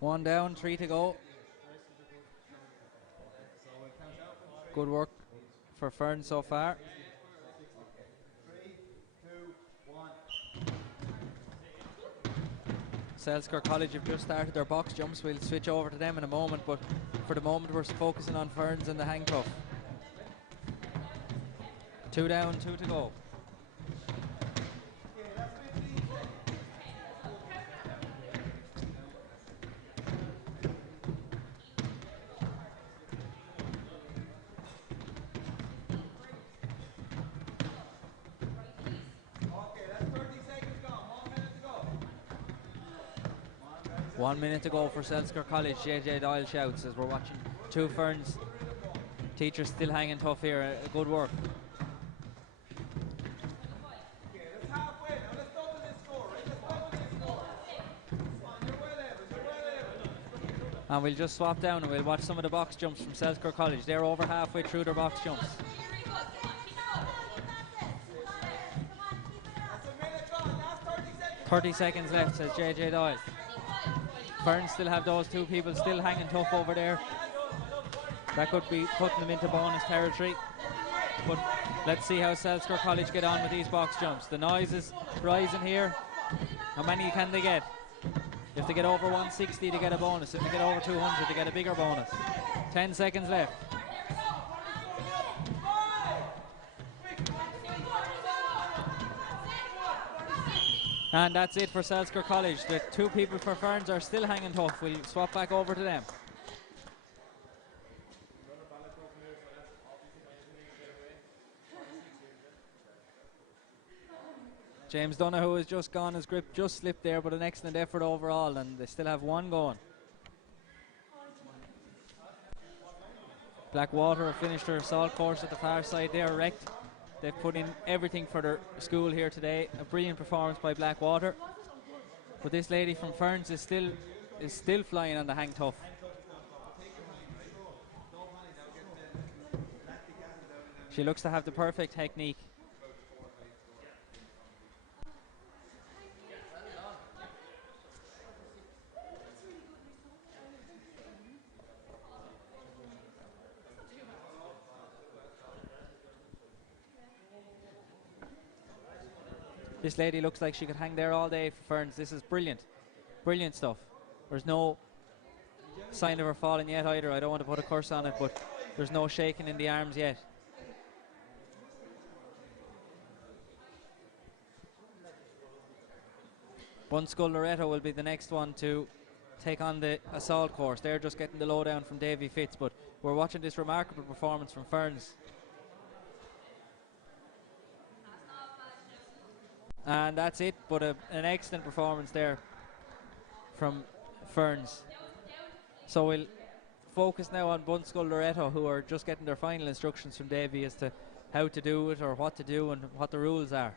One down, 3 to go. Good work for Fern so far. 3, 2, 1. Selkirk College have just started their box jumps. We'll switch over to them in a moment, but for the moment we're focusing on Ferns and the hang tough. 2 down, 2 to go. One minute to go for Selkirk College. JJ Doyle shouts as we're watching 2 Ferns. Teachers still hanging tough here. Good work. And we'll just swap down and we'll watch some of the box jumps from Selkirk College. They're over halfway through their box jumps. 30 seconds left, says JJ Doyle. Ferns still have those 2 people still hanging tough over there. That could be putting them into bonus territory. But let's see how Selkirk College get on with these box jumps. The noise is rising here. How many can they get? If they get over 160, they get a bonus. If they get over 200, they get a bigger bonus. 10 seconds left. And that's it for Selsker College. The two people for Ferns are still hanging tough. We'll swap back over to them. James Donoghue has just gone. His grip just slipped there, but an excellent effort overall, and they still have one going. Blackwater have finished their assault course at the far side. They are wrecked. They've put in everything for their school here today. A brilliant performance by Blackwater. But this lady from Ferns is still flying on the hang tough. She looks to have the perfect technique. This lady looks like she could hang there all day for Ferns. This is brilliant. Brilliant stuff. There's no sign of her falling yet either. I don't want to put a curse on it, but there's no shaking in the arms yet. Bunskull Loretto will be the next one to take on the assault course. They're just getting the lowdown from Davy Fitz, but we're watching this remarkable performance from Ferns. And that's it, but an excellent performance there from Ferns. So we'll focus now on Bunskull Loretto, who are just getting their final instructions from Davy as to how to do it or what to do and what the rules are.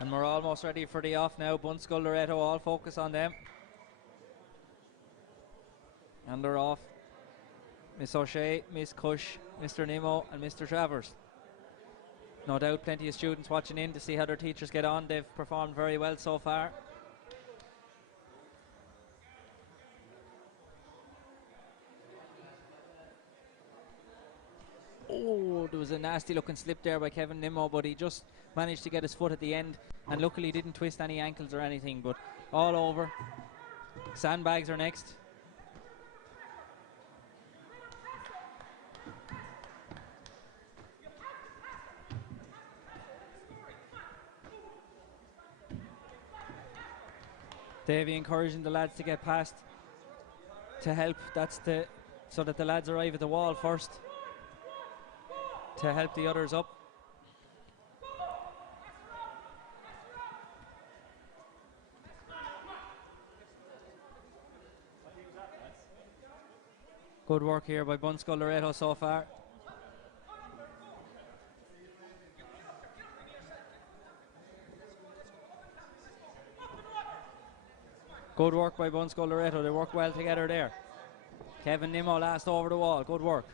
And we're almost ready for the off now. Bunskull Loretto, all focus on them. And they're off. Miss O'Shea, Miss Cush, Mr. Nimmo and Mr. Travers. No doubt plenty of students watching in to see how their teachers get on. They've performed very well so far. Oh, there was a nasty looking slip there by Kevin Nimmo, but he just managed to get his foot at the end, and luckily didn't twist any ankles or anything, but all over. Sandbags are next. Davy encouraging the lads to get past to help. So that the lads arrive at the wall first to help the others up. Good work here by Bunskull Loretto so far. Good work by Bunskull Loretto. They work well together there. Kevin Nimmo last over the wall. Good work.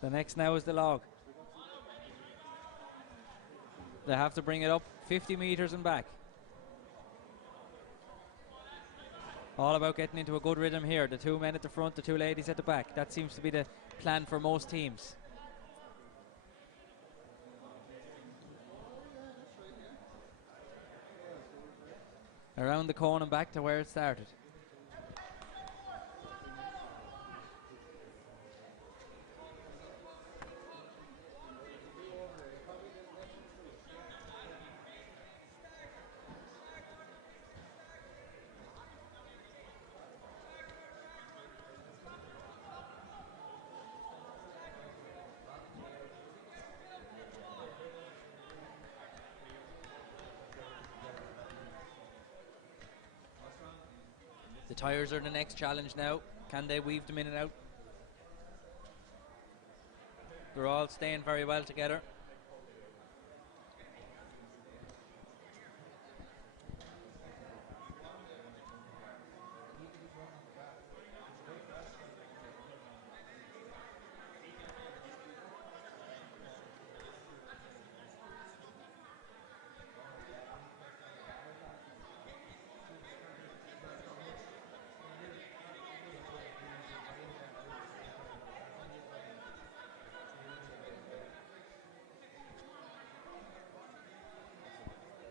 The next now is the log. They have to bring it up 50 metres and back. All about getting into a good rhythm here. The two men at the front, the two ladies at the back. That seems to be the plan for most teams. Around the cone and back to where it started. The tyres are the next challenge now. Can they weave them in and out? They're all staying very well together.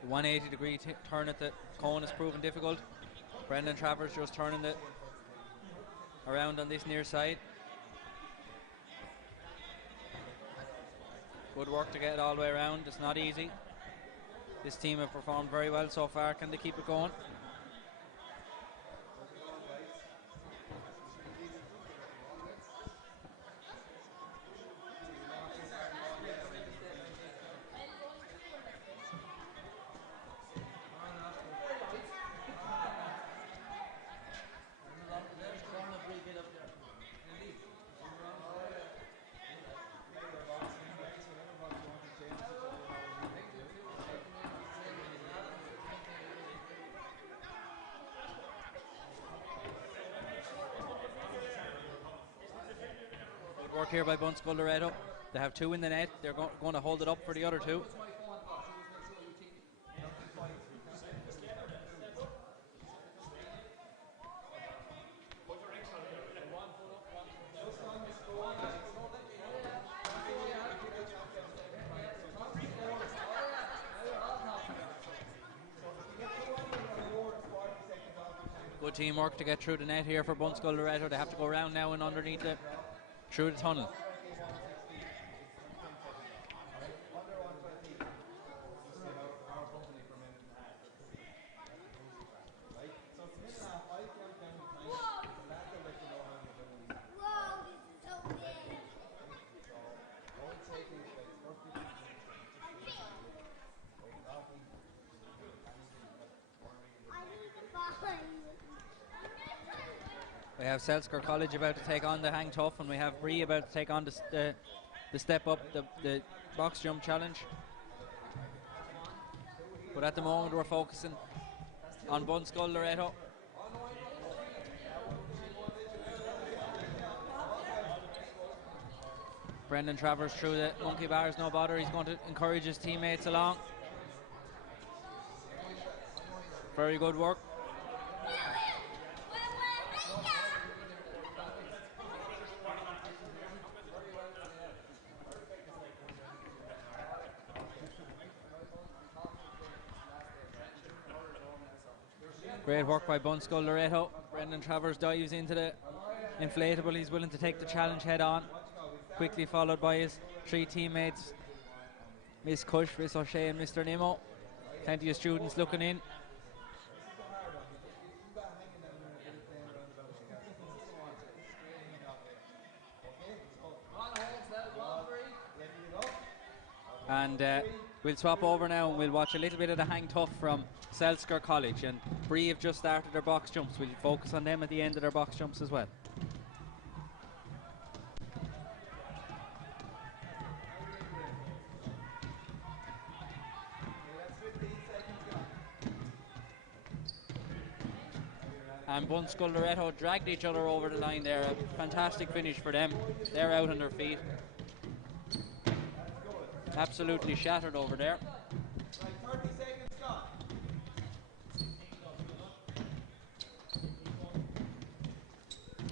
The 180-degree turn at the cone has proven difficult. Brendan Travers just turning it around on this near side. Good work to get it all the way around. It's not easy. This team have performed very well so far. Can they keep it going? Work here by Bunskull Loreto. They have 2 in the net. They're going to hold it up for the other 2. Good teamwork to get through the net here for Bunskull Loreto. They have to go around now and underneath it, through the tunnel. We have Selsker College about to take on the Hang Tough, and we have Bree about to take on the step up, the box jump challenge. But at the moment we're focusing on Bunskull Loreto. Brendan Travers through the monkey bars, no bother. He's going to encourage his teammates along. Very good work. Great work by Bunskull Loreto. Brendan Travers dives into the inflatable. He's willing to take the challenge head on. Quickly followed by his 3 teammates, Miss Cush, Miss O'Shea and Mr. Nimmo. Plenty of students looking in. And we'll swap over now and we'll watch a little bit of the Hang Tough from Selsker College. And Bree have just started their box jumps. We'll focus on them at the end of their box jumps as well. And Bunskull Loreto dragged each other over the line there. A fantastic finish for them. They're out on their feet. Absolutely shattered over there. Right, 30 seconds gone.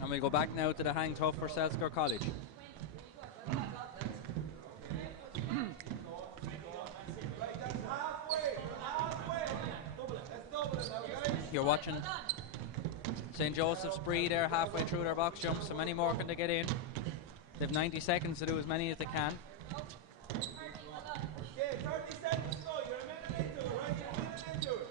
And we'll go back now to the Hang Tough for Selsker College. You're watching St. Joseph's Bree there halfway through their box jumps. So many more can they get in. They have 90 seconds to do as many as they can. Okay, 30 seconds go. You're a minute into it, right? You're a minute into it.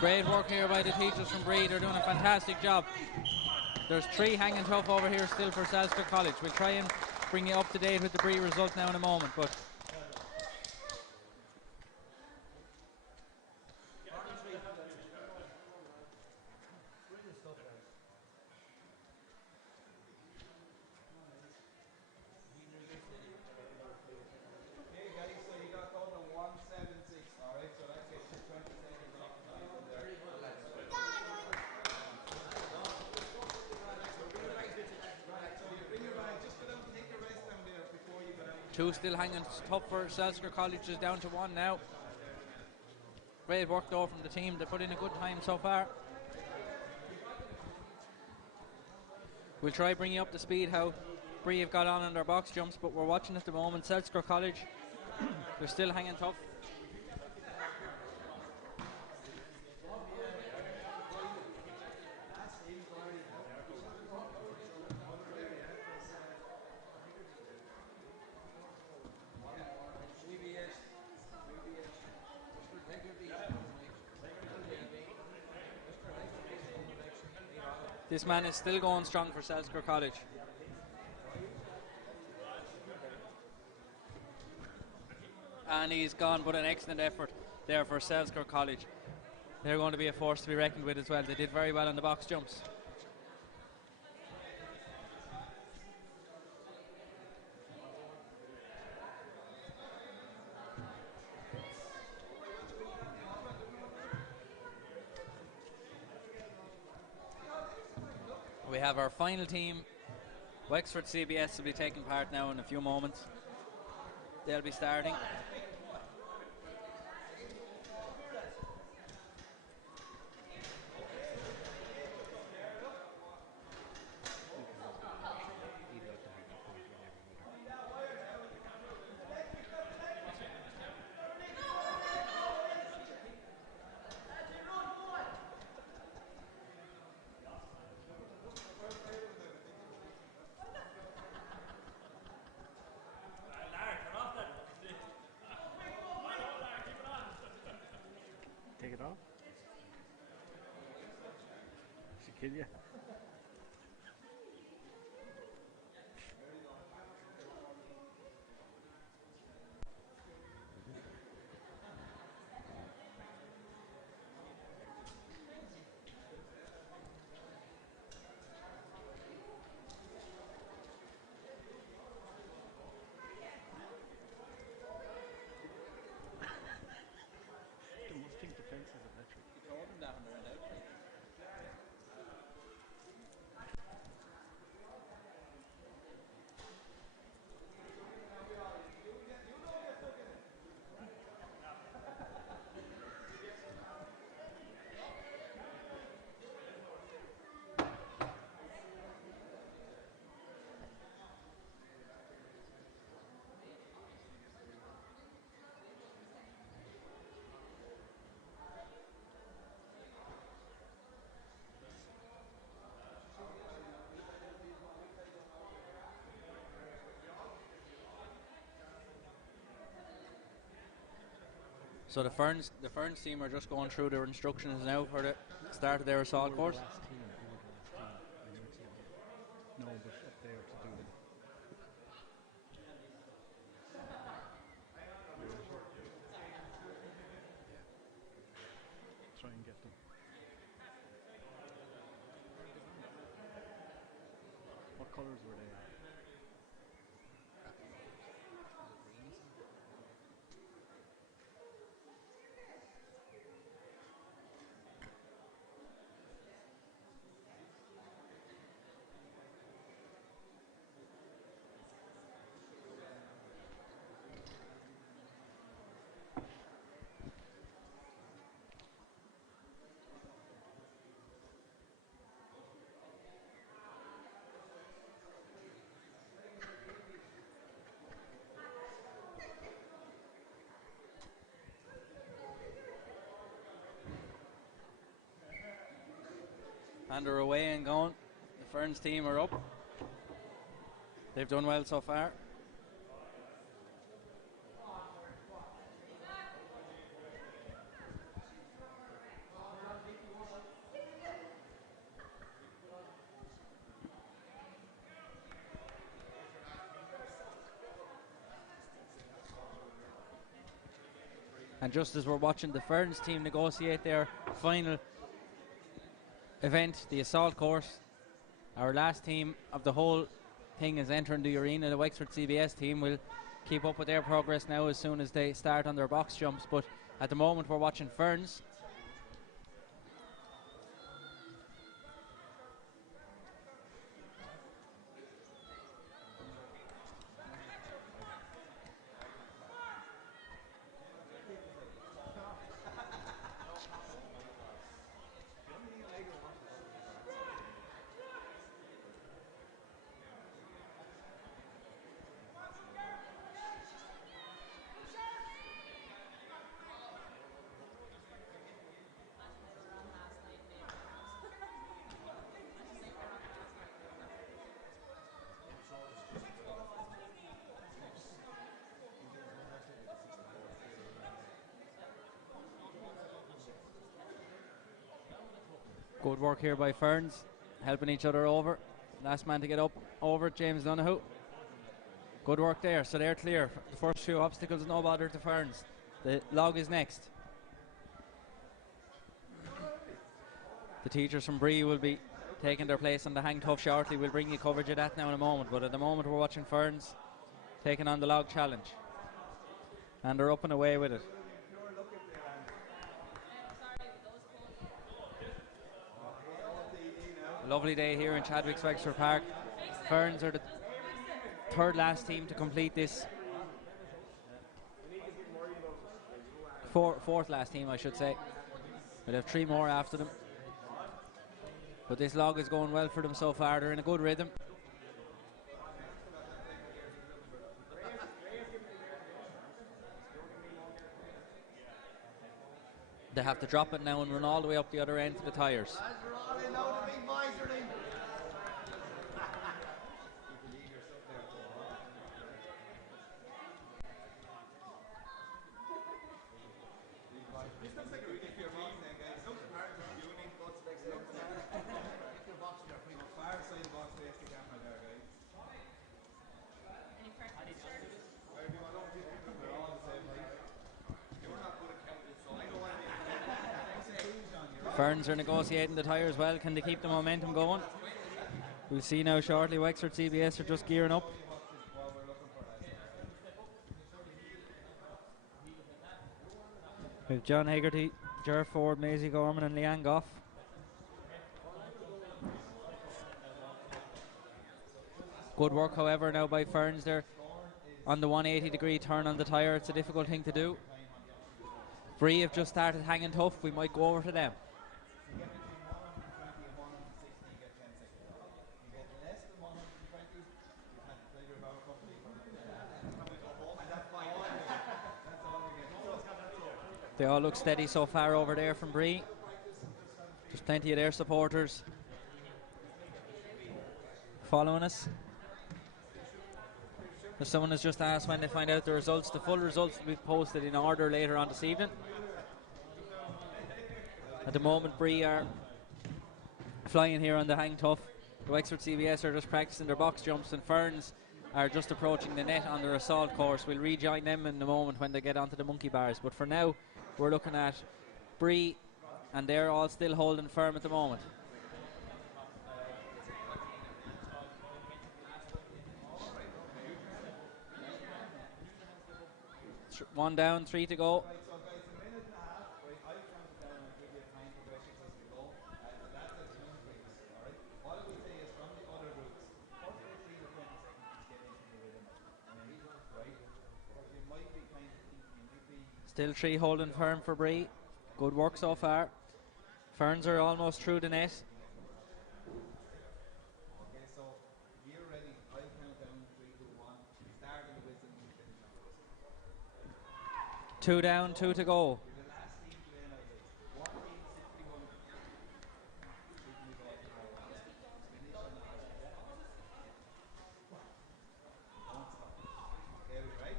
Great work here by the teachers from Bree. They're doing a fantastic job. There's 3 hanging tough over here still for Salisbury College. We'll try and bring you up to date with the Bree result now in a moment, but Okay, guys, so you got total 176, alright, so that gets you 20 seconds off the time from there. Right, so you bring your bag, just go down, take a rest down there before you go down. 2 still hanging tough for Salisbury College, is down to 1 now. Great work though from the team. They put in a good time so far. We'll try bring you up to speed how Bree have got on in their box jumps, but we're watching at the moment Salisbury College. They're still hanging tough. This man is still going strong for Salisbury College. And he's gone, but an excellent effort there for Salisbury College. They're going to be a force to be reckoned with as well. They did very well on the box jumps. We have our final team. Wexford CBS will be taking part now in a few moments. They'll be starting. Take it off. Should kill you. They must think the fence is electric. So the Ferns team are just going through their instructions now for the start of their assault course. No, but up there to do it. Try and get them. What colours were they? And they're away and going. The Ferns team are up. They've done well so far. And just as we're watching the Ferns team negotiate their final event, the assault course, our last team of the whole thing is entering the arena. The Wexford CBS team will keep up with their progress now as soon as they start on their box jumps, but at the moment we're watching Ferns. Good work here by Ferns, helping each other over. Last man to get up over, James Donoghue. Good work there, so they're clear. The first few obstacles, no bother to Ferns. The log is next. The teachers from Bree will be taking their place on the hang tough shortly. We'll bring you coverage of that now in a moment, but at the moment we're watching Ferns taking on the log challenge. And they're up and away with it. Lovely day here in Chadwick's Wexford Park. Ferns are the third last team to complete this. Fourth last team, I should say. We'll have 3 more after them. But this log is going well for them so far. They're in a good rhythm. They have to drop it now and run all the way up the other end to the tyres. Ferns are negotiating the tyres well. Can they keep the momentum going? We'll see now shortly. Wexford CBS are just gearing up. With John Hegarty, Ger Ford, Maisie Gorman and Leanne Goff. Good work, however, now by Ferns there on the 180-degree turn on the tyre. It's a difficult thing to do. Bree have just started hanging tough. We might go over to them. They all look steady so far over there from Bree. There's plenty of their supporters following us. If someone has just asked when they find out the results, the full results will be posted in order later on this evening. At the moment, Bree are flying here on the hang tough. The Wexford CBS are just practicing their box jumps, and Ferns are just approaching the net on their assault course. We'll rejoin them in a moment when they get onto the monkey bars. But for now, we're looking at Bree, and they're all still holding firm at the moment. One down, 3 to go. Still 3 holding firm for Bree. Good work so far. Ferns are almost through the net. Okay, so you're ready. I'll count down 3, 2, 1. Start in the whistle and finish on the whistle. 2 down, 2 to go. You're the last team to end, I think. 161. Finish on the whistle. Don't stop. Okay, we ready?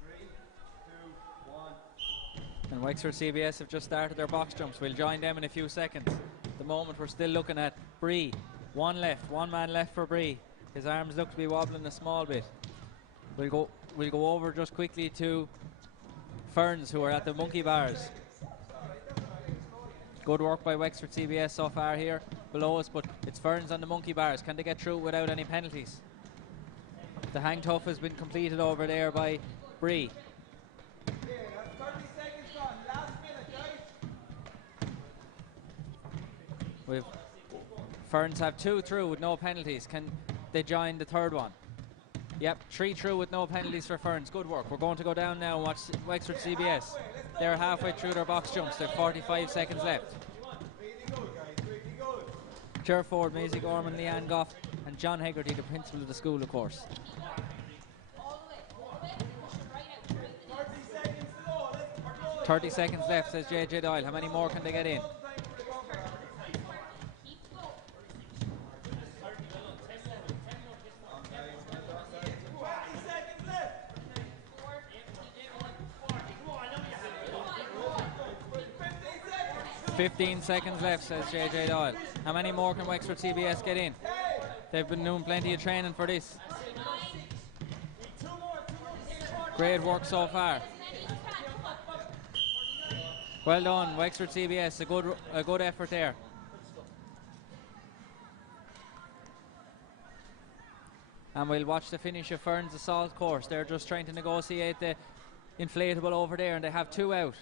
3, 2, 1. And Wexford CBS have just started their box jumps. We'll join them in a few seconds. At the moment, we're still looking at Bree. One man left for Bree. His arms look to be wobbling a small bit. We'll go over just quickly to Ferns, who are at the monkey bars. Good work by Wexford CBS so far here below us, but it's Ferns on the monkey bars. Can they get through without any penalties? The hang tough has been completed over there by Bree. We've Ferns have 2 through with no penalties. Can they join the third one? Yep, 3 through with no penalties for Ferns. Good work. We're going to go down now and watch Wexford CBS. They're halfway through their box jumps. They've 45 seconds left. Ger Ford, Maisie Gorman, Leanne Goff, and John Hegarty, the principal of the school, of course. 30 seconds left, says JJ Doyle. How many more can they get in? 15 seconds left, says JJ Doyle. How many more can Wexford CBS get in? They've been doing plenty of training for this. Great work so far. Well done, Wexford CBS. A good effort there. And we'll watch the finish of Ferns assault course. They're just trying to negotiate the inflatable over there, and they have 2 out.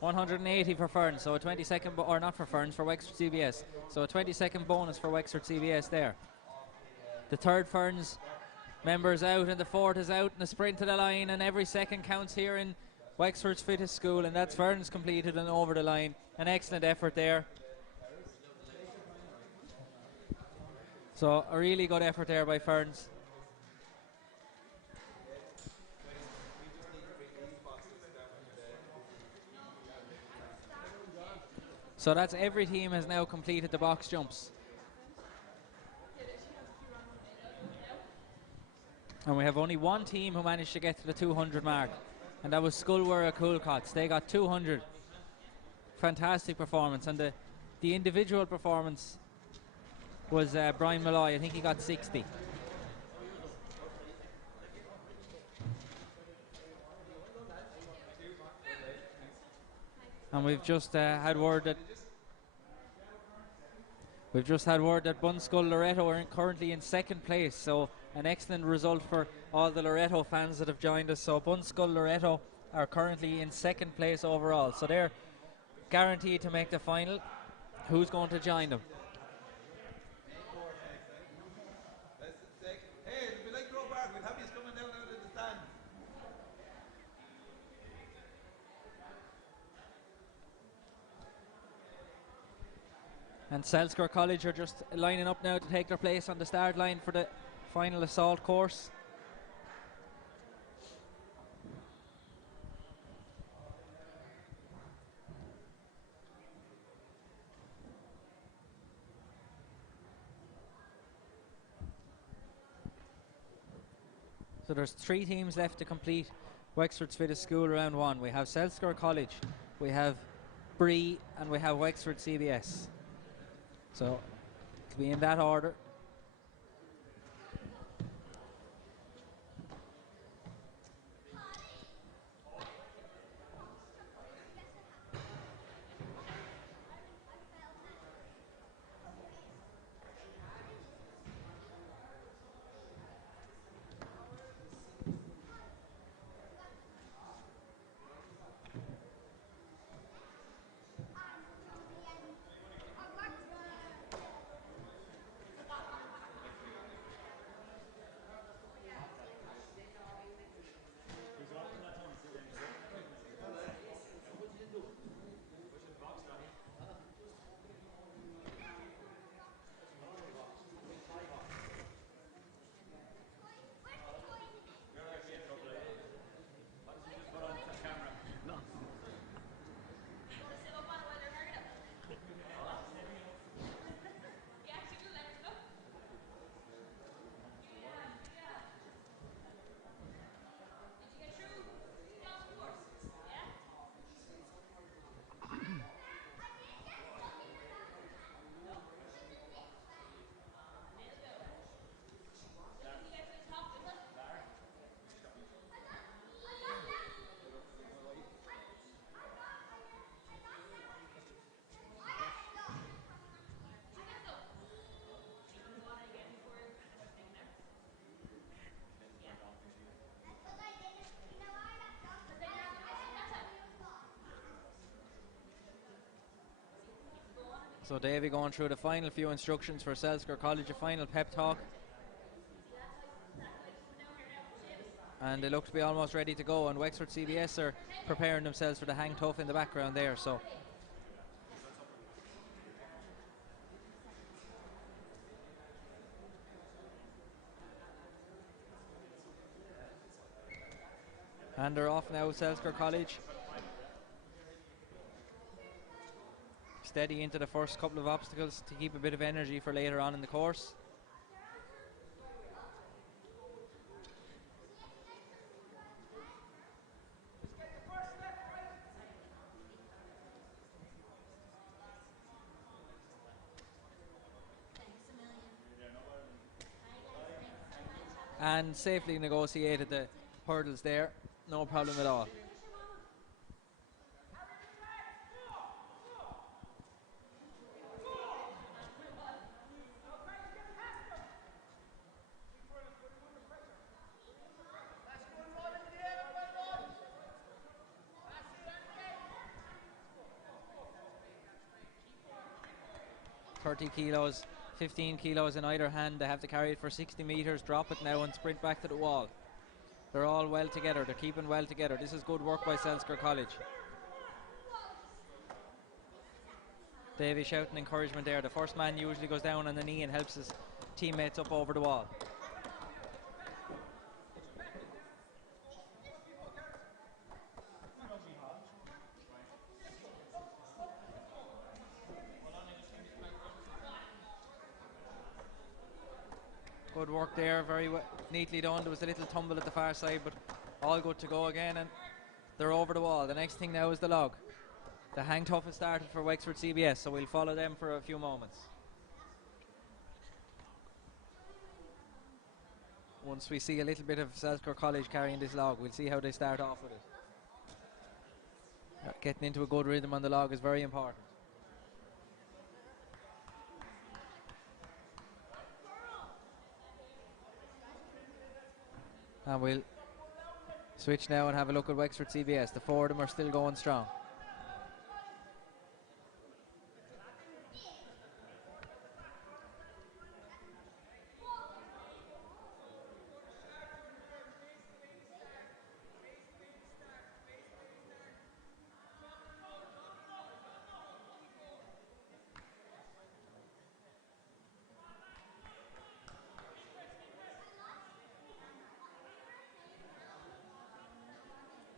180 for Ferns, so a 20-second, or not for Ferns, for Wexford CBS. So a 20-second bonus for Wexford CBS there. The third Ferns member is out, and the fourth is out in the sprint to the line, and every second counts here in Wexford's Fittest school, and that's Ferns completed and over the line. An excellent effort there. So a really good effort there by Ferns. So that's every team has now completed the box jumps. And we have only one team who managed to get to the 200 mark, and that was Skulwara Coolcots. They got 200. Fantastic performance, and the individual performance was Brian Malloy. I think he got 60. And we've just had word that Bunskull Loretto are currently in second place, so an excellent result for all the Loretto fans that have joined us. So Bunskull Loretto are currently in second place overall, so they're guaranteed to make the final. Who's going to join them? And Selsker College are just lining up now to take their place on the start line for the final assault course. So there's 3 teams left to complete Wexford's Fittest School round 1. We have Selsker College, we have Bree, and we have Wexford CBS. So it'll be in that order. So Davy going through the final few instructions for Selsker College, a final pep talk. And they look to be almost ready to go, and Wexford CBS are preparing themselves for the hang tough in the background there. So and they're off now, Selsker College. Steady into the first couple of obstacles to keep a bit of energy for later on in the course. And safely negotiated the hurdles there, no problem at all. Kilos, 15 kilos in either hand. They have to carry it for 60 metres, drop it now and sprint back to the wall. They're all well together, they're keeping well together. This is good work by Selsker College. Davy shouting encouragement there. The first man usually goes down on the knee and helps his teammates up over the wall. Good work there, very neatly done. There was a little tumble at the far side, but all good to go again, and they're over the wall. The next thing now is the log. The hang tough has started for Wexford CBS, so we'll follow them for a few moments. Once we see a little bit of Selsker College carrying this log, we'll see how they start off with it. Getting into a good rhythm on the log is very important. And we'll switch now and have a look at Wexford CBS. The four of them are still going strong.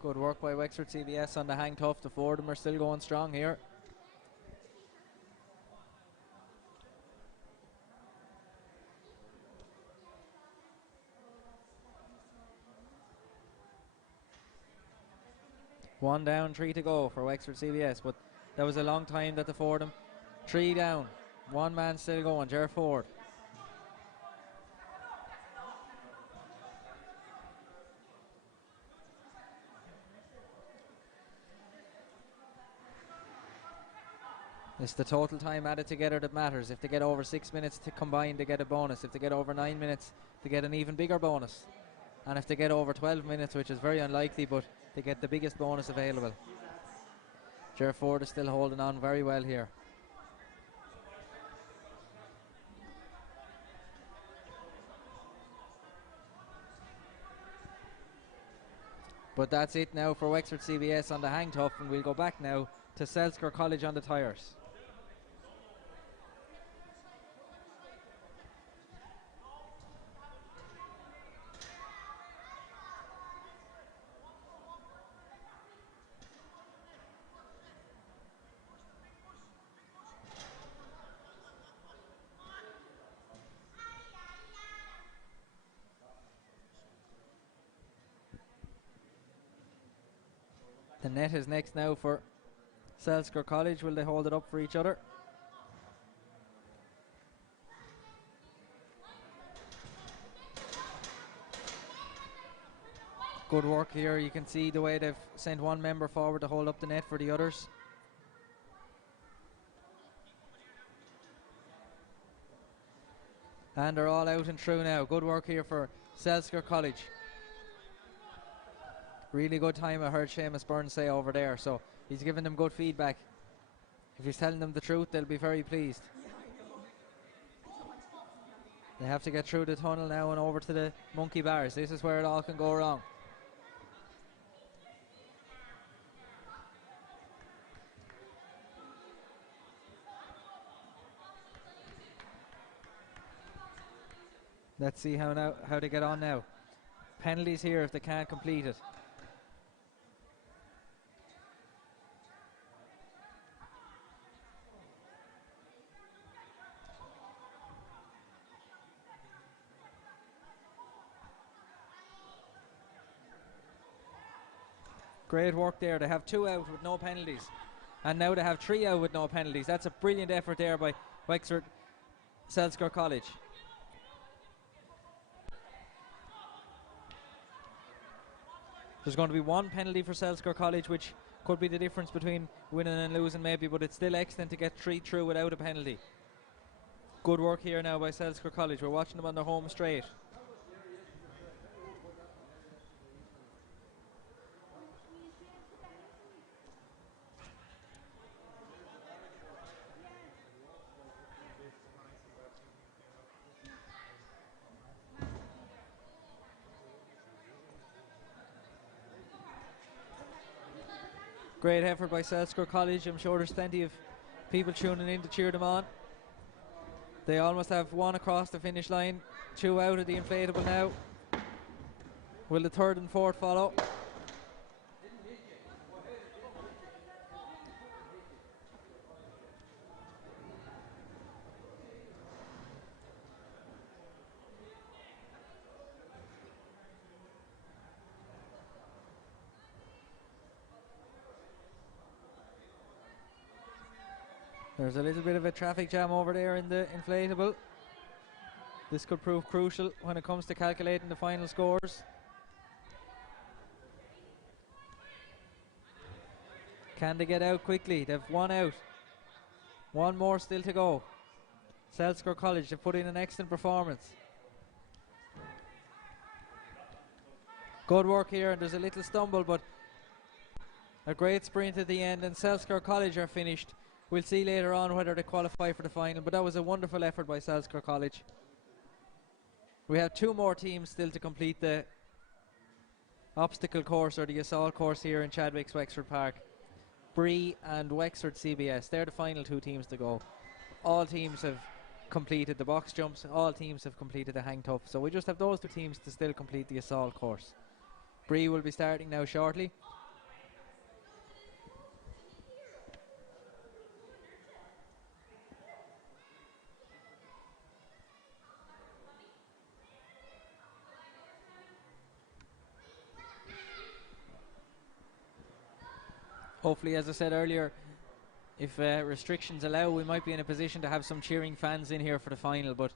Good work by Wexford CBS on the hang tough. The four of them are still going strong here. One down, three to go for Wexford CBS, but that was a long time that the four of them. Three down, one man still going, Ger Ford. It's the total time added together that matters. If they get over 6 minutes to combine, they get a bonus. If they get over 9 minutes, they get an even bigger bonus. And if they get over 12 minutes, which is very unlikely, but they get the biggest bonus available. Ger Ford is still holding on very well here. But that's it now for Wexford CBS on the hang tough, and we'll go back now to Selsker College on the tyres. The net is next now for Selsker College. Will they hold it up for each other? Good work here. You can see the way they've sent one member forward to hold up the net for the others. And they're all out and through now. Good work here for Selsker College. Really good time, I heard Seamus Byrne say over there, so he's giving them good feedback. If he's telling them the truth, they'll be very pleased. They have to get through the tunnel now and over to the monkey bars. This is where it all can go wrong. Let's see how they get on now. Penalties here if they can't complete it. Great work there. They have 2 out with no penalties. And now they have 3 out with no penalties. That's a brilliant effort there by Wexford Selsker College. There's going to be 1 penalty for Selsker College, which could be the difference between winning and losing maybe, but it's still excellent to get 3 through without a penalty. Good work here now by Selsker College. We're watching them on their home straight. Great effort by Selsker College. I'm sure there's plenty of people tuning in to cheer them on. They almost have 1 across the finish line, 2 out of the inflatable now. Will the 3rd and 4th follow? There's a little bit of a traffic jam over there in the inflatable. This could prove crucial when it comes to calculating the final scores. Can they get out quickly? They've 1 out. 1 more still to go. Selsker College have put in an excellent performance. Good work here, and there's a little stumble, but a great sprint at the end, and Selsker College are finished. We'll see later on whether they qualify for the final, but that was a wonderful effort by Selsker College. We have 2 more teams still to complete the obstacle course or the assault course here in Chadwick's Wexford Park. Bree and Wexford CBS, they're the final 2 teams to go. All teams have completed the box jumps, all teams have completed the hang tough, so we just have those 2 teams to still complete the assault course. Bree will be starting now shortly. Hopefully, as I said earlier, if restrictions allow, we might be in a position to have some cheering fans in here for the final, but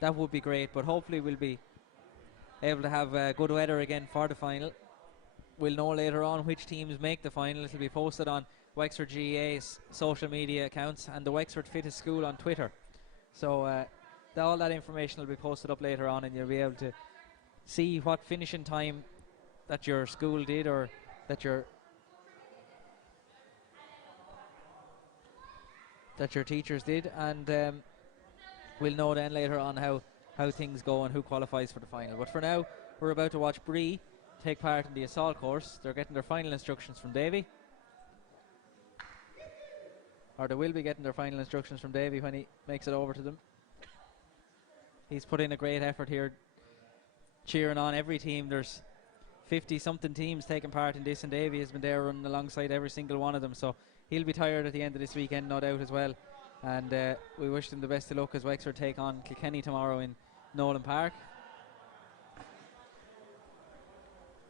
that would be great. But hopefully we'll be able to have good weather again for the final. We'll know later on which teams make the final. It'll be posted on Wexford GAA's social media accounts and the Wexford Fittest School on Twitter. So all that information will be posted up later on, and you'll be able to see what finishing time that your school did or that your teachers did, and we'll know then later on how things go and who qualifies for the final. But for now, we're about to watch Bree take part in the assault course. They're getting their final instructions from Davy, or they will be getting their final instructions from Davy when he makes it over to them. He's put in a great effort here, cheering on every team. There's 50-something teams taking part in this, and Davy has been there running alongside every single one of them, so he'll be tired at the end of this weekend, no doubt, as well. And we wish them the best of luck as Wexford take on Kilkenny tomorrow in Nolan Park.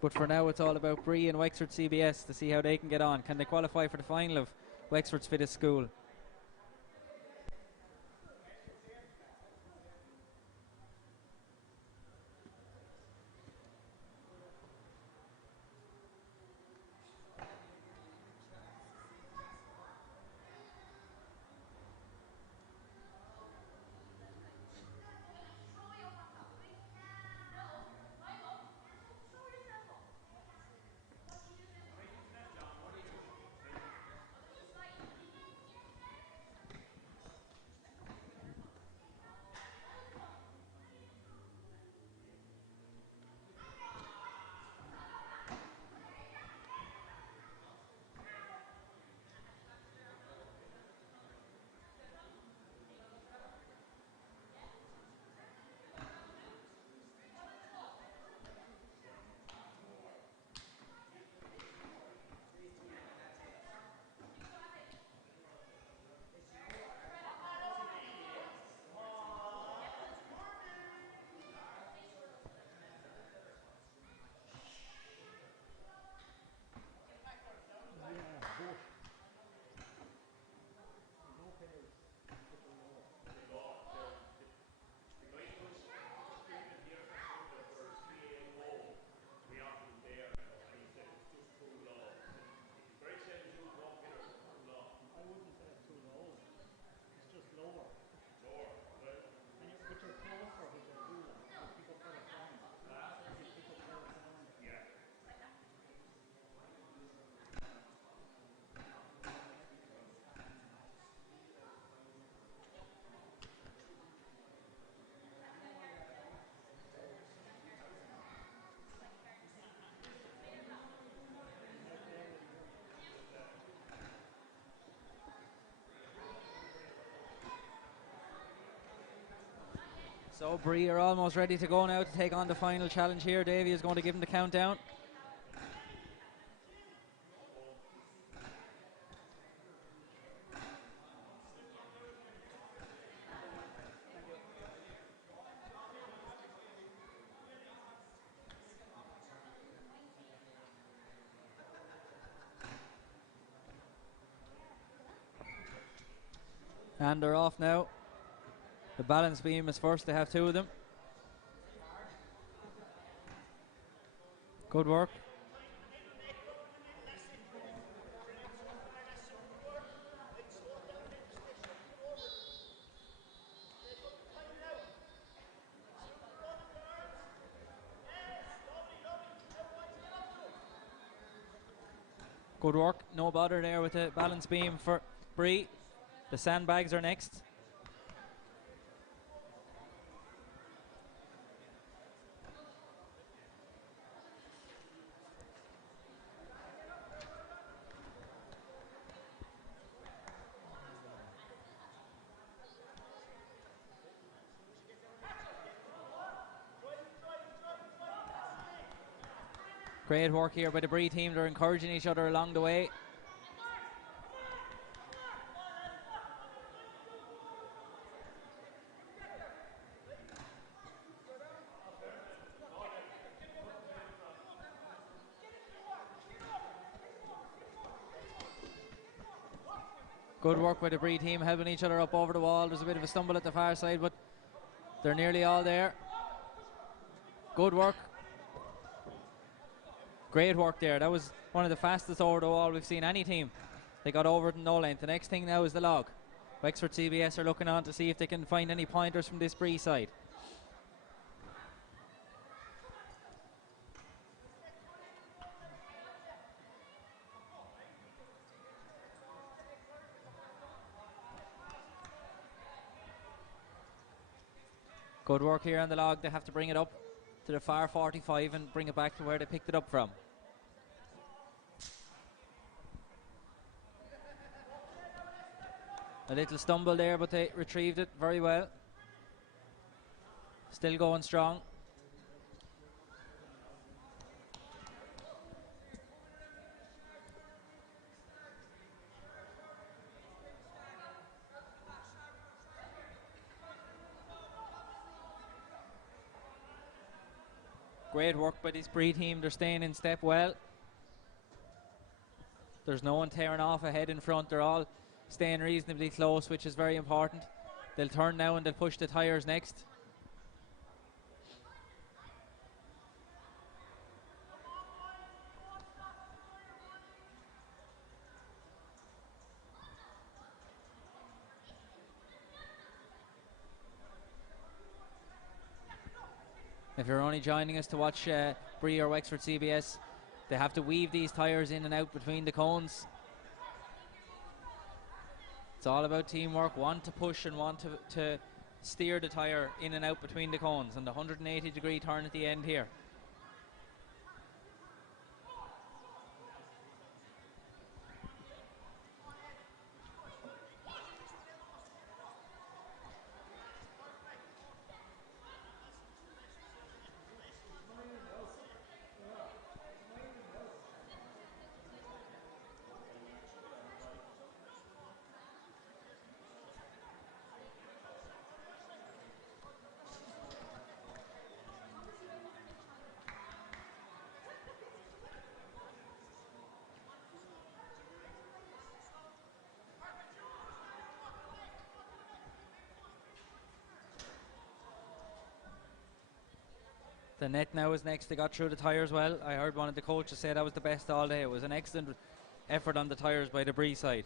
But for now, it's all about Bree and Wexford CBS to see how they can get on. Can they qualify for the final of Wexford's Fittest School? So Bree are almost ready to go now to take on the final challenge here. Davy is going to give him the countdown. And they're off now. The balance beam is first. They have two of them. Good work. Good work. No bother there with the balance beam for Bree. The sandbags are next. Great work here by the Bree team. They're encouraging each other along the way. Good work by the Bree team, helping each other up over the wall. There's a bit of a stumble at the far side, but they're nearly all there. Good work. Great work there. That was one of the fastest over the wall we've seen any team. They got over it in no length. The next thing now is the log. Wexford CBS are looking on to see if they can find any pointers from this Bree side. Good work here on the log. They have to bring it up to the far 45 and bring it back to where they picked it up from. A little stumble there, but they retrieved it very well. Still going strong. Great work by this Bree team. They're staying in step well. There's no one tearing off ahead in front. They're all staying reasonably close, which is very important. They'll turn now and they'll push the tyres next. If you're only joining us to watch Bree or Wexford CBS, they have to weave these tyres in and out between the cones. It's all about teamwork, one to push and one to steer the tyre in and out between the cones, and the 180-degree turn at the end here. The net now is next. They got through the tyres well. I heard one of the coaches say that was the best all day. It was an excellent effort on the tyres by the Bree side.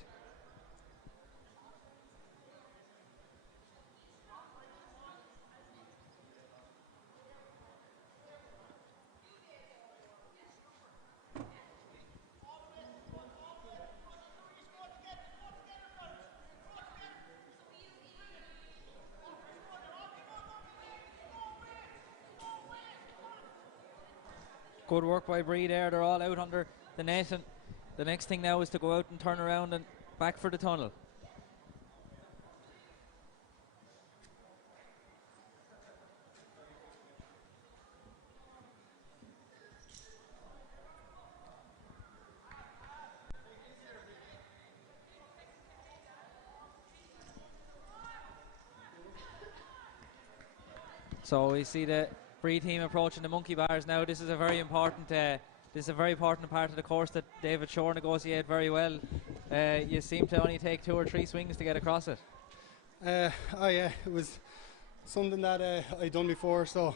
Good work by Bree there. They're all out under the net, and the next thing now is to go out and turn around and back for the tunnel. So we see the Bree team approaching the monkey bars now. This is a very important part of the course that David Shore negotiated very well. You seem to only take 2 or 3 swings to get across it. Yeah, it was something that I'd done before, so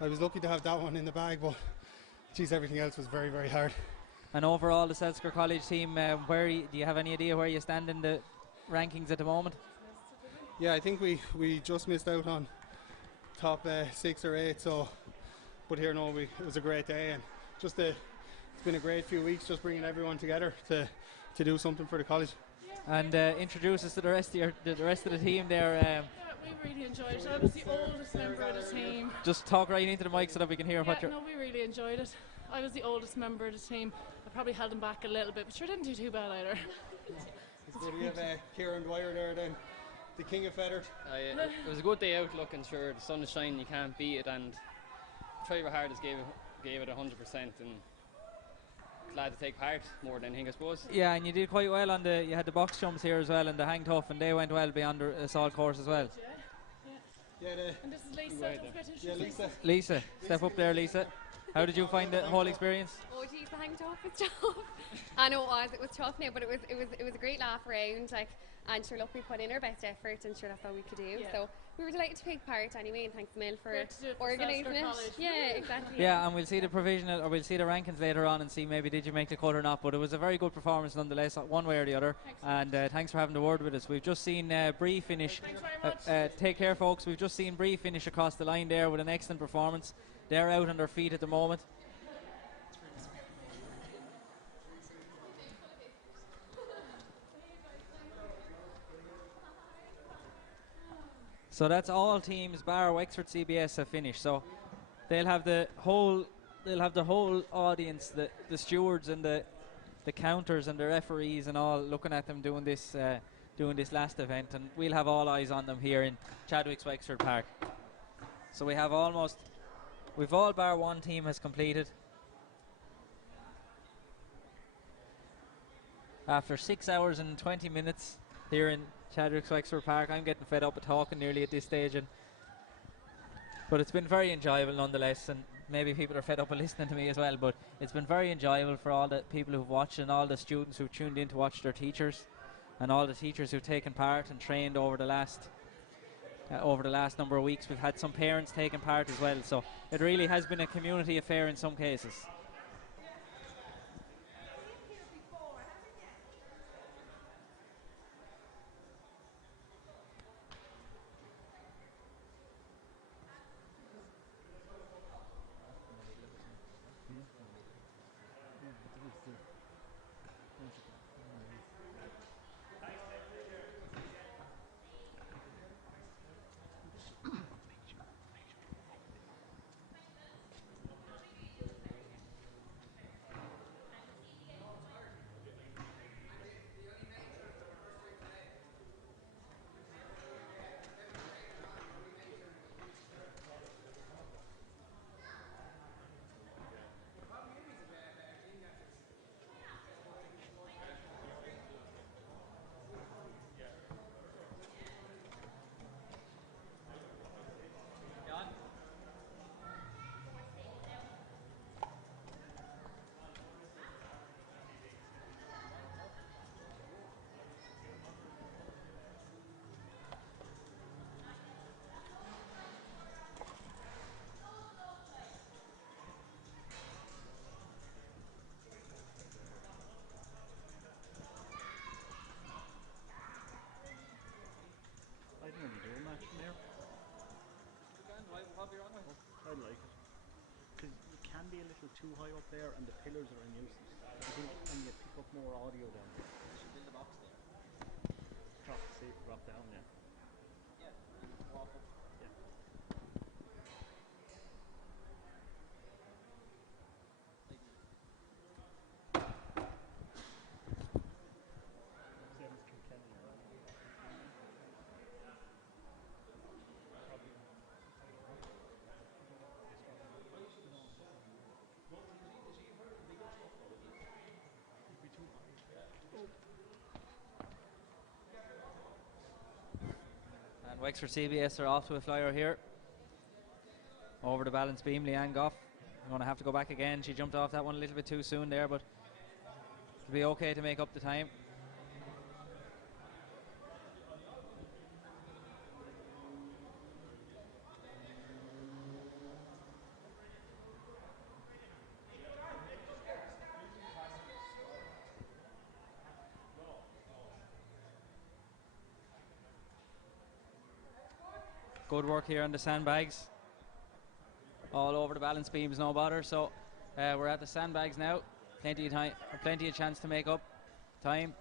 I was lucky to have that one in the bag, but geez, everything else was very, very hard. And overall, the Selsker College team, do you have any idea where you stand in the rankings at the moment? Yeah, I think we just missed out on top 6 or 8, so, but here no, it was a great day, and just it's been a great few weeks just bringing everyone together to do something for the college. And introduce us to the rest of the team there. We really enjoyed it. I was the oldest member of the team. Just talk right into the mic so that we can hear what you're... No, we really enjoyed it. I was the oldest member of the team. I probably held them back a little bit, but sure didn't do too bad either. It's good we have Kieran Dwyer there then, the king of feathers. It was a good day out looking, sure, the sun is shining, you can't beat it, and tried your hardest, gave it 100%, and glad to take part more than anything, I suppose. Yeah, and you did quite well you had the box jumps here as well and the hang tough, and they went well beyond the assault course as well. And this is Lisa. Yeah, Lisa. Lisa, step up there, Lisa. How did you find the whole experience? Oh geez, the hang tough was tough. I know it was tough now, but it was a great laugh around, like, and sure, look, we put in our best effort, and sure, that's all we could do. So we were delighted to take part anyway, and thanks Mel for organising it. Yeah, exactly. Yeah, and we'll see the provisional, or we'll see the rankings later on and see maybe did you make the cut or not, but it was a very good performance nonetheless, one way or the other. And thanks for having the word with us. We've just seen Bree finish. Take care, folks. We've just seen Bree finish across the line there with an excellent performance. They're out on their feet at the moment. So that's all teams bar Wexford CBS have finished. So they'll have the whole audience, the stewards and the counters and the referees and all looking at them doing this last event, and we'll have all eyes on them here in Chadwick's Wexford Park. So we've all bar one team has completed. After 6 hours and 20 minutes here in Chadwick's Wexford Park, I'm getting fed up with talking nearly at this stage, but it's been very enjoyable nonetheless, and maybe people are fed up with listening to me as well, but it's been very enjoyable for all the people who've watched and all the students who've tuned in to watch their teachers, and all the teachers who've taken part and trained over the last number of weeks. We've had some parents taking part as well, so it really has been a community affair in some cases. I like it. Because it can be a little too high up there and the pillars are a nuisance. I think when you pick up more audio then. Should build a box there. Drop down, yeah. Yeah, walk up. Yeah. Wexford CBS are off to a flyer here. Over the balance beam, Leanne Goff. Going to have to go back again. She jumped off that one a little bit too soon there, but it'll be okay to make up the time. Good work here on the sandbags. All over the balance beams, no bother. So we're at the sandbags now. Plenty of time, or plenty of chance to make up time.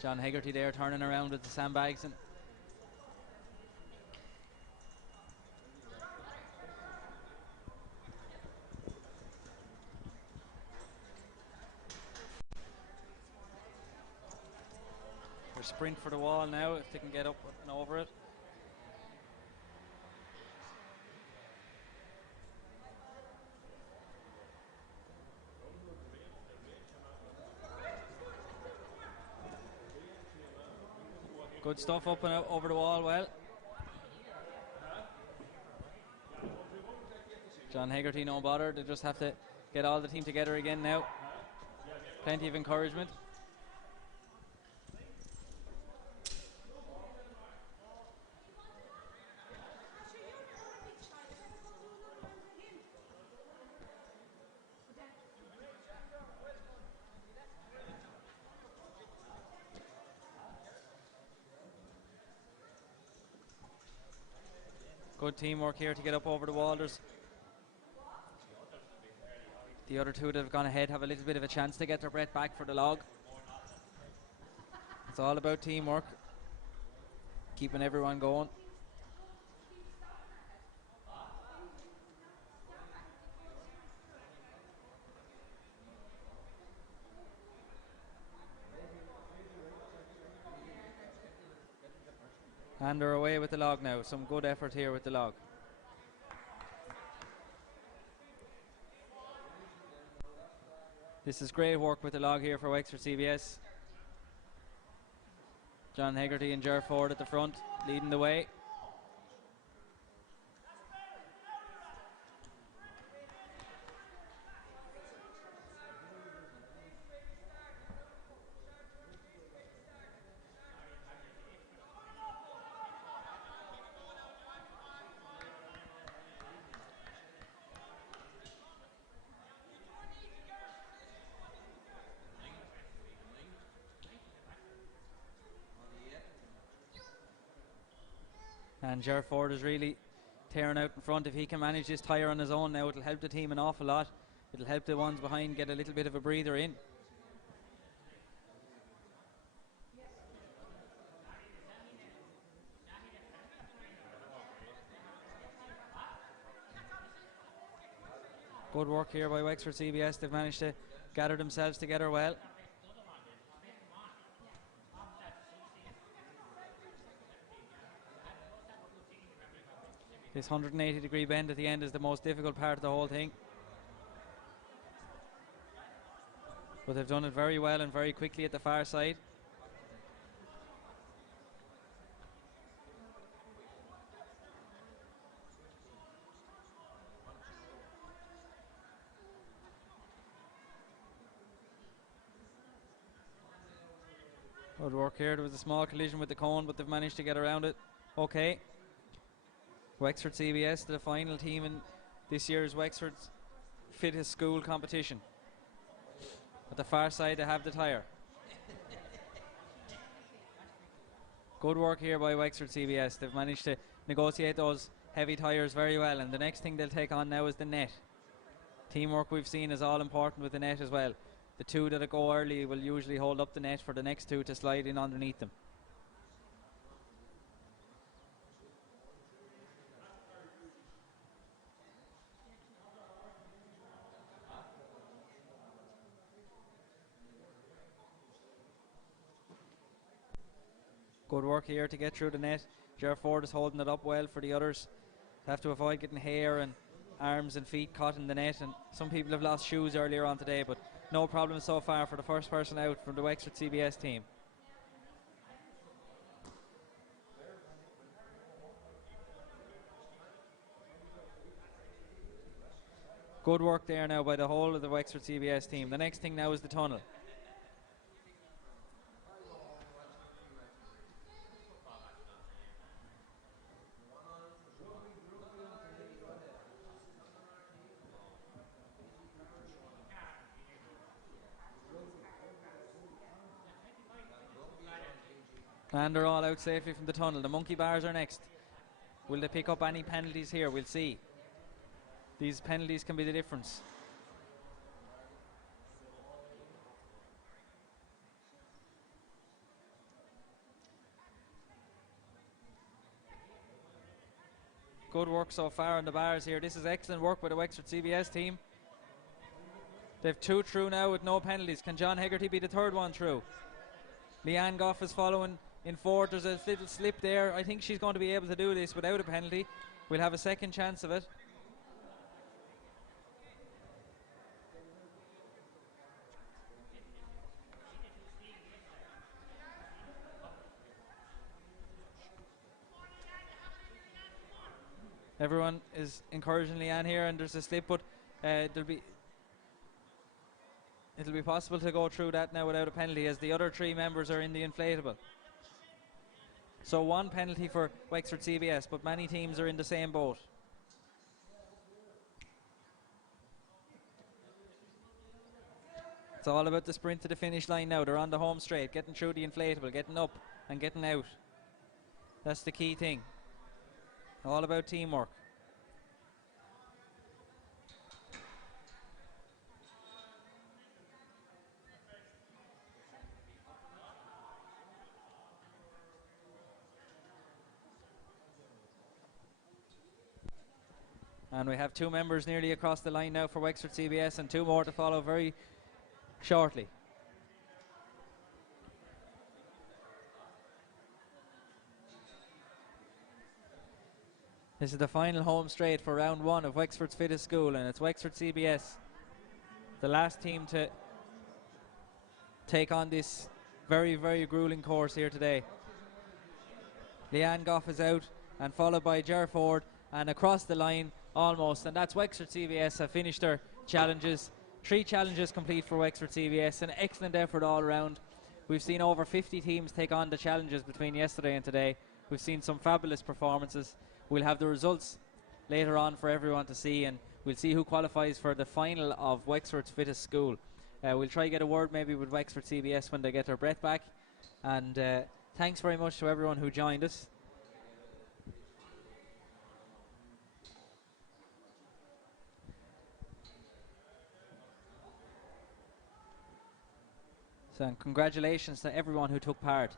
John Hegarty there turning around with the sandbags. And they're sprint for the wall now if they can get up and over it. Good stuff up and over the wall, well. John Hegarty, no bother. They just have to get all the team together again now. Plenty of encouragement. Good teamwork here to get up over the wall. There's the other two that have gone ahead have a little bit of a chance to get their breath back for the log. It's all about teamwork, keeping everyone going. And they're away with the log now. Some good effort here with the log. This is great work with the log here for Wexford CBS. John Hegarty and Ger Ford at the front, leading the way. And Ger Ford is really tearing out in front. If he can manage this tyre on his own now, it'll help the team an awful lot. It'll help the ones behind get a little bit of a breather in. Good work here by Wexford CBS. They've managed to gather themselves together well. This 180-degree bend at the end is the most difficult part of the whole thing. But they've done it very well and very quickly at the far side. Good work here. There was a small collision with the cone, but they've managed to get around it. Okay. Wexford CBS, the final team in this year's Wexford's Fittest School competition. At the far side they have the tyre. Good work here by Wexford CBS. They've managed to negotiate those heavy tyres very well, and the next thing they'll take on now is the net. Teamwork we've seen is all important with the net as well. The two that go early will usually hold up the net for the next two to slide in underneath them. Good work here to get through the net. Ger Ford is holding it up well for the others. They have to avoid getting hair and arms and feet caught in the net, and some people have lost shoes earlier on today, but no problem so far for the first person out from the Wexford CBS team. Good work there now by the whole of the Wexford CBS team. The next thing now is the tunnel. And they're all out safely from the tunnel. The monkey bars are next. Will they pick up any penalties here? We'll see. These penalties can be the difference. Good work so far on the bars here. This is excellent work by the Wexford CBS team. They've 2 through now with no penalties. Can John Hegarty be the third one through? Leanne Goff is following in fourth. There's a little slip there. I think she's going to be able to do this without a penalty. We'll have a second chance of it. Everyone is encouraging Leanne here, and there's a slip, but it'll be possible to go through that now without a penalty, as the other 3 members are in the inflatable. So 1 penalty for Wexford CBS, but many teams are in the same boat. It's all about the sprint to the finish line now. They're on the home straight, getting through the inflatable, getting up and getting out. That's the key thing. All about teamwork. And we have 2 members nearly across the line now for Wexford CBS, and 2 more to follow very shortly. This is the final home straight for round 1 of Wexford's Fittest School, and it's Wexford CBS, the last team to take on this very, very grueling course here today. Leanne Goff is out, and followed by Ger Ford, and across the line almost, and that's Wexford CBS have finished their challenges. 3 challenges complete for Wexford CBS, an excellent effort all around. We've seen over 50 teams take on the challenges between yesterday and today. We've seen some fabulous performances. We'll have the results later on for everyone to see, and we'll see who qualifies for the final of Wexford's Fittest School. We'll try to get a word maybe with Wexford CBS when they get their breath back, and thanks very much to everyone who joined us. So, and congratulations to everyone who took part.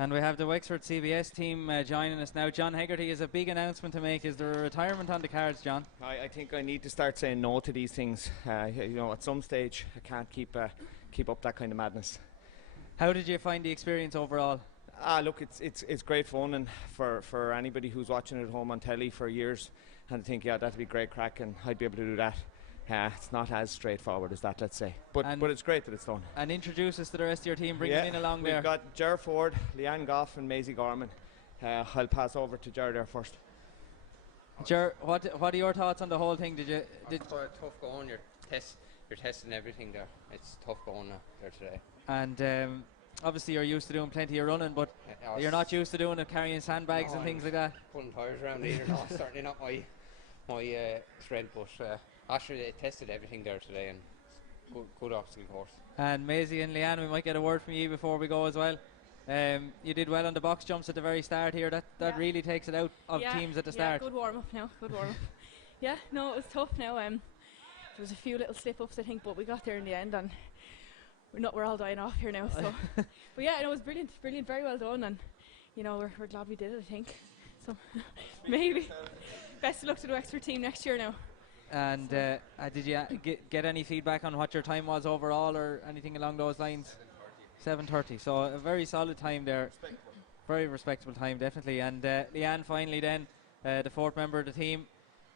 And we have the Wexford CBS team joining us now. John Hegarty has a big announcement to make. Is there a retirement on the cards, John? I think I need to start saying no to these things. At some stage I can't keep up that kind of madness. How did you find the experience overall? Look, it's great fun, and for anybody who's watching it at home on telly for years, and I think that'd be great crack, and I'd be able to do that. It's not as straightforward as that, let's say, but it's great that it's done. And introduce us to the rest of your team. Bring them in along there. We've got Ger Ford, Leanne Goff, and Maisie Gorman. I'll pass over to Ger there first. Ger, what are your thoughts on the whole thing? Tough going. You're testing everything there. It's tough going there today. And obviously you're used to doing plenty of running, but you're not used to doing it, carrying sandbags and things like that. Pulling tires around either. No, certainly not my strength, but. Actually, they tested everything there today, and good obstacle course. And Maisie and Leanne, we might get a word from you before we go as well. You did well on the box jumps at the very start here. That really takes it out of teams at the start. Good warm up now. Good warm up. Yeah, no, it was tough now. There was a few little slip ups, I think, but we got there in the end, and we're all dying off here now. So, but yeah, it was brilliant, very well done, and we're glad we did it. I think so. Maybe best of luck to the Wexford team next year now. And did you get any feedback on what your time was overall or anything along those lines? 7:30. So a very solid time there. Very respectable time, definitely. And Leanne, finally then, the fourth member of the team.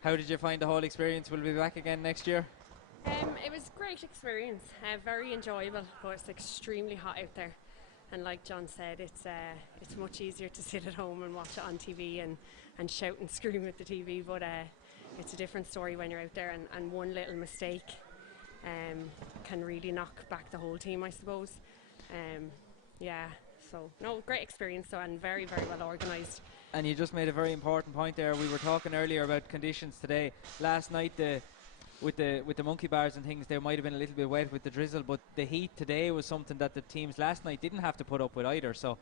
How did you find the whole experience? Will we be back again next year? It was a great experience. Very enjoyable, but it's extremely hot out there. And like John said, it's much easier to sit at home and watch it on TV and shout and scream at the TV. But it's a different story when you're out there, and one little mistake can really knock back the whole team, I suppose. So no, great experience and very, very well organised. And you just made a very important point there. We were talking earlier about conditions today. Last night, with the monkey bars and things, they might have been a little bit wet with the drizzle, but the heat today was something that the teams last night didn't have to put up with either. So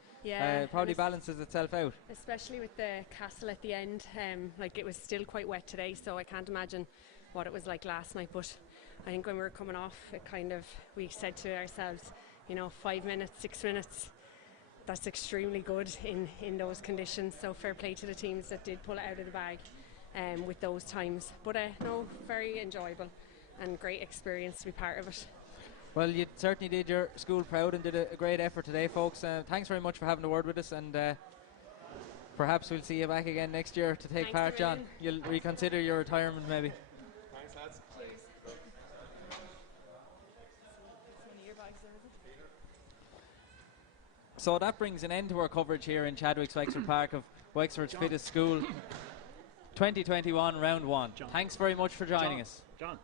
probably balances itself out. Especially with the castle at the end, it was still quite wet today, so I can't imagine what it was like last night. But I think when we were coming off, we said to ourselves, 5 minutes, 6 minutes, that's extremely good in those conditions. So fair play to the teams that did pull it out of the bag. With those times, but no, very enjoyable and great experience to be part of it. Well, you certainly did your school proud and did a great effort today, folks. Thanks very much for having a word with us, and perhaps we'll see you back again next year to take part, John. You'll reconsider your retirement maybe. Thanks, lads. So that brings an end to our coverage here in Chadwick's Wexford Park of Wexford's Fittest School 2021 round 1. Thanks very much for joining us. John.